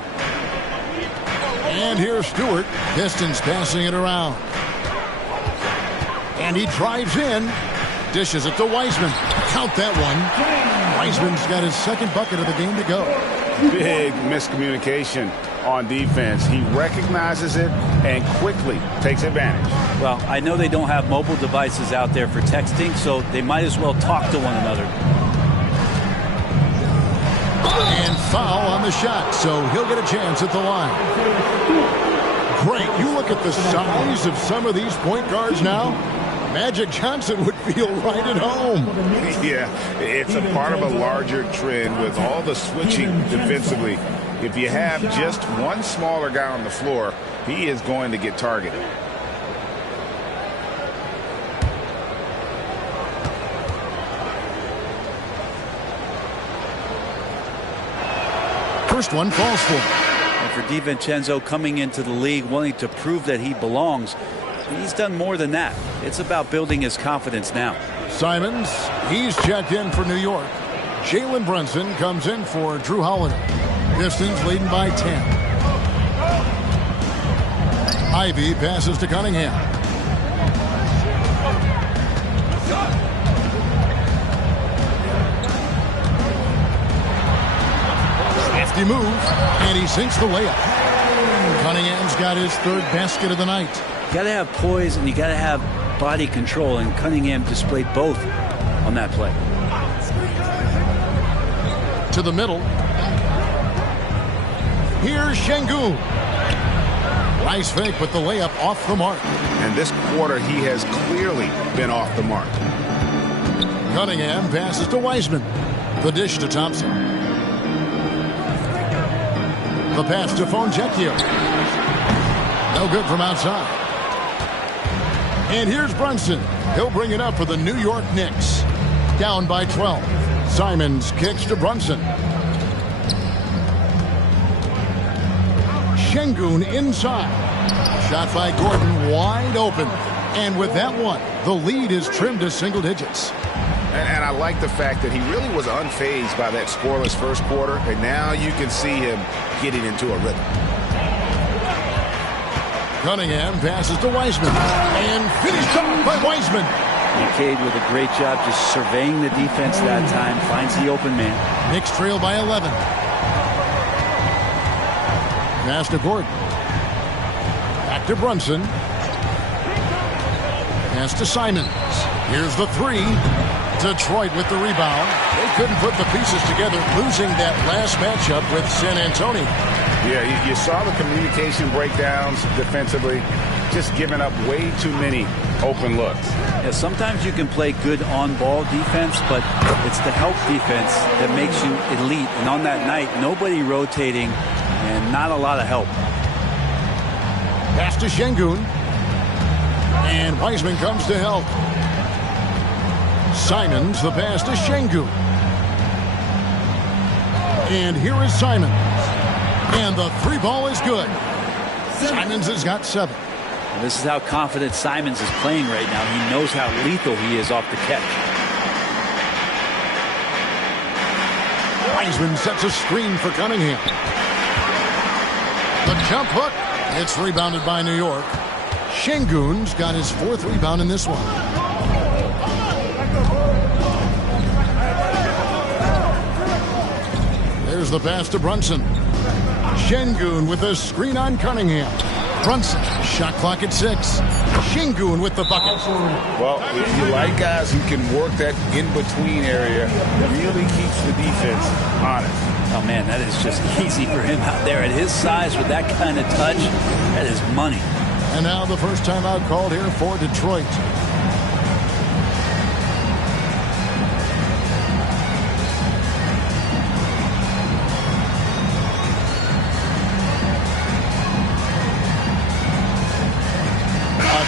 And here's Stewart. Pistons passing it around. And he drives in. Dishes it to Wiseman. Count that one. Wiseman's got his 2nd bucket of the game to go. Big miscommunication on defense. He recognizes it and quickly takes advantage. Well, I know they don't have mobile devices out there for texting, so they might as well talk to one another. And foul on the shot, so he'll get a chance at the line. Great. You look at the size of some of these point guards now. Magic Johnson would feel right at home. Yeah, it's a part of a larger trend with all the switching defensively. If you have just one smaller guy on the floor, he is going to get targeted. First one falls for him. And for DiVincenzo coming into the league wanting to prove that he belongs, he's done more than that. It's about building his confidence now. Simons, he's checked in for New York. Jalen Brunson comes in for Drew Holiday. Pistons leading by 10. Ivy passes to Cunningham. He moves, and he sinks the layup. Cunningham's got his third basket of the night. You got to have poise and you got to have body control, and Cunningham displayed both on that play. To the middle. Here's Şengün. Nice fake, but the layup off the mark. And this quarter, he has clearly been off the mark. Cunningham passes to Wiseman. The dish to Thompson. The pass to Fontecchio. No good from outside. And here's Brunson. He'll bring it up for the New York Knicks. Down by 12. Simons kicks to Brunson. Şengün inside. Shot by Gordon wide open. And with that one, the lead is trimmed to single digits. And I like the fact that he really was unfazed by that scoreless first quarter. And now you can see him getting into a rhythm. Cunningham passes to Wiseman. And finished off by Wiseman. McCade with a great job just surveying the defense that time. Finds the open man. Knicks trail by 11. Pass to Gordon. Back to Brunson. Pass to Simons. Here's the three. Detroit with the rebound. They couldn't put the pieces together, losing that last matchup with San Antonio. Yeah, you saw the communication breakdowns defensively, just giving up way too many open looks. Yeah, sometimes you can play good on-ball defense, but it's the help defense that makes you elite. And on that night, nobody rotating and not a lot of help. Pass to Şengün. And Wiseman comes to help. Simons, the pass to Şengün. And here is Simons. And the three ball is good. Simons has got 7. And this is how confident Simons is playing right now. He knows how lethal he is off the catch. Wiseman sets a screen for Cunningham. The jump hook. It's rebounded by New York. Şengün's got his 4th rebound in this one. There's the pass to Brunson. Şengün with a screen on Cunningham. Brunson, shot clock at 6. Şengün with the bucket. Well, if you like guys who can work that in-between area, really keeps the defense honest. Oh, man, that is just easy for him out there. At his size, with that kind of touch, that is money. And now the first timeout called here for Detroit.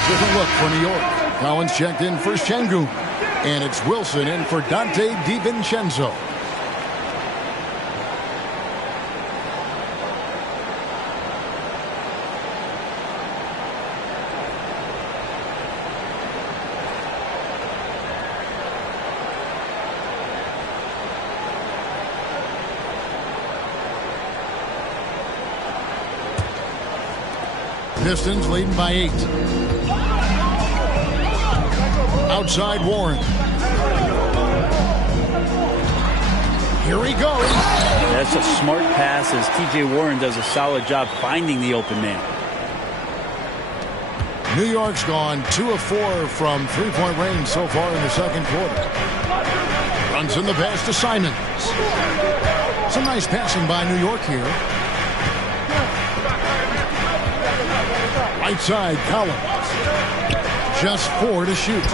Different look for New York. Collins checked in for Şengün. And it's Wilson in for Dante DiVincenzo. Pistons leading by 8. Outside Warren. Here he goes. That's a smart pass as T.J. Warren does a solid job finding the open man. New York's gone 2 of 4 from three-point range so far in the second quarter. Brunson the pass to Simons. Some nice passing by New York here. Right side, Collins. Just 4 to shoot.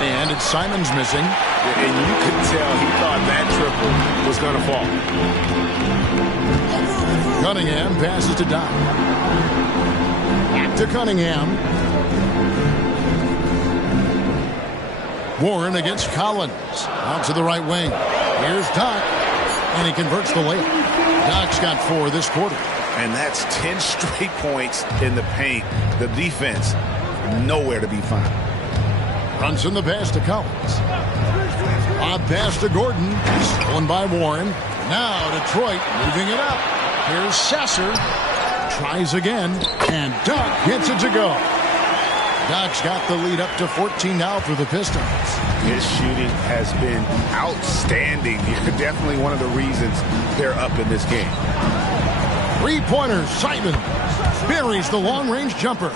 And it's Simons missing. And you could tell he thought that triple was going to fall. Cunningham passes to Doc. Back to Cunningham. Warren against Collins. Out to the right wing. Here's Doc. And he converts the layup. Doc's got 4 this quarter. And that's 10 straight points in the paint. The defense, nowhere to be found. Brunson the pass to Collins. Lob pass to Gordon. Stolen by Warren. Now Detroit moving it up. Here's Sasser. Tries again. And Doc gets it to go. Doc's got the lead up to 14 now for the Pistons. His shooting has been outstanding. Definitely one of the reasons they're up in this game. Three-pointer, Simons buries the long-range jumper.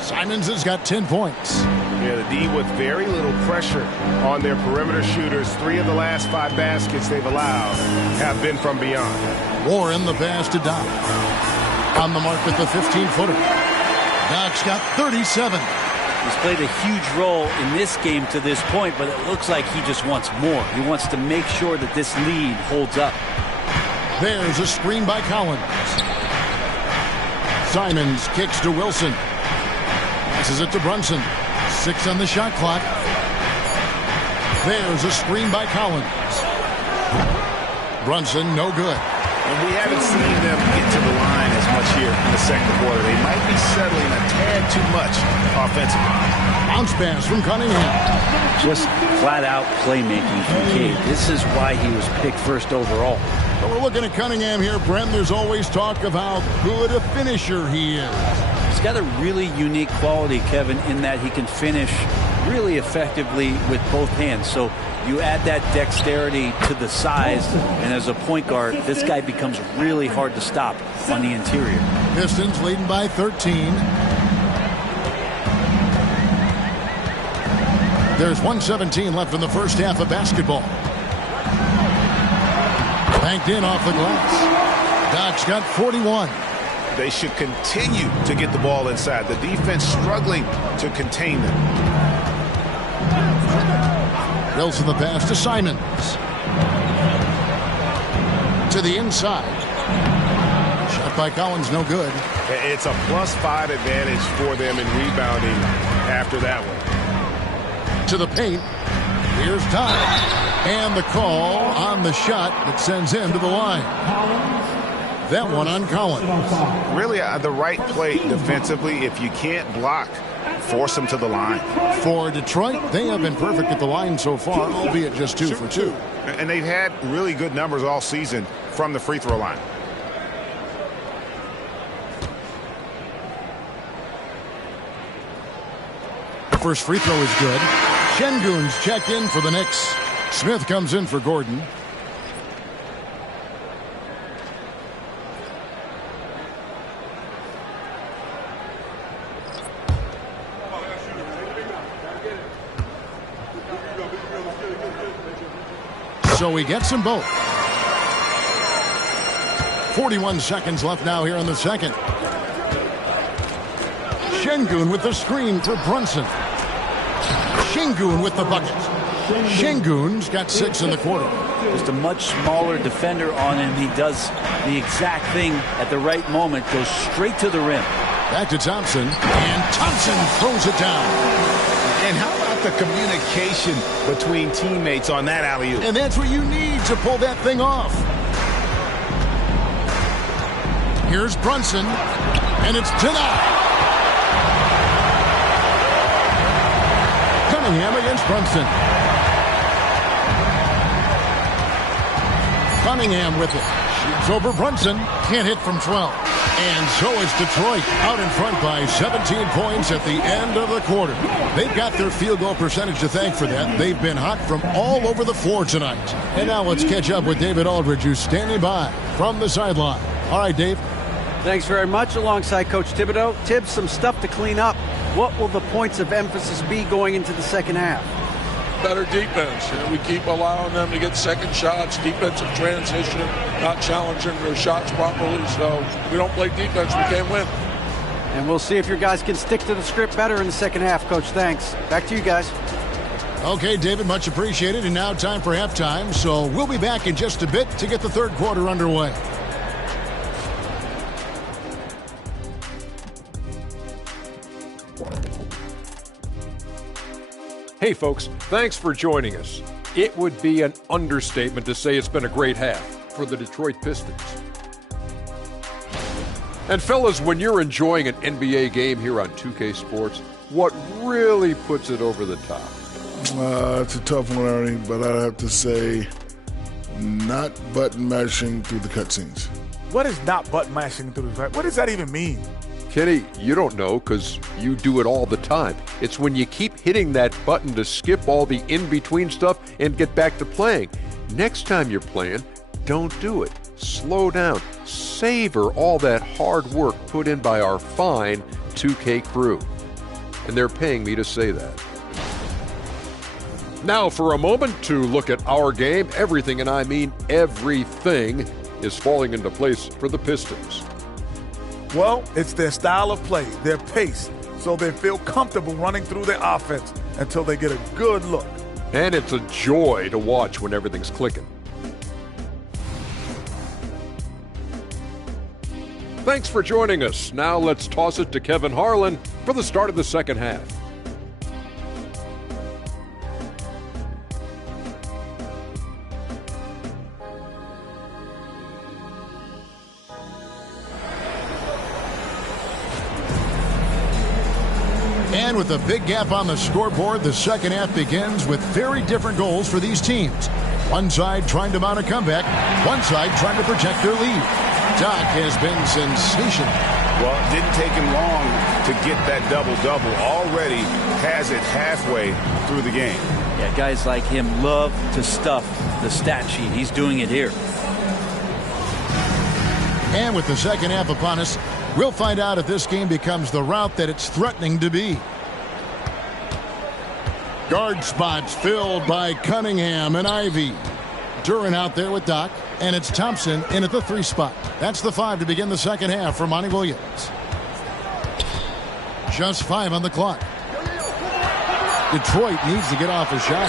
Simons has got 10 points. Yeah, the D with very little pressure on their perimeter shooters. 3 of the last 5 baskets they've allowed have been from beyond. Warren the pass to Doc. On the mark with the 15-footer. Doc's got 37. He's played a huge role in this game to this point, but it looks like he just wants more. He wants to make sure that this lead holds up. There's a screen by Collins. Simons kicks to Wilson. Passes it to Brunson. 6 on the shot clock. There's a screen by Collins. Brunson, no good. And we haven't seen them get to the line as much here in the second quarter. They might be settling a tad too much offensively. Bounce pass from Cunningham. Just flat-out playmaking from Cade. This is why he was picked first overall. But we're looking at Cunningham here, Brent. There's always talk of how good a finisher he is. He's got a really unique quality, Kevin, in that he can finish really effectively with both hands. So you add that dexterity to the size, and as a point guard, this guy becomes really hard to stop on the interior. Pistons leading by 13. There's 1:17 left in the first half of basketball. Banked in off the glass. Doc's got 41. They should continue to get the ball inside. The defense struggling to contain them. Wilson the pass to Simons. To the inside. Shot by Collins, no good. It's a +5 advantage for them in rebounding after that one. To the paint. Here's Doc. And the call on the shot that sends him to the line. That one on Collins. Really the right play defensively. If you can't block, force them to the line. For Detroit, they have been perfect at the line so far, albeit just 2 for 2. And they've had really good numbers all season from the free throw line. The first free throw is good. Şengün's checked in for the Knicks. Smith comes in for Gordon. So he gets them both. 41 seconds left now here in the second. Şengün with the screen for Brunson. Şengün with the bucket. Şengün's got 6 in the quarter. Just a much smaller defender on him. He does the exact thing at the right moment. Goes straight to the rim. Back to Thompson. And Thompson throws it down. And how about the communication between teammates on that alley-oop? And that's what you need to pull that thing off. Here's Brunson. And it's denied. Cunningham against Brunson. Cunningham with it. Shoots over Brunson. Can't hit from 12. And so is Detroit out in front by 17 points at the end of the quarter. They've got their field goal percentage to thank for that. They've been hot from all over the floor tonight. And now let's catch up with David Aldridge, who's standing by from the sideline. All right, Dave. Thanks very much. Alongside Coach Thibodeau. Tibbs, some stuff to clean up. What will the points of emphasis be going into the second half? better defense. We keep allowing them to get second shots, defensive transition, not challenging their shots properly. So we don't play defense, we can't win. And we'll see if your guys can stick to the script better in the second half, Coach. Thanks. Back to you guys. Okay, David, much appreciated. And now time for halftime. So we'll be back in just a bit to get the third quarter underway. Hey folks, thanks for joining us. It would be an understatement to say it's been a great half for the Detroit Pistons. And fellas, when you're enjoying an NBA game here on 2K Sports, what really puts it over the top? It's a tough one, Ernie, but I'd have to say not button mashing through the cutscenes. What is not button mashing through the? What does that even mean? Kenny, you don't know because you do it all the time. It's when you keep hitting that button to skip all the in-between stuff and get back to playing. Next time you're playing, don't do it. Slow down. Savor all that hard work put in by our fine 2K crew. And they're paying me to say that. Now for a moment to look at our game. Everything, and I mean everything, is falling into place for the Pistons. Well, it's their style of play, their pace, so they feel comfortable running through their offense until they get a good look. And it's a joy to watch when everything's clicking. Thanks for joining us. Now let's toss it to Kevin Harlan for the start of the second half. And with a big gap on the scoreboard, the second half begins with very different goals for these teams. One side trying to mount a comeback, one side trying to protect their lead. Doc has been sensational. Well, it didn't take him long to get that double-double. Already has it halfway through the game. Yeah, guys like him love to stuff the stat sheet. He's doing it here. And with the second half upon us, we'll find out if this game becomes the route that it's threatening to be. Guard spots filled by Cunningham and Ivy. Duran out there with Doc, and it's Thompson in at the 3 spot. That's the 5 to begin the second half for Monty Williams. Just 5 on the clock. Detroit needs to get off a shot.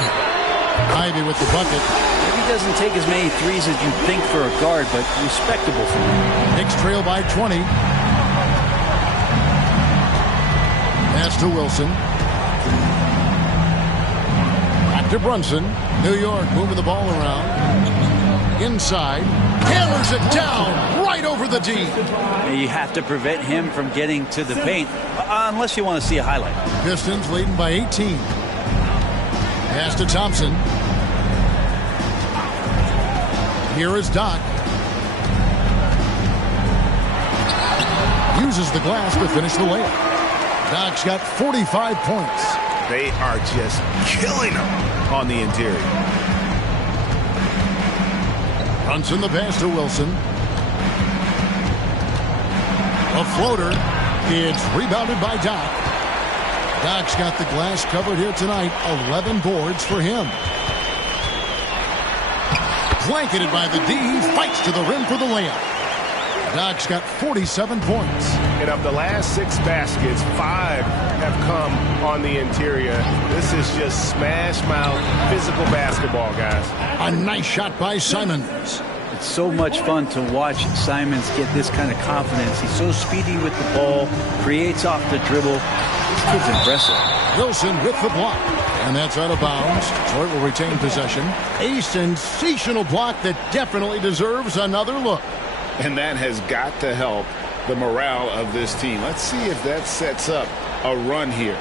Ivy with the bucket. Maybe he doesn't take as many threes as you think for a guard, but respectable for him. Knicks trail by 20. Pass to Wilson. Back to Brunson. New York moving the ball around. Inside. Hammers it down right over the D. You have to prevent him from getting to the paint, unless you want to see a highlight. Pistons leading by 18. Pass to Thompson. Here is Doc. Uses the glass to finish the layup. Doc's got 45 points. They are just killing them on the interior. Brunson the pass to Wilson. A floater. It's rebounded by Doc. Doc's got the glass covered here tonight. 11 boards for him. Blanketed by the D. Fights to the rim for the layup. Doc's got 47 points. And of the last 6 baskets, 5 have come on the interior. This is just smash mouth physical basketball, guys. A nice shot by Simons. It's so much fun to watch Simons get this kind of confidence. He's so speedy with the ball, creates off the dribble. This kid's impressive. Wilson with the block. And that's out of bounds. Detroit will retain possession. A sensational block that definitely deserves another look. And that has got to help the morale of this team. Let's see if that sets up a run here.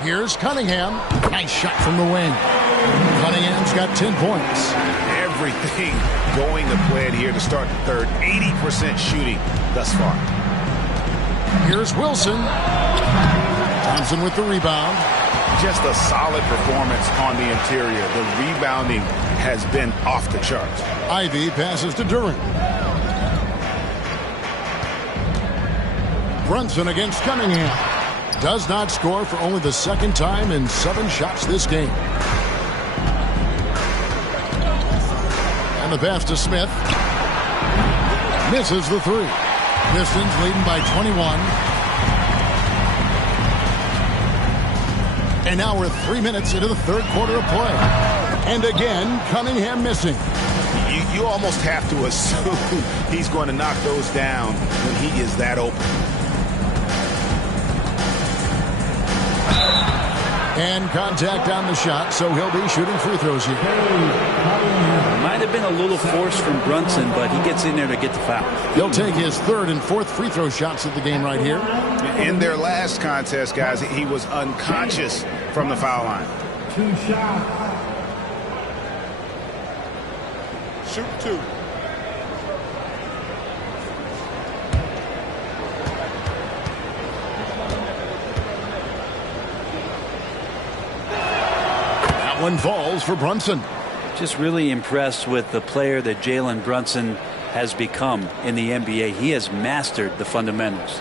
Here's Cunningham. Nice shot from the wing. Cunningham's got 10 points. Everything going to plan here to start the third. 80% shooting thus far. Here's Wilson. Thompson with the rebound. Just a solid performance on the interior. The rebounding has been off the charts. Ivy passes to Duran. Brunson against Cunningham. Does not score for only the second time in 7 shots this game. And the pass to Smith. Misses the 3. Pistons leading by 21. And now we're 3 minutes into the third quarter of play. And again, Cunningham missing. You almost have to assume he's going to knock those down when he is that open. And contact on the shot, so he'll be shooting free throws here. Might have been a little force from Brunson, but he gets in there to get the foul. He'll take his 3rd and 4th free throw shots of the game right here. In their last contest, guys, he was unconscious from the foul line. 2 shots. Shoot 2. That one falls for Brunson. Just really impressed with the player that Jalen Brunson has become in the NBA. He has mastered the fundamentals.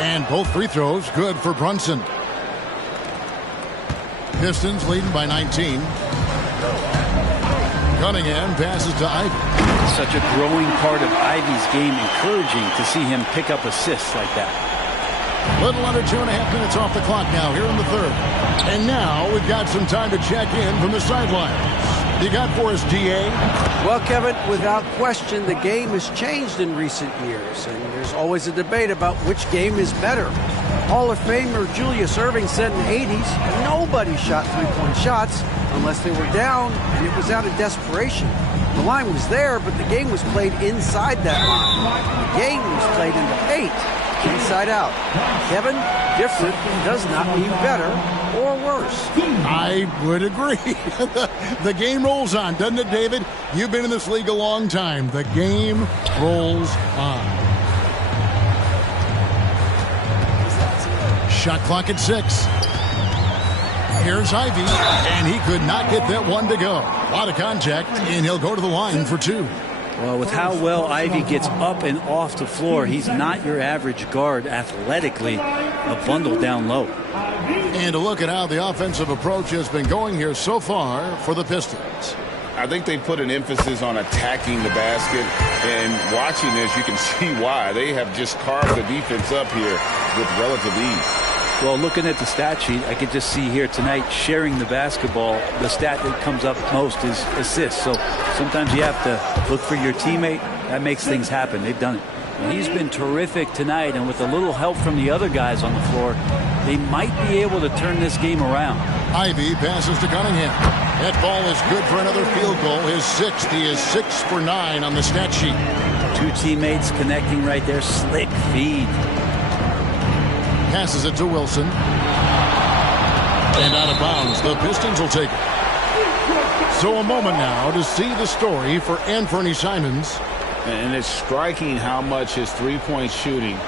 And both free throws good for Brunson. Pistons leading by 19. Cunningham passes to Ivy. Such a growing part of Ivy's game. Encouraging to see him pick up assists like that. Little under 2.5 minutes off the clock now here in the third. And now we've got some time to check in from the sidelines. You got for us, DA? Well, Kevin, without question, the game has changed in recent years, and there's always a debate about which game is better. Hall of Famer Julius Erving said in the 80s, nobody shot three-point shots unless they were down, and it was out of desperation. The line was there, but the game was played inside that line. The game was played in the paint, inside out. Kevin, different does not mean better or worse. I would agree. The game rolls on, doesn't it, David? You've been in this league a long time. The game rolls on. Shot clock at 6. Here's Ivy, and he could not get that one to go. A lot of contact, and he'll go to the line for 2. Well, with how well Ivy gets up and off the floor, he's not your average guard athletically, a bundle down low. And a look at how the offensive approach has been going here so far for the Pistons. I think they put an emphasis on attacking the basket, and watching this, you can see why. They have just carved the defense up here with relative ease. Well, looking at the stat sheet, I could just see here tonight sharing the basketball. The stat that comes up most is assists. So sometimes you have to look for your teammate. That makes things happen. They've done it. And he's been terrific tonight, and with a little help from the other guys on the floor, they might be able to turn this game around. Ivy passes to Cunningham. That ball is good for another field goal. His 6th. He is 6 for 9 on the stat sheet. 2 teammates connecting right there. Slick feed. Passes it to Wilson. And out of bounds. The Pistons will take it. So a moment now to see the story for Anthony Simons. And it's striking how much his three-point shooting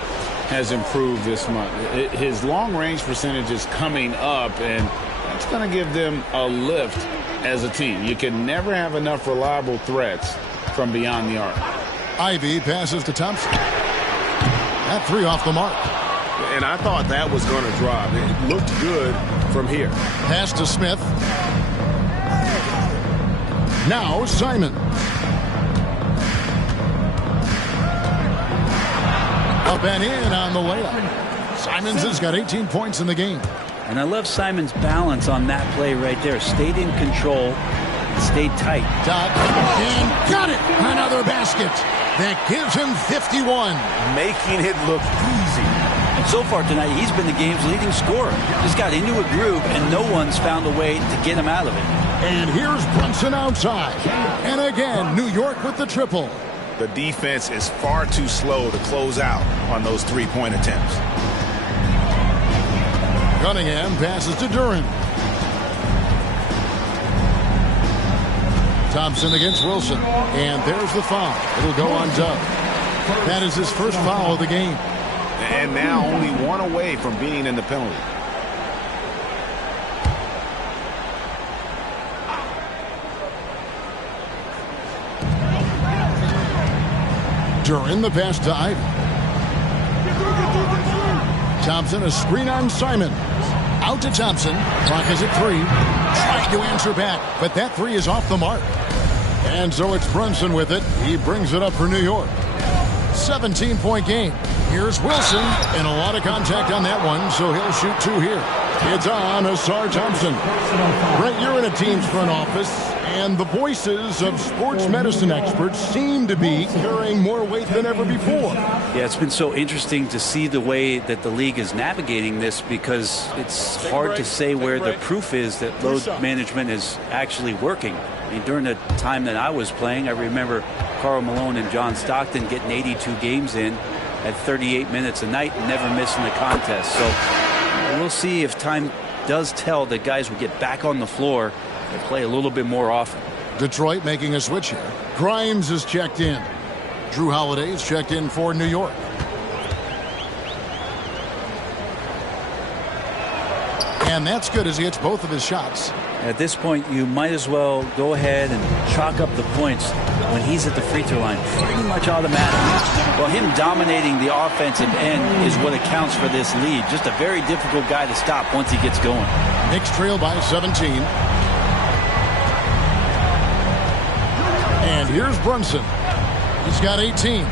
has improved this month. His long-range percentage is coming up, and that's going to give them a lift as a team. You can never have enough reliable threats from beyond the arc. Ivy passes to Thompson. That 3 off the mark. And I thought that was going to drop. It looked good from here. Pass to Smith. Now Simons. Up and in on the layup. Simons has got 18 points in the game. And I love Simons' balance on that play right there. Stayed in control, stayed tight. Dot, and got it. Another basket. That gives him 51. Making it look easy. And so far tonight, he's been the game's leading scorer. Just got into a groove, and no one's found a way to get him out of it. And here's Brunson outside. And again, New York with the triple. The defense is far too slow to close out on those three-point attempts. Cunningham passes to Duran. Thompson against Wilson. And there's the foul. It'll go on Dub. That is his first foul of the game. And now only one away from being in the penalty. Duran, the pass to Ivy. Thompson, a screen on Simon. Out to Thompson. Clock is at 3. Trying to answer back, but that 3 is off the mark. And so it's Brunson with it. He brings it up for New York. 17-point game. Here's Wilson, and a lot of contact on that one, so he'll shoot 2 here. It's on Asar Thompson. Brent, you're in a team's front office, and the voices of sports medicine experts seem to be carrying more weight than ever before. Yeah, it's been so interesting to see the way that the league is navigating this, because it's hard to say where the proof is that load management is actually working. I mean, during the time that I was playing, I remember Karl Malone and John Stockton getting 82 games in at 38 minutes a night and never missing the contest. So we'll see if time does tell that guys will get back on the floor and play a little bit more often. Detroit making a switch here. Grimes is checked in. Drew Holiday is checked in for New York. And that's good as he hits both of his shots. At this point, you might as well go ahead and chalk up the points when he's at the free throw line. Pretty much automatic. Well, him dominating the offensive end is what accounts for this lead. Just a very difficult guy to stop once he gets going. Knicks trail by 17. And here's Brunson. He's got 18.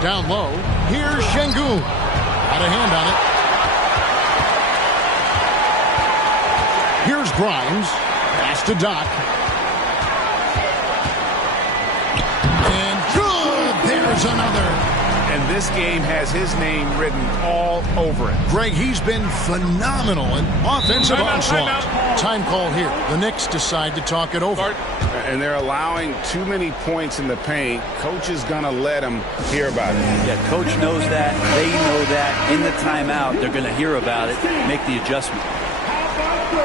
Down low. Here's Şengün. Got a hand on it. Here's Grimes. Pass to Doc. And good. There's another. And this game has his name written all over it. Greg, he's been phenomenal in offensive onslaught. Time call here. The Knicks decide to talk it over. And they're allowing too many points in the paint. Coach is going to let them hear about it. Yeah, coach knows that. They know that. In the timeout, they're going to hear about it, make the adjustment.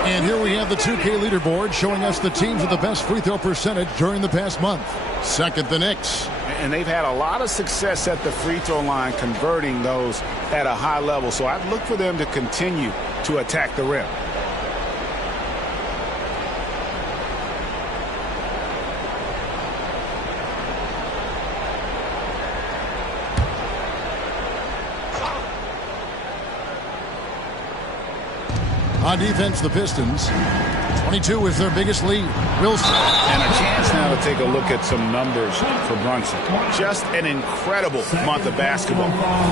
And here we have the 2K leaderboard showing us the teams with the best free throw percentage during the past month. Second, the Knicks. And they've had a lot of success at the free throw line, converting those at a high level. So I'd look for them to continue to attack the rim. On defense, the Pistons. 22 is their biggest lead. Wilson. And a chance now to take a look at some numbers for Brunson. Just an incredible month of basketball.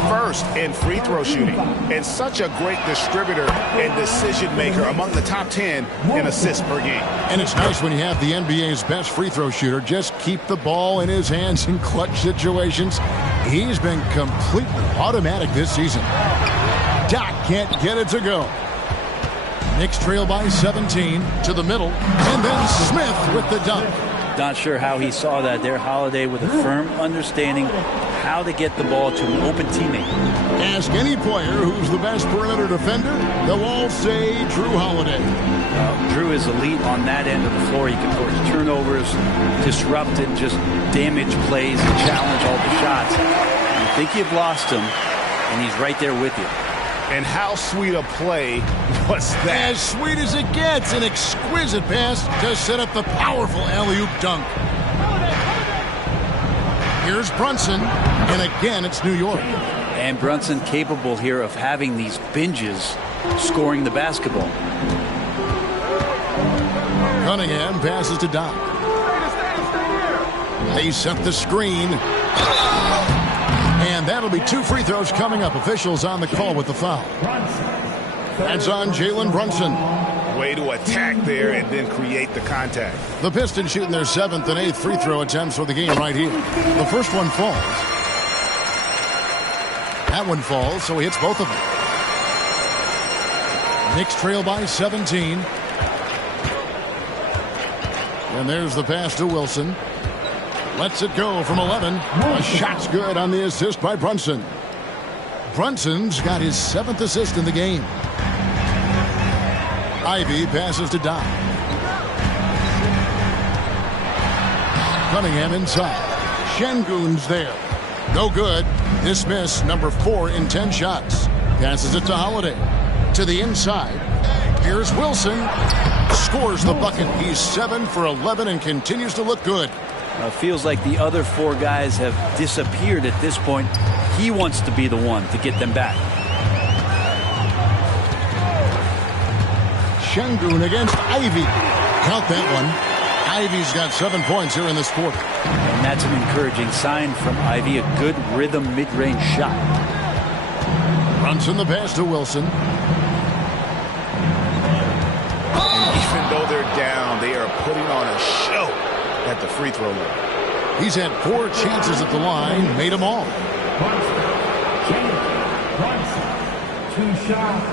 First in free throw shooting, and such a great distributor and decision maker, among the top 10 in assists per game. And it's nice when you have the NBA's best free throw shooter just keep the ball in his hands in clutch situations. He's been completely automatic this season. Doc can't get it to go. Knicks trail by 17 to the middle, and then Smith with the dunk. Not sure how he saw that there. Holiday with a firm understanding how to get the ball to an open teammate. Ask any player who's the best perimeter defender, they'll all say Drew Holiday. Drew is elite on that end of the floor. He can force turnovers, disrupt it, just damage plays and challenge all the shots. You think you've lost him, and he's right there with you. And how sweet a play was that? As sweet as it gets. An exquisite pass to set up the powerful alley-oop dunk. Here's Brunson, and again it's New York. And Brunson capable here of having these binges scoring the basketball. Cunningham passes to Doc. They set the screen. And that'll be 2 free throws coming up. Officials on the call with the foul. That's on Jalen Brunson. Way to attack there and then create the contact. The Pistons shooting their 7th and 8th free throw attempts for the game right here. The first one falls. That one falls, so he hits both of them. Knicks trail by 17. And there's the pass to Wilson. Lets it go from 11. A shot's good on the assist by Brunson. Brunson's got his 7th assist in the game. Ivy passes to Doc. Cunningham inside. Şengün's there. No good. Dismiss, number 4 in 10 shots. Passes it to Holiday. To the inside. Here's Wilson. Scores the bucket. He's 7 for 11 and continues to look good. Feels like the other 4 guys have disappeared at this point. He wants to be the one to get them back. Şengün against Ivy. Count that one. Ivy's got 7 points here in this quarter. And that's an encouraging sign from Ivy. A good rhythm mid-range shot. Brunson the pass to Wilson. And even though they're down, they are putting on a show at the free throw line. He's had 4 chances at the line, made them all. 2 shots.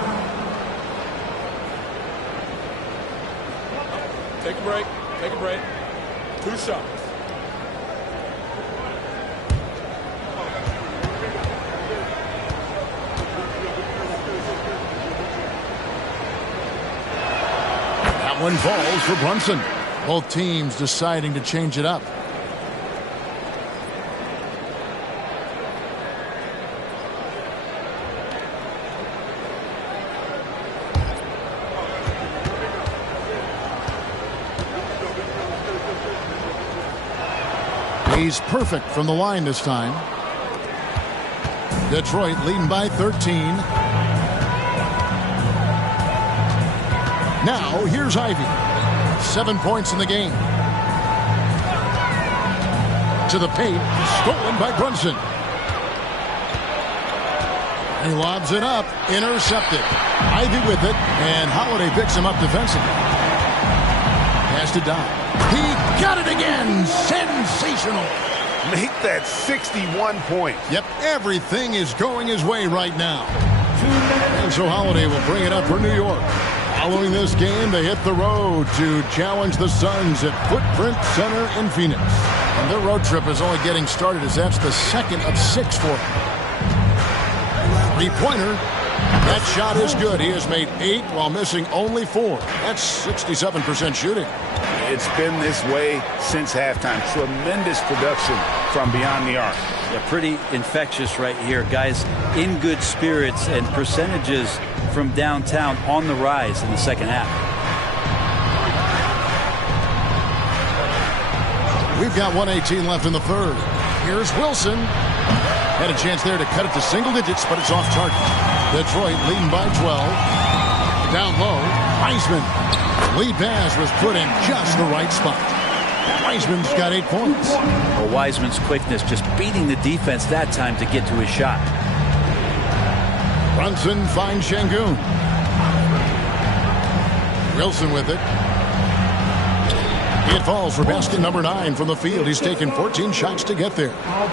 Take a break. Take a break. 2 shots. That one falls for Brunson. Both teams deciding to change it up. He's perfect from the line this time. Detroit leading by 13. Now here's Ivy. 7 points in the game. To the paint, stolen by Brunson. He lobs it up, intercepted. Ivy with it, and Holiday picks him up defensively. Pass to Don. He got it again. Sensational. Make that 61 points. Yep, everything is going his way right now. And so Holiday will bring it up for New York. Following this game, they hit the road to challenge the Suns at Footprint Center in Phoenix. And their road trip is only getting started as that's the 2nd of 6 for them. 3-pointer. That shot is good. He has made 8 while missing only 4. That's 67% shooting. It's been this way since halftime. Tremendous production from beyond the arc. Yeah, pretty infectious right here. Guys in good spirits and percentages from downtown on the rise in the second half. We've got 1:18 left in the third. Here's Wilson. Had a chance there to cut it to single digits, but it's off target. Detroit leading by 12. Down low, Wiseman. Lead pass was put in just the right spot. Wiseman's got 8 points. Well, Wiseman's quickness just beating the defense that time to get to his shot. Brunson finds Şengün. Wilson with it. It falls for basket number 9 from the field. He's taken 14 shots to get there.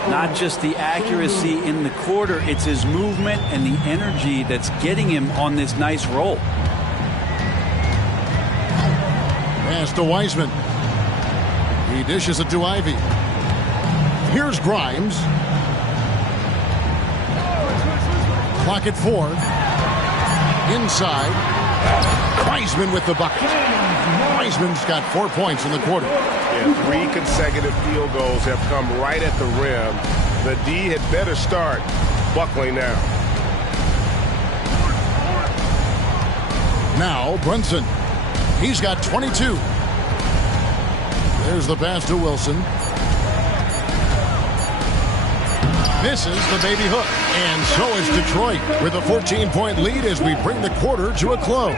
Not just the accuracy in the quarter, it's his movement and the energy that's getting him on this nice roll. Pass to Wiseman. He dishes it to Ivy. Here's Grimes. Clock at 4. Inside. Wiseman with the bucket. Wiseman's got 4 points in the quarter. Yeah, 3 consecutive field goals have come right at the rim. The D had better start buckling now. Now Brunson. He's got 22. There's the pass to Wilson. Misses the baby hook. And so is Detroit with a 14-point lead as we bring the quarter to a close.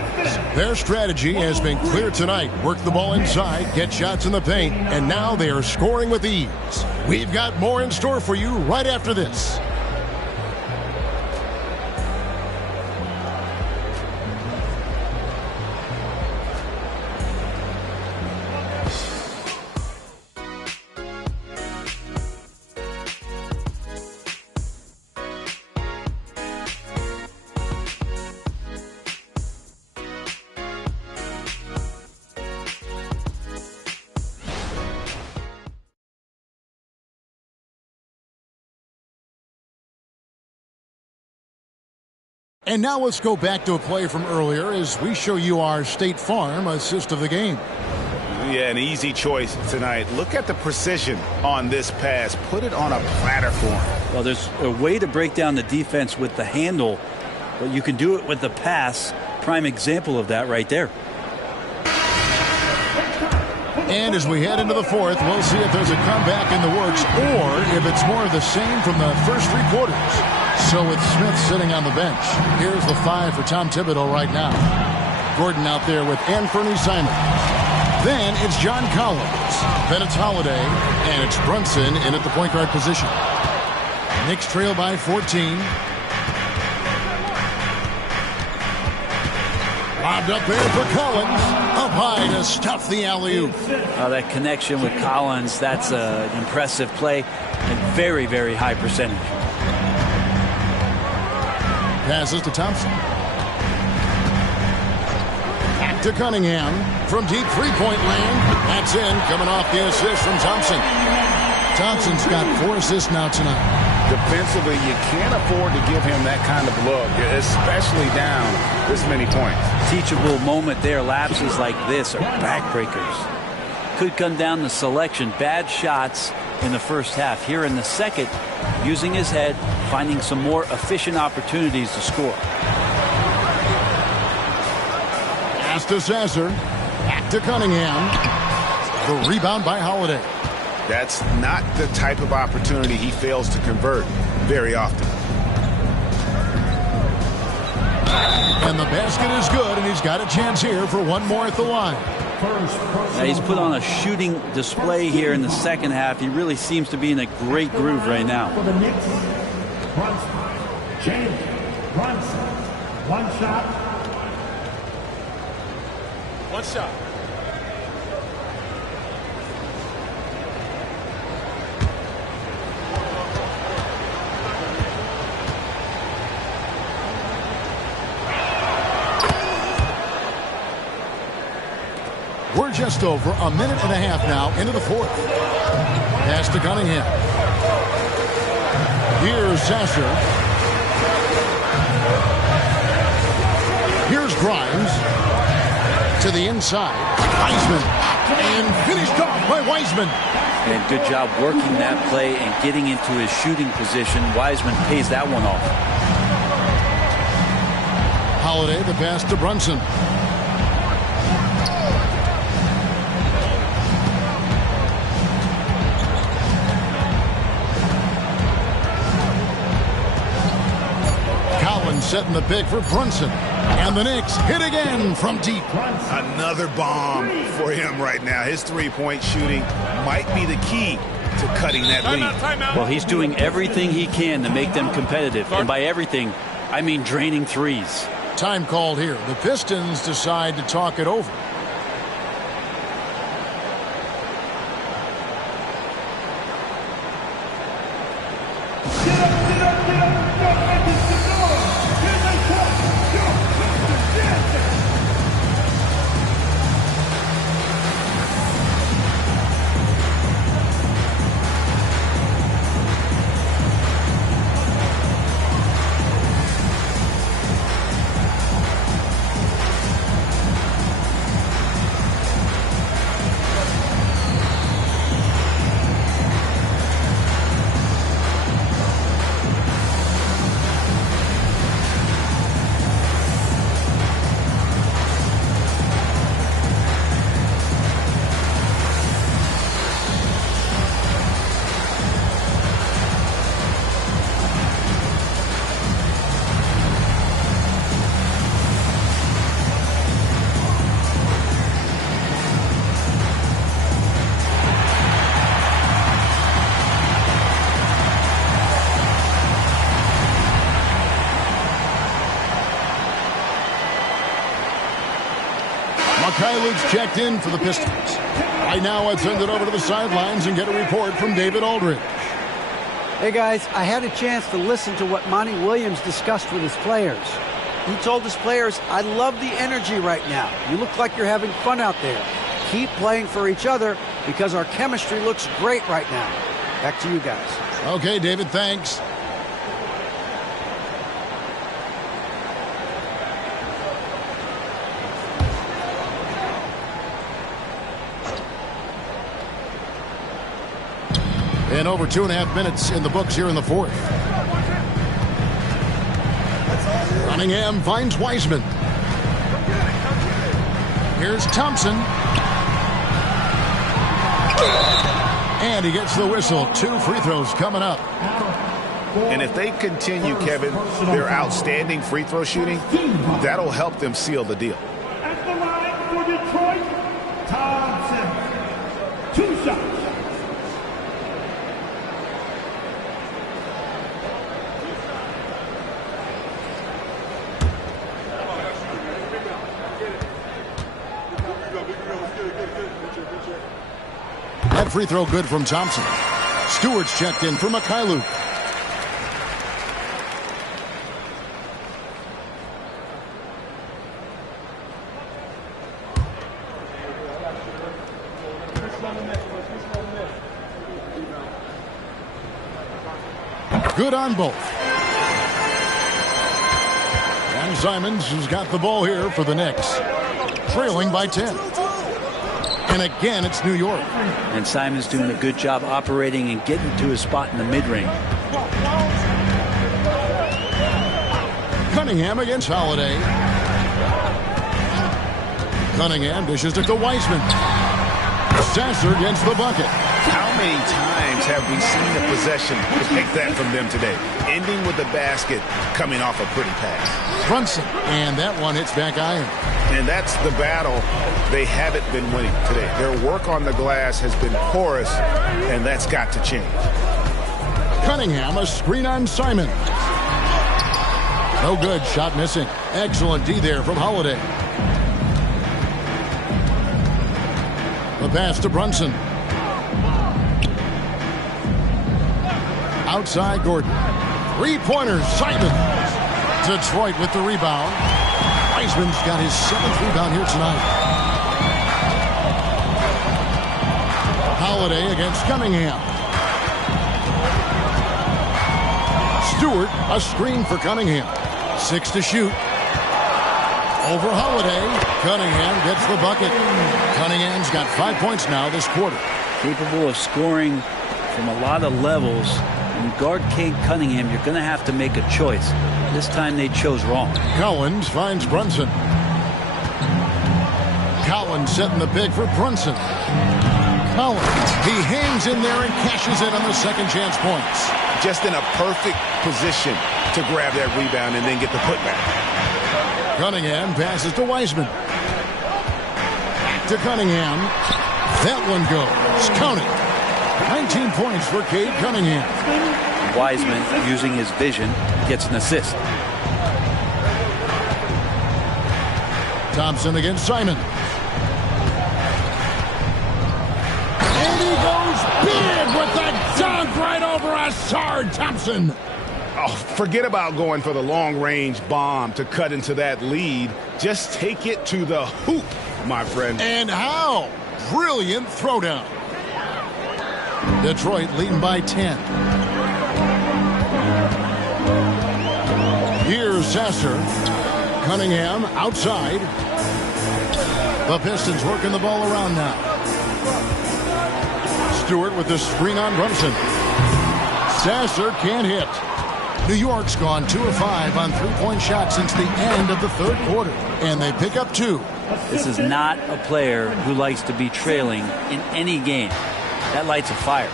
Their strategy has been clear tonight. Work the ball inside, get shots in the paint, and now they are scoring with ease. We've got more in store for you right after this. And now let's go back to a play from earlier as we show you our State Farm assist of the game. Yeah, an easy choice tonight. Look at the precision on this pass. Put it on a platter for him. Well, there's a way to break down the defense with the handle, but you can do it with the pass. Prime example of that right there. And as we head into the fourth, we'll see if there's a comeback in the works or if it's more of the same from the first three quarters. So with Smith sitting on the bench, here's the 5 for Tom Thibodeau right now. Gordon out there with Anthony Simon. Then it's John Collins. Then it's Holiday. And it's Brunson in at the point guard position. Knicks trail by 14. Lobbed up there for Collins. Up high to stuff the alley-oop. That connection with Collins, that's an impressive play and very, very high percentage. Passes to Thompson. Back to Cunningham. From deep three-point land. That's in. Coming off the assist from Thompson. Thompson's got 4 assists now tonight. Defensively, you can't afford to give him that kind of look, especially down this many points. Teachable moment there. Lapses like this are backbreakers. Could come down to selection. Bad shots in the first half. Here in the second, using his head, finding some more efficient opportunities to score. Pass to Sasser. Back to Cunningham. The rebound by Holiday. That's not the type of opportunity he fails to convert very often. And the basket is good, and he's got a chance here for one more at the line. Now he's put on a shooting display here in the second half. He really seems to be in a great groove right now. For the Knicks, Brunson. James Brunson. One shot. One shot. We're just over a minute and a half now into the fourth. Pass to Cunningham. Here's Sasser. Here's Grimes. To the inside. Wiseman. And finished off by Wiseman. And good job working that play and getting into his shooting position. Wiseman pays that one off. Holiday, the pass to Brunson. Setting the pick for Brunson. And the Knicks hit again from deep. Another bomb for him right now. His three-point shooting might be the key to cutting that lead. Well, he's doing everything he can to make them competitive. And by everything, I mean draining threes. Time called here. The Pistons decide to talk it over. Kyle's checked in for the Pistons. Right now, I'd send it over to the sidelines and get a report from David Aldridge. Hey, guys, I had a chance to listen to what Monty Williams discussed with his players. He told his players, I love the energy right now. You look like you're having fun out there. Keep playing for each other because our chemistry looks great right now. Back to you guys. Okay, David, thanks. And over 2.5 minutes in the books here in the fourth. Cunningham finds Wiseman. Here's Thompson. And he gets the whistle. 2 free throws coming up. And if they continue, Kevin, their outstanding free throw shooting, that'll help them seal the deal. At the line for Detroit, Thompson. 2 shots. That free throw good from Thompson. Stewart's checked in for Mikhailuk. Good on both. And Simons has got the ball here for the Knicks. Trailing by 10. And again, it's New York. And Simon's doing a good job operating and getting to his spot in the mid-range. Cunningham against Holiday. Cunningham dishes it to Wiseman. Sasser gets the bucket. How many times have we seen a possession to take that from them today? Ending with the basket, coming off a pretty pass. Brunson, and that one hits back iron. And that's the battle they haven't been winning today. Their work on the glass has been porous, and that's got to change. Cunningham, a screen on Simon. No good, shot missing. Excellent D there from Holiday. The pass to Brunson. Outside Gordon. 3-pointers, Simon. Detroit with the rebound. Wiseman's got his 7th rebound here tonight. Holiday against Cunningham. Stewart, a screen for Cunningham. 6 to shoot. Over Holiday. Cunningham gets the bucket. Cunningham's got 5 points now this quarter. Capable of scoring from a lot of levels. When you guard Cade Cunningham, you're going to have to make a choice. This time they chose wrong. Collins finds Brunson. Collins setting the pick for Brunson. Collins, he hangs in there and cashes in on the second chance points. Just in a perfect position to grab that rebound and then get the putback. Cunningham passes to Wiseman. Back to Cunningham. That one goes. Count it. 19 points for Cade Cunningham. Wiseman, using his vision, gets an assist. Thompson against Simon. And he goes big with that dunk right over Asard Thompson. Oh, forget about going for the long-range bomb to cut into that lead. Just take it to the hoop, my friend. And how? Brilliant throwdown. Detroit leading by 10. Here's Sasser. Cunningham outside. The Pistons working the ball around now. Stewart with the screen on Brunson. Sasser can't hit. New York's gone 2 of 5 on 3-point shots since the end of the third quarter. And they pick up 2. This is not a player who likes to be trailing in any game. That lights a fire.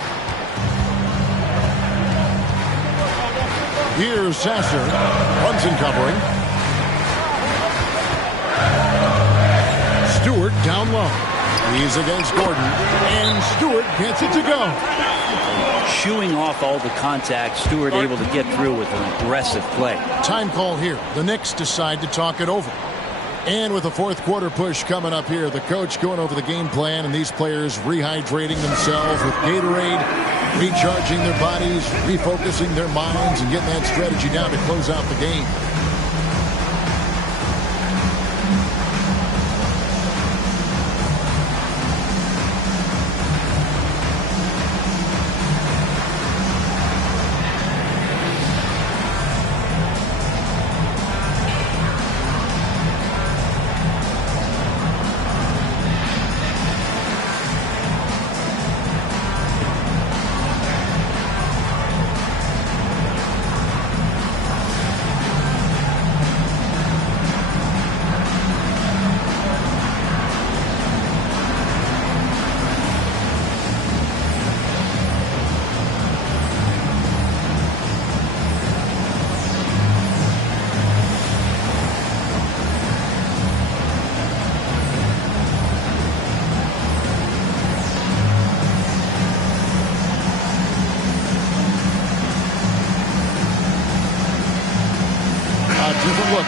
Here's Sasser. Brunson covering. Stewart down low. He's against Gordon. And Stewart gets it to go. Shooing off all the contact, Stewart able to get through with an aggressive play. Time call here. The Knicks decide to talk it over. And with the fourth quarter push coming up here, the coach going over the game plan and these players rehydrating themselves with Gatorade, recharging their bodies, refocusing their minds, and getting that strategy down to close out the game.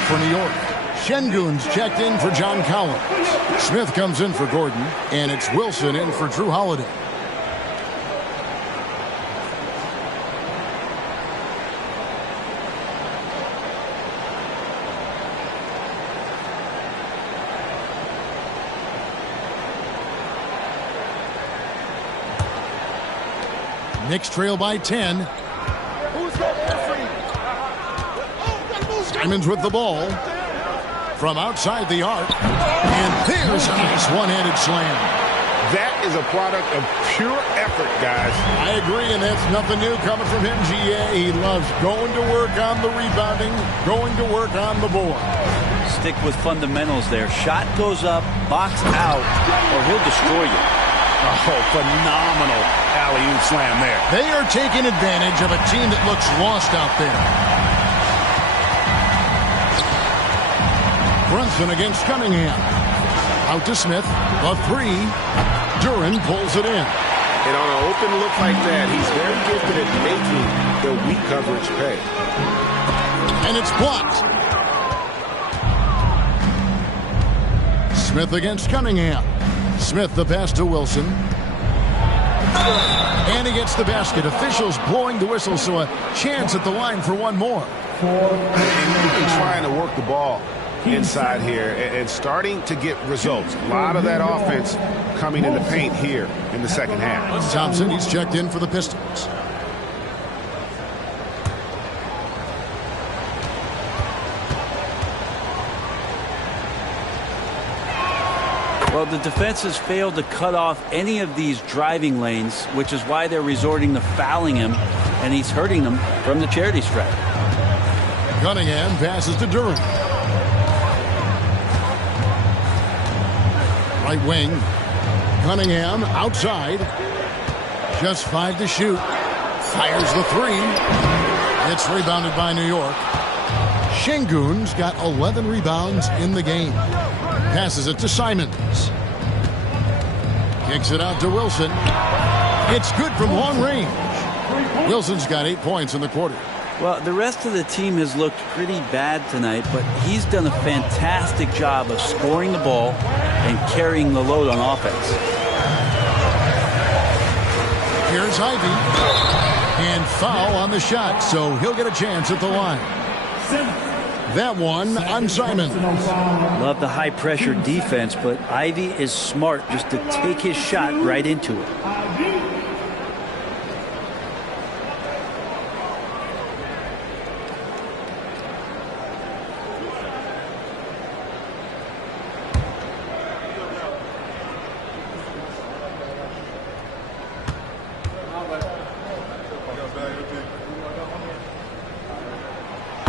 for New York. Şengün's checked in for John Collins. Smith comes in for Gordon, and it's Wilson in for Drew Holiday. Knicks trail by 10. Simons with the ball from outside the arc. And there's a nice one-handed slam. That is a product of pure effort, guys. I agree, and that's nothing new coming from him, GA. He loves going to work on the rebounding, going to work on the board. Stick with fundamentals there. Shot goes up, box out, or he'll destroy you. Oh, phenomenal alley-oop slam there. They are taking advantage of a team that looks lost out there. Brunson against Cunningham. Out to Smith. The three. Duren pulls it in. And on an open look like that, he's very gifted at making the weak coverage pay. And it's blocked. Smith against Cunningham. Smith the pass to Wilson. And he gets the basket. Officials blowing the whistle, so a chance at the line for one more. And you've been trying to work the ball inside here and starting to get results. A lot of that offense coming in the paint here in the second half. Thompson, he's checked in for the Pistons. Well, the defense has failed to cut off any of these driving lanes, which is why they're resorting to fouling him, and he's hurting them from the charity stripe. Cunningham passes to Duren. Right wing. Cunningham outside. Just 5 to shoot. Fires the three. It's rebounded by New York. Şengün's got 11 rebounds in the game. Passes it to Simons. Kicks it out to Wilson. It's good from long range. Wilson's got 8 points in the quarter. Well, the rest of the team has looked pretty bad tonight, but he's done a fantastic job of scoring the ball and carrying the load on offense. Here's Ivy. And foul on the shot, so he'll get a chance at the line. That one on Simon. Love the high-pressure defense, but Ivy is smart just to take his shot right into it.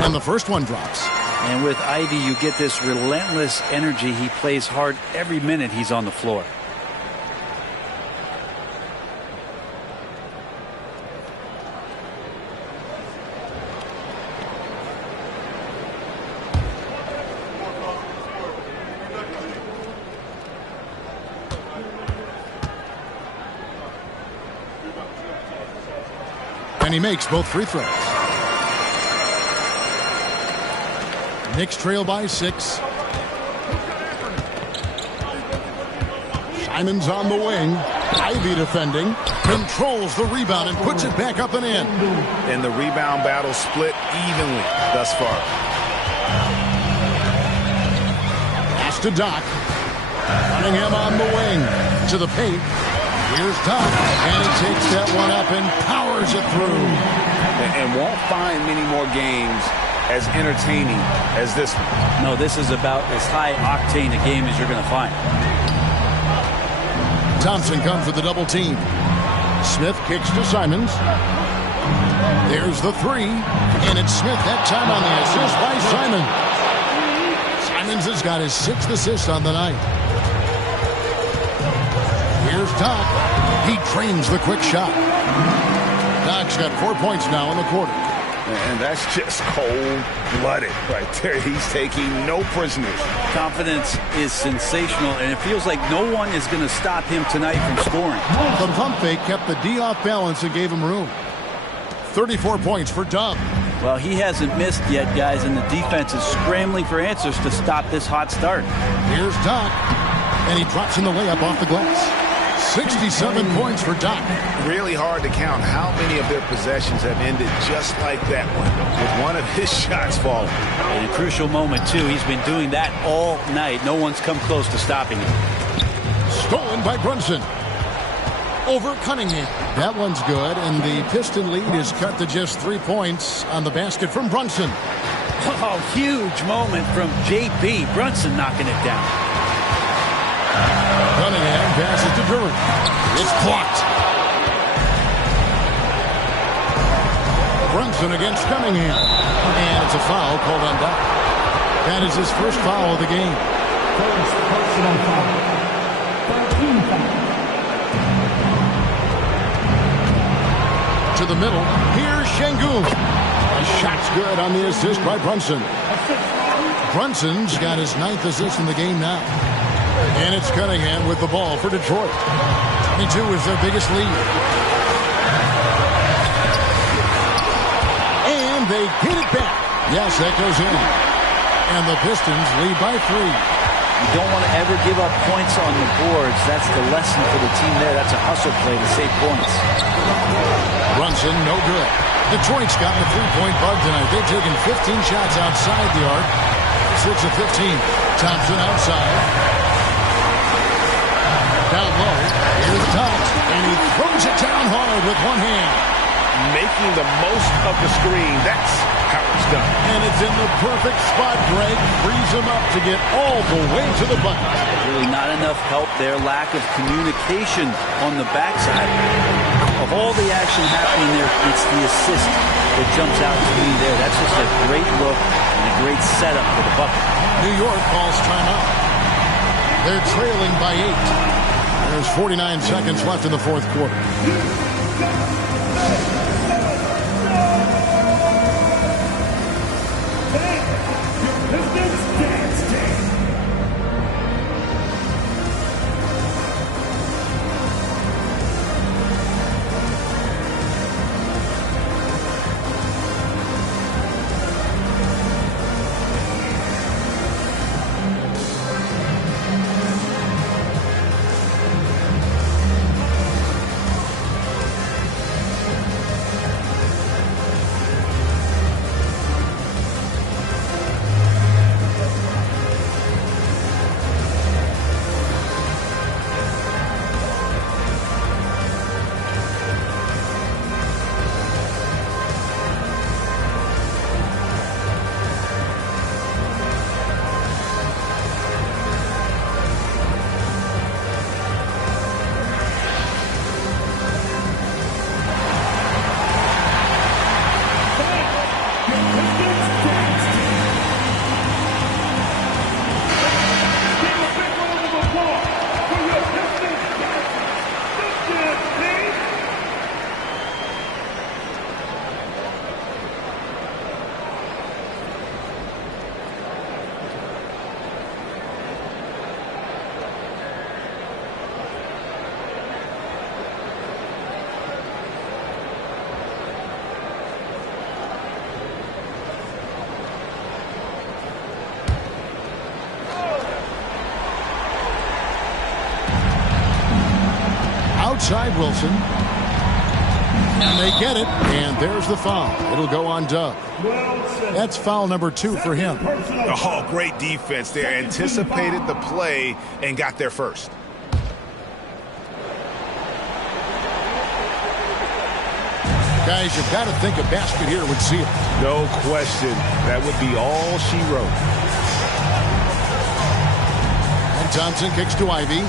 And the first one drops. And with Ivy, you get this relentless energy. He plays hard every minute he's on the floor. And he makes both free throws. Knicks trail by 6. Simons on the wing. Ivy defending. Controls the rebound and puts it back up and in. And the rebound battle split evenly thus far. Pass to Doc. Cunningham on the wing. To the paint. Here's Doc. And he takes that one up and powers it through. And won't find many more games as entertaining as this one. No, this is about as high octane a game as you're going to find. Thompson comes with the double team. Smith kicks to Simons. There's the three. And it's Smith that time on the assist by Simons. Simons has got his 6th assist on the night. Here's Doc. He trains the quick shot. Doc's got 4 points now in the quarter. And that's just cold-blooded right there. He's taking no prisoners. Confidence is sensational, and it feels like no one is going to stop him tonight from scoring. The pump fake kept the D off balance and gave him room. 34 points for Dub. Well, he hasn't missed yet, guys, and the defense is scrambling for answers to stop this hot start. Here's Doc, and he drops in the layup off the glass. 67 points for Doc. Really hard to count how many of their possessions have ended just like that one, with one of his shots falling. In a crucial moment, too. He's been doing that all night. No one's come close to stopping him. Stolen by Brunson. Over Cunningham. That one's good, and the Piston lead is cut to just 3 points on the basket from Brunson. Oh, huge moment from J.B. Brunson knocking it down. Cunningham passes to Drury. It's blocked. Brunson against Cunningham. And it's a foul called on Doc. That is his first foul of the game. First personal foul. 13 foul. To the middle. Here's Şengün. A shot's good on the assist by Brunson. Brunson's got his 9th assist in the game now. And it's Cunningham with the ball for Detroit. 22 is their biggest lead. And they get it back. Yes, that goes in. And the Pistons lead by 3. You don't want to ever give up points on the boards. That's the lesson for the team there. That's a hustle play to save points. Brunson, no good. Detroit's gotten a 3-point bug tonight. They've taken 15 shots outside the arc. 6 of 15. Thompson outside. Down low, here's Doc, and he throws it down hard with one hand. Making the most of the screen. That's how it's done. And it's in the perfect spot. Greg frees him up to get all the way to the bucket. Really not enough help there. Lack of communication on the backside. Of all the action happening there, it's the assist that jumps out to me there. That's just a great look and a great setup for the bucket. New York calls timeout. They're trailing by 8. There's 49 seconds left in the fourth quarter. Outside Wilson. And they get it. And there's the foul. It'll go on Doug. That's foul number 2 for him. Oh, great defense there. Anticipated the play and got there first. Guys, you've got to think a basket here would seal it. No question. That would be all she wrote. And Thompson kicks to Ivy.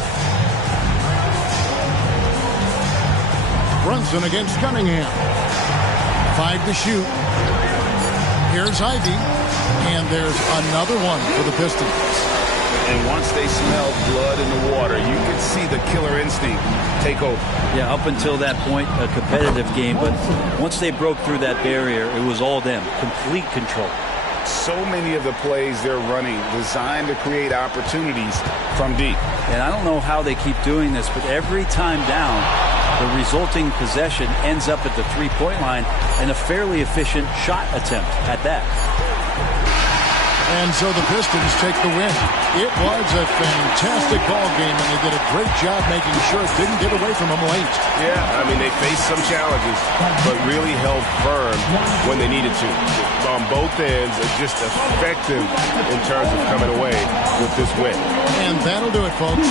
Brunson against Cunningham. 5 to shoot. Here's Ivy. And there's another one for the Pistons. And once they smelled blood in the water, you could see the killer instinct take over. Yeah, up until that point, a competitive game. But once they broke through that barrier, it was all them. Complete control. So many of the plays they're running designed to create opportunities from deep. And I don't know how they keep doing this, but every time down, The resulting possession ends up at the three-point line and a fairly efficient shot attempt at that. And so the Pistons take the win. It was a fantastic ball game, and they did a great job making sure it didn't get away from them late. Yeah, I mean, they faced some challenges, but really held firm when they needed to. On both ends, just effective in terms of coming away with this win. And that'll do it, folks.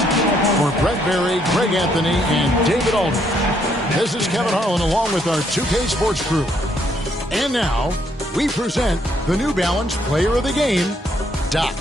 For Brett Berry, Greg Anthony, and David Alden, this is Kevin Harlan along with our 2K Sports crew. And now, we present the New Balance Player of the Game, Doc.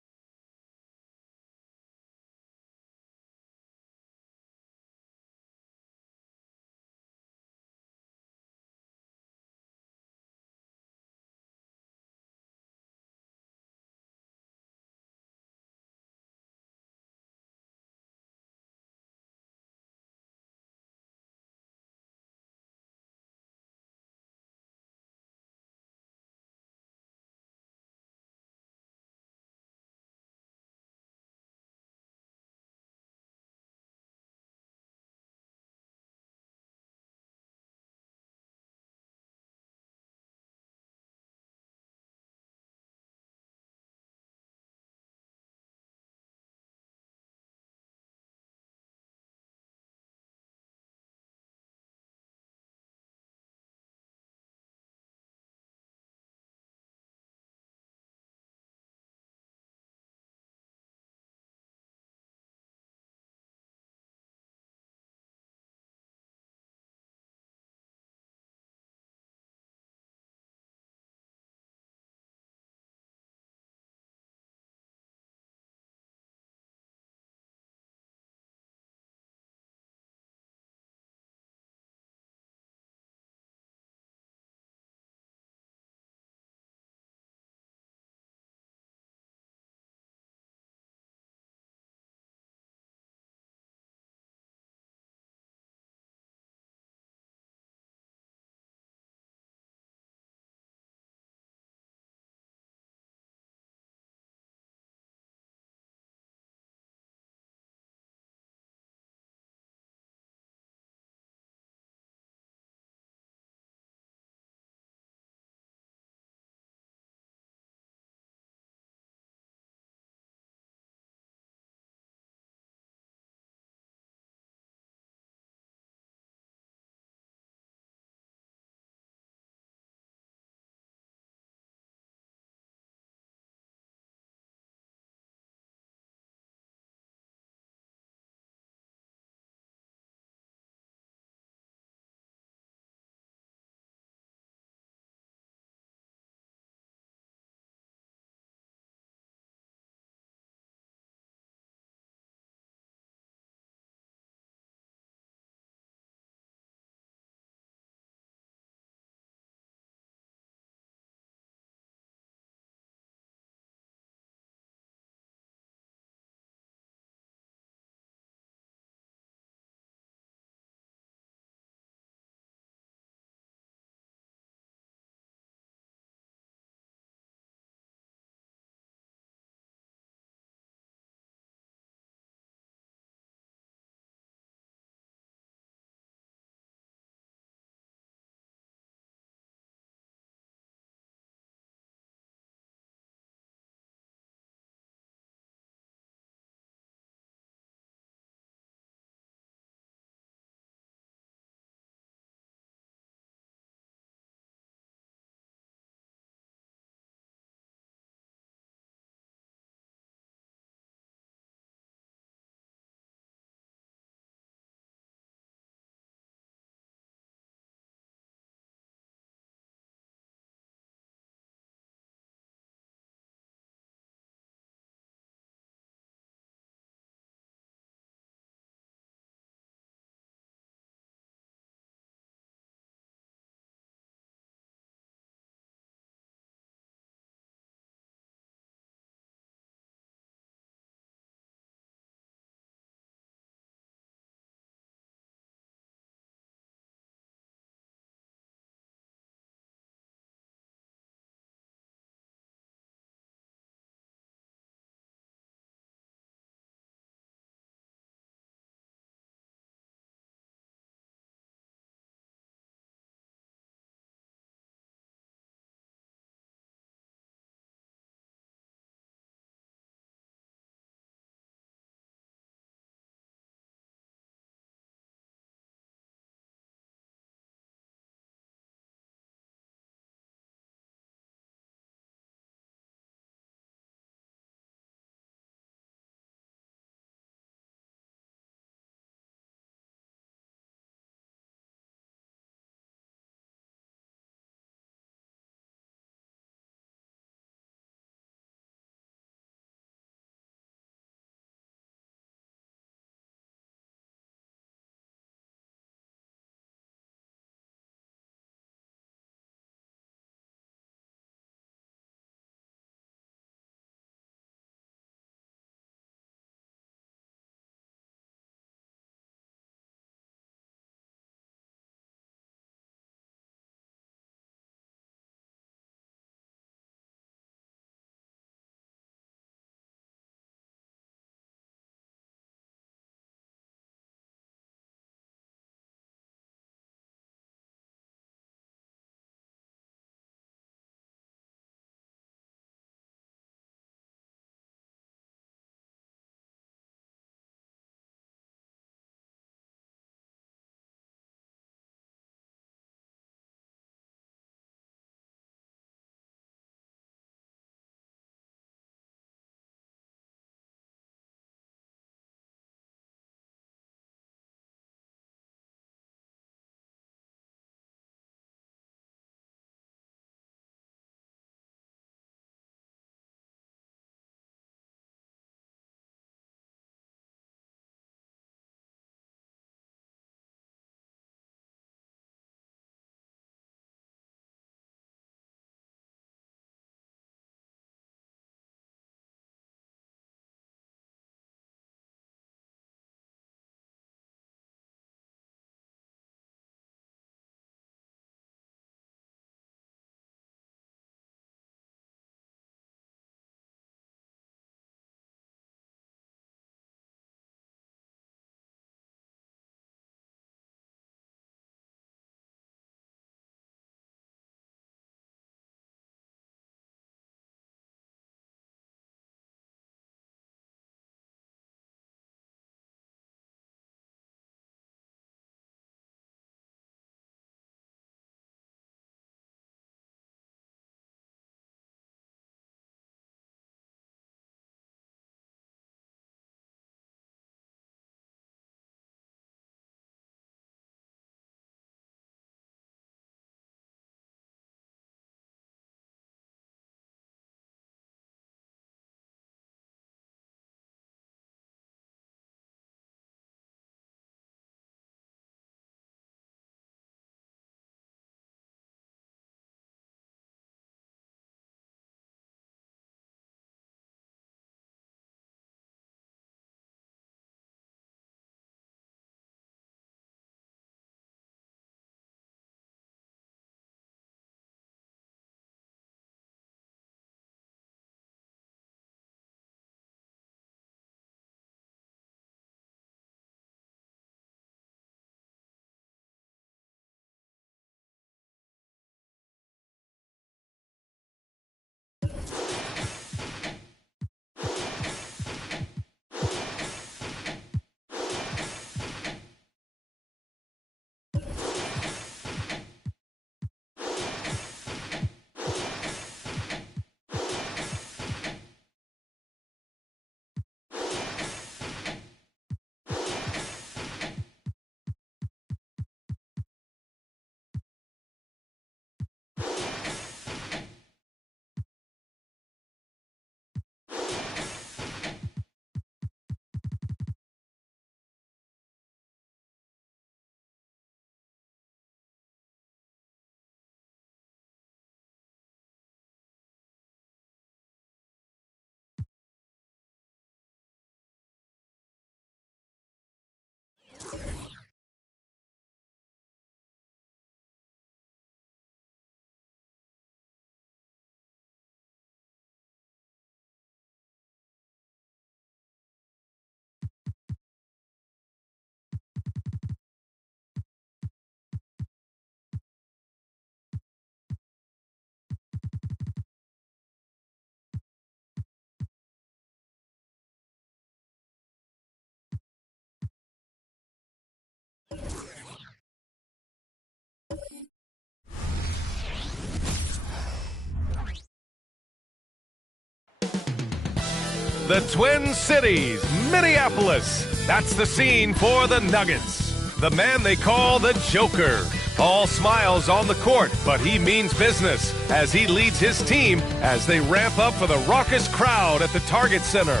The Twin Cities, Minneapolis. That's the scene for the Nuggets. The man they call the Joker. All smiles on the court, but he means business as he leads his team as they ramp up for the raucous crowd at the Target Center.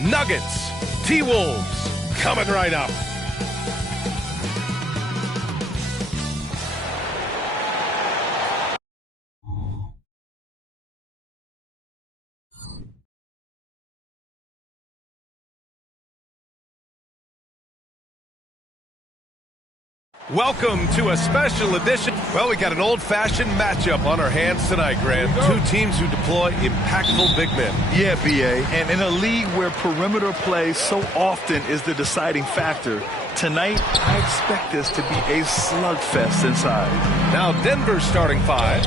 Nuggets, T-Wolves, coming right up. Welcome to a special edition. Well, we got an old-fashioned matchup on our hands tonight, Grant. Two teams who deploy impactful big men. Yeah, B.A., and in a league where perimeter play so often is the deciding factor, tonight I expect this to be a slugfest inside. Now Denver's starting five.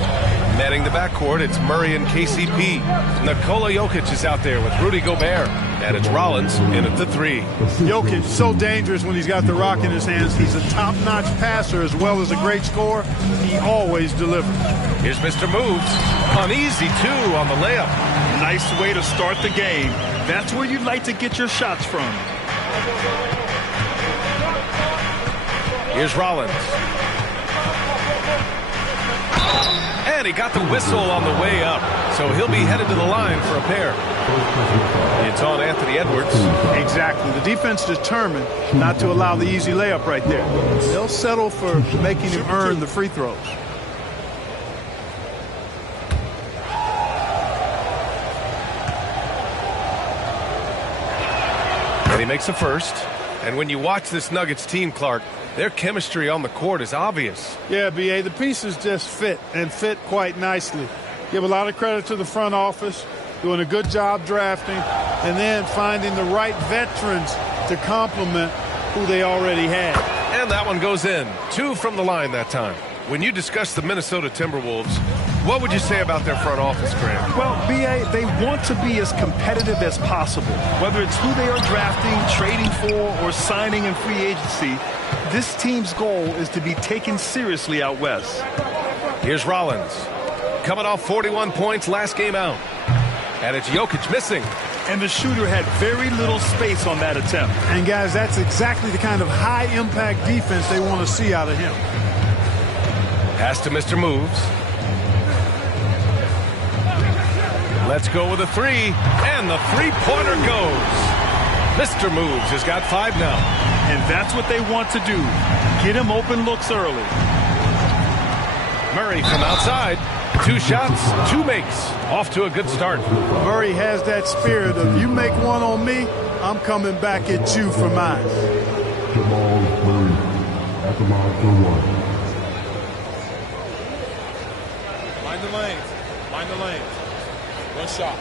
Manning the backcourt, it's Murray and KCP. Nikola Jokic is out there with Rudy Gobert. And it's Rollins in at the three. Jokic, so dangerous when he's got the rock in his hands. He's a top-notch passer as well as a great scorer. He always delivers. Here's Mr. Moves. Uneasy, too, on the layup. Nice way to start the game. That's where you'd like to get your shots from. Here's Rollins. And he got the whistle on the way up, so he'll be headed to the line for a pair. It's on Anthony Edwards. Exactly. The defense determined not to allow the easy layup right there. They'll settle for making him earn the free throws. And he makes a first. And when you watch this Nuggets team, Clark, their chemistry on the court is obvious. Yeah, B.A., the pieces just fit, and fit quite nicely. Give a lot of credit to the front office, doing a good job drafting, and then finding the right veterans to complement who they already had. And that one goes in. 2 from the line that time. When you discuss the Minnesota Timberwolves, what would you say about their front office, Grant? Well, B.A., they want to be as competitive as possible. Whether it's who they are drafting, trading for, or signing in free agency, this team's goal is to be taken seriously out west. Here's Rollins. Coming off 41 points last game out. And it's Jokic missing. And the shooter had very little space on that attempt. And, guys, that's exactly the kind of high-impact defense they want to see out of him. Pass to Mr. Moves. Let's go with a three. And the three-pointer goes. Mr. Moves has got 5 now. And that's what they want to do. Get him open looks early. Murray from outside. 2 shots, 2 makes. Off to a good start. Murray has that spirit of you make one on me, I'm coming back at you for mine. Jamal Murray at the line for 1. Mind the lanes. Mind the lanes. 1 shot.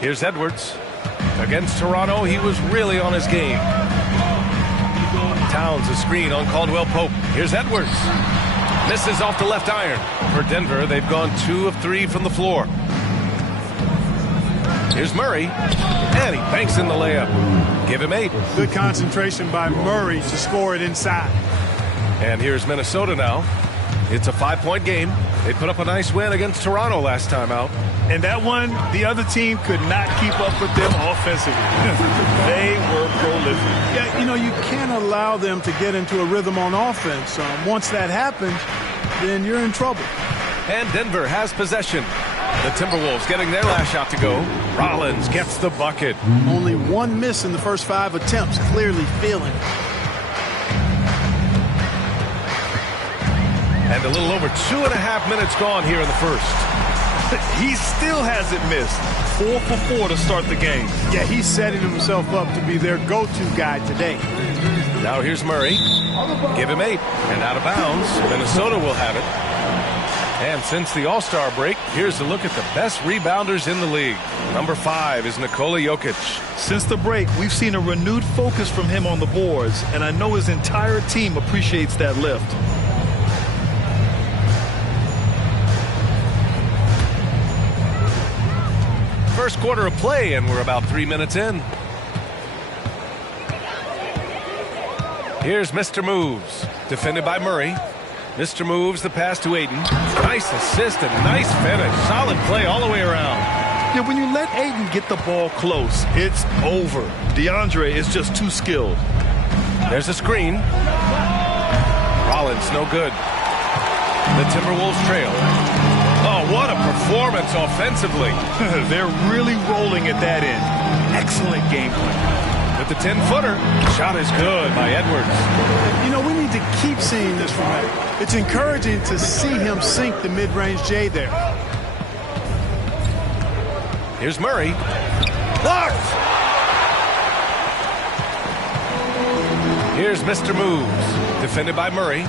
Here's Edwards. Against Toronto, he was really on his game. Towns a screen on Caldwell Pope. Here's Edwards. Misses off the left iron. For Denver, they've gone 2 of 3 from the floor. Here's Murray. And he banks in the layup. Give him 8. Good concentration by Murray to score it inside. And here's Minnesota now. It's a 5-point game. They put up a nice win against Toronto last time out. And that one, the other team could not keep up with them offensively. They were prolific. Yeah, you know, you can't allow them to get into a rhythm on offense. Once that happens, then you're in trouble. And Denver has possession. The Timberwolves getting their last shot to go. Rollins gets the bucket. Only 1 miss in the first 5 attempts, clearly feeling it. And a little over 2.5 minutes gone here in the first. He still hasn't missed. 4 for 4 to start the game. Yeah, he's setting himself up to be their go-to guy today. Now here's Murray. Give him 8. And out of bounds, Minnesota will have it. And since the All-Star break, here's a look at the best rebounders in the league. Number 5 is Nikola Jokic. Since the break, we've seen a renewed focus from him on the boards, and I know his entire team appreciates that lift. First quarter of play, and we're about 3 minutes in. Here's Mr. Moves, defended by Murray. Mr. Moves, the pass to Aiden. Nice assist and nice finish. Solid play all the way around. Yeah, when you let Aiden get the ball close, it's over. DeAndre is just too skilled. There's a screen. Rollins, no good. The Timberwolves trail. Oh, what a performance offensively. They're really rolling at that end. Excellent game plan. With the 10-footer, shot is good by Edwards. You know, we need to keep seeing this from him. It's encouraging to see him sink the mid-range J there. Here's Murray. Blocked! Here's Mr. Moves, defended by Murray.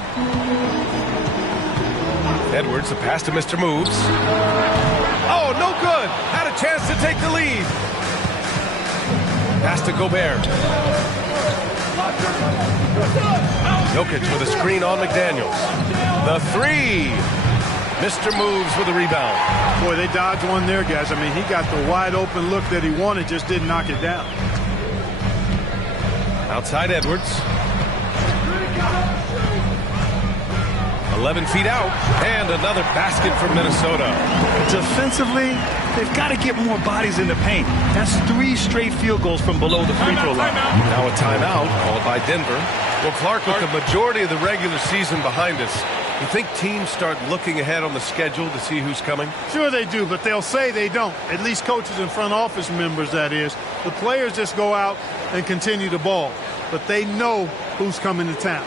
Edwards, the pass to Mr. Moves. Oh, no good! Had a chance to take the lead. Pass to Gobert. Jokic with a screen on McDaniels. The three. Mr. Moves with a rebound. Boy, they dodged one there, guys. I mean, he got the wide open look that he wanted, just didn't knock it down. Outside Edwards. 11 feet out, and another basket for Minnesota. Defensively, they've got to get more bodies in the paint. That's 3 straight field goals from below the free throw line. Now a timeout called by Denver. Well, Clark, with the majority of the regular season behind us, you think teams start looking ahead on the schedule to see who's coming? Sure they do, but they'll say they don't. At least coaches and front office members, that is. The players just go out and continue to ball. But they know who's coming to town.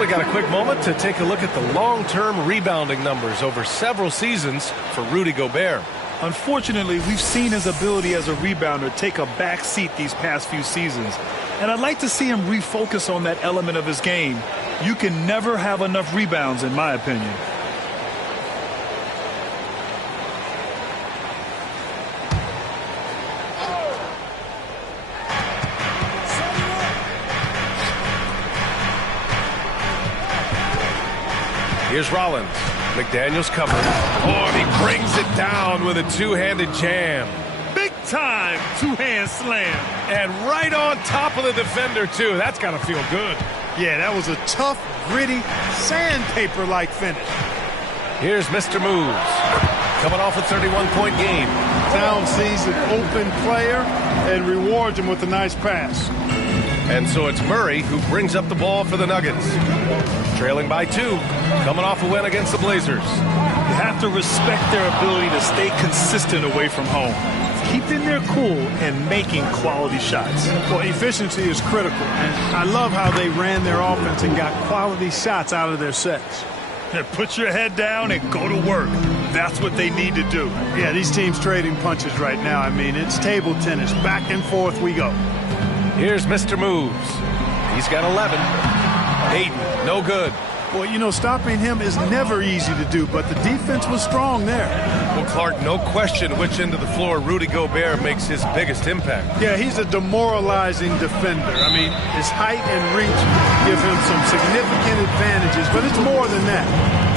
We got a quick moment to take a look at the long-term rebounding numbers over several seasons for Rudy Gobert. Unfortunately, we've seen his ability as a rebounder take a back seat these past few seasons. And I'd like to see him refocus on that element of his game. You can never have enough rebounds, in my opinion. Here's Rollins. McDaniels covering. Oh, and he brings it down with a two-handed jam. Big time two-hand slam. And right on top of the defender, too. That's got to feel good. Yeah, that was a tough, gritty, sandpaper-like finish. Here's Mr. Moves. Coming off a 31-point game. Town sees an open player and rewards him with a nice pass. And so it's Murray who brings up the ball for the Nuggets. Trailing by 2, coming off a win against the Blazers. You have to respect their ability to stay consistent away from home. Keeping their cool and making quality shots. Well, efficiency is critical, and I love how they ran their offense and got quality shots out of their sets. Put your head down and go to work. That's what they need to do. Yeah, these teams trading punches right now. I mean, it's table tennis. Back and forth we go. Here's Mr. Moves. He's got 11. Aiden, no good. Well, you know, stopping him is never easy to do, but the defense was strong there. Well, Clark, no question which end of the floor Rudy Gobert makes his biggest impact. Yeah, he's a demoralizing defender. I mean, his height and reach give him some significant advantages, but it's more than that.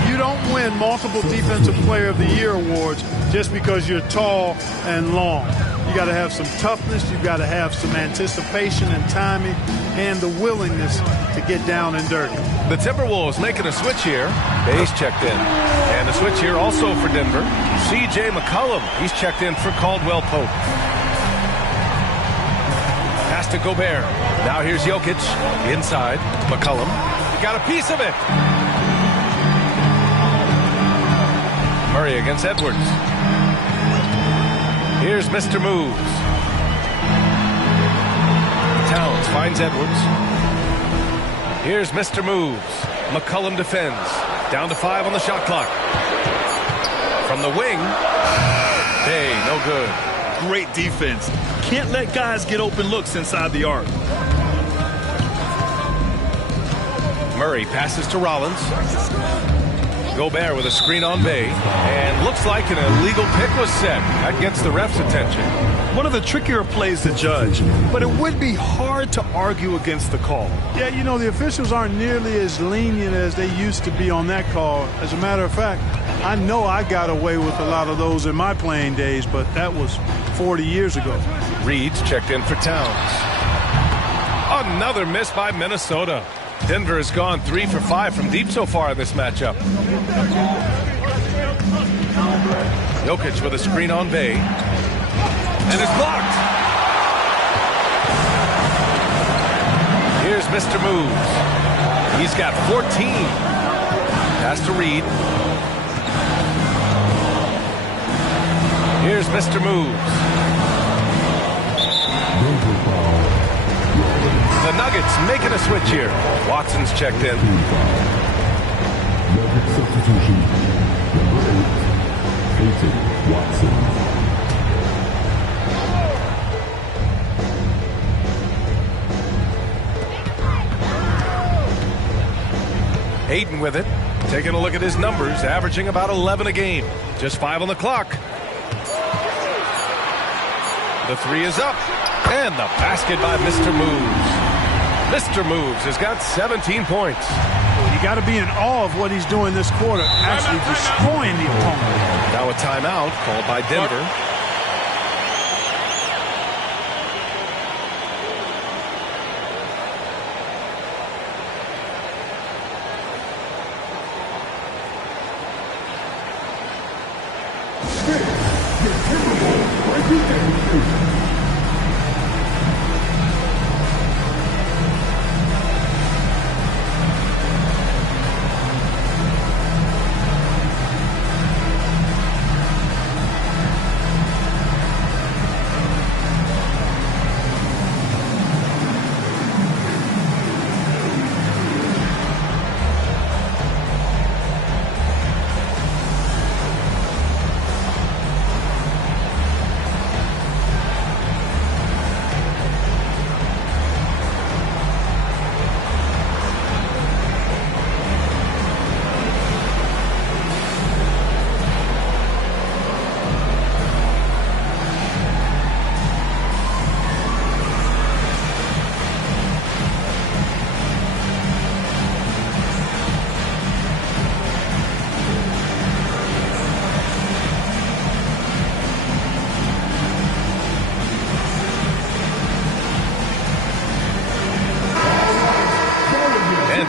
You don't win multiple Defensive Player of the Year awards just because you're tall and long. You got to have some toughness. You got to have some anticipation and timing and the willingness to get down and dirty. The Timberwolves making a switch here. Bay's checked in. And a switch here also for Denver. C.J. McCollum, he's checked in for Caldwell Pope. Pass to Gobert. Now here's Jokic. Inside. McCollum. He got a piece of it. Murray against Edwards. Here's Mr. Moves. Towns finds Edwards. Here's Mr. Moves. McCollum defends. Down to 5 on the shot clock. From the wing. Hey, no good. Great defense. Can't let guys get open looks inside the arc. Murray passes to Rollins. Gobert with a screen on Bay. And looks like an illegal pick was set. That gets the ref's attention. One of the trickier plays to judge, but it would be hard to argue against the call. Yeah, you know, the officials aren't nearly as lenient as they used to be on that call. As a matter of fact, I know I got away with a lot of those in my playing days, but that was 40 years ago. Reed's checked in for Towns. Another miss by Minnesota. Denver has gone 3 for 5 from deep so far in this matchup. Jokic with a screen on Bay. And it's blocked. Here's Mr. Moves. He's got 14. Pass to Reed. Here's Mr. Moves. The Nuggets making a switch here. Watson's checked in. Nuggets substitution. Number 8, Peyton Watson. Ayton with it. Taking a look at his numbers, averaging about 11 a game. Just 5 on the clock. The 3 is up. And the basket by Mr. Moves. Mr. Moves has got 17 points. You got to be in awe of what he's doing this quarter, actually destroying the opponent. Now a timeout called by Denver.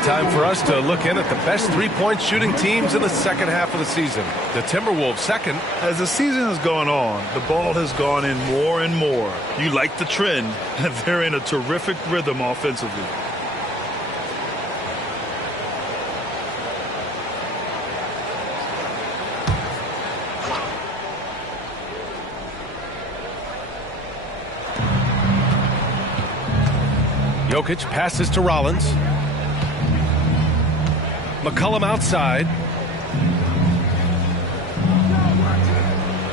Time for us to look in at the best three-point shooting teams in the second half of the season. The Timberwolves second. As the season has gone on, the ball has gone in more and more. You like the trend, and they're in a terrific rhythm offensively. Jokic passes to Rollins. McCollum outside.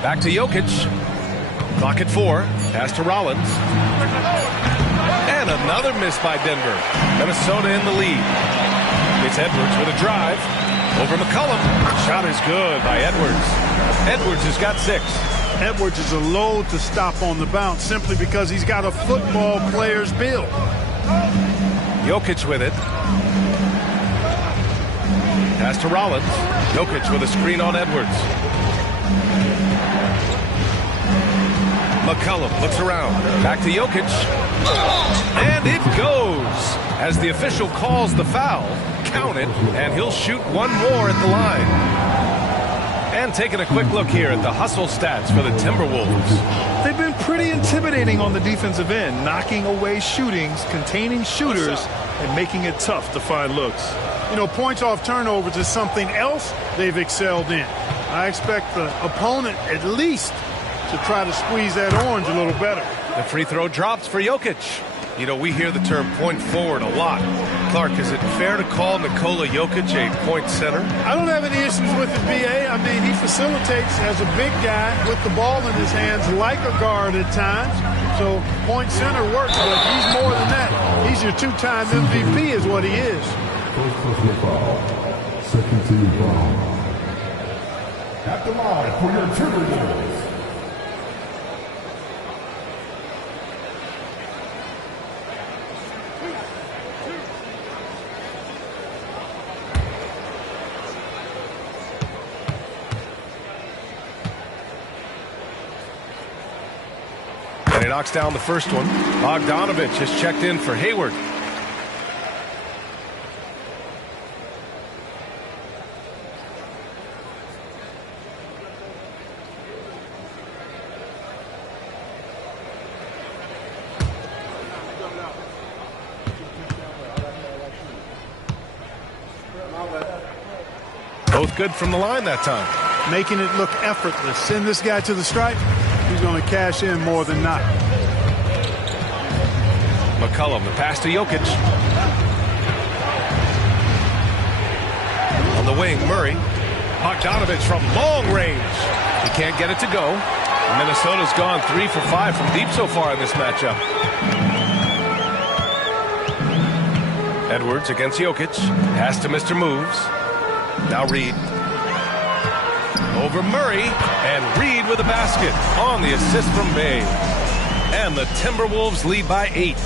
Back to Jokic. Clock at 4. Pass to Rollins. And another miss by Denver. Minnesota in the lead. It's Edwards with a drive. Over McCollum. Shot is good by Edwards. Edwards has got 6. Edwards is a load to stop on the bounce simply because he's got a football player's build. Jokic with it. Pass to Rollins. Jokic with a screen on Edwards. McCollum looks around. Back to Jokic. And it goes. As the official calls the foul, count it, and he'll shoot one more at the line. And taking a quick look here at the hustle stats for the Timberwolves. They've been pretty intimidating on the defensive end, knocking away shootings, containing shooters, and making it tough to find looks. You know, points off turnovers is something else they've excelled in. I expect the opponent at least to try to squeeze that orange a little better. The free throw drops for Jokic. You know, we hear the term point forward a lot. Clark, is it fair to call Nikola Jokic a point center? I don't have any issues with it, B.A. I mean, he facilitates as a big guy with the ball in his hands like a guard at times. So point center works, but he's more than that. He's your two-time MVP is what he is. First personal foul. Second team foul. At the line for your Timberwolves. And he knocks down the first one. Bogdanovich has checked in for Hayward. Both good from the line that time. Making it look effortless. Send this guy to the stripe. He's going to cash in more than not. McCollum, the pass to Jokic. On the wing, Murray. Bogdanovich from long range. He can't get it to go. Minnesota's gone 3 for 5 from deep so far in this matchup. Edwards against Jokic. Pass to Mr. Moves. Now Reed. Over Murray, and Reed with a basket on the assist from Bay. And the Timberwolves lead by 8.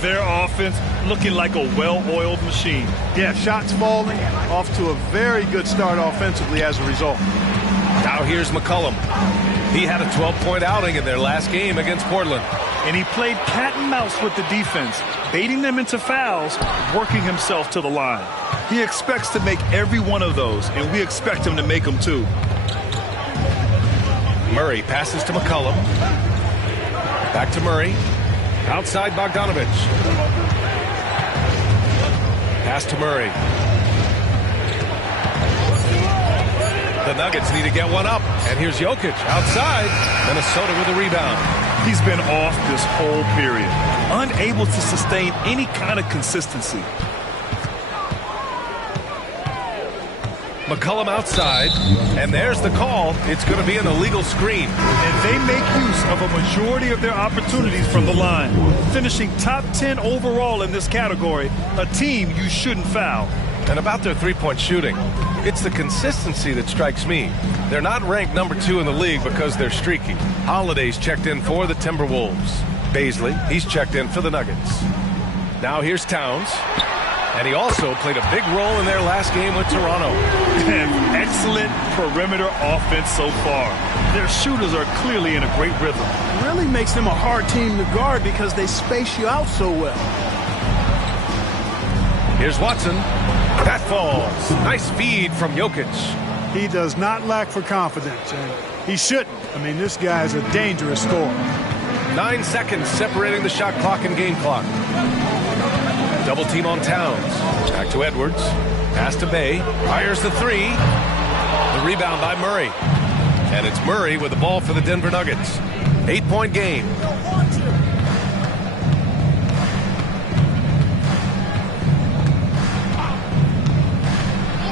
Their offense looking like a well-oiled machine. Yeah, shots falling, off to a very good start offensively as a result. Now here's McCollum. He had a 12-point outing in their last game against Portland. And he played cat and mouse with the defense, baiting them into fouls, working himself to the line. He expects to make every one of those, and we expect him to make them too. Murray passes to McCollum. Back to Murray. Outside Bogdanovich. Pass to Murray. The Nuggets need to get one up. And here's Jokic outside. Minnesota with a rebound. He's been off this whole period, unable to sustain any kind of consistency. McCollum outside, and there's the call. It's going to be an illegal screen. And they make use of a majority of their opportunities from the line, finishing top 10 overall in this category, a team you shouldn't foul. And about their three-point shooting, it's the consistency that strikes me. They're not ranked number 2 in the league because they're streaky. Holiday's checked in for the Timberwolves. Baisley, he's checked in for the Nuggets. Now here's Towns. And he also played a big role in their last game with Toronto. And excellent perimeter offense so far. Their shooters are clearly in a great rhythm. It really makes them a hard team to guard because they space you out so well. Here's Watson. That falls. Nice feed from Jokic. He does not lack for confidence, and he shouldn't. I mean, this guy is a dangerous scorer. 9 seconds separating the shot clock and game clock. Double team on Towns. Back to Edwards. Pass to Bay. Fires the three. The rebound by Murray. And it's Murray with the ball for the Denver Nuggets. 8-point game.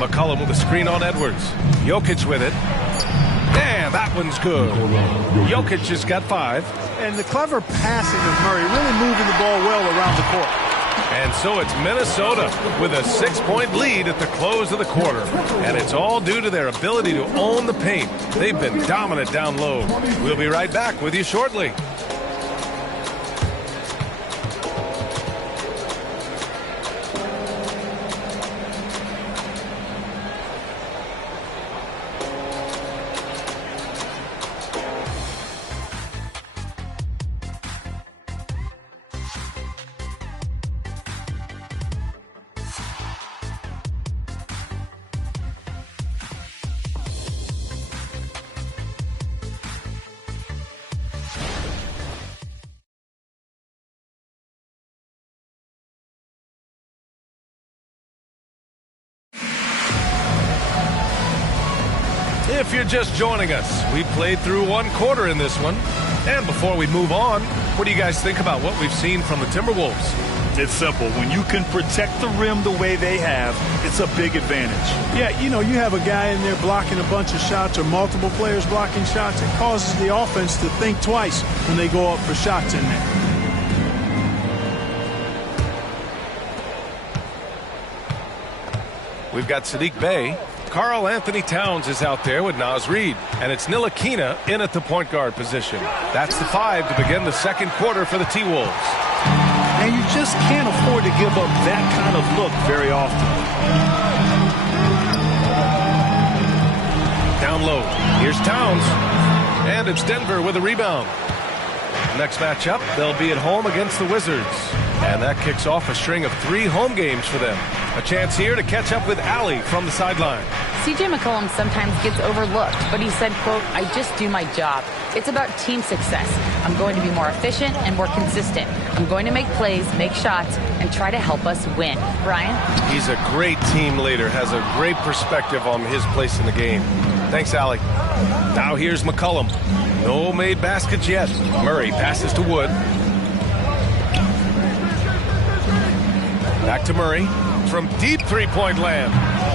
McCollum with a screen on Edwards. Jokic with it. And that one's good. Jokic just got 5. And the clever passing of Murray, really moving the ball well around the court. And so it's Minnesota with a 6-point lead at the close of the quarter. And it's all due to their ability to own the paint. They've been dominant down low. We'll be right back with you shortly. If you're just joining us, we played through one quarter in this one. And before we move on, what do you guys think about what we've seen from the Timberwolves? It's simple. When you can protect the rim the way they have, it's a big advantage. Yeah, you have a guy in there blocking a bunch of shots or multiple players blocking shots. It causes the offense to think twice when they go up for shots in there. We've got Sadiq Bey. Karl Anthony Towns is out there with Naz Reid. And it's Ntilikina in at the point guard position. That's the 5 to begin the second quarter for the T-Wolves. And you just can't afford to give up that kind of look very often. Down low. Here's Towns. And it's Denver with a rebound. Next matchup, they'll be at home against the Wizards. And that kicks off a string of 3 home games for them. A chance here to catch up with Allie from the sideline. C.J. McCollum sometimes gets overlooked, but he said, quote, "I just do my job. It's about team success. I'm going to be more efficient and more consistent. I'm going to make plays, make shots, and try to help us win." Brian? He's a great team leader, has a great perspective on his place in the game. Thanks, Allie. Now here's McCollum. No made baskets yet. Murray passes to Wood. Back to Murray from deep three-point land.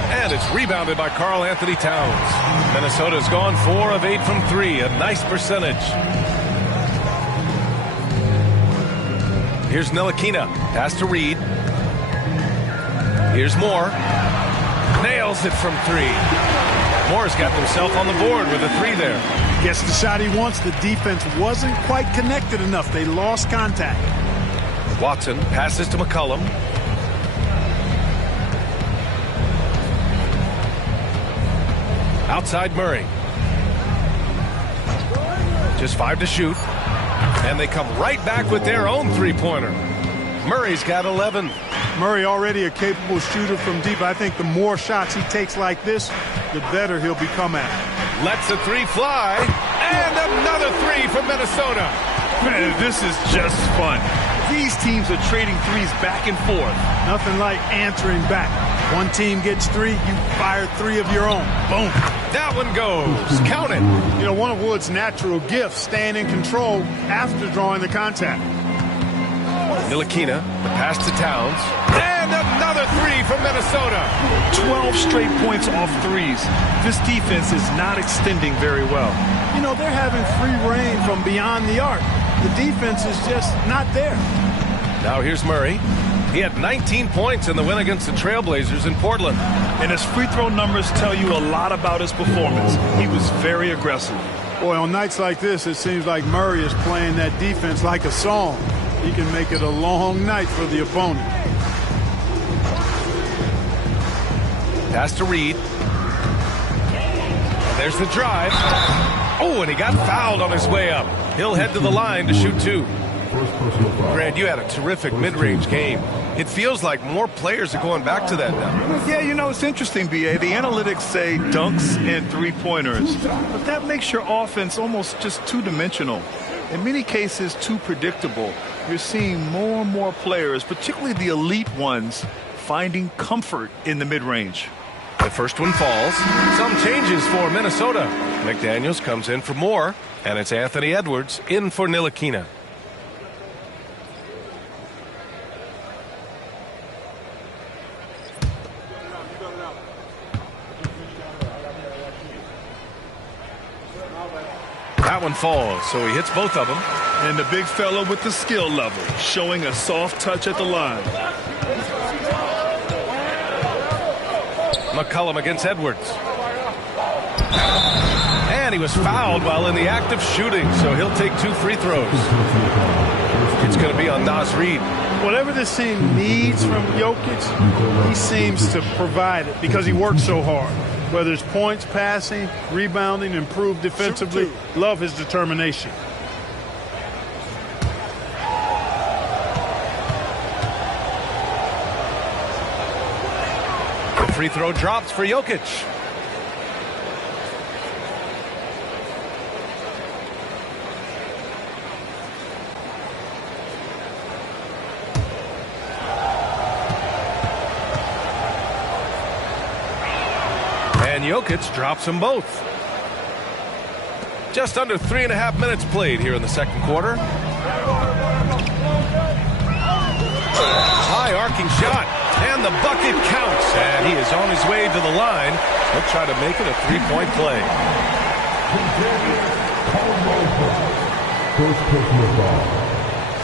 And it's rebounded by Karl Anthony Towns. Minnesota's gone 4 of 8 from 3. A nice percentage. Here's Ntilikina. Pass to Reid. Here's Moore. Nails it from 3. Moore's got himself on the board with a 3 there. Gets the shot he wants. The defense wasn't quite connected enough. They lost contact. Watson passes to McCollum. Outside Murray. Just 5 to shoot. And they come right back with their own three-pointer. Murray's got 11. Murray already a capable shooter from deep. I think the more shots he takes like this, the better he'll become at it. Lets a 3 fly. And another 3 from Minnesota. Man, this is just fun. These teams are trading threes back and forth. Nothing like answering back. One team gets 3, you fire 3 of your own. Boom. That one goes. Count it. One of Wood's natural gifts, staying in control after drawing the contact. Ntilikina, the pass to Towns. And another 3 from Minnesota. 12 straight points off threes. This defense is not extending very well. They're having free reign from beyond the arc. The defense is just not there. Now here's Murray. He had 19 points in the win against the Trailblazers in Portland. And his free throw numbers tell you a lot about his performance. He was very aggressive. Boy, on nights like this, it seems like Murray is playing that defense like a song. He can make it a long night for the opponent. Pass to Reid. There's the drive. Oh, and he got fouled on his way up. He'll head to the line to shoot 2. Grant, you had a terrific mid-range game. It feels like more players are going back to that now. Yeah, it's interesting, B.A. The analytics say dunks and three-pointers. But that makes your offense almost just two-dimensional. In many cases, too predictable. You're seeing more and more players, particularly the elite ones, finding comfort in the mid-range. The first one falls. Some changes for Minnesota. McDaniels comes in for Moore, and it's Anthony Edwards in for Ntilikina. That one falls, so he hits both of them. And the big fella with the skill level, showing a soft touch at the line. McCollum against Edwards. And he was fouled while in the act of shooting, so he'll take 2 free throws. It's going to be on Naz Reid. Whatever this team needs from Jokic, he seems to provide it because he works so hard. Whether it's points, passing, rebounding, improved defensively, love his determination. The free throw drops for Jokic. And Jokic drops them both. Just under 3.5 minutes played here in the second quarter. High arcing shot, and the bucket counts, and he is on his way to the line. He'll try to make it a three-point play. First personal foul.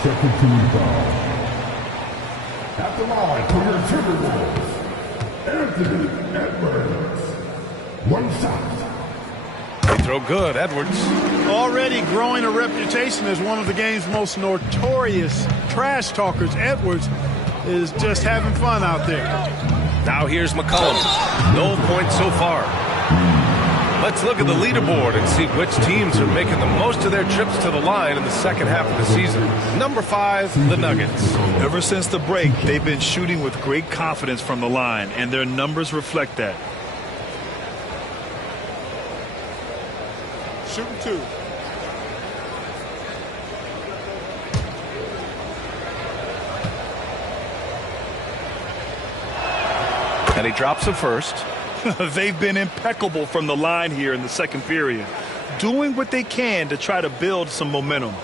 Second team foul. At the line for your Timberwolves, Anthony Edwards. One shot. They throw good, Edwards. Already growing a reputation as one of the game's most notorious trash talkers, Edwards is just having fun out there. Now here's McCollum. No points so far. Let's look at the leaderboard and see which teams are making the most of their trips to the line in the second half of the season. Number 5, the Nuggets. Ever since the break, they've been shooting with great confidence from the line, and their numbers reflect that. Shooting 2. And he drops it first. They've been impeccable from the line here in the second period, doing what they can to try to build some momentum.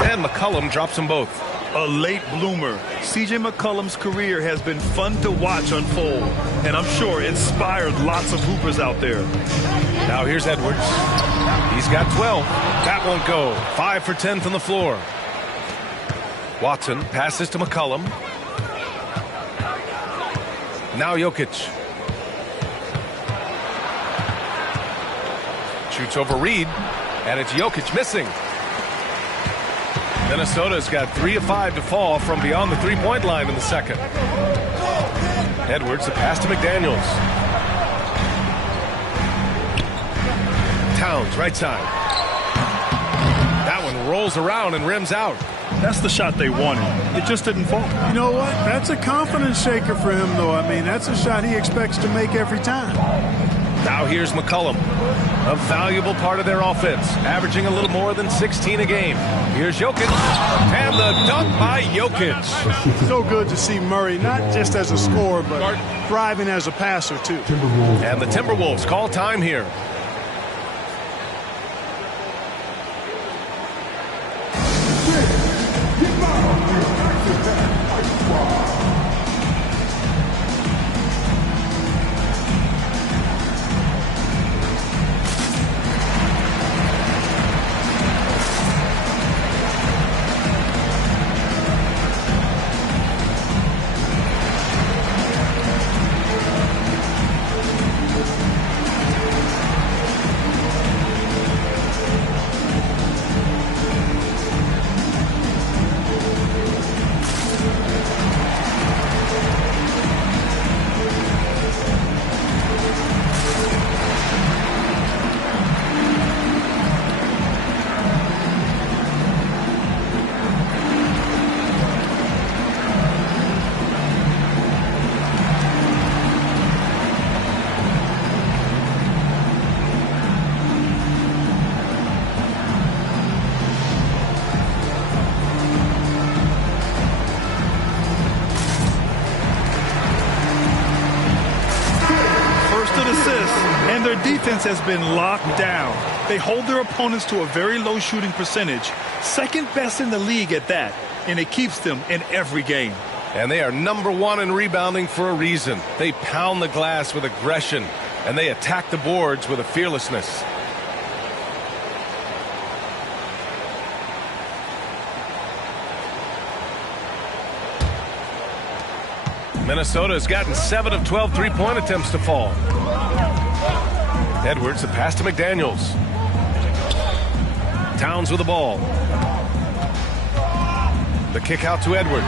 And McCollum drops them both. A late bloomer. C.J. McCollum's career has been fun to watch unfold, and I'm sure inspired lots of hoopers out there. Now here's Edwards. He's got 12. That won't go. 5 for 10 from the floor. Watson passes to McCollum. Now Jokic. Shoots over Reed, and it's Jokic missing. Minnesota's got 3 of 5 to fall from beyond the three-point line in the second. Edwards, the pass to McDaniels. Towns, right side. That one rolls around and rims out. That's the shot they wanted. It just didn't fall. You know what? That's a confidence shaker for him, though. I mean, that's a shot he expects to make every time. Now here's McCollum, a valuable part of their offense, averaging a little more than 16 a game. Here's Jokic, and the dunk by Jokic. So good to see Murray, not just as a scorer, but thriving as a passer, too. And the Timberwolves call time here. And their defense has been locked down. They hold their opponents to a very low shooting percentage, second best in the league at that, and it keeps them in every game. And they are number 1 in rebounding for a reason. They pound the glass with aggression, and they attack the boards with a fearlessness. Minnesota has gotten 7 of 12 three-point attempts to fall. Edwards, the pass to McDaniels. Towns with the ball. The kick out to Edwards.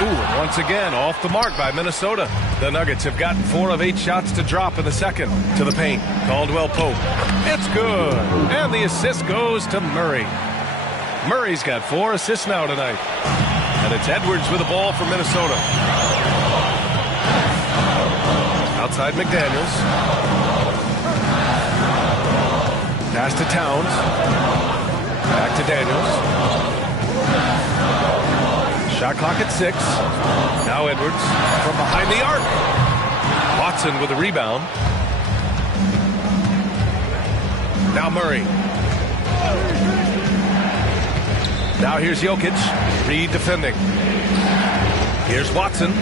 Ooh, once again, off the mark by Minnesota. The Nuggets have gotten 4 of 8 shots to drop in the second. To the paint, Caldwell Pope. It's good. And the assist goes to Murray. Murray's got 4 assists now tonight. And it's Edwards with the ball for Minnesota. Outside McDaniels. Pass to Towns. Back to Daniels. Shot clock at 6. Now Edwards from behind the arc. Watson with a rebound. Now Murray. Now here's Jokic. Reed defending. Here's Watson.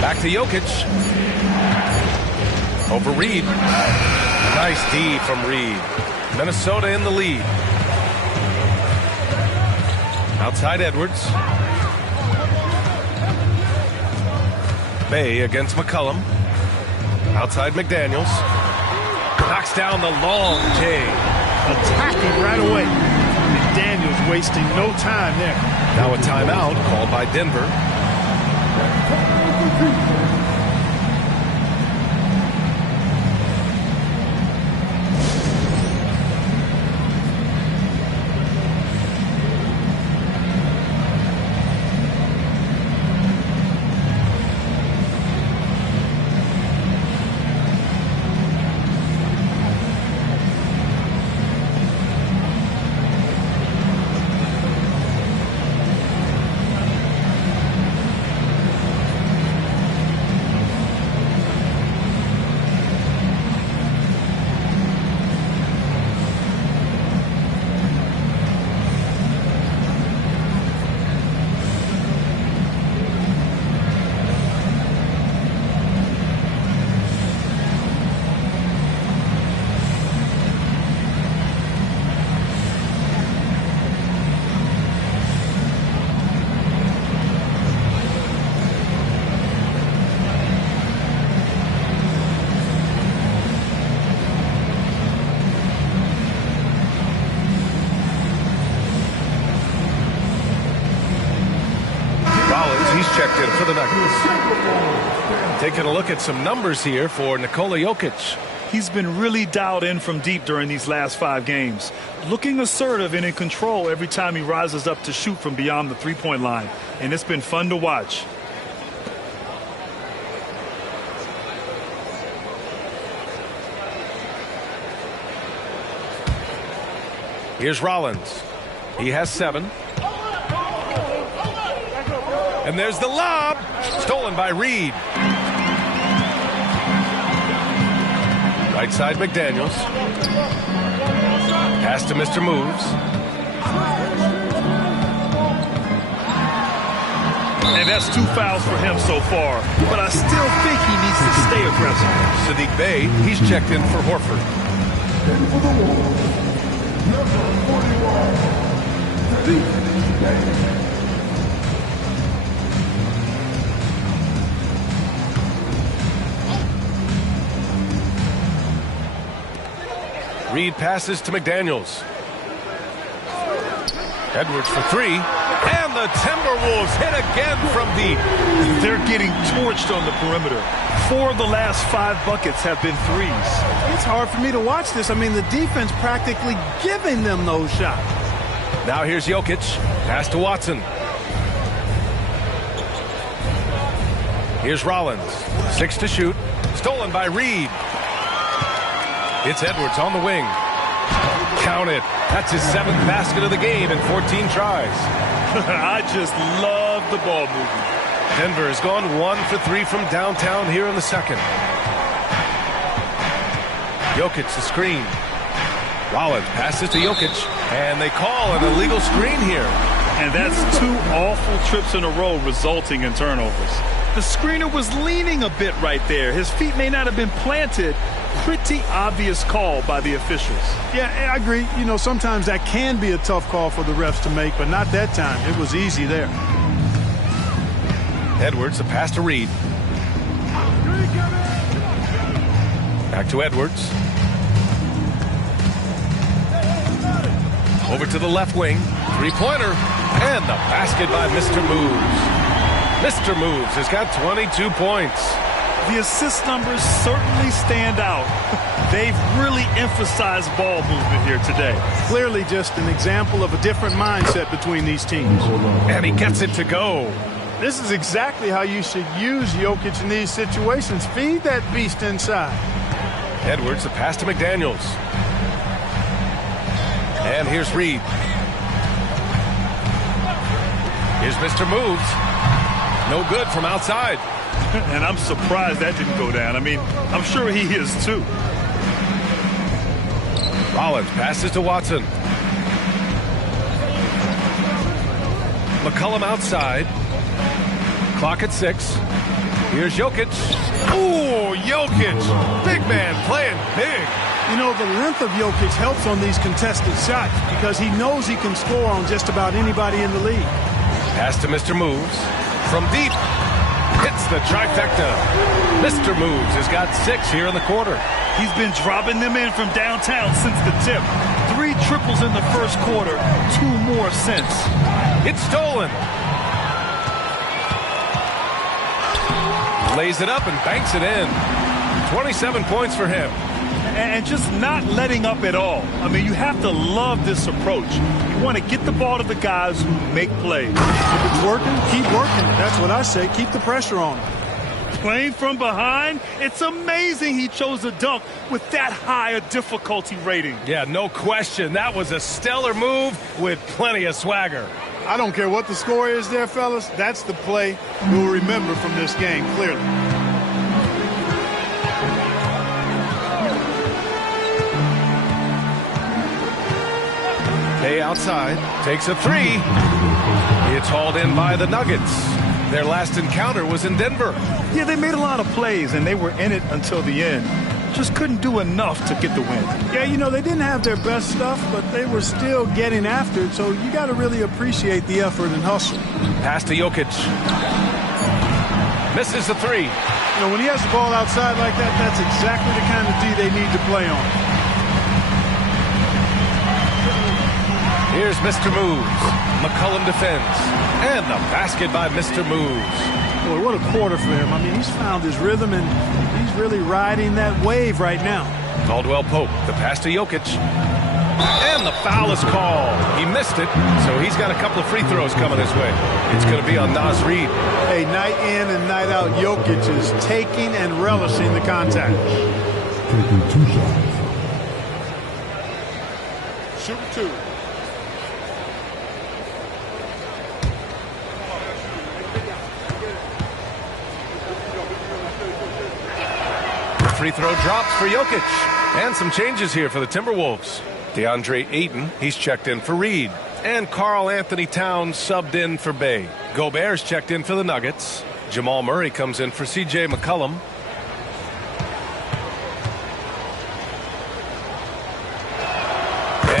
Back to Jokic. Over Reed. Nice D from Reed. Minnesota in the lead. Outside Edwards. Bay against McCollum. Outside McDaniels. Knocks down the long K. Attacking right away. McDaniels wasting no time there. Now a timeout called by Denver. Checked in for the Nuggets. Taking a look at some numbers here for Nikola Jokic. He's been really dialed in from deep during these last 5 games. Looking assertive and in control every time he rises up to shoot from beyond the three-point line. And it's been fun to watch. Here's Rollins. He has 7. And there's the lob. Stolen by Reed. Right side McDaniels. Pass to Mr. Moves. And that's 2 fouls for him so far. But I still think he needs to stay aggressive. Sadiq Bey, he's checked in for Horford. Reed passes to McDaniels. Edwards for 3. And the Timberwolves hit again from deep. They're getting torched on the perimeter. 4 of the last 5 buckets have been threes. It's hard for me to watch this. I mean, the defense practically giving them those shots. Now here's Jokic. Pass to Watson. Here's Rollins. 6 to shoot. Stolen by Reed. It's Edwards on the wing. Count it. That's his 7th basket of the game in 14 tries. I just love the ball movement. Denver has gone 1 for 3 from downtown here in the second. Jokic the screen. Rollins passes to Jokic, and they call an illegal screen here. And that's 2 awful trips in a row resulting in turnovers. The screener was leaning a bit right there. His feet may not have been planted. Pretty obvious call by the officials. Yeah, I agree. You know, sometimes that can be a tough call for the refs to make, but not that time. It was easy there. Edwards, a pass to Reed. Back to Edwards. Over to the left wing. 3-pointer. And the basket by Mr. Moves. Mr. Moves has got 22 points. The assist numbers certainly stand out. They've really emphasized ball movement here today. Clearly just an example of a different mindset between these teams. And he gets it to go. This is exactly how you should use Jokic in these situations. Feed that beast inside. Edwards, the pass to McDaniels. And here's Reed. Here's Mr. Moves. No good from outside. And I'm surprised that didn't go down. I mean, I'm sure he is too. Rollins passes to Watson. McCollum outside. Clock at 6. Here's Jokic. Ooh, Jokic. Big man playing big. You know, the length of Jokic helps on these contested shots because he knows he can score on just about anybody in the league. Pass to Mr. Moves. From deep. Hits the trifecta. Mr. Moves has got 6 here in the quarter. He's been dropping them in from downtown since the tip. 3 triples in the first quarter, 2 more since. It's stolen. Lays it up and banks it in. 27 points for him. And just not letting up at all. I mean, you have to love this approach. You want to get the ball to the guys who make plays. If it's working, keep working it. That's what I say. Keep the pressure on him. Playing from behind, it's amazing he chose a dunk with that high a difficulty rating. Yeah, no question. That was a stellar move with plenty of swagger. I don't care what the score is there, fellas. That's the play we'll remember from this game, clearly. Hay outside, takes a 3. It's hauled in by the Nuggets. Their last encounter was in Denver. Yeah, they made a lot of plays, and they were in it until the end. Just couldn't do enough to get the win. Yeah, you know, they didn't have their best stuff, but they were still getting after it, so you got to really appreciate the effort and hustle. Pass to Jokic. Misses the 3. You know, when he has the ball outside like that, that's exactly the kind of D they need to play on. Here's Mr. Moves. McCollum defends. And the basket by Mr. Moves. Boy, what a quarter for him. I mean, he's found his rhythm, and he's really riding that wave right now. Caldwell Pope, the pass to Jokic. And the foul is called. He missed it, so he's got a couple of free throws coming his way. It's going to be on Naz Reid. Hey, night in and night out, Jokic is taking and relishing the contact. Taking 2 shots. Shoot 2. Free throw drops for Jokic. And some changes here for the Timberwolves. DeAndre Ayton, he's checked in for Reed. And Karl Anthony Towns subbed in for Bay. Gobert's checked in for the Nuggets. Jamal Murray comes in for C.J. McCollum.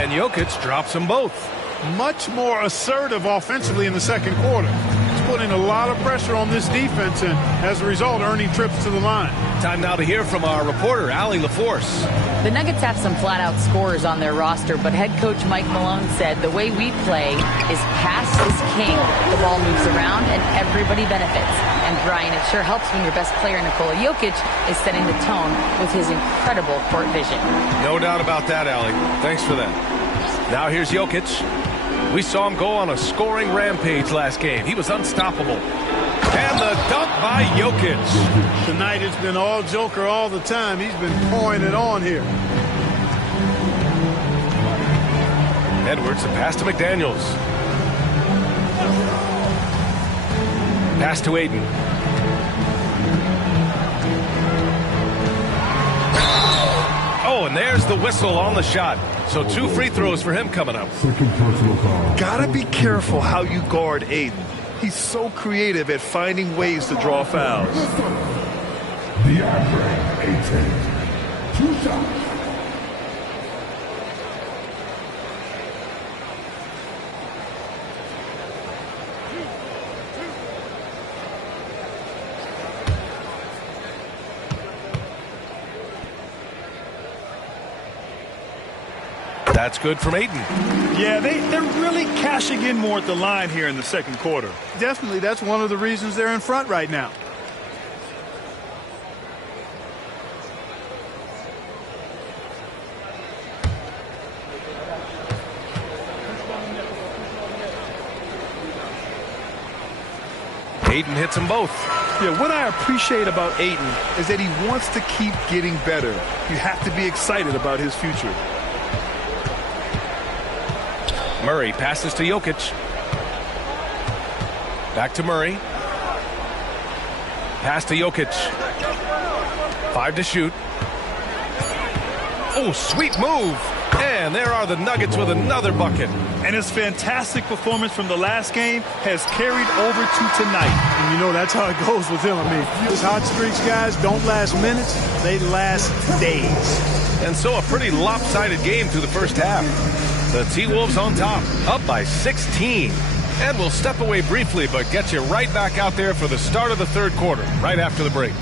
And Jokic drops them both. Much more assertive offensively in the second quarter. He's putting a lot of pressure on this defense and, as a result, earning trips to the line. Time now to hear from our reporter, Allie LaForce. The Nuggets have some flat-out scorers on their roster, but head coach Mike Malone said the way we play is pass is king. The ball moves around and everybody benefits. And Brian, it sure helps when your best player, Nikola Jokic, is setting the tone with his incredible court vision. No doubt about that, Allie. Thanks for that. Now here's Jokic. We saw him go on a scoring rampage last game. He was unstoppable. And the dunk by Jokic. Tonight it's been all Joker all the time. He's been pouring it on here. Edwards, a pass to McDaniels. Pass to Ayton. Oh, and there's the whistle on the shot. So 2 free throws for him coming up. Second personal foul. Gotta be careful how you guard Ayton. He's so creative at finding ways to draw fouls. DeAndre Ayton. 2 shots. That's good from Ayton. Yeah, they're really cashing in more at the line here in the second quarter. Definitely, that's one of the reasons they're in front right now. Ayton hits them both. Yeah, what I appreciate about Ayton is that he wants to keep getting better. You have to be excited about his future. Murray passes to Jokic. Back to Murray. Pass to Jokic. 5 to shoot. Oh, sweet move. And there are the Nuggets with another bucket. And his fantastic performance from the last game has carried over to tonight. And you know, that's how it goes with him. I mean, these hot streaks, guys, don't last minutes. They last days. And so a pretty lopsided game through the first half. The T-Wolves on top, up by 16. And we'll step away briefly, but get you right back out there for the start of the third quarter, right after the break.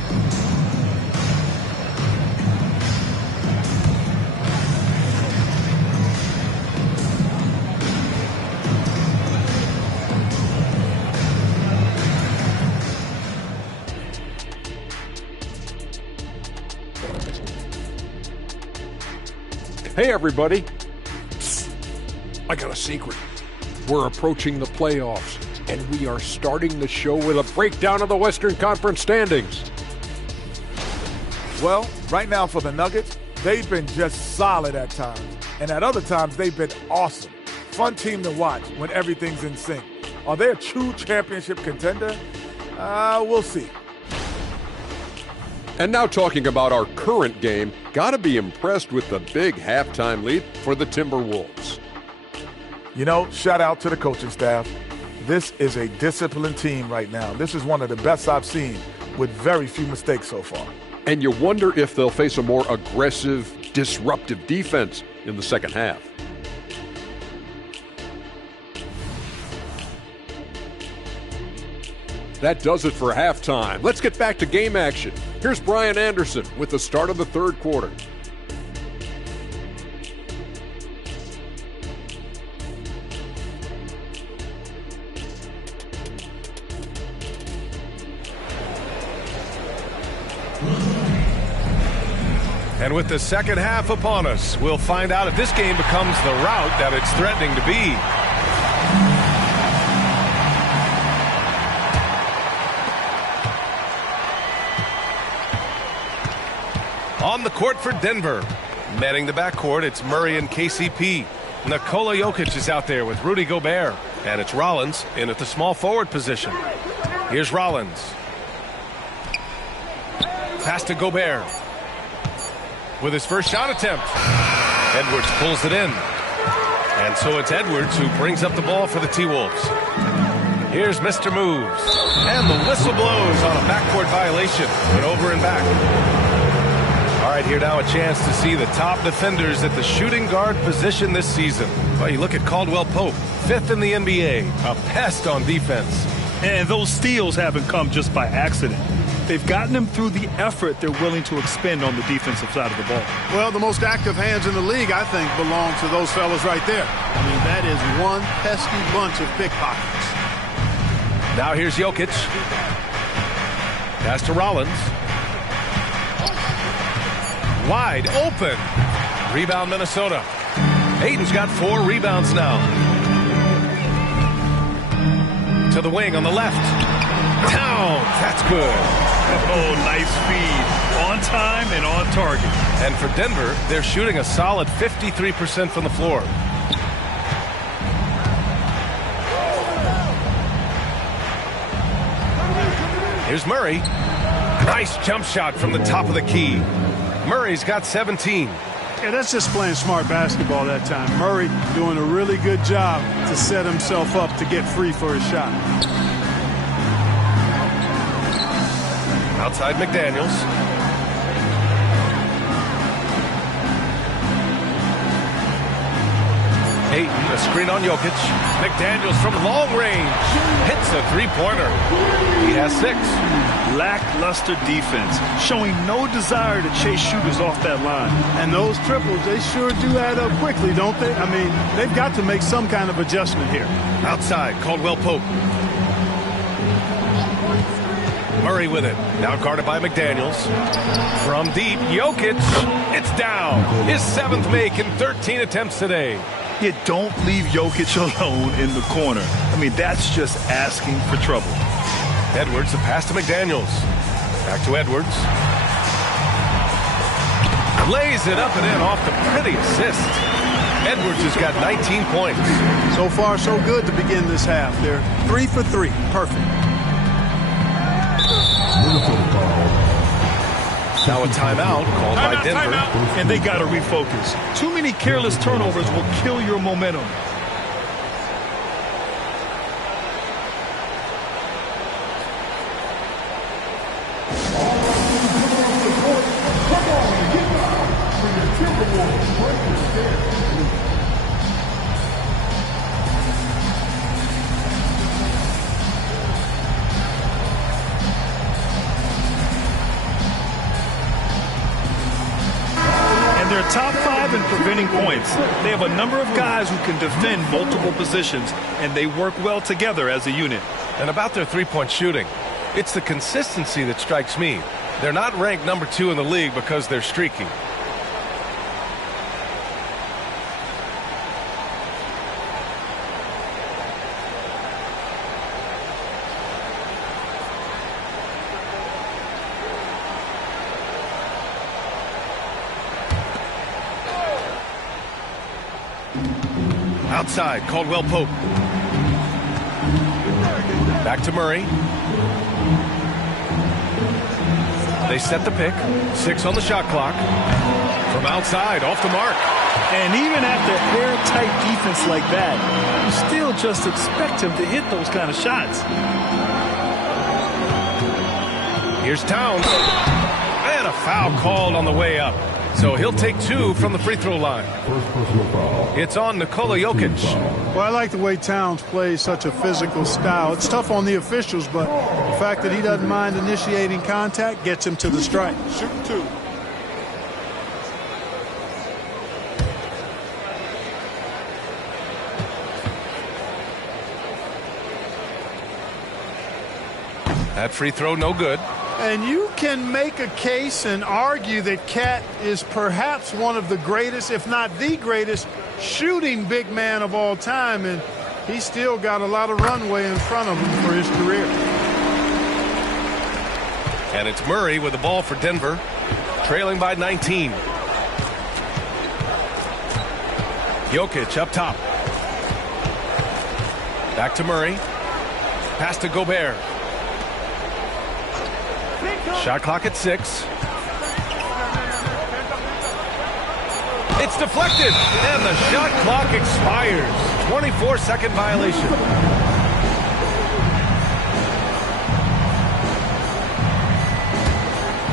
Hey, everybody. Psst. I got a secret. We're approaching the playoffs, and we are starting the show with a breakdown of the Western Conference standings. Well, right now for the Nuggets, they've been just solid at times. And at other times, they've been awesome. Fun team to watch when everything's in sync. Are they a true championship contender? We'll see. And now talking about our current game, gotta be impressed with the big halftime lead for the Timberwolves. You know, shout out to the coaching staff. This is a disciplined team right now. This is one of the best I've seen with very few mistakes so far. And you wonder if they'll face a more aggressive, disruptive defense in the second half. That does it for halftime. Let's get back to game action. Here's Brian Anderson with the start of the third quarter. And with the second half upon us, we'll find out if this game becomes the rout that it's threatening to be. On the court for Denver. Manning the backcourt, it's Murray and KCP. Nikola Jokic is out there with Rudy Gobert. And it's Rollins in at the small forward position. Here's Rollins. Pass to Gobert. With his first shot attempt. Edwards pulls it in. And so it's Edwards who brings up the ball for the T-Wolves. Here's Mr. Moves. And the whistle blows on a backcourt violation. But over and back. All right, here now a chance to see the top defenders at the shooting guard position this season. Well, you look at Caldwell Pope, 5th in the NBA, a pest on defense. And those steals haven't come just by accident. They've gotten them through the effort they're willing to expend on the defensive side of the ball. Well, the most active hands in the league, I think, belong to those fellas right there. I mean, that is one pesky bunch of pickpockets. Now here's Jokic. Pass to Rollins. Wide open. Rebound Minnesota. Ayton's got 4 rebounds now. To the wing on the left. Down. That's good. Oh, nice feed. On time and on target. And for Denver, they're shooting a solid 53% from the floor. Here's Murray. Nice jump shot from the top of the key. Murray's got 17. Yeah, that's just playing smart basketball that time. Murray doing a really good job to set himself up to get free for his shot. Outside McDaniels. Ayton, a screen on Jokic. McDaniels from long range. Hits a three-pointer. He has 6. Lackluster defense, showing no desire to chase shooters off that line. And those triples, they sure do add up quickly, don't they? I mean, they've got to make some kind of adjustment here. Outside, Caldwell Pope. Murray with it. Now guarded by McDaniels. From deep, Jokic. It's down. His 7th make in 13 attempts today. You don't leave Jokic alone in the corner. I mean, that's just asking for trouble. Edwards, the pass to McDaniels. Back to Edwards. Lays it up and in off the pretty assist. Edwards has got 19 points. So far, so good to begin this half. They're 3 for 3. Perfect. Now a timeout called by Denver. And they got to refocus. Too many careless turnovers will kill your momentum. Top 5 in preventing points. They have a number of guys who can defend multiple positions, and they work well together as a unit. And about their three-point shooting, it's the consistency that strikes me. They're not ranked number 2 in the league because they're streaky. Outside, Caldwell Pope. Back to Murray. They set the pick. 6 on the shot clock. From outside, off the mark. And even after airtight defense like that, you still just expect him to hit those kind of shots. Here's Towns. And a foul called on the way up. So he'll take 2 from the free throw line. It's on Nikola Jokic. Well, I like the way Towns plays such a physical style. It's tough on the officials, but the fact that he doesn't mind initiating contact gets him to the strike. Shoot 2. That free throw no good. And you can make a case and argue that Cat is perhaps one of the greatest, if not the greatest, shooting big man of all time, and he's still got a lot of runway in front of him for his career. And it's Murray with the ball for Denver, trailing by 19. Jokic up top. Back to Murray. Pass to Gobert. Shot clock at 6. It's deflected, and the shot clock expires. 24-second violation.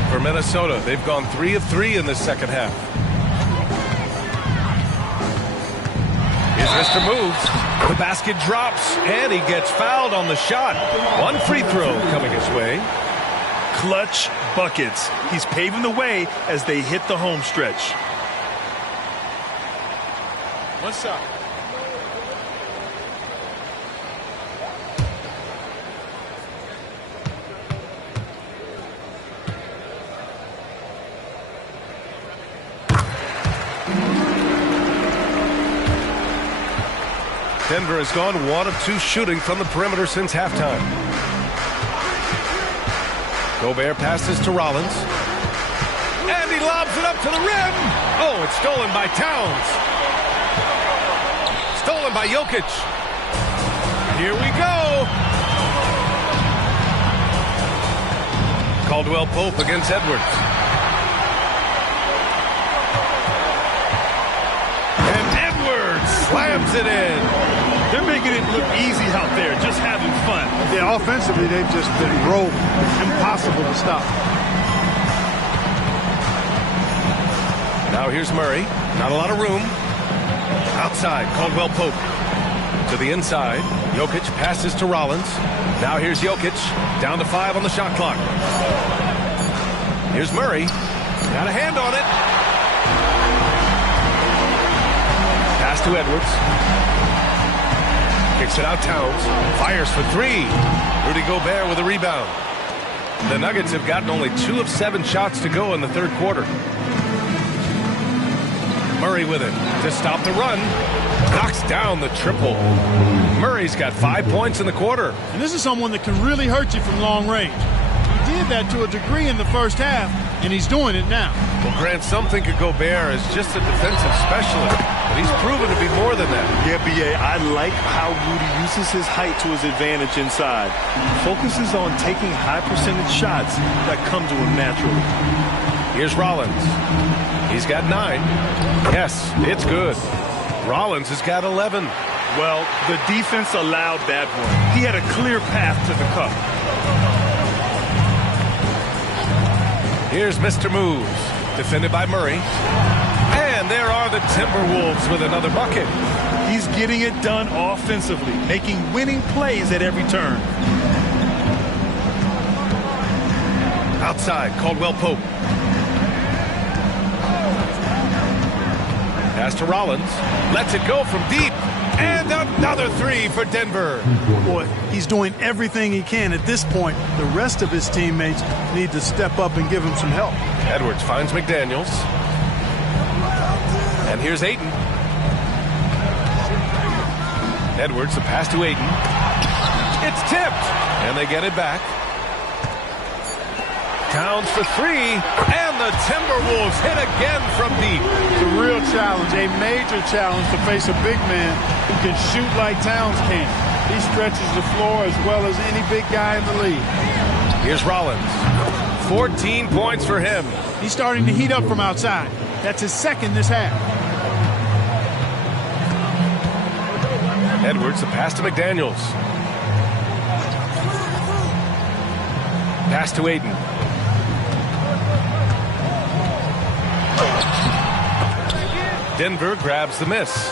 For Minnesota, they've gone 3 of 3 in this second half. His wrister moves. The basket drops, and he gets fouled on the shot. 1 free throw coming his way. Clutch buckets. He's paving the way as they hit the home stretch. 1 shot. Denver has gone 1 of 2 shooting from the perimeter since halftime. Gobert passes to Rollins. And he lobs it up to the rim. Oh, it's stolen by Towns. Stolen by Jokic. Here we go. Caldwell Pope against Edwards. And Edwards slams it in. They're making it look easy out there, just having fun. Yeah, offensively, they've just been rolling. Impossible to stop. Now here's Murray. Not a lot of room. Outside, Caldwell Pope. To the inside. Jokic passes to Rollins. Now here's Jokic. Down to 5 on the shot clock. Here's Murray. Got a hand on it. Pass to Edwards. Kicks it out, Towns. Fires for 3. Rudy Gobert with a rebound. The Nuggets have gotten only 2 of 7 shots to go in the third quarter. Murray with it to stop the run. Knocks down the triple. Murray's got 5 points in the quarter. And this is someone that can really hurt you from long range. He did that to a degree in the first half, and he's doing it now. Well, Grant, some think of Gobert as just a defensive specialist, but he's proven to be more than that. Yeah, B.A., I like how Rudy uses his height to his advantage inside. Focuses on taking high-percentage shots that come to him naturally. Here's Rollins. He's got 9. Yes, it's good. Rollins has got 11. Well, the defense allowed that one. He had a clear path to the cup. Here's Mr. Moves, defended by Murray. And there are the Timberwolves with another bucket. He's getting it done offensively, making winning plays at every turn. Outside, Caldwell Pope. Pass to Rollins. Lets it go from deep. And another 3 for Denver. Boy, he's doing everything he can at this point. The rest of his teammates need to step up and give him some help. Edwards finds McDaniels. And here's Ayton. Edwards, the pass to Ayton. It's tipped. And they get it back. Towns for 3, and the Timberwolves hit again from deep. It's a real challenge, a major challenge to face a big man who can shoot like Towns can. He stretches the floor as well as any big guy in the league. Here's Rollins. 14 points for him. He's starting to heat up from outside. That's his second this half. Edwards, the pass to McDaniels. Pass to Ayton. Denver grabs the miss.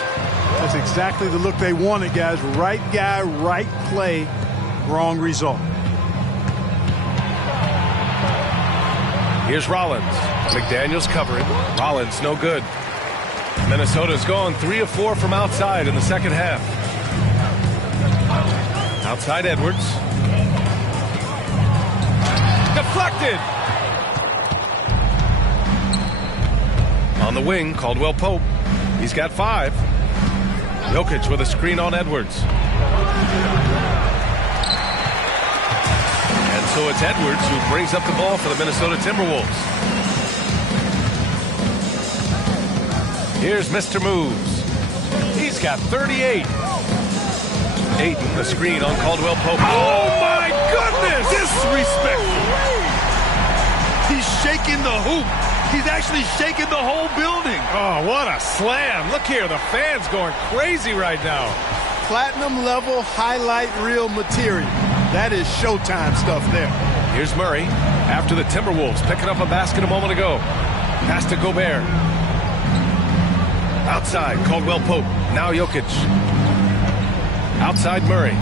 That's exactly the look they wanted, guys. Right guy, right play, wrong result. Here's Rollins. McDaniels covering. Rollins no good. Minnesota's gone 3 of 4 from outside in the second half. Outside Edwards. Deflected. On the wing, Caldwell Pope. He's got 5. Jokic with a screen on Edwards. And so it's Edwards who brings up the ball for the Minnesota Timberwolves. Here's Mr. Moves. He's got 38. Ayton, the screen on Caldwell Pope. Oh, my goodness! Disrespectful. He's shaking the hoop. He's actually shaking the whole building. Oh, what a slam. Look here, the fans going crazy right now. Platinum level highlight reel material. That is Showtime stuff there. Here's Murray after the Timberwolves picking up a basket a moment ago. Pass to Gobert. Outside, Caldwell Pope. Now Jokic. Outside Murray.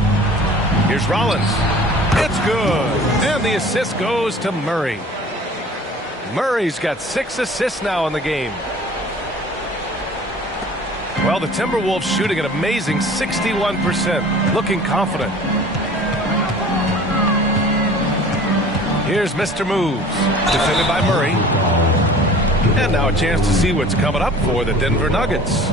Here's Rollins. It's good. And the assist goes to Murray. Murray's got 6 assists now in the game. Well, the Timberwolves shooting an amazing 61%. Looking confident. Here's Mr. Moves. Defended by Murray. And now a chance to see what's coming up for the Denver Nuggets.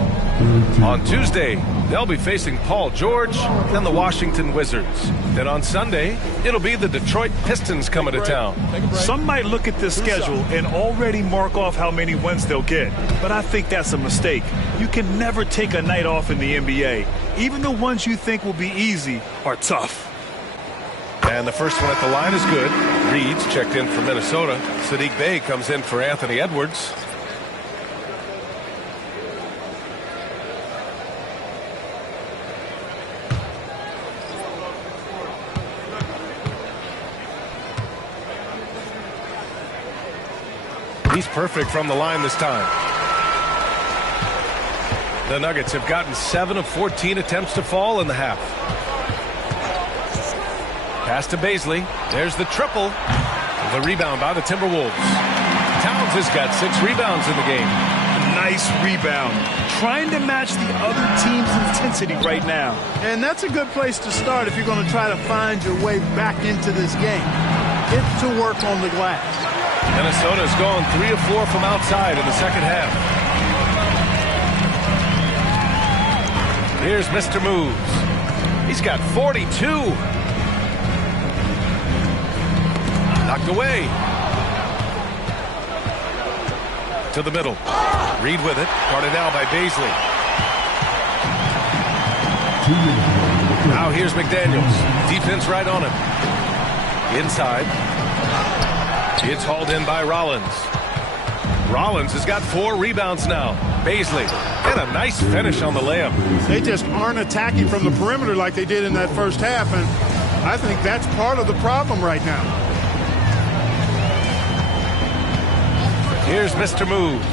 On Tuesday, they'll be facing Paul George and the Washington Wizards. Then on Sunday, it'll be the Detroit Pistons coming to town. Some might look at this schedule and already mark off how many wins they'll get. But I think that's a mistake. You can never take a night off in the NBA. Even the ones you think will be easy are tough. And the first one at the line is good. Reed's checked in for Minnesota. Sadiq Bey comes in for Anthony Edwards. He's perfect from the line this time. The Nuggets have gotten 7 of 14 attempts to fall in the half. Pass to Baisley. There's the triple. The rebound by the Timberwolves. Towns has got 6 rebounds in the game. Nice rebound. Trying to match the other team's intensity right now. And that's a good place to start if you're going to try to find your way back into this game. Get to work on the glass. Minnesota's gone 3 of 4 from outside in the second half. Here's Mr. Moves. He's got 42. Knocked away. To the middle. Reed with it. Guarded now by Baisley. Now here's McDaniels. Defense right on him. Inside. It's hauled in by Rollins. Rollins has got 4 rebounds now. Baisley, and a nice finish on the layup. They just aren't attacking from the perimeter like they did in that first half, and I think that's part of the problem right now. Here's Mr. Moves.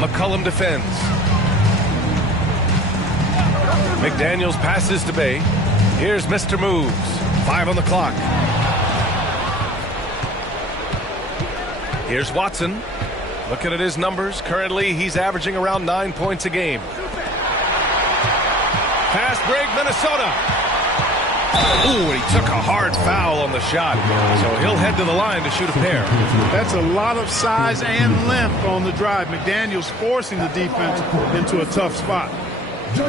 McCollum defends. McDaniels passes to Bay. Here's Mr. Moves. 5 on the clock. Here's Watson. Looking at his numbers, currently he's averaging around 9 points a game. Fast break, Minnesota. Ooh, he took a hard foul on the shot. So he'll head to the line to shoot a pair. That's a lot of size and length on the drive. McDaniels forcing the defense into a tough spot.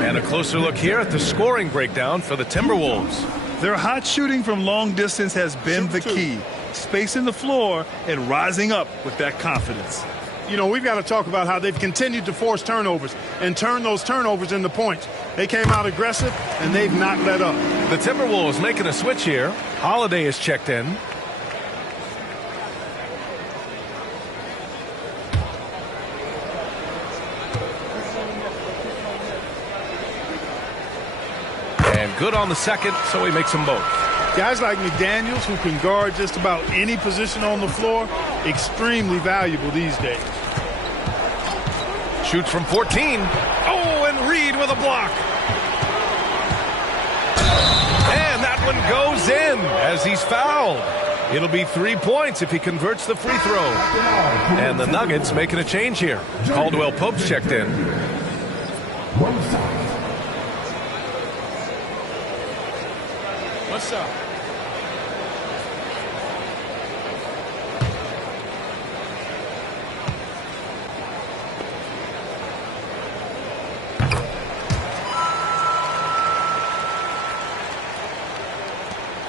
And a closer look here at the scoring breakdown for the Timberwolves. Their hot shooting from long distance has been the key. Spacing the floor and rising up with that confidence. You know, we've got to talk about how they've continued to force turnovers and turn those turnovers into points. They came out aggressive, and they've not let up. The Timberwolves making a switch here. Holiday is checked in. And good on the second, so he makes them both. Guys like McDaniels, who can guard just about any position on the floor, extremely valuable these days. Shoots from 14. Oh, and Reed with a block. And that one goes in as he's fouled. It'll be 3 points if he converts the free throw. And the Nuggets making a change here. Caldwell Pope's checked in. What's up?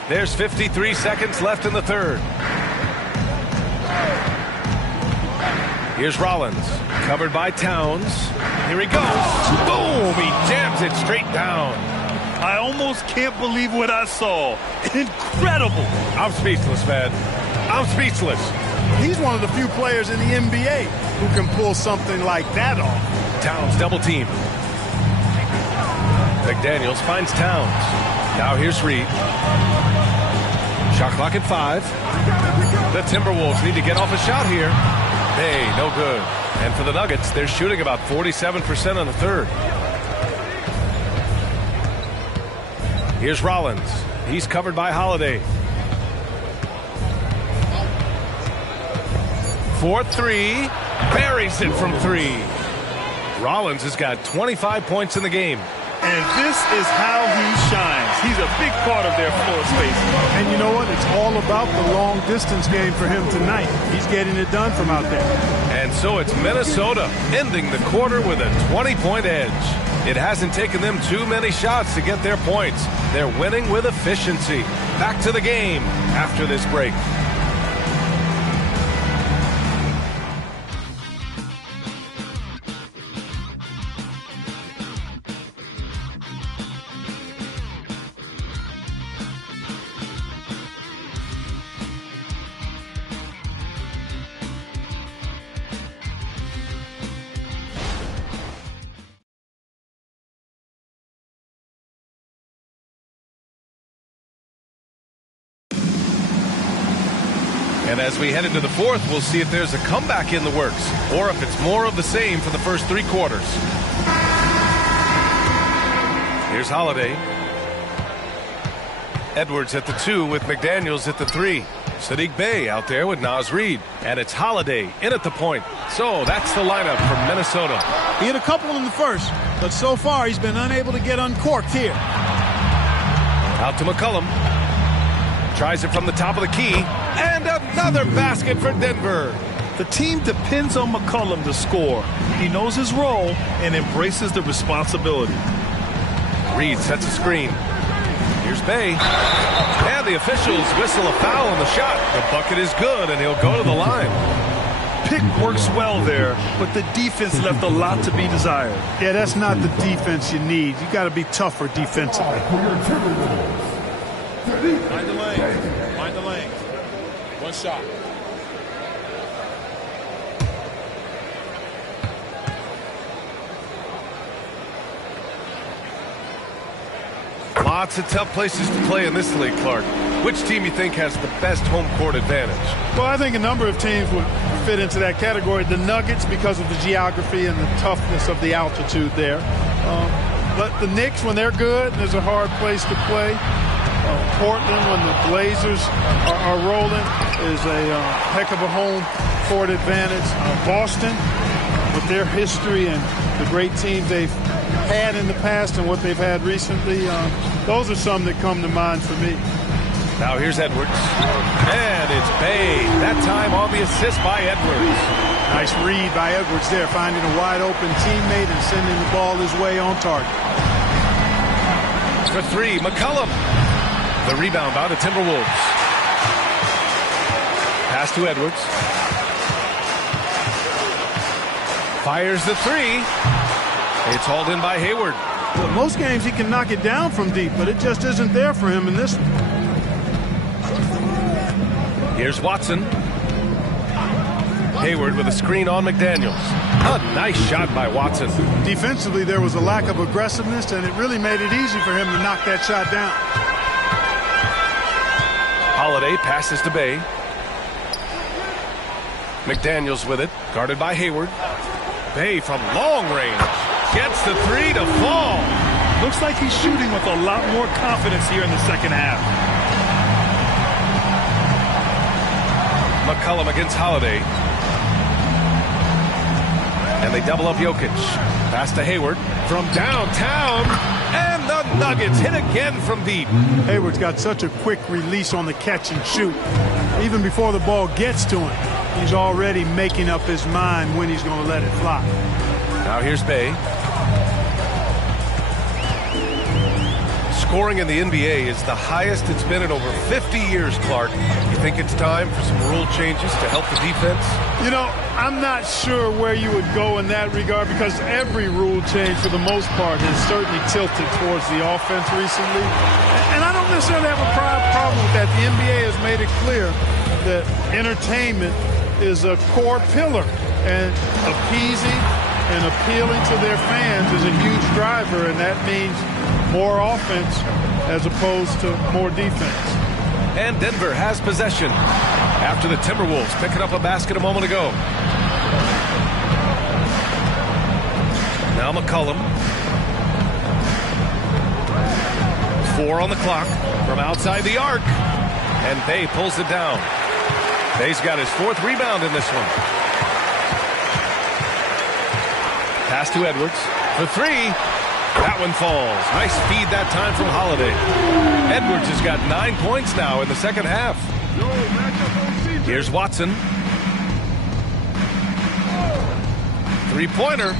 There's 53 seconds left in the third. Here's Rollins, covered by Towns. Here he goes. Boom! He jams it straight down. I almost can't believe what I saw. Incredible. I'm speechless, man. I'm speechless. He's one of the few players in the NBA who can pull something like that off. Towns double team. McDaniels finds Towns. Now here's Reed. Shot clock at 5. The Timberwolves need to get off a shot here. Hey, no good. And for the Nuggets, they're shooting about 47% in the third. Here's Rollins. He's covered by Holiday. 4-3. Buries it from 3. Rollins has got 25 points in the game. And this is how he shines. He's a big part of their floor space. And you know what? It's all about the long distance game for him tonight. He's getting it done from out there. And so it's Minnesota ending the quarter with a 20-point edge. It hasn't taken them too many shots to get their points. They're winning with efficiency. Back to the game after this break. And as we head into the fourth, we'll see if there's a comeback in the works or if it's more of the same for the first 3 quarters. Here's Holiday. Edwards at the 2 with McDaniels at the 3. Sadiq Bey out there with Naz Reid. And it's Holiday in at the point. So that's the lineup from Minnesota. He hit a couple in the first, but so far he's been unable to get uncorked here. Out to McCollum. Tries it from the top of the key. And another basket for Denver. The team depends on McCollum to score. He knows his role and embraces the responsibility. Reed sets a screen. Here's Bay. And the officials whistle a foul on the shot. The bucket is good, and he'll go to the line. Pick works well there, but the defense left a lot to be desired. Yeah, that's not the defense you need. You got to be tougher defensively. Mind the lane. Mind the lane. One shot. Lots of tough places to play in this league, Clark. Which team you think has the best home court advantage? Well, I think a number of teams would fit into that category. The Nuggets, because of the geography and the toughness of the altitude there. But the Knicks, when they're good, there's a hard place to play. Portland, when the Blazers are rolling, is a heck of a home court advantage. Boston, with their history and the great teams they've had in the past and what they've had recently, those are some that come to mind for me. Now here's Edwards. And it's Bay. That time on the assist by Edwards. Nice read by Edwards there, finding a wide open teammate and sending the ball his way on target. For three, McCollum. The rebound by the Timberwolves. Pass to Edwards. Fires the three. It's hauled in by Hayward. Well, most games he can knock it down from deep, but it just isn't there for him in this one. Here's Watson. Hayward with a screen on McDaniels. A nice shot by Watson. Defensively, there was a lack of aggressiveness, and it really made it easy for him to knock that shot down. Holiday passes to Bay. McDaniels with it, guarded by Hayward. Bay from long range. Gets the three to fall. Looks like he's shooting with a lot more confidence here in the second half. McCollum against Holiday. And they double up Jokic. Pass to Hayward from downtown. And the Nuggets hit again from deep. Hayward's got such a quick release on the catch and shoot. Even before the ball gets to him, he's already making up his mind when he's going to let it fly. Now here's Bay. Scoring in the NBA is the highest it's been in over 50 years, Clark. You think it's time for some rule changes to help the defense? You know, I'm not sure where you would go in that regard, because every rule change, for the most part, has certainly tilted towards the offense recently. And I don't necessarily have a problem with that. The NBA has made it clear that entertainment is a core pillar, and appeasing and appealing to their fans is a huge driver, and that means more offense as opposed to more defense. And Denver has possession after the Timberwolves picking up a basket a moment ago. Now McCollum. 4 on the clock from outside the arc. And Bay pulls it down. Bay's got his 4th rebound in this one. Pass to Edwards for 3. That one falls. Nice feed that time from Holiday. Edwards has got 9 points now in the second half. Here's Watson. 3-pointer.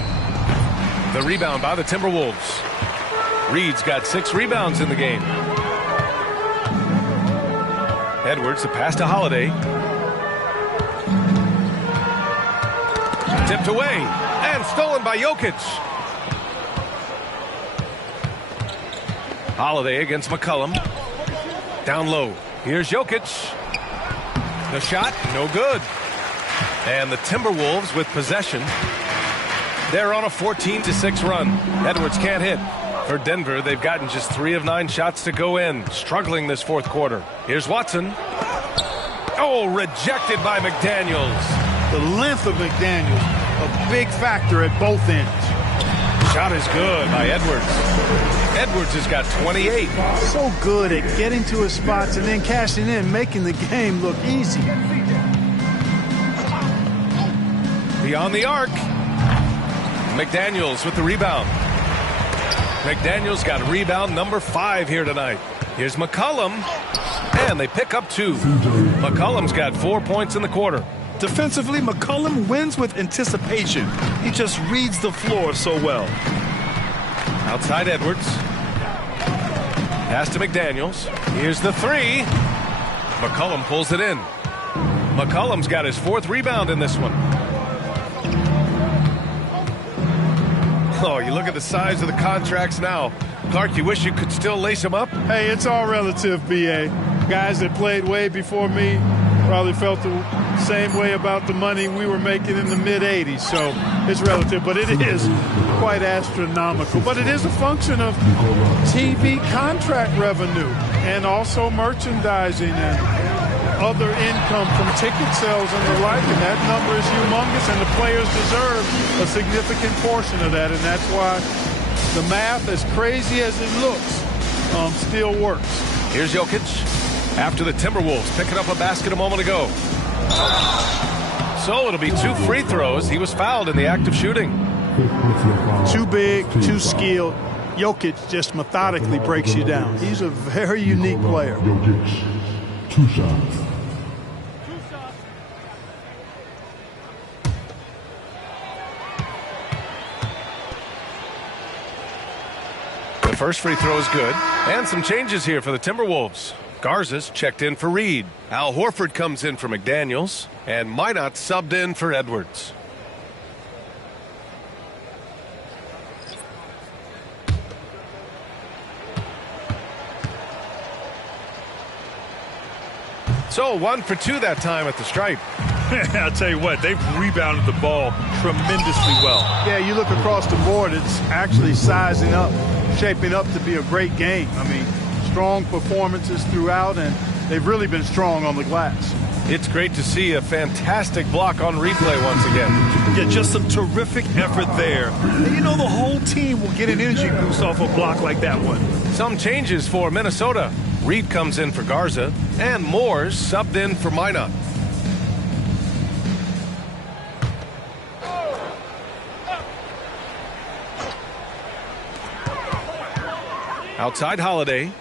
The rebound by the Timberwolves. Reed's got 6 rebounds in the game. Edwards, the pass to Holiday. Tipped away and stolen by Jokic. Holiday against McCollum. Down low. Here's Jokic. The shot, no good. And the Timberwolves with possession. They're on a 14-6 run. Edwards can't hit. For Denver, they've gotten just 3 of 9 shots to go in. Struggling this 4th quarter. Here's Watson. Oh, rejected by McDaniels. The length of McDaniels, a big factor at both ends. Shot is good by Edwards. Edwards has got 28. So good at getting to his spots and then cashing in, making the game look easy. Beyond the arc. McDaniels with the rebound. McDaniels got rebound number 5 here tonight. Here's McCollum. And they pick up 2. McCollum's got 4 points in the quarter. Defensively, McCollum wins with anticipation. He just reads the floor so well. Outside Edwards. Pass to McDaniels. Here's the three. McCollum pulls it in. McCollum's got his 4th rebound in this one. Oh, you look at the size of the contracts now. Clark, you wish you could still lace them up? Hey, it's all relative, B.A. Guys that played way before me probably felt the same way about the money we were making in the mid-'80s. So it's relative, but it is quite astronomical. But it is a function of TV contract revenue and also merchandising and other income from ticket sales and the like, and that number is humongous, and the players deserve a significant portion of that, and that's why the math, as crazy as it looks, still works. Here's Jokic after the Timberwolves picking up a basket a moment ago. So it'll be 2 free throws. He was fouled in the act of shooting. Too big, too skilled. Jokic just methodically breaks you down. He's a very unique player. Jokic, 2 shots. The first free throw is good. And some changes here for the Timberwolves. Garza's checked in for Reed. Al Horford comes in for McDaniels. And Minot subbed in for Edwards. So 1 for 2 that time at the stripe. I'll tell you what, they've rebounded the ball tremendously well. Yeah, you look across the board, it's actually sizing up, shaping up to be a great game. I mean, strong performances throughout, and they've really been strong on the glass. It's great to see a fantastic block on replay once again. Yeah, just some terrific effort there. And you know, the whole team will get an energy boost off a block like that one. Some changes for Minnesota. Reed comes in for Garza, and Moore's subbed in for Minot. Outside Holiday.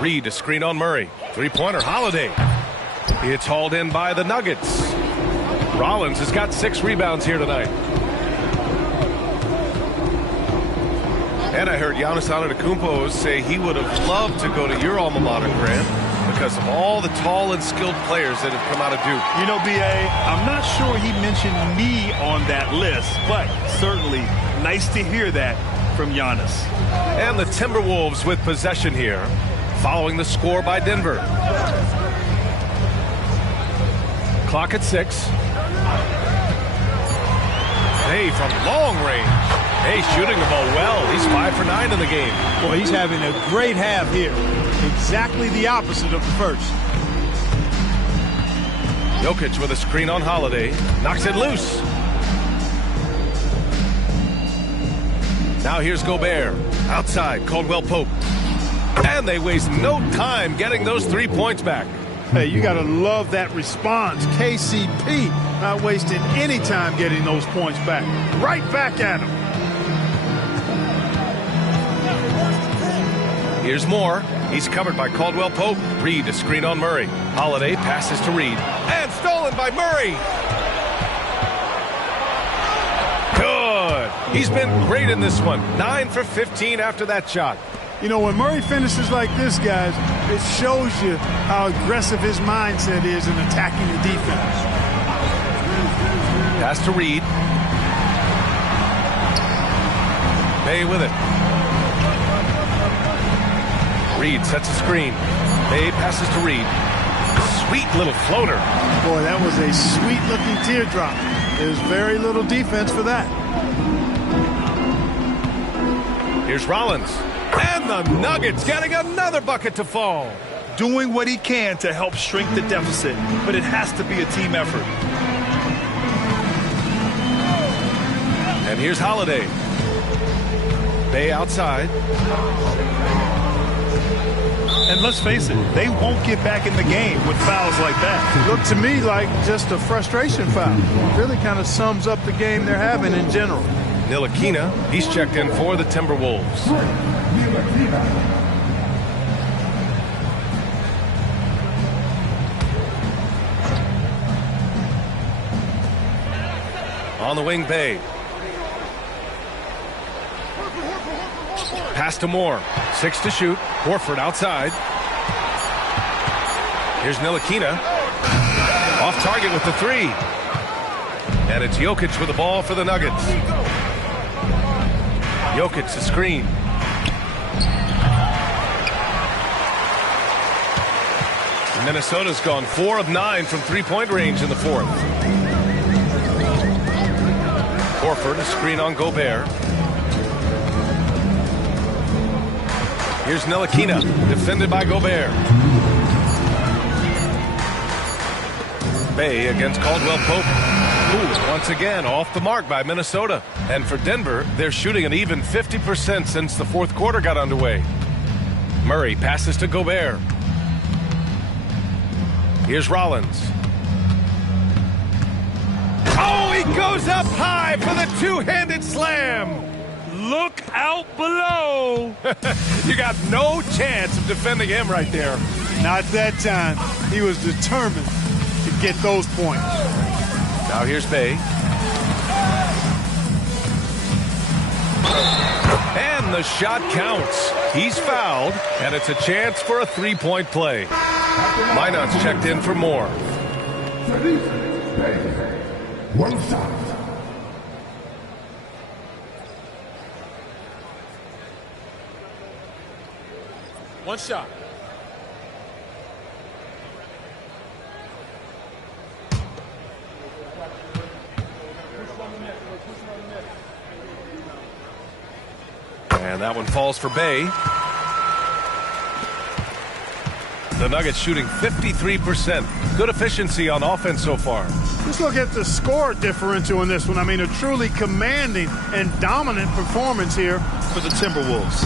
Reed, a screen on Murray. 3-pointer, Holiday. It's hauled in by the Nuggets. Rollins has got 6 rebounds here tonight. And I heard Giannis Antetokounmpo say he would have loved to go to your alma mater, Grant, because of all the tall and skilled players that have come out of Duke. You know, B.A., I'm not sure he mentioned me on that list, but certainly nice to hear that from Giannis. And the Timberwolves with possession here, following the score by Denver. Clock at 6. Hey, from long range. Hey, shooting the ball well. He's 5 for 9 in the game. Boy, he's having a great half here. Exactly the opposite of the first. Jokic with a screen on Holiday. Knocks it loose. Now here's Gobert. Outside, Caldwell Pope. And they waste no time getting those 3 points back. Hey, you got to love that response. KCP not wasting any time getting those points back. Right back at him. Here's Moore. He's covered by Caldwell Pope. Reed, a screen on Murray. Holiday passes to Reed. And stolen by Murray. Good. He's been great in this one. 9 for 15 after that shot. You know, when Murray finishes like this, guys, it shows you how aggressive his mindset is in attacking the defense. Pass to Reed. Bay with it. Reed sets a screen. Bay passes to Reed. Sweet little floater. Boy, that was a sweet-looking teardrop. There's very little defense for that. Here's Rollins. And the Nuggets getting another bucket to fall. Doing what he can to help shrink the deficit, but it has to be a team effort. And here's Holiday. Bay outside. And let's face it, they won't get back in the game with fouls like that. Looked to me like just a frustration foul. Really kind of sums up the game they're having in general. Ntilikina, he's checked in for the Timberwolves. On the wing, Bay. Pass to Moore. 6 to shoot. Horford outside. Here's Ntilikina. Off target with the 3. And it's Jokic with the ball for the Nuggets. Jokic the screen. Minnesota's gone 4 of 9 from three-point range in the fourth. Horford, a screen on Gobert. Here's Ntilikina, defended by Gobert. Bay against Caldwell Pope. Ooh, once again, off the mark by Minnesota. And for Denver, they're shooting an even 50% since the fourth quarter got underway. Murray passes to Gobert. Here's Rollins. Oh, he goes up high for the two-handed slam. Look out below. You got no chance of defending him right there. Not that time. He was determined to get those points. Now here's Bay. And the shot counts. He's fouled, and it's a chance for a three-point play. Minot's checked in for more. One shot. One shot. And that one falls for Bay. The Nuggets shooting 53%. Good efficiency on offense so far. Just look at the score differential in this one. I mean, a truly commanding and dominant performance here for the Timberwolves.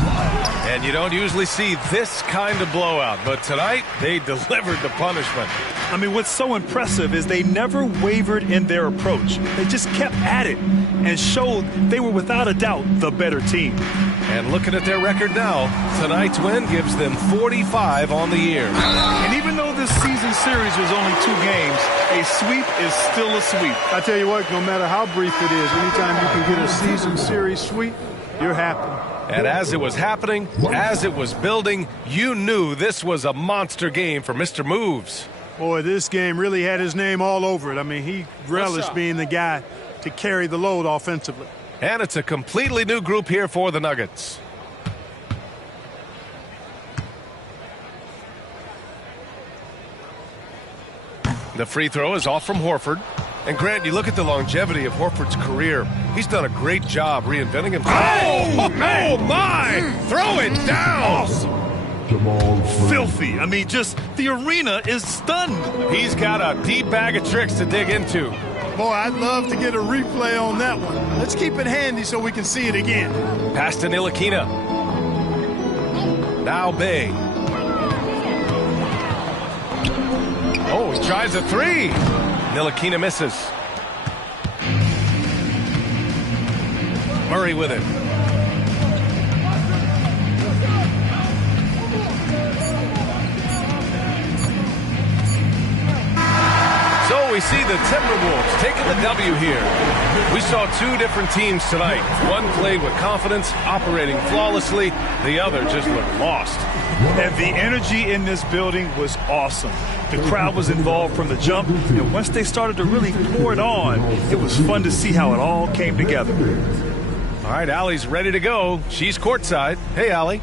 And you don't usually see this kind of blowout, but tonight they delivered the punishment. I mean, what's so impressive is they never wavered in their approach. They just kept at it and showed they were without a doubt the better team. And looking at their record now, tonight's win gives them 45 on the year. And even though this season series was only 2 games, a sweep is still a sweep. I tell you what, no matter how brief it is, anytime you can get a season series sweep, you're happy. And as it was happening, as it was building, you knew this was a monster game for Mr. Moves. Boy, this game really had his name all over it. I mean, he relished being the guy to carry the load offensively. And it's a completely new group here for the Nuggets. The free throw is off from Horford. And Grant, you look at the longevity of Horford's career. He's done a great job reinventing himself. Oh my! Throw it down! Filthy. I mean, just the arena is stunned. He's got a deep bag of tricks to dig into. Boy, I'd love to get a replay on that one. Let's keep it handy so we can see it again. Pass to Ntilikina. Now Bay. Oh, he tries a 3. Ntilikina misses. Murray with it. So we see the Timberwolves taking the W here. We saw 2 different teams tonight. One played with confidence, operating flawlessly. The other just looked lost. And the energy in this building was awesome. The crowd was involved from the jump, and once they started to really pour it on, it was fun to see how it all came together. All right, Allie's ready to go. She's courtside. Hey, Allie.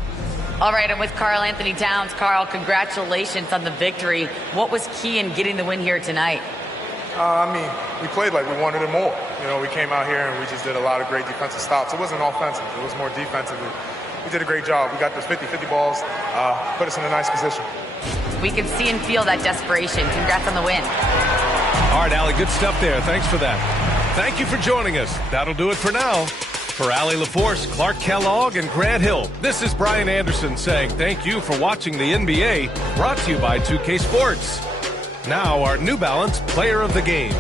All right, I'm with Karl Anthony Towns. Karl, congratulations on the victory. What was key in getting the win here tonight? I mean, we played like we wanted it more. You know, we came out here and we just did a lot of great defensive stops. It wasn't offensive. It was more defensive. We did a great job. We got those 50-50 balls, put us in a nice position. We can see and feel that desperation. Congrats on the win. All right, Allie, good stuff there. Thanks for that. Thank you for joining us. That'll do it for now. For Allie LaForce, Clark Kellogg, and Grant Hill, this is Brian Anderson saying thank you for watching the NBA, brought to you by 2K Sports. Now, our New Balance Player of the Game.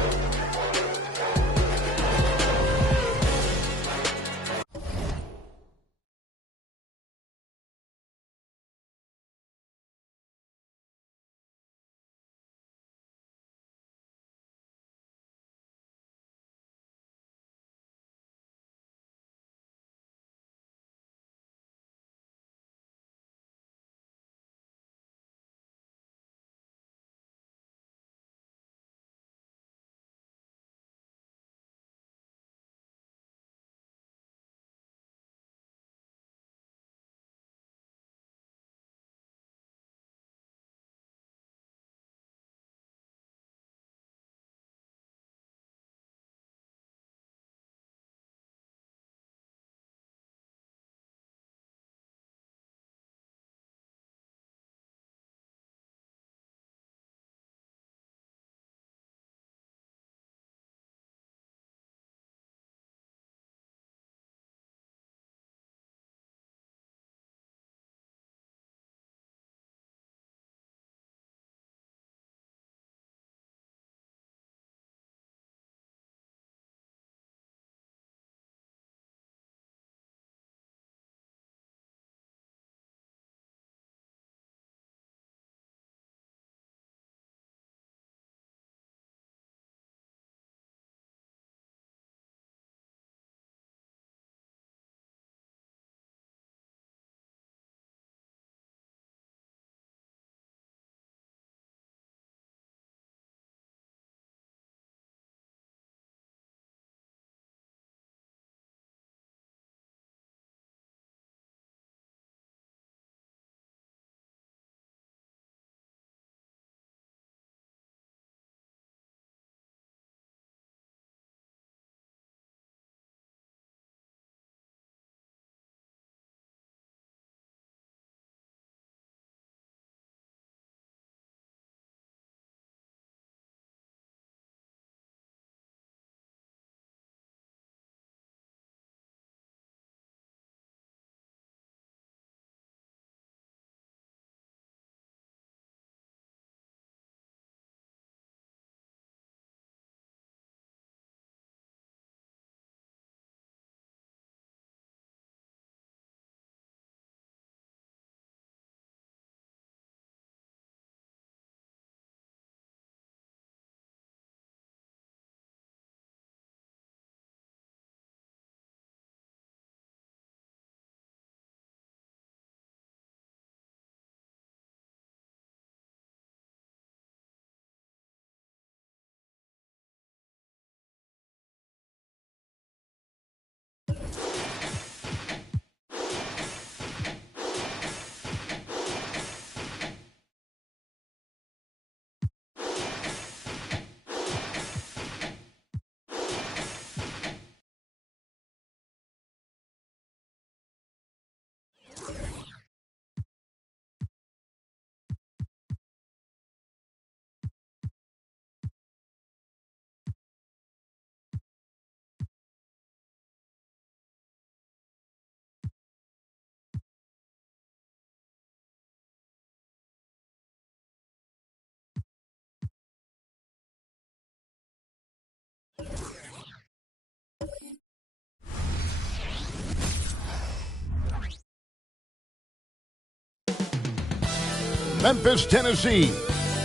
Memphis, Tennessee,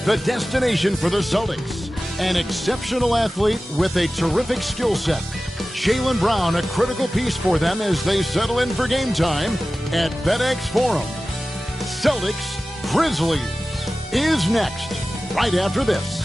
the destination for the Celtics. An exceptional athlete with a terrific skill set. Jaylen Brown, a critical piece for them as they settle in for game time at FedEx Forum. Celtics Grizzlies is next, right after this.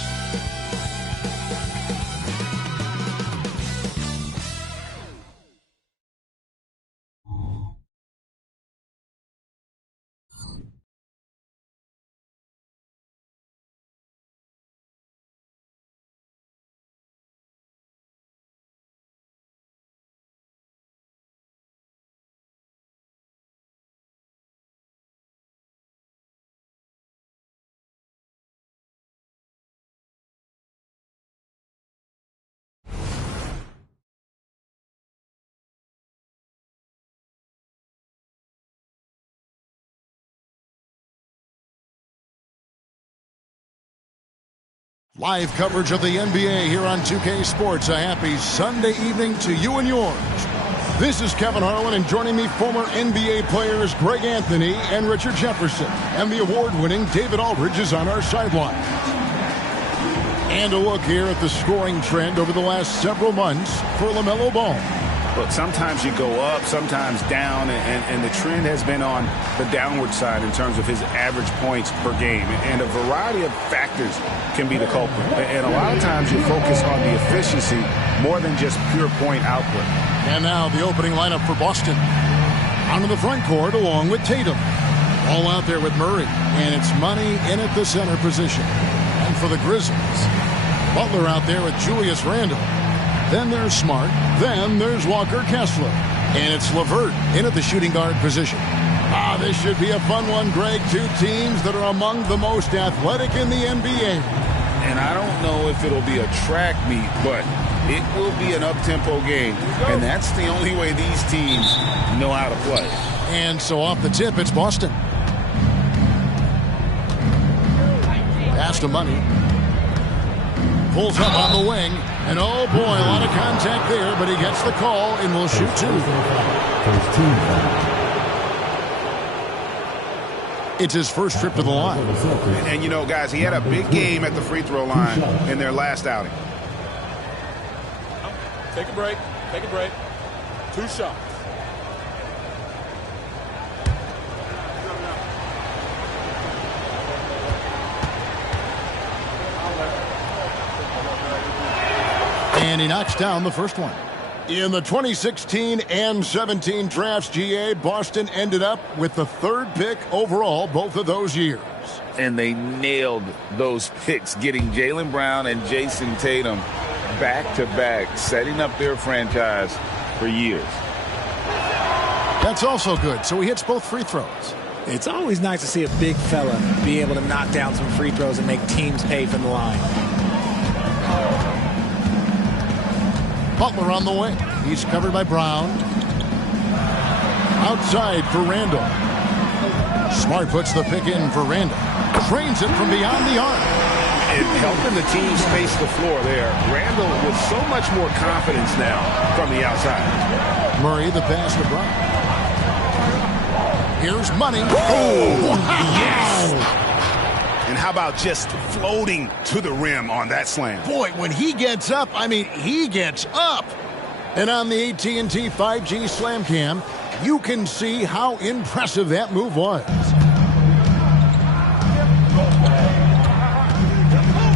Live coverage of the NBA here on 2K Sports. A happy Sunday evening to you and yours. This is Kevin Harlan, and joining me, former NBA players Greg Anthony and Richard Jefferson. And the award-winning David Aldridge is on our sideline. And a look here at the scoring trend over the last several months for LaMelo Ball. Look, sometimes you go up, sometimes down, and the trend has been on the downward side in terms of his average points per game. And a variety of factors can be the culprit. And a lot of times you focus on the efficiency more than just pure point output. And now the opening lineup for Boston. Onto the front court along with Tatum. All out there with Murray. And it's Money in at the center position. And for the Grizzlies, Butler out there with Julius Randle. Then there's Smart. Then there's Walker Kessler. And it's LeVert in at the shooting guard position. This should be a fun one, Greg. Two teams that are among the most athletic in the NBA. And I don't know if it'll be a track meet, but it will be an up-tempo game. And that's the only way these teams know how to play. And so off the tip, it's Boston. Pass to Money. Pulls up on the wing. And oh boy, a lot of contact there, but he gets the call and will shoot two. It's his first trip to the line. And you know, guys, he had a big game at the free throw line in their last outing. Take a break. Take a break. 2 shots. And he knocks down the first one. In the 2016 and 17 drafts, GA, Boston ended up with the 3rd pick overall both of those years. And they nailed those picks, getting Jaylen Brown and Jason Tatum back-to-back, setting up their franchise for years. That's also good. So he hits both free throws. It's always nice to see a big fella be able to knock down some free throws and make teams pay from the line. Butler on the wing. He's covered by Brown. Outside for Randle. Smart puts the pick in for Randle. Trains it from beyond the arc. And helping the team space the floor there. Randle with so much more confidence now from the outside. Murray, the pass to Brown. Here's Money. Oh, wow. Yes! And how about just floating to the rim on that slam? Boy, when he gets up, I mean, he gets up. And on the AT&T 5G Slam Cam, you can see how impressive that move was.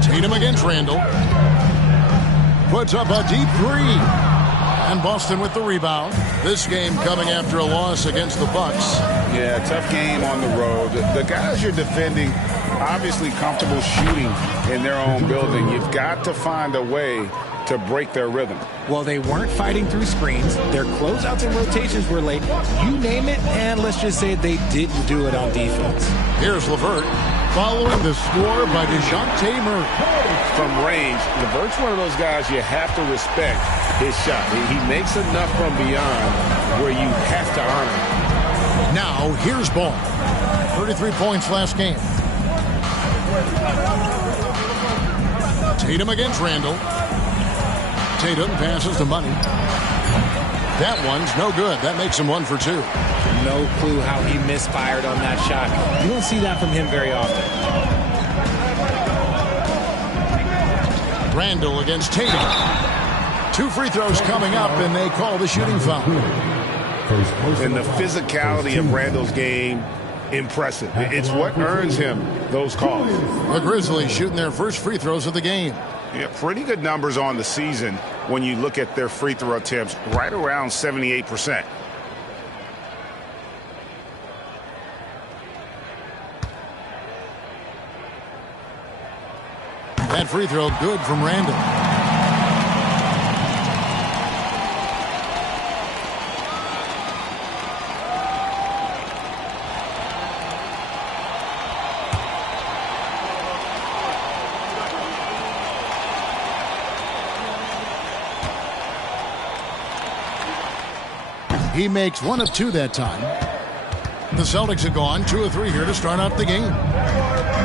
Tatum against Randle. Puts up a deep three. And Boston with the rebound. This game coming after a loss against the Bucks. Yeah, tough game on the road. The guys you're defending, obviously comfortable shooting in their own building. You've got to find a way to break their rhythm. Well, they weren't fighting through screens. Their closeouts and rotations were late. You name it, and let's just say they didn't do it on defense. Here's LeVert following the score by DeJounte Murray. From range, LeVert's one of those guys you have to respect his shot. He makes enough from beyond where you have to honor him. Now, here's Ball. 33 points last game. Tatum against Randle. Tatum passes to Money. That one's no good. That makes him 1 for 2. no clue how he misfired on that shot. You don't see that from him very often. Randall against Tatum. 2 free throws coming up, and they call the shooting foul. And the physicality of Randall's game, impressive. It's what earns him those calls. The Grizzlies shooting their first free throws of the game. Yeah, pretty good numbers on the season when you look at their free throw attempts, right around 78%. That free throw good from Randall. He makes 1 of 2 that time. The Celtics have gone 2 of 3 here to start out the game.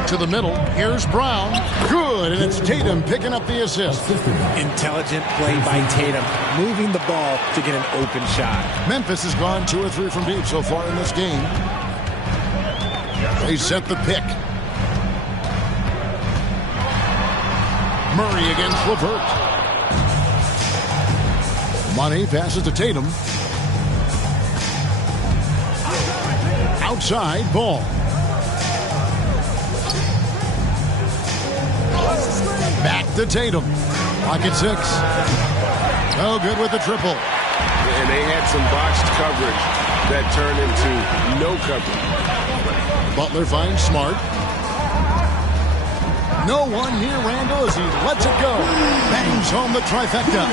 To the middle, here's Brown. Good, and it's Tatum picking up the assist. Intelligent play by Tatum, moving the ball to get an open shot. Memphis has gone 2 of 3 from deep so far in this game. They set the pick. Murray against LeVert. Money passes to Tatum. Outside ball. Back to Tatum. Pocket 6. Oh, good with the triple. And they had some botched coverage that turned into no coverage. Butler finds Smart. No one near Randall as he lets it go. Bangs home the trifecta.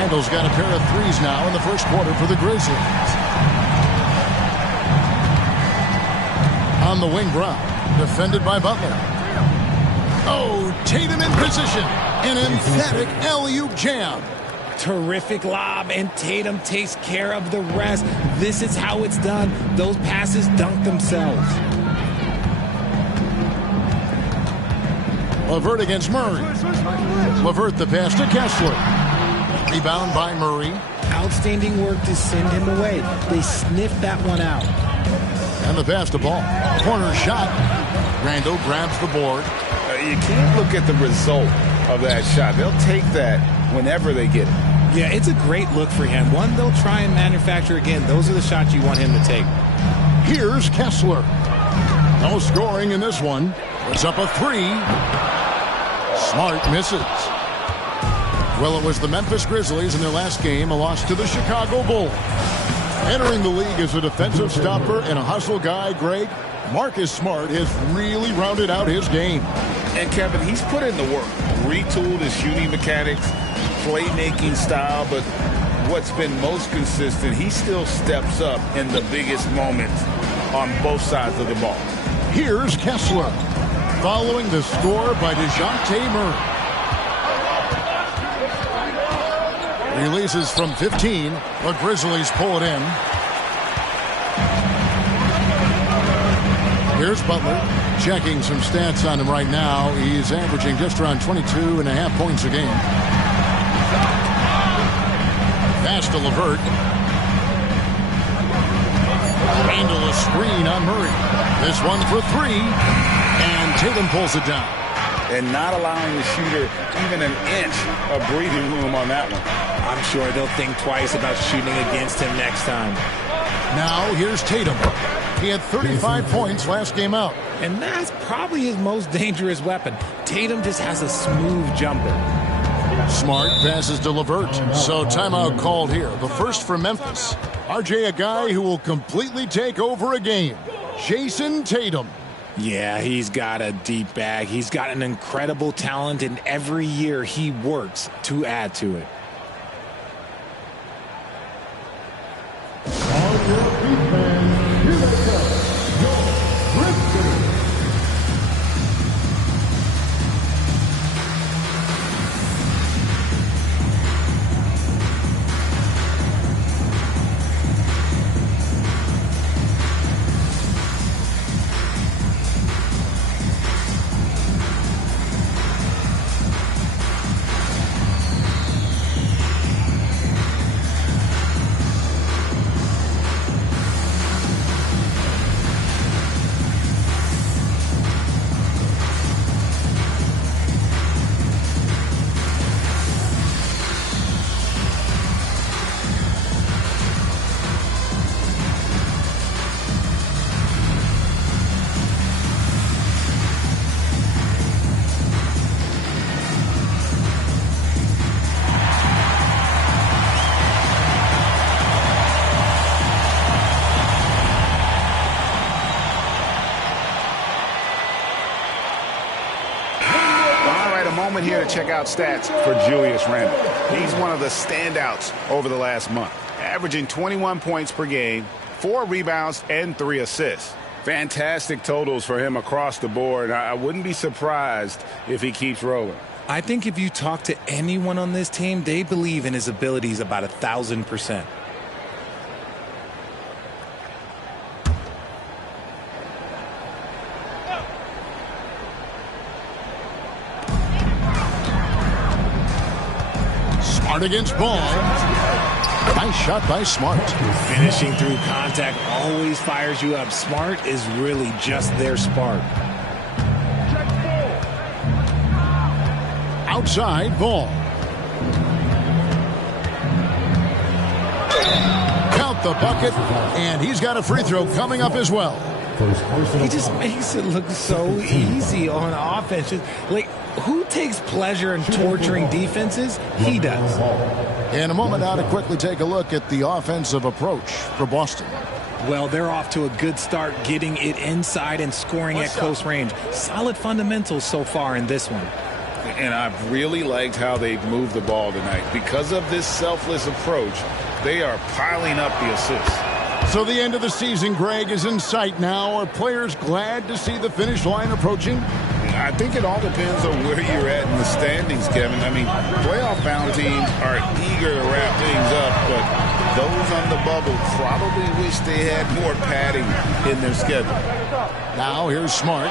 Randall's got a pair of threes now in the first quarter for the Grizzlies. On the wing, Brown. Defended by Butler. Oh, Tatum in position. An emphatic alley-oop jam. Terrific lob, and Tatum takes care of the rest. This is how it's done. Those passes dunk themselves. LeVert against Murray. LeVert the pass to Kessler. Rebound by Murray. Outstanding work to send him away. They sniffed that one out. And the pass to Ball. Corner shot. Randall grabs the board. You can't look at the result of that shot. They'll take that whenever they get it. Yeah, it's a great look for him. One they'll try and manufacture again. Those are the shots you want him to take. Here's Kessler. No scoring in this one. It's up a 3. Smart misses. Well, it was the Memphis Grizzlies in their last game, a loss to the Chicago Bulls. Entering the league as a defensive stopper and a hustle guy, Greg, Marcus Smart has really rounded out his game. And Kevin, he's put in the work, retooled his shooting mechanics, playmaking style, but what's been most consistent, he still steps up in the biggest moments on both sides of the ball. Here's Kessler, following the score by DeJounte Murray. Releases from 15. The Grizzlies pull it in. Here's Butler, checking some stats on him right now. He's averaging just around 22.5 points a game. Pass to LeVert. Randall a screen on Murray. This one for 3. And Tatum pulls it down. And not allowing the shooter even an inch of breathing room on that one. I'm sure they'll think twice about shooting against him next time. Now here's Tatum. He had 35 points last game out. And that's probably his most dangerous weapon. Tatum just has a smooth jumper. Smart passes to LeVert. So timeout called here. The first for Memphis. RJ, a guy who will completely take over a game. Jason Tatum. Yeah, he's got a deep bag. He's got an incredible talent, and every year he works to add to it. to check out stats for Julius Randle. He's one of the standouts over the last month, averaging 21 points per game, 4 rebounds, and 3 assists. Fantastic totals for him across the board. I wouldn't be surprised if he keeps rolling. I think if you talk to anyone on this team, they believe in his abilities about 1,000%. Smart against Ball. Nice shot by Smart. Finishing through contact always fires you up. Smart is really just their spark. Outside Ball. Count the bucket, and he's got a free throw coming up as well. He just makes it look so easy on offense. Like, who takes pleasure in torturing defenses? He does. In a moment now to quickly take a look at the offensive approach for Boston. Well, they're off to a good start getting it inside and scoring at close range. Solid fundamentals so far in this one. And I've really liked how they've moved the ball tonight. Because of this selfless approach, they are piling up the assists. So the end of the season, Greg, is in sight now. Are players glad to see the finish line approaching? I think it all depends on where you're at in the standings, Kevin. I mean, playoff-bound teams are eager to wrap things up, but those on the bubble probably wish they had more padding in their schedule. Now here's Smart.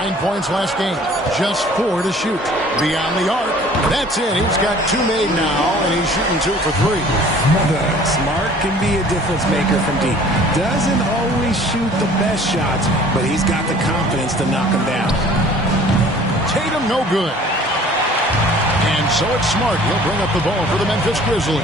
9 points last game. Just 4 to shoot. Beyond the arc. That's it. He's got 2 made now, and he's shooting 2 for 3. Smart can be a difference maker from deep. Doesn't always shoot the best shots, but he's got the confidence to knock them down. Tatum no good. And so it's Smart. He'll bring up the ball for the Memphis Grizzlies.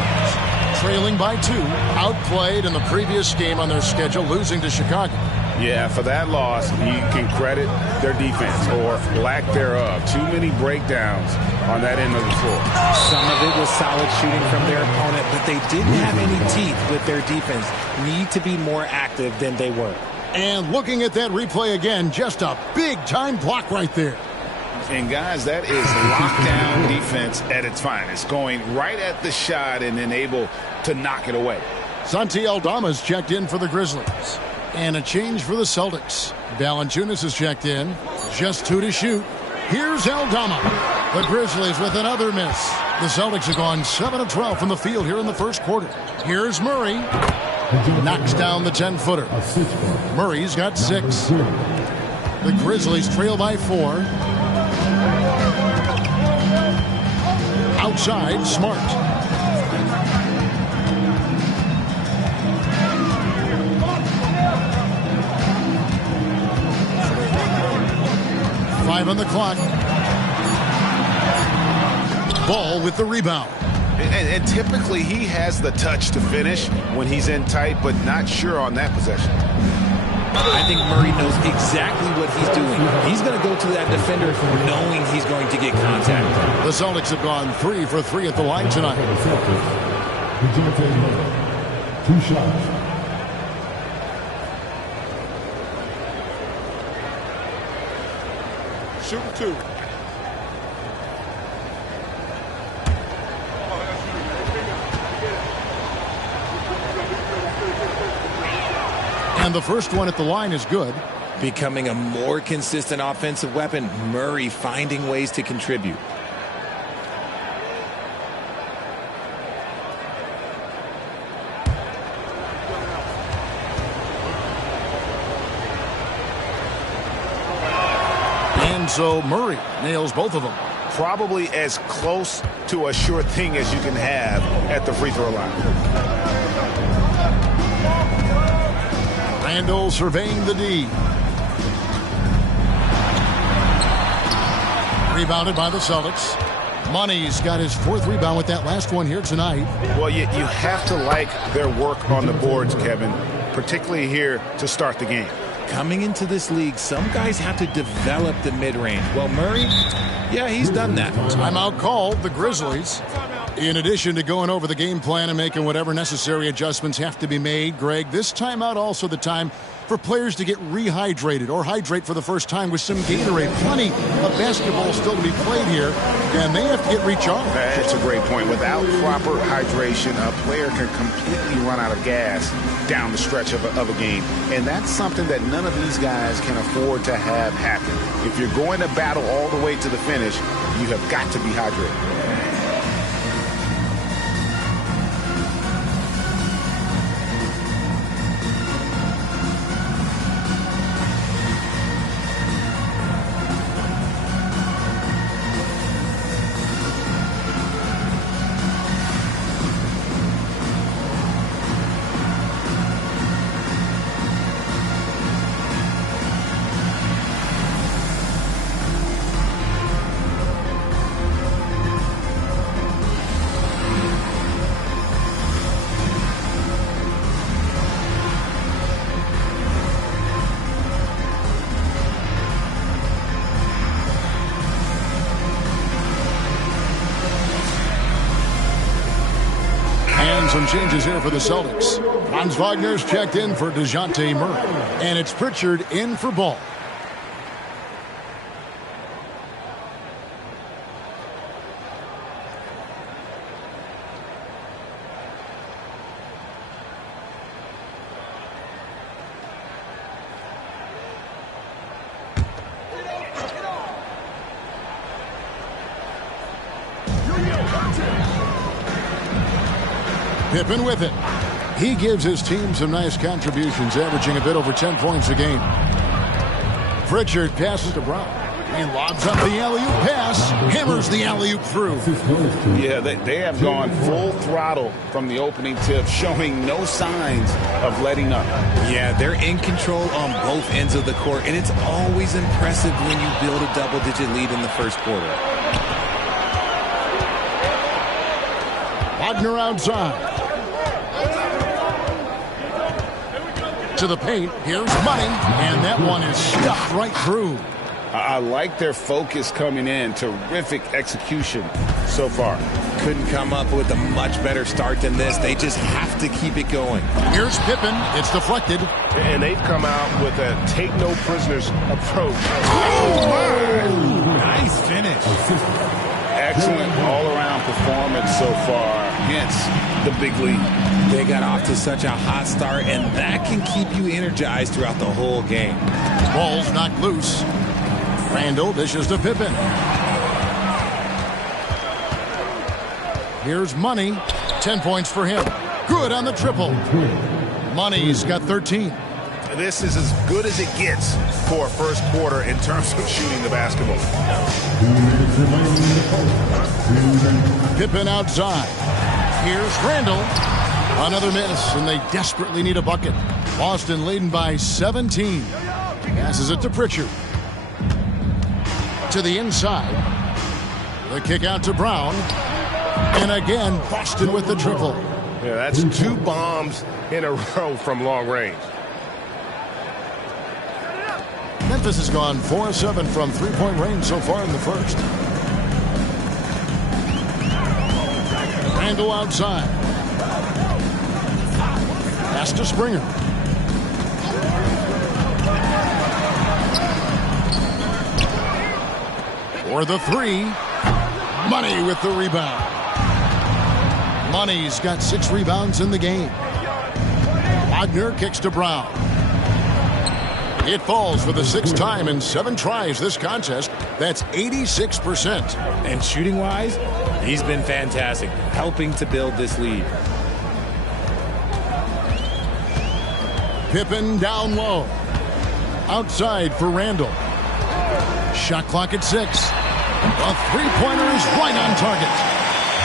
Trailing by 2. Outplayed in the previous game on their schedule, losing to Chicago. Yeah, for that loss, you can credit their defense or lack thereof. Too many breakdowns on that end of the floor. Some of it was solid shooting from their opponent, but they didn't have any teeth with their defense. Need to be more active than they were. And looking at that replay again, just a big-time block right there. And, guys, that is lockdown defense at its finest, going right at the shot and then able to knock it away. Santi Aldama's checked in for the Grizzlies. And a change for the Celtics. Valanciunas is checked in. Just 2 to shoot. Here's Aldama. The Grizzlies with another miss. The Celtics have gone 7 of 12 from the field here in the first quarter. Here's Murray. Knocks down the 10-footer. Murray's got 6. The Grizzlies trail by 4. Outside, Smart. On the clock. Ball with the rebound. And typically he has the touch to finish when he's in tight, but not sure on that possession. I think Murray knows exactly what he's doing. He's going to go to that defender knowing he's going to get contact. The Celtics have gone 3 for 3 at the line tonight. 2 shots. Shooting 2. And the first one at the line is good. Becoming a more consistent offensive weapon, Murray finding ways to contribute. So Murray nails both of them. Probably as close to a sure thing as you can have at the free throw line. Randle surveying the D. Rebounded by the Celtics. Money's got his 4th rebound with that last one here tonight. Well, you have to like their work on the boards, Kevin, particularly here to start the game. Coming into this league, some guys have to develop the mid-range. Well, Murray, yeah, he's done that. Timeout called, the Grizzlies. In addition to going over the game plan and making whatever necessary adjustments have to be made, Greg, this timeout also the time for players to get rehydrated or hydrate for the first time with some Gatorade. Plenty of basketball still to be played here, and they have to get recharged. That's a great point. Without proper hydration, a player can completely run out of gas down the stretch of a game. And that's something that none of these guys can afford to have happen. If you're going to battle all the way to the finish, you have got to be hydrated. Some changes here for the Celtics. Franz Wagner's checked in for DeJounte Murray. And it's Pritchard in for Ball. Pippen with it. He gives his team some nice contributions, averaging a bit over 10 points a game. Pritchard passes to Brown. He lobs up the alley-oop pass, hammers the alley-oop through. Yeah, they have gone full throttle from the opening tip, showing no signs of letting up. Yeah, they're in control on both ends of the court, and it's always impressive when you build a double-digit lead in the first quarter. Wagner outside. To the paint. Here's Money. And that one is stuffed right through. I like their focus coming in. Terrific execution so far. Couldn't come up with a much better start than this. They just have to keep it going. Here's Pippen. It's deflected. And they've come out with a take-no-prisoners approach. Oh, nice finish. Excellent all-around performance so far against the big league. They got off to such a hot start, and that can keep you energized throughout the whole game. Ball's knocked loose. Randall dishes to Pippen. Here's Money. 10 points for him. Good on the triple. Money's got 13. This is as good as it gets for a first quarter in terms of shooting the basketball. Pippen outside. Here's Randall. Another miss, and they desperately need a bucket. Boston leading by 17. Passes it to Pritchard. To the inside. The kick out to Brown. And again, Boston with the triple. Yeah, that's 2 bombs in a row from long range. Memphis has gone 4-7 from three-point range so far in the first. Randall outside. Pass to Springer. For the three. Money with the rebound. Money's got 6 rebounds in the game. Wagner kicks to Brown. It falls for the 6th time in 7 tries this contest. That's 86%. And shooting-wise, he's been fantastic, helping to build this lead. Pippen down low. Outside for Randall. Shot clock at 6. A three-pointer is right on target.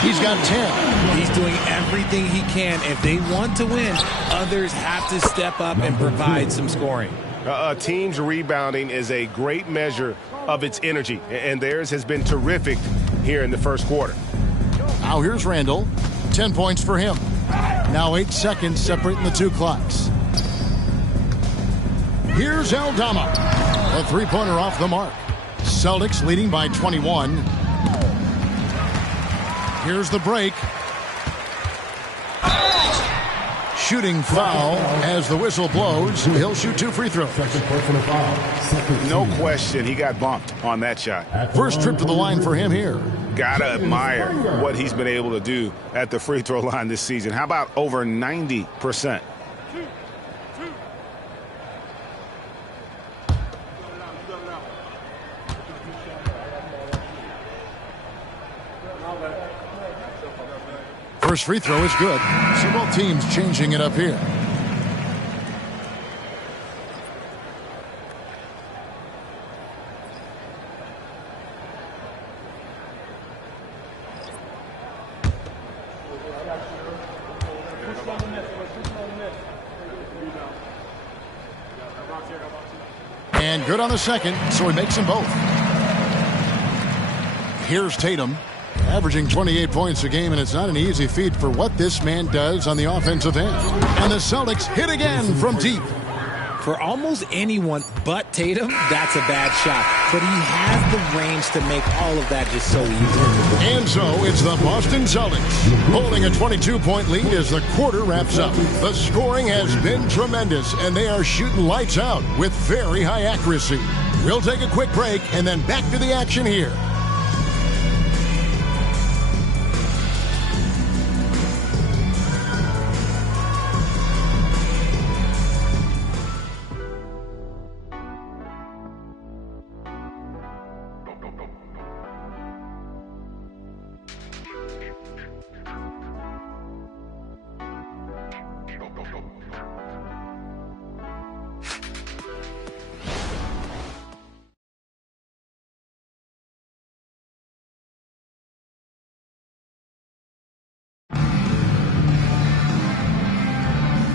He's got 10. He's doing everything he can. If they want to win, others have to step up and provide some scoring. A team's rebounding is a great measure of its energy, and theirs has been terrific here in the first quarter. Now here's Randall. 10 points for him. Now 8 seconds separating the 2 clocks. Here's Aldama. A three-pointer off the mark. Celtics leading by 21. Here's the break. shooting foul as the whistle blows. He'll shoot 2 free throws. No question, he got bumped on that shot. First trip to the line for him here. Gotta admire what he's been able to do at the free throw line this season. How about over 90%? First free throw is good. So both teams changing it up here. And good on the second, so he makes them both. Here's Tatum, averaging 28 points a game, and it's not an easy feat for what this man does on the offensive end. And the Celtics hit again from deep. For almost anyone but Tatum, that's a bad shot. But he has the range to make all of that just so easy. And so it's the Boston Celtics holding a 22-point lead as the quarter wraps up. The scoring has been tremendous, and they are shooting lights out with very high accuracy. We'll take a quick break and then back to the action here.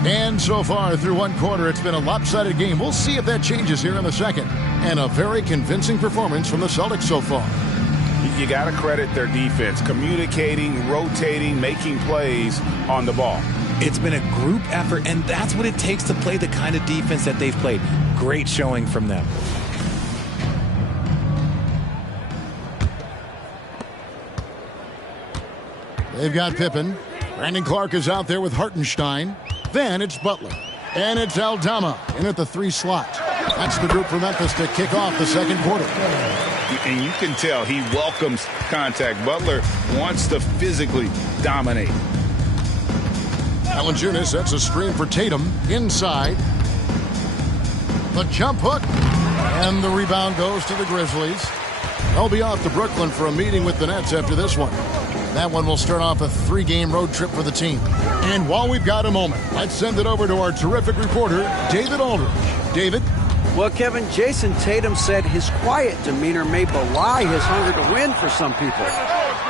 And so far through one quarter, it's been a lopsided game. We'll see if that changes here in the second. And a very convincing performance from the Celtics so far. You got to credit their defense, communicating, rotating, making plays on the ball. It's been a group effort, and that's what it takes to play the kind of defense that they've played. Great showing from them. They've got Pippen. Brandon Clark is out there with Hartenstein. Then it's Butler. And it's Aldama in at the 3 slot. That's the group for Memphis to kick off the second quarter. And you can tell he welcomes contact. Butler wants to physically dominate. Valanciunas sets a screen for Tatum inside. The jump hook. And the rebound goes to the Grizzlies. They'll be off to Brooklyn for a meeting with the Nets after this one. That one will start off a 3-game road trip for the team. And while we've got a moment, let's send it over to our terrific reporter, David Aldridge. David? Well, Kevin, Jason Tatum said his quiet demeanor may belie his hunger to win for some people.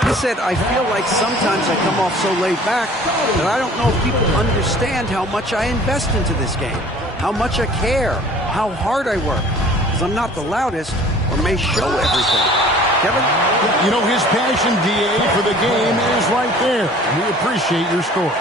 He said, I feel like sometimes I come off so laid back that I don't know if people understand how much I invest into this game, how much I care, how hard I work, because I'm not the loudest or may show everything. Kevin? You know, his passion, DA, for the game is right there. We appreciate your score.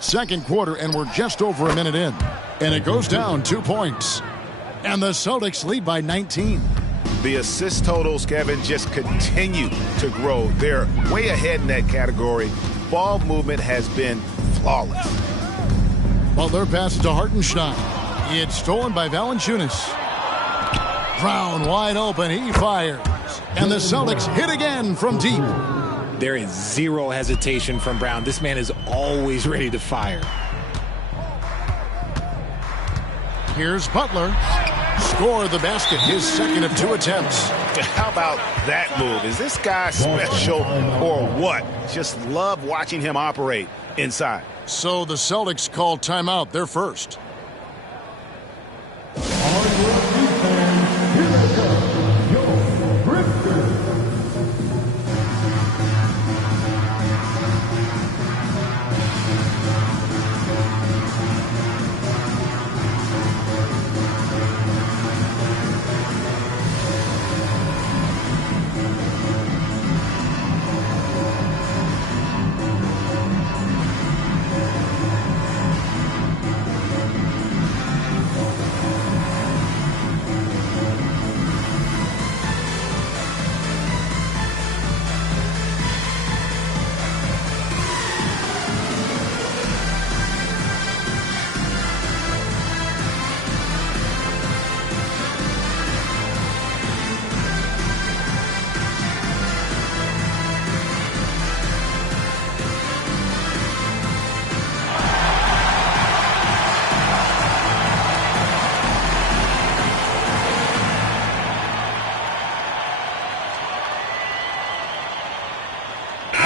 Second quarter, and we're just over a minute in. And it goes down 2 points. And the Celtics lead by 19. The assist totals, Kevin, just continue to grow. They're way ahead in that category. Ball movement has been flawless. Butler passes to Hartenstein. It's stolen by Valanciunas. Brown wide open. He fires. And the Celtics hit again from deep. There is zero hesitation from Brown. This man is always ready to fire. Here's Butler. Score the basket, his second of 2 attempts. How about that move? Is this guy special or what? Just love watching him operate inside. So the Celtics call timeout. They're first.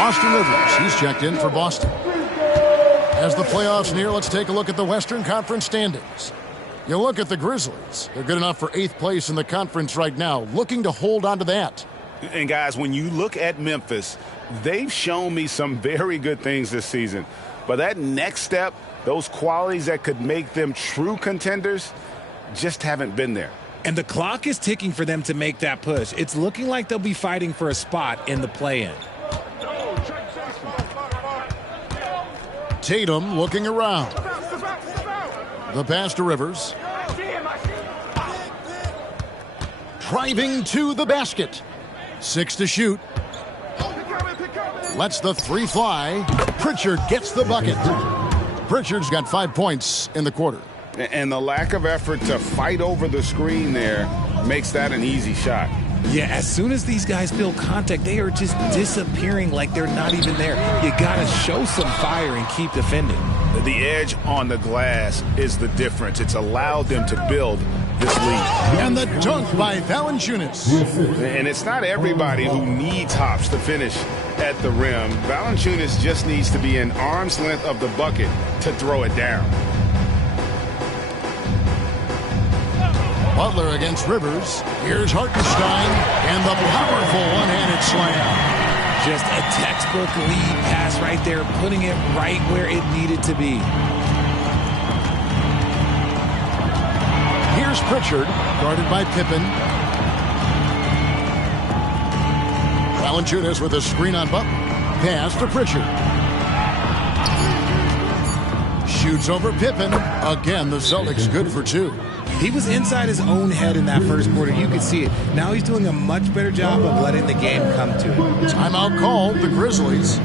Austin Rivers, he's checked in for Boston. As the playoffs near, let's take a look at the Western Conference standings. You look at the Grizzlies. They're good enough for 8th place in the conference right now, looking to hold on to that. And guys, when you look at Memphis, they've shown me some very good things this season. But that next step, those qualities that could make them true contenders, just haven't been there. And the clock is ticking for them to make that push. It's looking like they'll be fighting for a spot in the play-in. Tatum looking around. The pass to Rivers. Driving to the basket. 6 to shoot. Lets the 3 fly. Pritchard gets the bucket. Pritchard's got 5 points in the quarter. And the lack of effort to fight over the screen there makes that an easy shot. Yeah, as soon as these guys build contact, they are just disappearing like they're not even there. You got to show some fire and keep defending. The edge on the glass is the difference. It's allowed them to build this lead. And the dunk by Valanciunas. And it's not everybody who needs hops to finish at the rim. Valanciunas just needs to be an arm's length of the bucket to throw it down. Butler against Rivers. Here's Hartenstein and the powerful one-handed slam. Just a textbook lead pass right there, putting it right where it needed to be. Here's Pritchard, guarded by Pippen. Valanciunas with a screen on Butler. Pass to Pritchard. Shoots over Pippen. Again, the Celtics good for 2. He was inside his own head in that first quarter. You could see it. Now he's doing a much better job of letting the game come to him. Timeout called, the Grizzlies.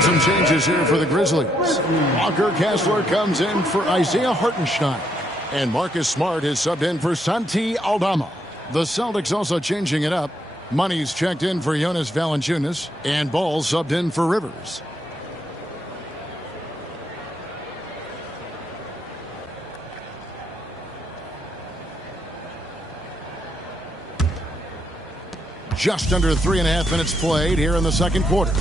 Some changes here for the Grizzlies. Walker Kessler comes in for Isaiah Hartenstein. And Marcus Smart is subbed in for Santi Aldama. The Celtics also changing it up. Money's checked in for Jonas Valanciunas. And Ball subbed in for Rivers. Just under 3.5 minutes played here in the second quarter.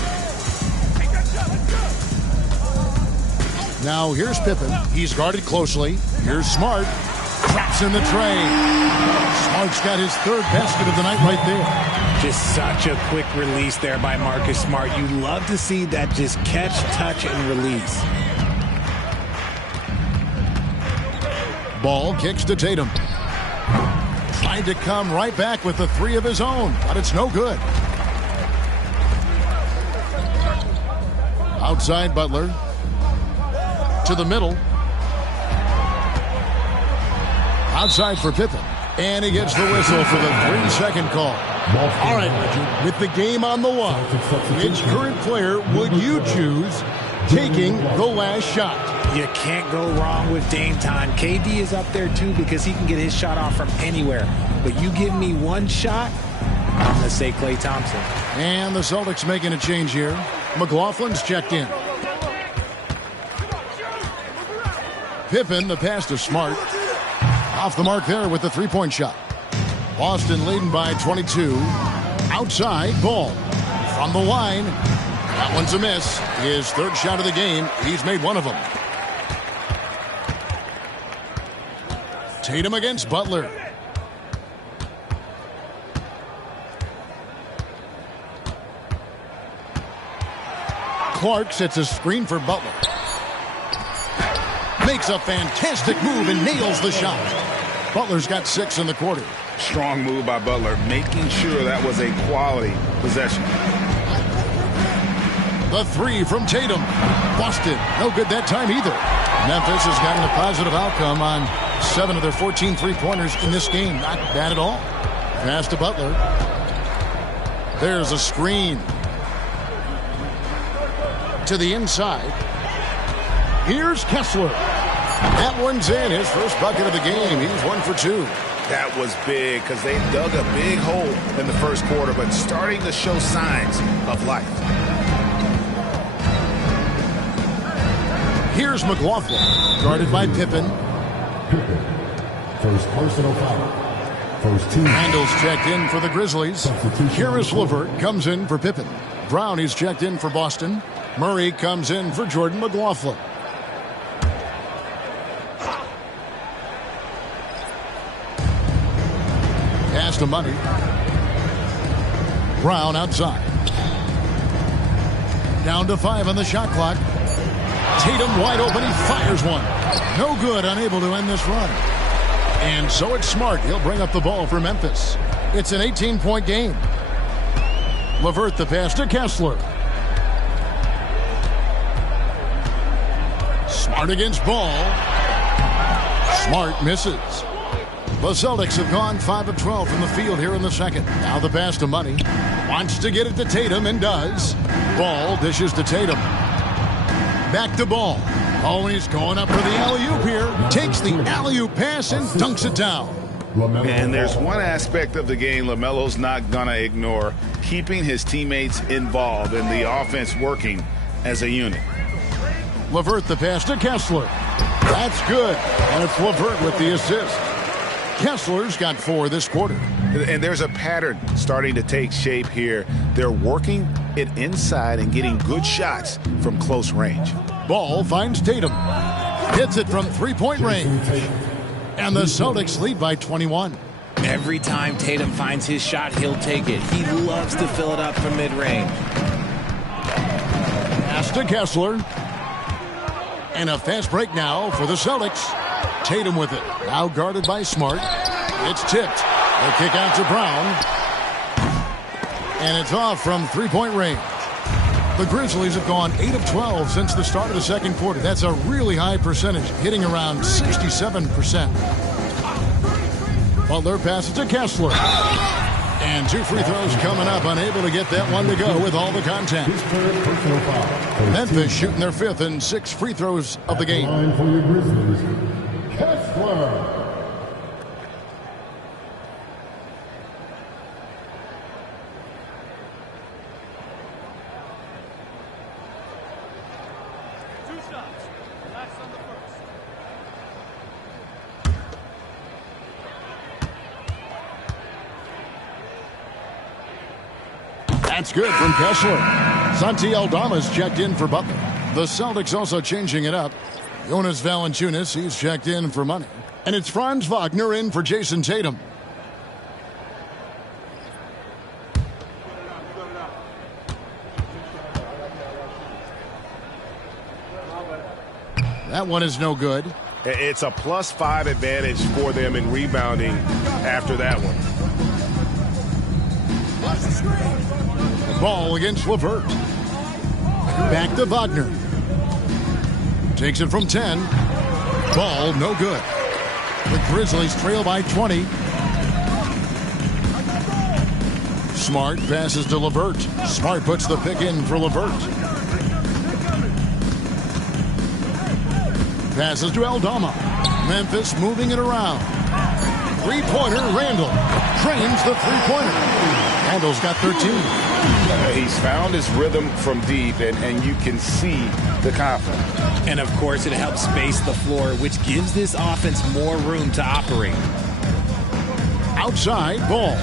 Now here's Pippen. He's guarded closely. Here's Smart. Drops in the tray. Smart's got his 3rd basket of the night right there. Just such a quick release there by Marcus Smart. You love to see that just catch, touch, and release. Ball kicks to Tatum. Tried to come right back with the 3 of his own, but it's no good. Outside Butler. To the middle. Outside for Pippen. And he gets the whistle for the 3-second call. All right, Richard, with the game on the line, which current player would you choose taking the last shot? You can't go wrong with Dame time. KD is up there, too, because he can get his shot off from anywhere. But you give me one shot, I'm going to say Klay Thompson. And the Celtics making a change here. McLaughlin's checked in. Pippen, the pass to Smart. Off the mark there with the 3-point shot. Boston leading by 22. Outside, Ball. From the line. That one's a miss. His 3rd shot of the game. He's made one of them. Tatum against Butler. Clark sets a screen for Butler. Makes a fantastic move and nails the shot. Butler's got 6 in the quarter. Strong move by Butler, making sure that was a quality possession. The 3 from Tatum. Busted. No good that time either. Memphis has gotten a positive outcome on 7 of their 14 three-pointers in this game. Not bad at all. Pass to Butler. There's a screen. To the inside. Here's Kessler. That one's in. His first bucket of the game. He's 1 for 2. That was big because they dug a big hole in the first quarter, but starting to show signs of life. Here's McLaughlin, guarded by Pippen. Pippen, first personal foul. First team. Randall's checked in for the Grizzlies. Karis LeVert comes in for Pippen. Brown is checked in for Boston. Murray comes in for Jordan McLaughlin. Pass to Money. Brown outside. Down to 5 on the shot clock. Tatum wide open. He fires one. No good. Unable to end this run. And so it's Smart. He'll bring up the ball for Memphis. It's an 18-point game. LeVert the pass to Kessler. Smart against Ball. Smart misses. The Celtics have gone 5 of 12 from the field here in the second. Now the pass to Money. Wants to get it to Tatum and does. Ball dishes to Tatum. Back to Ball. Oh, and he's going up for the alley-oop here. Takes the alley-oop pass and dunks it down. And there's one aspect of the game LaMelo's not going to ignore. Keeping his teammates involved and the offense working as a unit. LeVert the pass to Kessler. That's good. And it's LeVert with the assist. Kessler's got 4 this quarter. And there's a pattern starting to take shape here. They're working it inside and getting good shots from close range. Ball finds Tatum. Hits it from three-point range. And the Celtics lead by 21. Every time Tatum finds his shot, he'll take it. He loves to fill it up from mid-range. Pass to Kessler. And a fast break now for the Celtics. Tatum with it. Now guarded by Smart. It's tipped. They kick out to Brown. And it's off from three-point range. The Grizzlies have gone 8 of 12 since the start of the second quarter. That's a really high percentage, hitting around 67%. Butler passes to Kessler. And 2 free throws coming up, unable to get that one to go with all the contact. Memphis shooting their 5th and 6 free throws of the game. Line for your Grizzlies, Kessler. That's good from Kessler. Santi Aldama's checked in for Butler. The Celtics also changing it up. Jonas Valanciunas, he's checked in for Money. And it's Franz Wagner in for Jason Tatum. That one is no good. It's a +5 advantage for them in rebounding after that one. Ball against LeVert. Back to Wagner. Takes it from 10. Ball no good. The Grizzlies trail by 20. Smart passes to LeVert. Smart puts the pick in for LeVert. Passes to Aldama. Memphis moving it around. Three-pointer, Randall. Trains the three-pointer. Randall's got 13. He's found his rhythm from deep, and you can see the confidence. And, of course, it helps space the floor, which gives this offense more room to operate. Outside, Ball.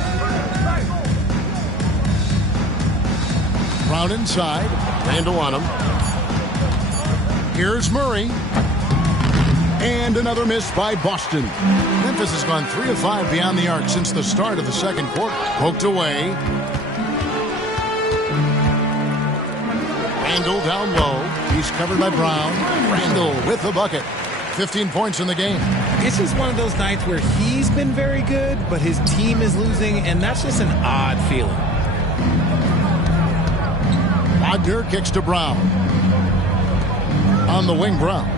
Brown inside. Randall on him. Here's Murray. And another miss by Boston. Memphis has gone 3 of 5 beyond the arc since the start of the second quarter. Poked away. Randall down low. He's covered by Brown. Randall with the bucket. 15 points in the game. It's just one of those nights where he's been very good, but his team is losing, and that's just an odd feeling. Wagner kicks to Brown. On the wing, Brown.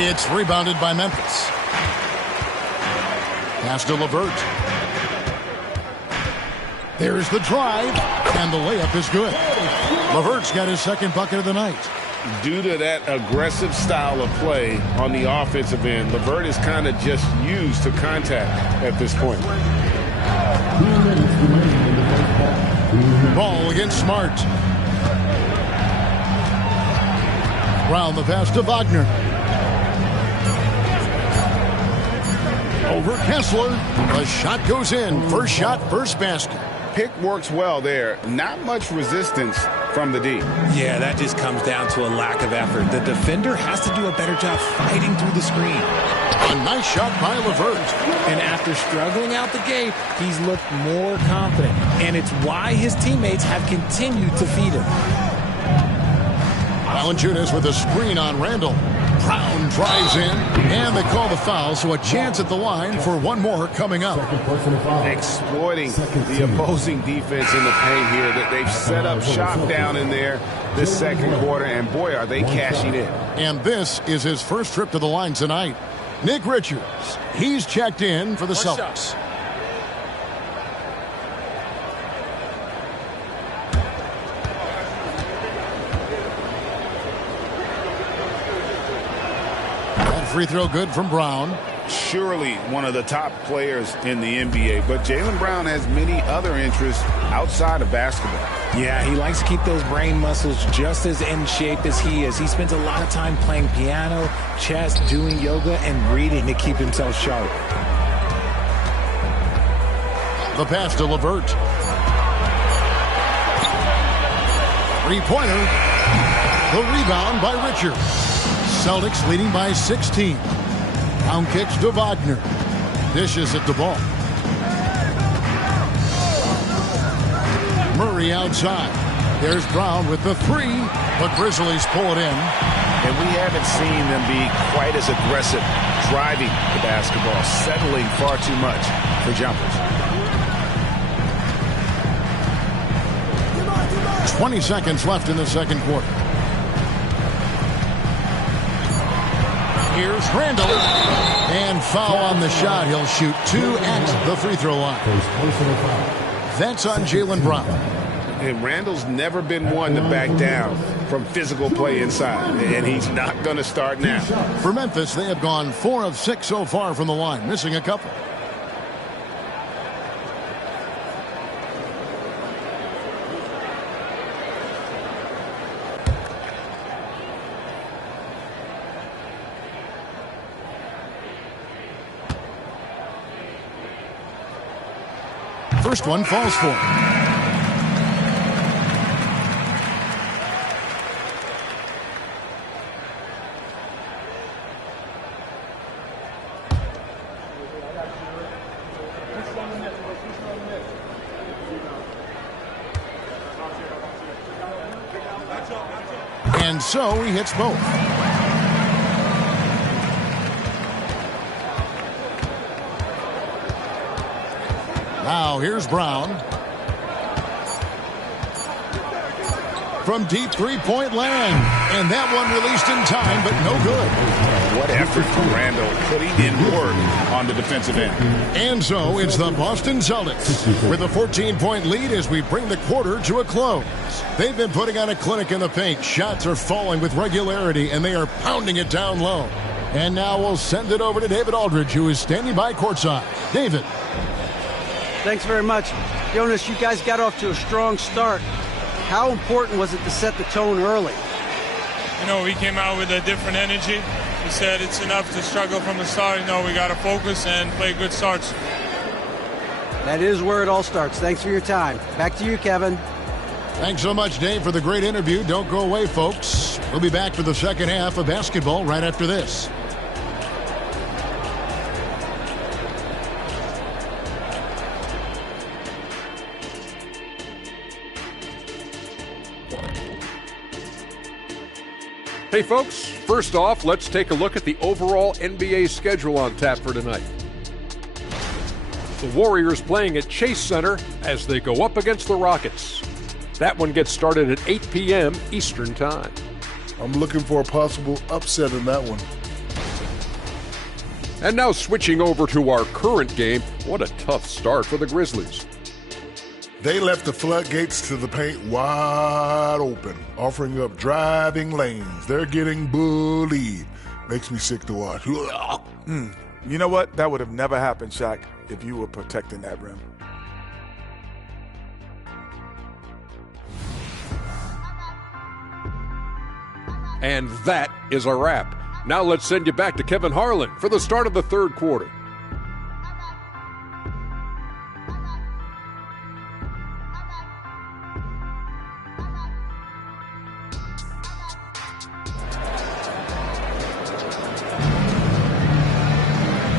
It's rebounded by Memphis. Pass to LeVert. There's the drive, and the layup is good. LeVert's got his second bucket of the night. Due to that aggressive style of play on the offensive end, LeVert is kind of just used to contact at this point. Ball against Smart. Brown the pass to Wagner. Over Kessler. The shot goes in. First shot, first basket. Pick works well there. Not much resistance from the D. Yeah, that just comes down to a lack of effort. The defender has to do a better job fighting through the screen. A nice shot by LeVert. And after struggling out the gate, he's looked more confident. And it's why his teammates have continued to feed him. Valanciunas with a screen on Randall. Brown drives in, and they call the foul, so a chance at the line for one more coming up. Exploiting the opposing defense in the paint here. That they've set up shop down in there this second quarter, and boy, are they cashing in. And this is his first trip to the line tonight. Nick Richards, he's checked in for the Celtics. Free throw good from Brown. Surely one of the top players in the NBA, but Jaylen Brown has many other interests outside of basketball. Yeah, he likes to keep those brain muscles just as in shape as he is. He spends a lot of time playing piano, chess, doing yoga, and reading to keep himself sharp. The pass to LeVert. Three-pointer. The rebound by Richards. Celtics leading by 16. Down kicks to Wagner. Dishes at the ball. Murray outside. There's Brown with the three. The Grizzlies pull it in. And we haven't seen them be quite as aggressive driving the basketball, settling far too much for jumpers. 20 seconds left in the second quarter. Here's Randall. And foul on the shot. He'll shoot 2 at the free throw line. That's on Jaylen Brown. And Randall's never been one to back down from physical play inside. And he's not going to start now. For Memphis, they have gone 4 of 6 so far from the line, missing a couple. First one falls for. And so he hits both. Now here's Brown. From deep three-point land. And that one released in time, but no good. What effort from Randall putting in work on the defensive end. And so it's the Boston Celtics with a 14-point lead as we bring the quarter to a close. They've been putting on a clinic in the paint. Shots are falling with regularity, and they are pounding it down low. And now we'll send it over to David Aldridge, who is standing by courtside. David. Thanks very much. Jonas, you guys got off to a strong start. How important was it to set the tone early? You know, we came out with a different energy. We said it's enough to struggle from the start. You know, we got to focus and play good starts. That is where it all starts. Thanks for your time. Back to you, Kevin. Thanks so much, Dave, for the great interview. Don't go away, folks. We'll be back for the second half of basketball right after this. Hey, folks, first off, let's take a look at the overall NBA schedule on tap for tonight. The Warriors playing at Chase Center as they go up against the Rockets. That one gets started at 8 p.m. Eastern Time. I'm looking for a possible upset in that one. And now switching over to our current game, what a tough start for the Grizzlies. They left the floodgates to the paint wide open, offering up driving lanes. They're getting bullied. Makes me sick to watch. You know what? That would have never happened, Shaq, if you were protecting that rim. And that is a wrap. Now let's send you back to Kevin Harlan for the start of the third quarter.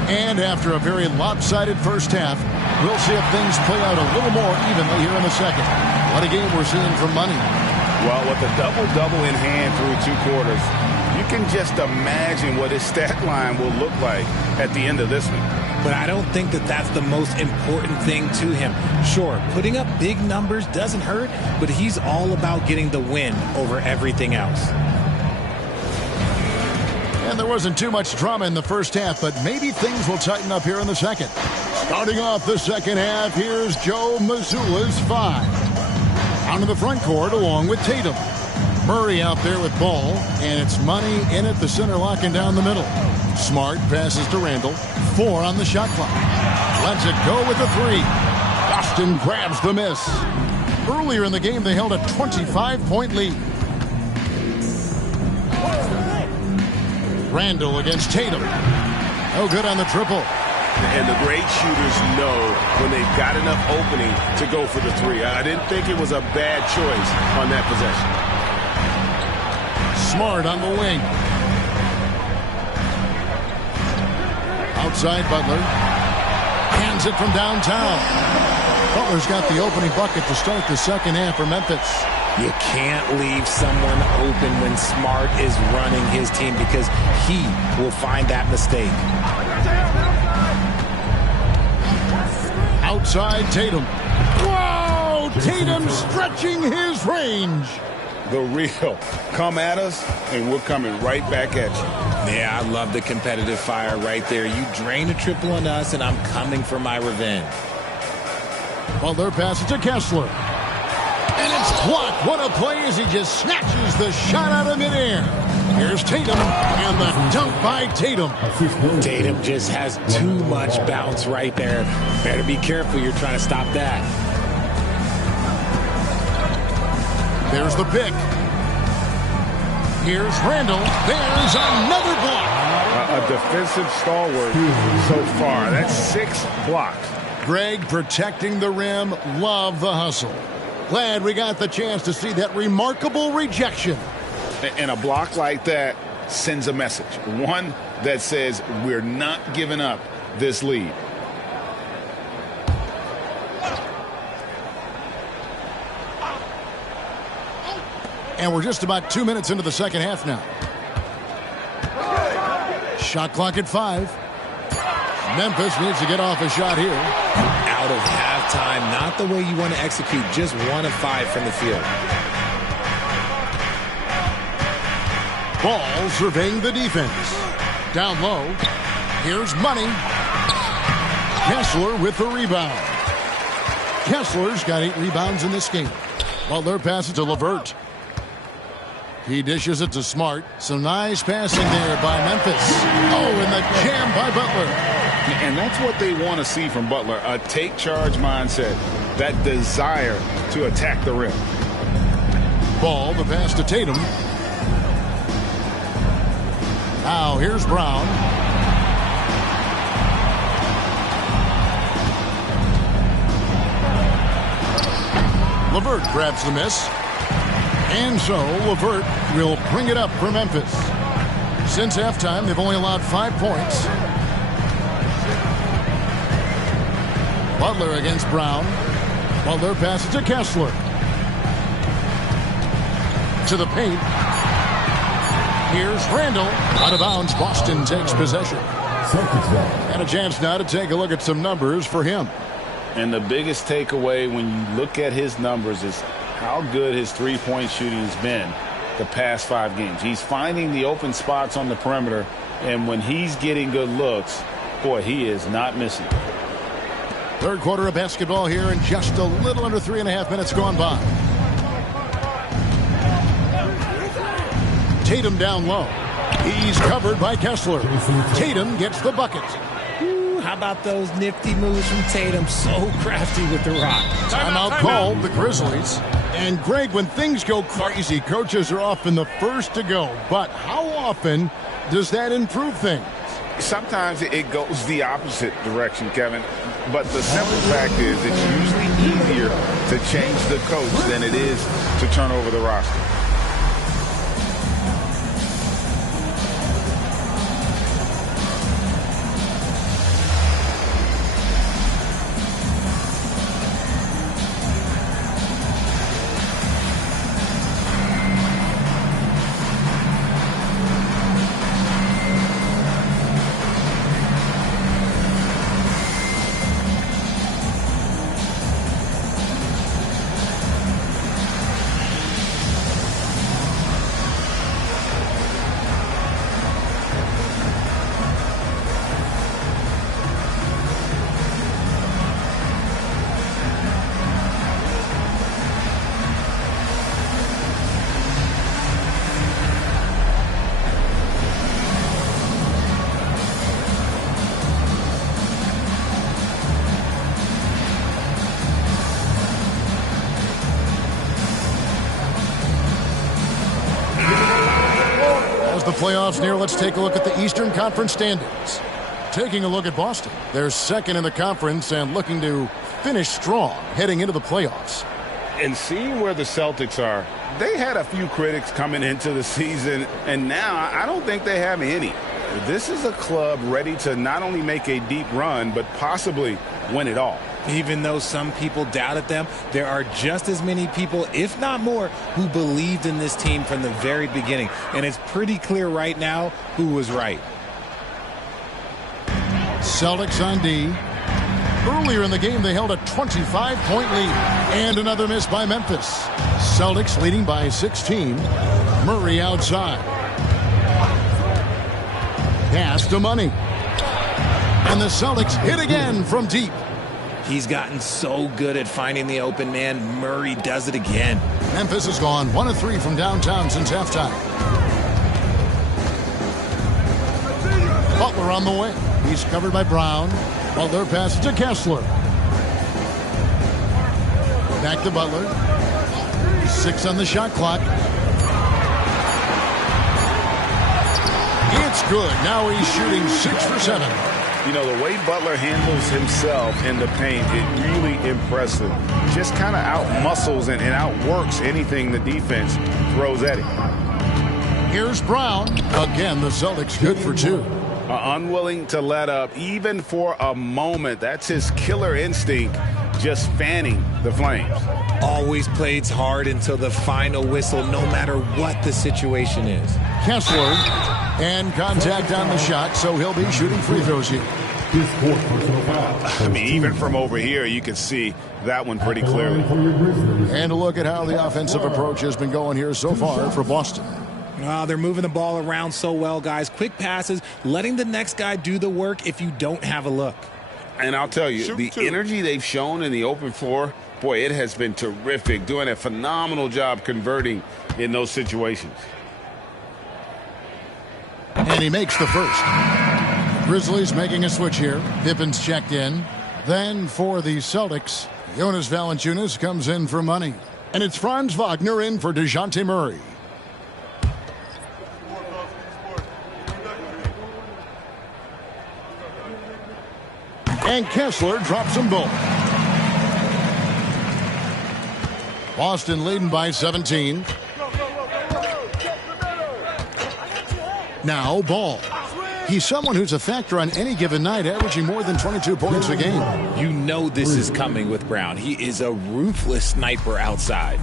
And after a very lopsided first half, we'll see if things play out a little more evenly here in the second. What a game we're seeing for money. Well, with a double-double in hand through 2 quarters, you can just imagine what his stat line will look like at the end of this one. But I don't think that that's the most important thing to him. Sure, putting up big numbers doesn't hurt, but he's all about getting the win over everything else. And there wasn't too much drama in the first half, but maybe things will tighten up here in the second. Starting off the second half, here's Joe Mazzulla's 5. Out in the front court along with Tatum. Murray out there with ball, and it's Money in at the center, locking down the middle. Smart passes to Randall. 4 on the shot clock. Lets it go with a 3. Boston grabs the miss. Earlier in the game, they held a 25-point lead. Randall against Tatum. No good on the triple. And the great shooters know when they've got enough opening to go for the 3. I didn't think it was a bad choice on that possession. Smart on the wing. Outside Butler. Hands it from downtown. Butler's got the opening bucket to start the second half for Memphis. You can't leave someone open when Smart is running his team because he will find that mistake. Outside Tatum. Whoa! Tatum stretching his range. The real. Come at us, and we're coming right back at you. Yeah, I love the competitive fire right there. You drain a triple on us, and I'm coming for my revenge. Butler passes to Kessler. And it's blocked. What a play as he just snatches the shot out of midair. Here's Tatum, and the dunk by Tatum. Tatum just has too much bounce right there. Better be careful. You're trying to stop that. There's the pick. Here's Randall. There's another block. A defensive stalwart so far. That's 6 blocks. Greg protecting the rim. Love the hustle. Glad we got the chance to see that remarkable rejection. And a block like that sends a message. One that says we're not giving up this lead. And we're just about 2 minutes into the second half now. Shot clock at 5. Memphis needs to get off a shot here. Out of halftime, not the way you want to execute, just 1 of 5 from the field. Ball surveying the defense. Down low. Here's Money. Kessler with the rebound. Kessler's got 8 rebounds in this game. Butler passes to LeVert. He dishes it to Smart. Some nice passing there by Memphis. Oh, and the jam by Butler. And that's what they want to see from Butler, a take-charge mindset, that desire to attack the rim. Ball, the pass to Tatum. Now here's Brown. LeVert grabs the miss. And so LeVert will bring it up for Memphis. Since halftime, they've only allowed 5 points. Butler against Brown. Butler passes to Kessler. To the paint. Here's Randall. Out of bounds. Boston takes possession. And a chance now to take a look at some numbers for him. And the biggest takeaway when you look at his numbers is how good his three-point shooting has been the past 5 games. He's finding the open spots on the perimeter, and when he's getting good looks, boy, he is not missing. Third quarter of basketball here, and just a little under 3.5 minutes gone by. Tatum down low. He's covered by Kessler. Tatum gets the bucket. Ooh, how about those nifty moves from Tatum? So crafty with the rock. Timeout called, the Grizzlies. And Greg, when things go crazy, coaches are often the first to go. But how often does that improve things? Sometimes it goes the opposite direction, Kevin. But the simple fact is it's usually easier to change the coach than it is to turn over the roster. Playoffs near, let's take a look at the Eastern Conference standings. Taking a look at Boston. They're second in the conference and looking to finish strong heading into the playoffs. And seeing where the Celtics are, they had a few critics coming into the season, and now I don't think they have any. This is a club ready to not only make a deep run, but possibly win it all. Even though some people doubted them, there are just as many people, if not more, who believed in this team from the very beginning. And it's pretty clear right now who was right. Celtics on D. Earlier in the game, they held a 25-point lead. And another miss by Memphis. Celtics leading by 16. Murray outside. Pass to Money. And the Celtics hit again from deep. He's gotten so good at finding the open man. Murray does it again. Memphis has gone 1 of 3 from downtown since halftime. Butler on the way. He's covered by Brown. Butler passes to Kessler. Back to Butler. 6 on the shot clock. It's good. Now he's shooting 6 for 7. You know, the way Butler handles himself in the paint is really impressive. Just kind of out-muscles and outworks anything the defense throws at him. Here's Brown. Again, the Celtics good for 2. Unwilling to let up, even for a moment. That's his killer instinct, just fanning the flames. Always plays hard until the final whistle, no matter what the situation is. Kessler, and contact on the shot, so he'll be shooting free throws here. I mean, even from over here, you can see that one pretty clearly. And a look at how the offensive approach has been going here so far for Boston. They're moving the ball around so well, guys. Quick passes, letting the next guy do the work if you don't have a look. And I'll tell you, the energy they've shown in the open floor, boy, it has been terrific. Doing a phenomenal job converting in those situations. And he makes the first. Grizzlies making a switch here. Pippin's checked in. Then for the Celtics, Jonas Valanciunas comes in for Money. And it's Franz Wagner in for DeJounte Murray. And Kessler drops them both. Boston leading by 17. Now Ball. He's someone who's a factor on any given night, averaging more than 22 points a game. You know this is coming with Brown. He is a ruthless sniper outside.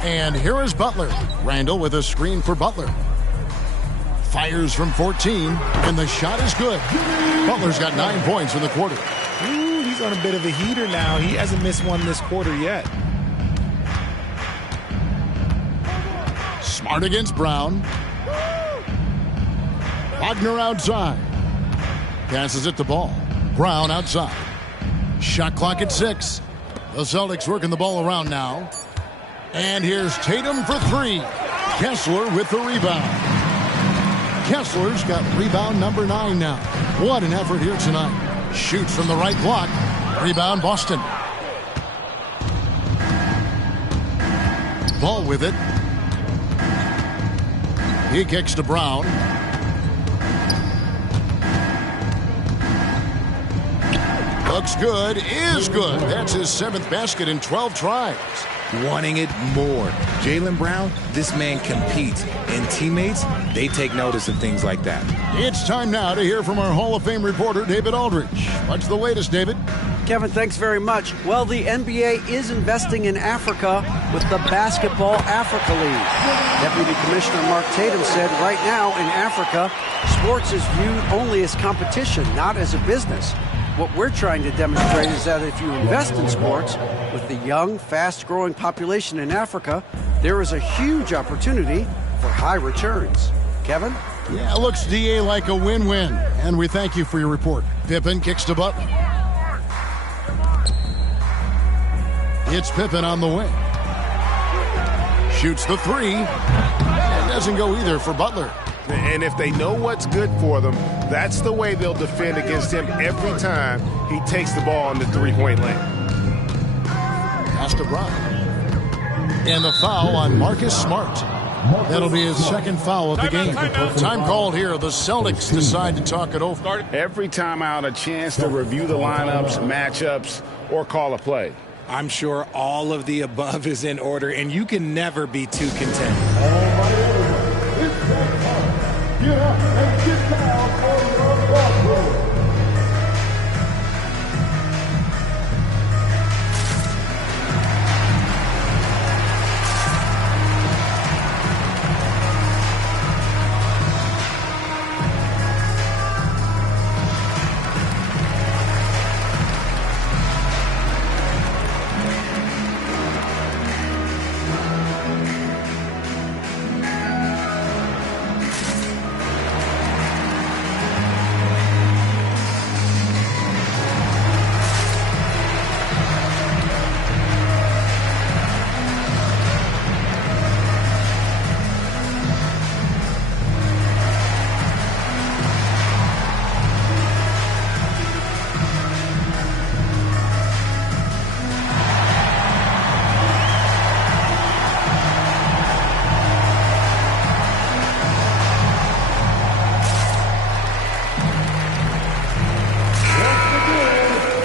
And here is Butler. Randall with a screen for Butler. Fires from 14, and the shot is good. Butler's got 9 points in the quarter. Ooh, he's on a bit of a heater now. He hasn't missed one this quarter yet. Smart against Brown. Wagner outside. Passes it to Ball. Brown outside. Shot clock at 6. The Celtics working the ball around now. And here's Tatum for 3. Kessler with the rebound. Kessler's got rebound number 9 now. What an effort here tonight. Shoots from the right block. Rebound Boston. Ball with it. He kicks to Brown. Looks good, is good. That's his 7th basket in 12 tries. Wanting it more. Jaylen Brown, this man competes. And teammates, they take notice of things like that. It's time now to hear from our Hall of Fame reporter, David Aldridge. What's the latest, David? Kevin, thanks very much. Well, the NBA is investing in Africa with the Basketball Africa League. Deputy Commissioner Mark Tatum said right now in Africa, sports is viewed only as competition, not as a business. What we're trying to demonstrate is that if you invest in sports, with the young, fast-growing population in Africa, there is a huge opportunity for high returns. Kevin? Yeah, it looks, DA, like a win-win. And we thank you for your report. Pippen kicks to Butler. It's Pippen on the wing. Shoots the 3. It doesn't go either for Butler. And if they know what's good for them, that's the way they'll defend against him every time he takes the ball in the three-point lane. Pass to Brown. And the foul on Marcus Smart. That'll be his 2nd foul of the game. Time called here. The Celtics decide to talk it over. Every time out, a chance to review the lineups, matchups, or call a play. I'm sure all of the above is in order, and you can never be too content. Get up and get down for your ball.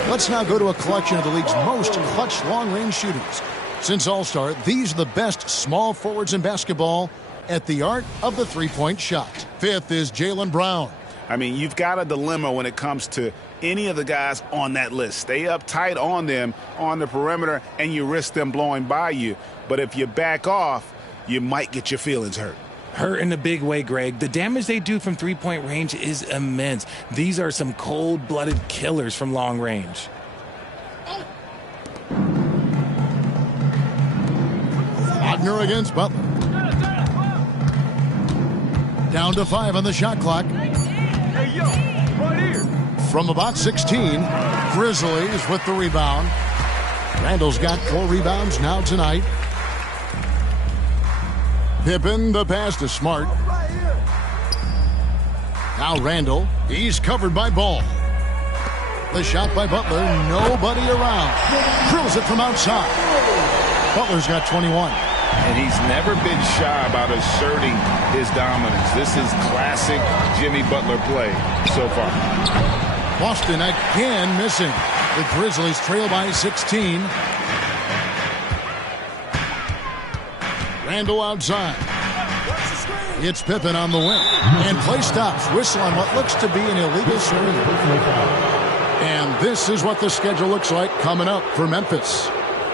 Let's now go to a collection of the league's most clutch long-range shooters. Since All-Star, these are the best small forwards in basketball at the art of the three-point shot. 5th is Jaylen Brown. I mean, you've got a dilemma when it comes to any of the guys on that list. Stay up tight on them on the perimeter, and you risk them blowing by you. But if you back off, you might get your feelings hurt. Hurt in a big way, Greg. The damage they do from three-point range is immense. These are some cold-blooded killers from long range. Wagner against Butler. Down to 5 on the shot clock. From about 16, Grizzlies with the rebound. Randall's got 4 rebounds now tonight. Pippen, the pass to Smart. Now Randall, he's covered by Ball. The shot by Butler, nobody around. Drills it from outside. Butler's got 21. And he's never been shy about asserting his dominance. This is classic Jimmy Butler play so far. Boston again missing. The Grizzlies trail by 16. Randall outside. It's Pippen on the wing. And play stops. Whistle on what looks to be an illegal screen. And this is what the schedule looks like coming up for Memphis.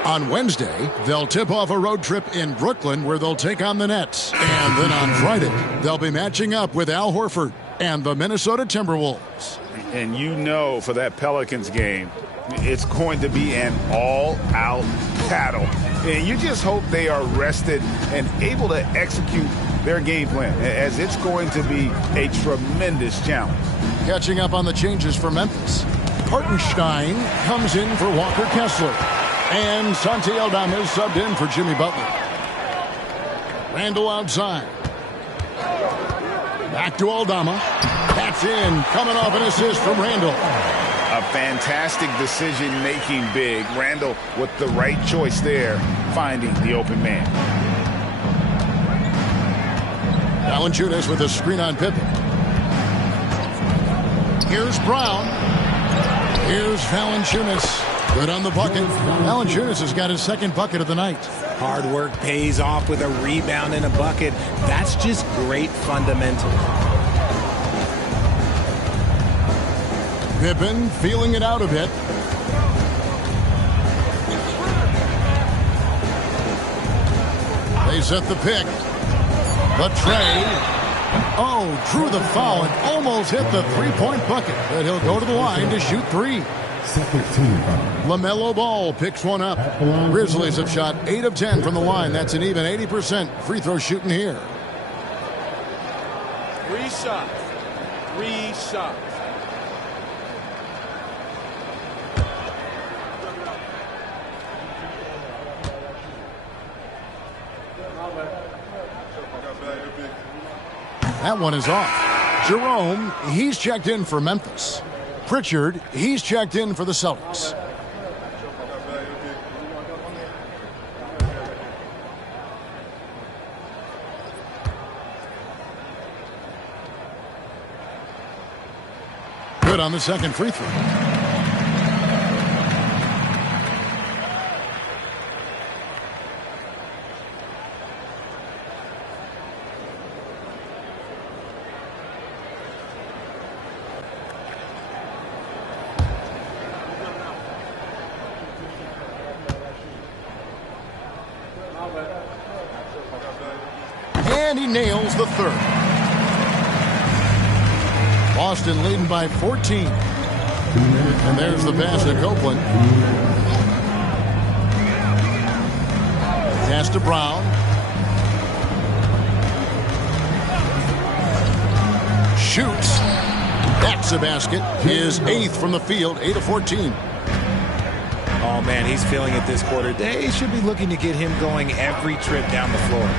On Wednesday, they'll tip off a road trip in Brooklyn where they'll take on the Nets. And then on Friday, they'll be matching up with Al Horford and the Minnesota Timberwolves. And you know for that Pelicans game, it's going to be an all-out battle. And you just hope they are rested and able to execute their game plan, as it's going to be a tremendous challenge. Catching up on the changes for Memphis. Hartenstein comes in for Walker Kessler. And Santi Aldama is subbed in for Jimmy Butler. Randall outside. Back to Aldama. That's in. Coming off an assist from Randall. A fantastic decision-making big. Randall with the right choice there, finding the open man. Valanciunas with a screen on Pippen. Here's Brown. Here's Valanciunas. Good on the bucket. Valanciunas has got his second bucket of the night. Hard work pays off with a rebound and a bucket. That's just great fundamentals. Pippen feeling it out a bit. They set the pick. The tray. Oh, drew the foul and almost hit the three-point bucket. But he'll go to the line to shoot three. LaMelo Ball picks one up. Grizzlies have shot 8 of 10 from the line. That's an even 80% free throw shooting here. 3 shots. 3 shots. That one is off. Jerome, he's checked in for Memphis. Pritchard, he's checked in for the Celtics. Good on the second free throw. And he nails the third. Boston leading by 14. And there's the pass to Copeland. Pass to Brown. Shoots. That's a basket. His 8th from the field, 8 of 14. Oh, man, he's feeling it this quarter. They should be looking to get him going every trip down the floor.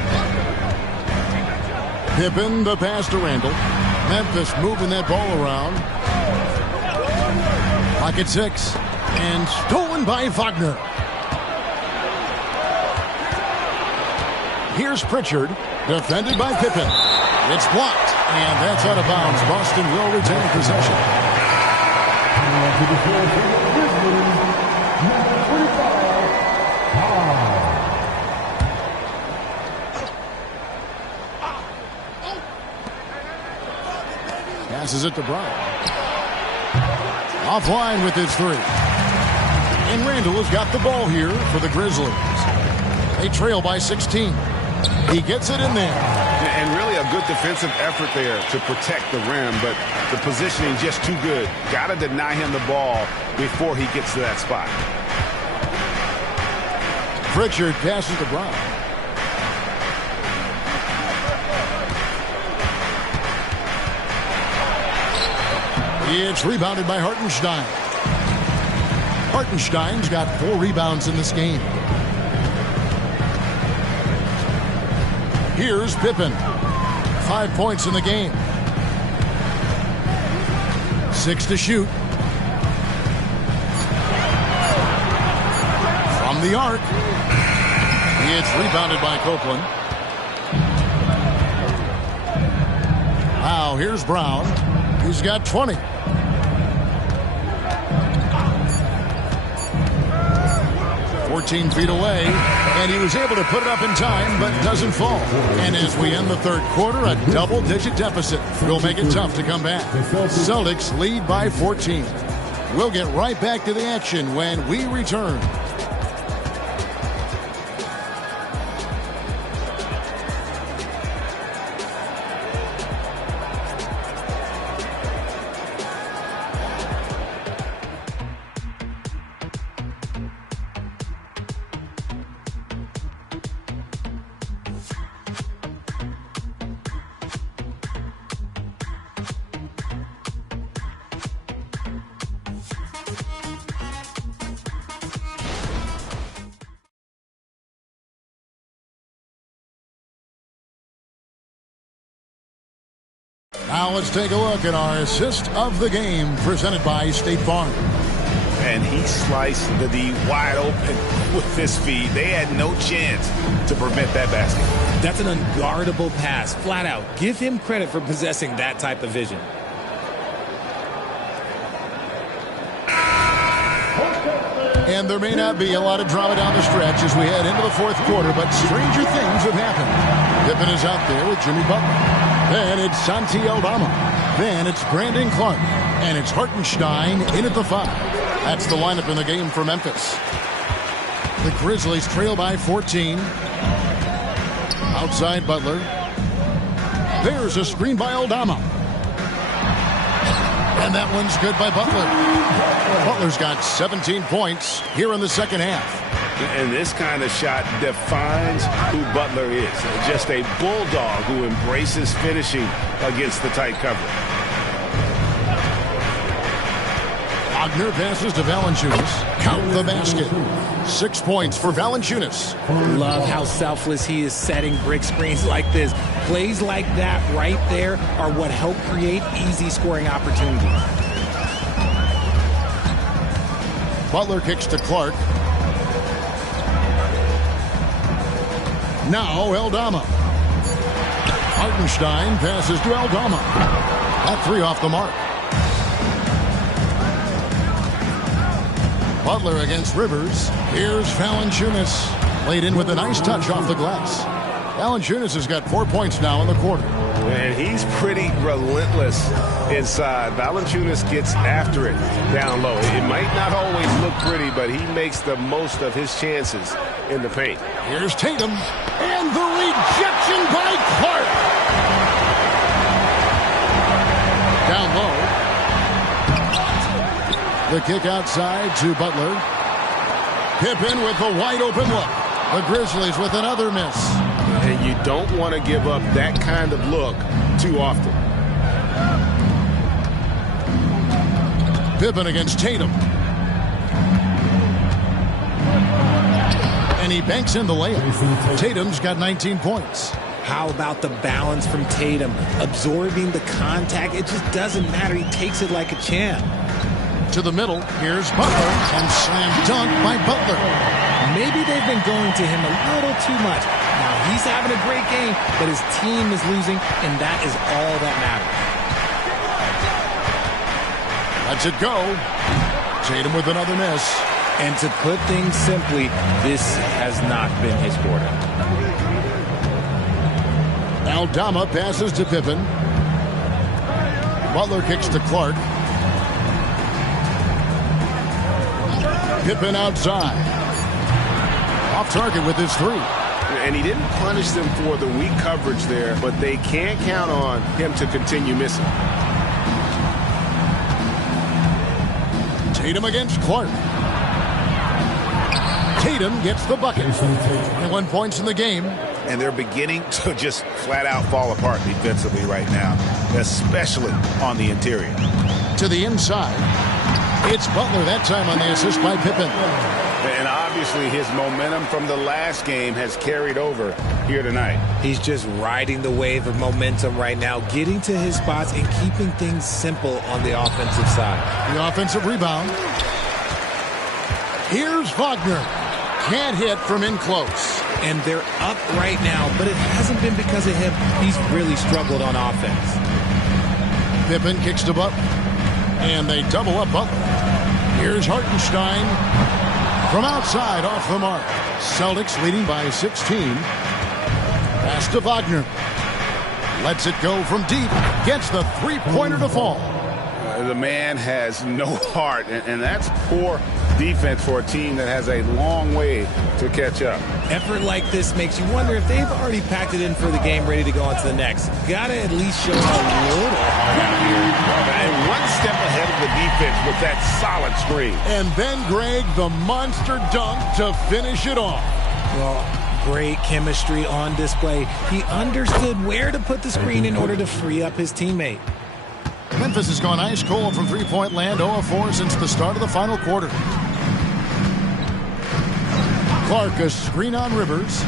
Pippen, the pass to Randall. Memphis moving that ball around. Pocket 6. And stolen by Wagner. Here's Pritchard. Defended by Pippen. It's blocked. And that's out of bounds. Boston will retain possession. Passes it to Brown. Offline with his 3. And Randall has got the ball here for the Grizzlies. They trail by 16. He gets it in there. And really a good defensive effort there to protect the rim, but the positioning just too good. Got to deny him the ball before he gets to that spot. Pritchard passes to Brown. It's rebounded by Hartenstein. Hartenstein's got 4 rebounds in this game. Here's Pippen. 5 points in the game. 6 to shoot. From the arc. It's rebounded by Copeland. Now here's Brown. He's got 20. 14 feet away, and he was able to put it up in time, but doesn't fall. And as we end the third quarter, a double-digit deficit will make it tough to come back. Celtics lead by 14. We'll get right back to the action when we return. Now let's take a look at our assist of the game presented by State Farm. And he sliced the D wide open with his feet. They had no chance to prevent that basket. That's an unguardable pass, flat out. Give him credit for possessing that type of vision. And there may not be a lot of drama down the stretch as we head into the fourth quarter, but stranger things have happened. Pippen is out there with Jimmy Butler. Then it's Santi Aldama. Then it's Brandon Clark. And it's Hartenstein in at the 5. That's the lineup in the game for Memphis. The Grizzlies trail by 14. Outside Butler. There's a screen by Aldama. And that one's good by Butler. Butler's got 17 points here in the second half. And this kind of shot defines who Butler is. Just a bulldog who embraces finishing against the tight cover. Wagner passes to Valanciunas. Count the basket. 6 points for Valanciunas. Love how selfless he is setting brick screens like this. Plays like that right there are what help create easy scoring opportunities. Butler kicks to Clark. Now Aldama. Hartenstein passes to Aldama. That 3 off the mark. Butler against Rivers. Here's Valanciunas. Laid in with a nice touch off the glass. Valanciunas has got 4 points now in the quarter. And he's pretty relentless inside. Valanciunas gets after it down low. It might not always look pretty, but he makes the most of his chances in the paint. Here's Tatum. And the rejection by Clark. Down low. The kick outside to Butler. Pippen with the wide open look. The Grizzlies with another miss. And you don't want to give up that kind of look too often. Pippen against Tatum. And he banks in the layup. Tatum's got 19 points. How about the balance from Tatum? Absorbing the contact. It just doesn't matter. He takes it like a champ. To the middle. Here's Butler. And slam dunk by Butler. Maybe they've been going to him a little too much. Now, he's having a great game, but his team is losing, and that is all that matters. Lets it go. Tatum with another miss. And to put things simply, this has not been his quarter. Aldama passes to Pippen. Butler kicks to Clark. Pippen outside. Off target with his 3. And he didn't punish them for the weak coverage there, but they can't count on him to continue missing. Tatum against Clark. Tatum gets the bucket. 21 points in the game. And they're beginning to just flat out fall apart defensively right now, especially on the interior. To the inside. It's Butler that time on the assist by Pippen. And obviously his momentum from the last game has carried over here tonight. He's just riding the wave of momentum right now, getting to his spots and keeping things simple on the offensive side. The offensive rebound. Here's Wagner. Can't hit from in close. And they're up right now, but it hasn't been because of him. He's really struggled on offense. Pippen kicks to Butler. And they double up Butler. Here's Hartenstein. From outside, off the mark. Celtics leading by 16. Pass to Wagner. Lets it go from deep. Gets the three-pointer to fall. The man has no heart, and that's poor defense for a team that has a long way to catch up. Effort like this makes you wonder if they've already packed it in for the game, ready to go on to the next. Gotta at least show a little heart out here. And one step ahead of the defense with that solid screen. And then Greg, the monster dunk to finish it off. Well, great chemistry on display. He understood where to put the screen in order to free up his teammate. Memphis has gone ice cold from three-point land, 0-4 since the start of the final quarter. Clark, a screen on Rivers.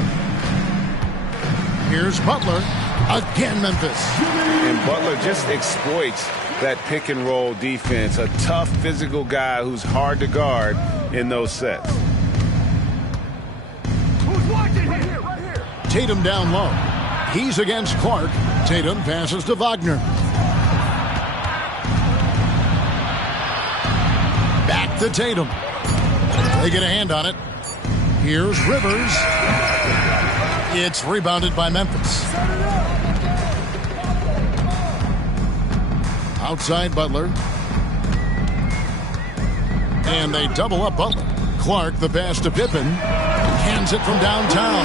Here's Butler. Again, Memphis. And Butler just exploits that pick-and-roll defense. A tough, physical guy who's hard to guard in those sets. Who's watching here? Right here. Tatum down low. He's against Clark. Tatum passes to Wagner. Back to Tatum. They get a hand on it. Here's Rivers. It's rebounded by Memphis. Outside Butler. And they double up Butler. Clark, the pass to Pippen. Hands it from downtown.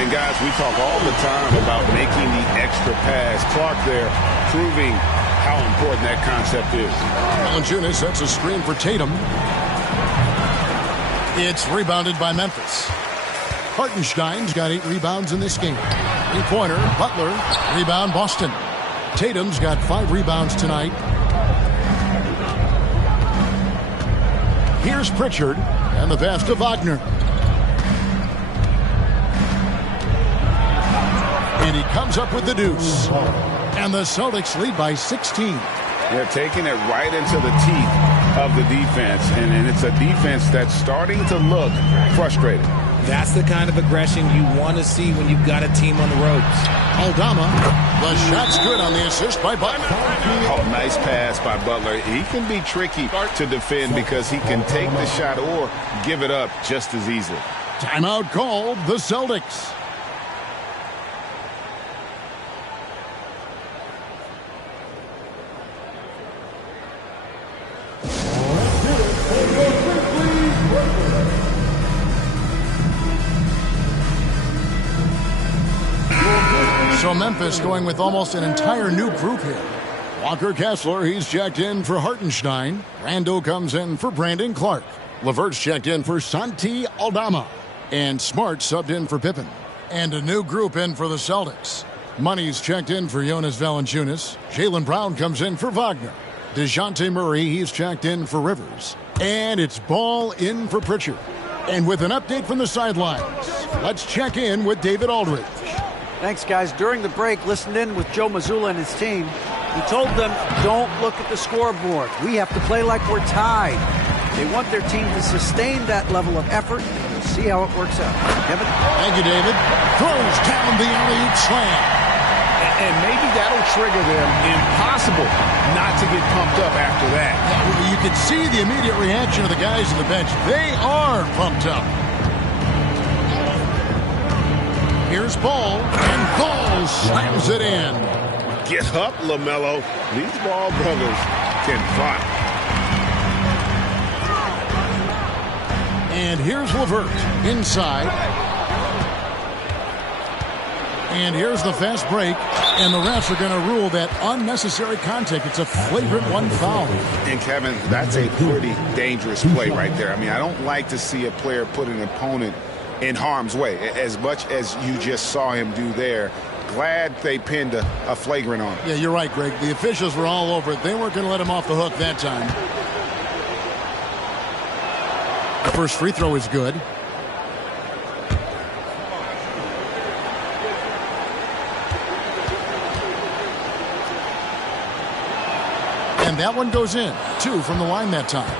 And guys, we talk all the time about making the extra pass. Clark there proving how important that concept is. Valanciunas sets a screen for Tatum. It's rebounded by Memphis. Hartenstein's got 8 rebounds in this game. Three-pointer, Butler, rebound Boston. Tatum's got 5 rebounds tonight. Here's Pritchard, and the pass to Wagner. And he comes up with the deuce. And the Celtics lead by 16. They're taking it right into the teeth of the defense, and it's a defense that's starting to look frustrated. That's the kind of aggression you want to see when you've got a team on the ropes. Aldama, the shot's good on the assist by Butler. Oh, nice pass by Butler. He can be tricky to defend because he can take the shot or give it up just as easily. Timeout called, the Celtics. So Memphis going with almost an entire new group here. Walker Kessler, he's checked in for Hartenstein. Randall comes in for Brandon Clark. LeVert's checked in for Santi Aldama. And Smart subbed in for Pippen. And a new group in for the Celtics. Money's checked in for Jonas Valanciunas. Jaylen Brown comes in for Wagner. DeJounte Murray, he's checked in for Rivers. And it's Ball in for Pritchard. And with an update from the sidelines, let's check in with David Aldridge. Thanks, guys. During the break, listened in with Joe Mazzulla and his team. He told them, don't look at the scoreboard. We have to play like we're tied. They want their team to sustain that level of effort, and we'll see how it works out. Kevin? Thank you, David. Throws down the alley-oop slam. And maybe that'll trigger them. Impossible not to get pumped up after that. Yeah, you can see the immediate reaction of the guys on the bench. They are pumped up. Here's Ball, and Ball slams it in. Get up, LaMelo. These Ball brothers can fly. And here's LeVert inside. And here's the fast break. And the refs are going to rule that unnecessary contact. It's a flagrant 1 foul. And, Kevin, that's a pretty dangerous play right there. I mean, I don't like to see a player put an opponent in harm's way, as much as you just saw him do there. Glad they pinned a flagrant on him. Yeah, you're right, Greg. The officials were all over it. They weren't going to let him off the hook that time. The first free throw is good. And that one goes in. 2 from the line that time.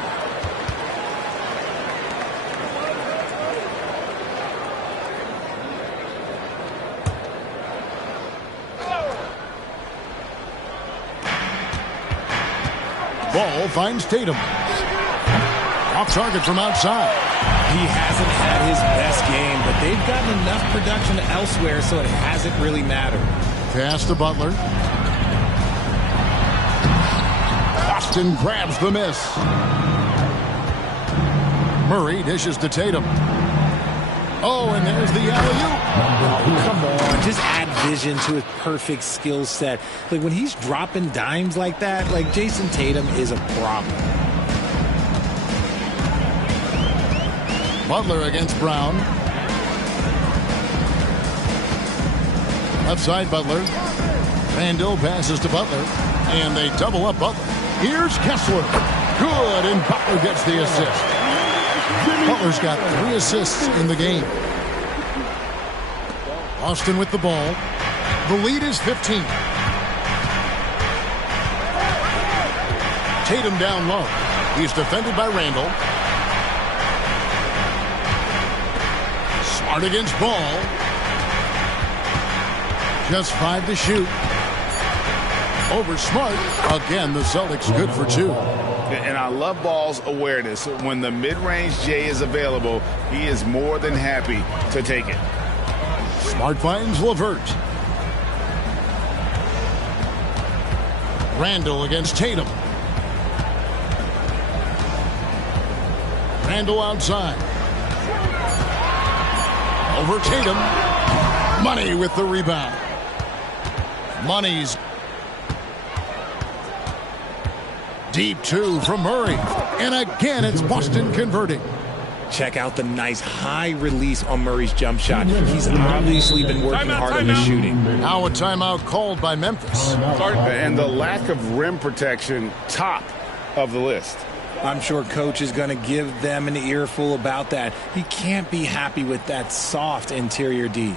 Ball finds Tatum. Off target from outside. He hasn't had his best game, but they've gotten enough production elsewhere, so it hasn't really mattered. Pass to Butler. Boston grabs the miss. Murray dishes to Tatum. Oh, and there's the alley-oop. Oh, come on. Just add vision to his perfect skill set. Like, when he's dropping dimes like that, like, Jason Tatum is a problem. Butler against Brown. Left side, Butler. Randall passes to Butler. And they double up Butler. Here's Kessler. Good, and Butler gets the assist. Butler's got 3 assists in the game. Austin with the ball. The lead is 15. Tatum down low. He's defended by Randall. Smart against Ball. Just 5 to shoot. Over Smart. Again, the Celtics good for 2. And I love Ball's awareness. When the mid-range J is available, he is more than happy to take it. Smart finds LeVert. Randall against Tatum. Randall outside. Over Tatum. Money with the rebound. Money's deep 2 from Murray. And again, it's Boston converting. Check out the nice high release on Murray's jump shot. He's obviously been working hard on his shooting. Now a timeout called by Memphis. And the lack of rim protection, top of the list. I'm sure coach is going to give them an earful about that. He can't be happy with that soft interior D.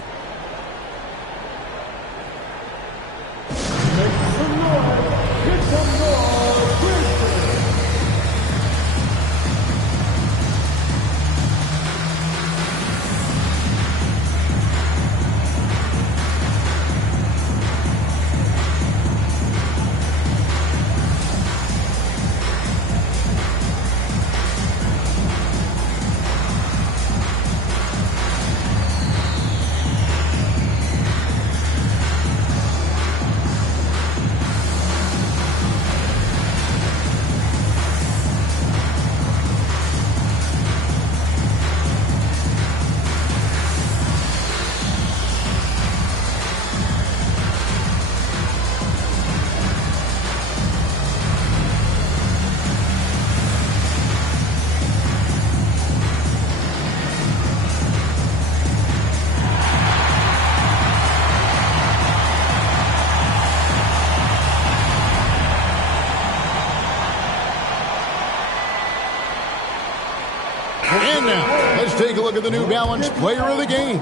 And now, let's take a look at the New Balance player of the game,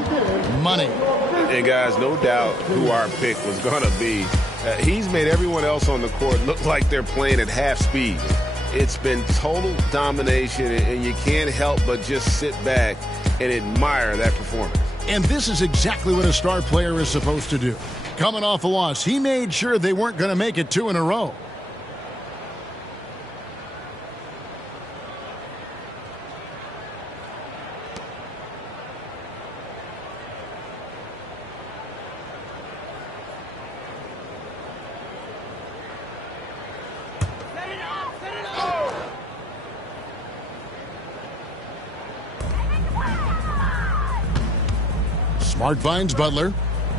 Money. And guys, no doubt who our pick was going to be. He's made everyone else on the court look like they're playing at half speed. It's been total domination, and you can't help but just sit back and admire that performance. And this is exactly what a star player is supposed to do. Coming off a loss, he made sure they weren't going to make it 2 in a row. Smart finds Butler.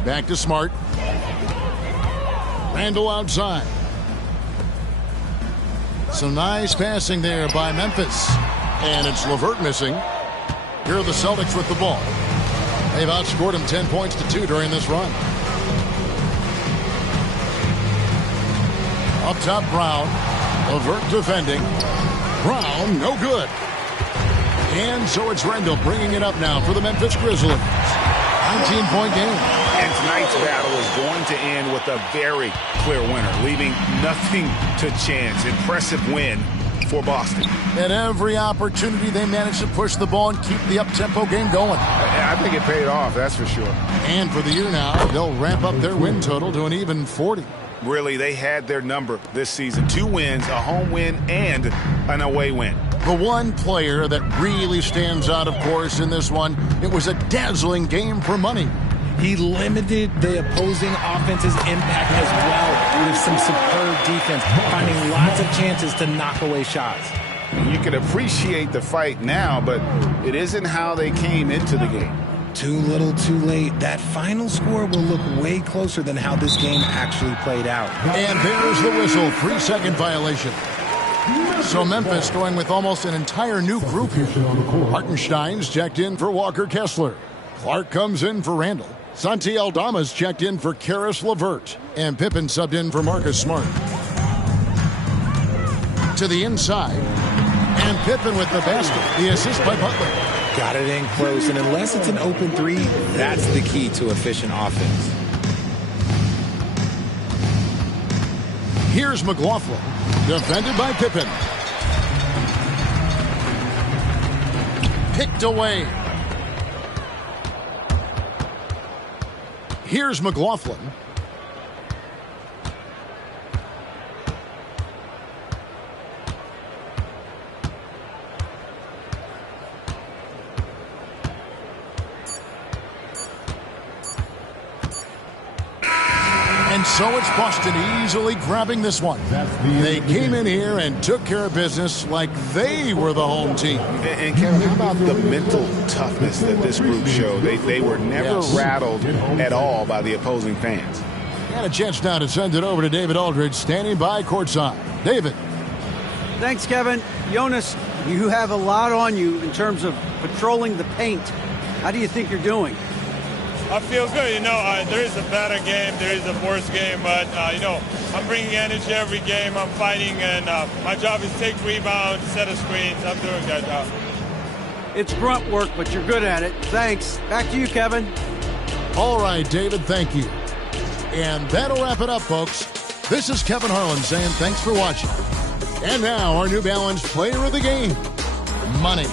Back to Smart. Randall outside. Some nice passing there by Memphis. And it's LeVert missing. Here are the Celtics with the ball. They've outscored him 10 points to 2 during this run. Up top, Brown. LeVert defending. Brown, no good. And so it's Randall bringing it up now for the Memphis Grizzlies. 19-point game. And tonight's battle is going to end with a very clear winner, leaving nothing to chance. Impressive win for Boston. At every opportunity, they managed to push the ball and keep the up-tempo game going. I think it paid off, that's for sure. And for the year now, they'll ramp up their win total to an even 40. Really, they had their number this season. 2 wins, a home win, and an away win. The one player that really stands out, of course, in this one, it was a dazzling game for money. He limited the opposing offense's impact as well with some superb defense, finding lots of chances to knock away shots. You can appreciate the fight now, but it isn't how they came into the game. Too little, too late. That final score will look way closer than how this game actually played out. And there's the whistle, 3-second violation. So Memphis going with almost an entire new group here. Hartenstein's checked in for Walker Kessler. Clark comes in for Randall. Santi Aldama's checked in for Karis LeVert. And Pippen subbed in for Marcus Smart. To the inside. And Pippen with the basket. The assist by Butler. Got it in close, and unless it's an open three, that's the key to efficient offense. Here's McLaughlin, defended by Pippen. Picked away. Here's McLaughlin. And so it's Boston easily grabbing this one. They came in here and took care of business like they were the home team. And Kevin, how about the mental toughness that this group showed? They were never rattled at all by the opposing fans. And a chance now to send it over to David Aldridge, standing by courtside. David. Thanks, Kevin. Jonas, you have a lot on you in terms of patrolling the paint. How do you think you're doing? I feel good. There is a better game, there is a worse game, but, I'm bringing energy every game. I'm fighting, and my job is take rebounds, set of screens. I'm doing that job. It's grunt work, but you're good at it. Thanks. Back to you, Kevin. All right, David, thank you. And that'll wrap it up, folks. This is Kevin Harlan saying thanks for watching. And now, our New Balance player of the game, Money.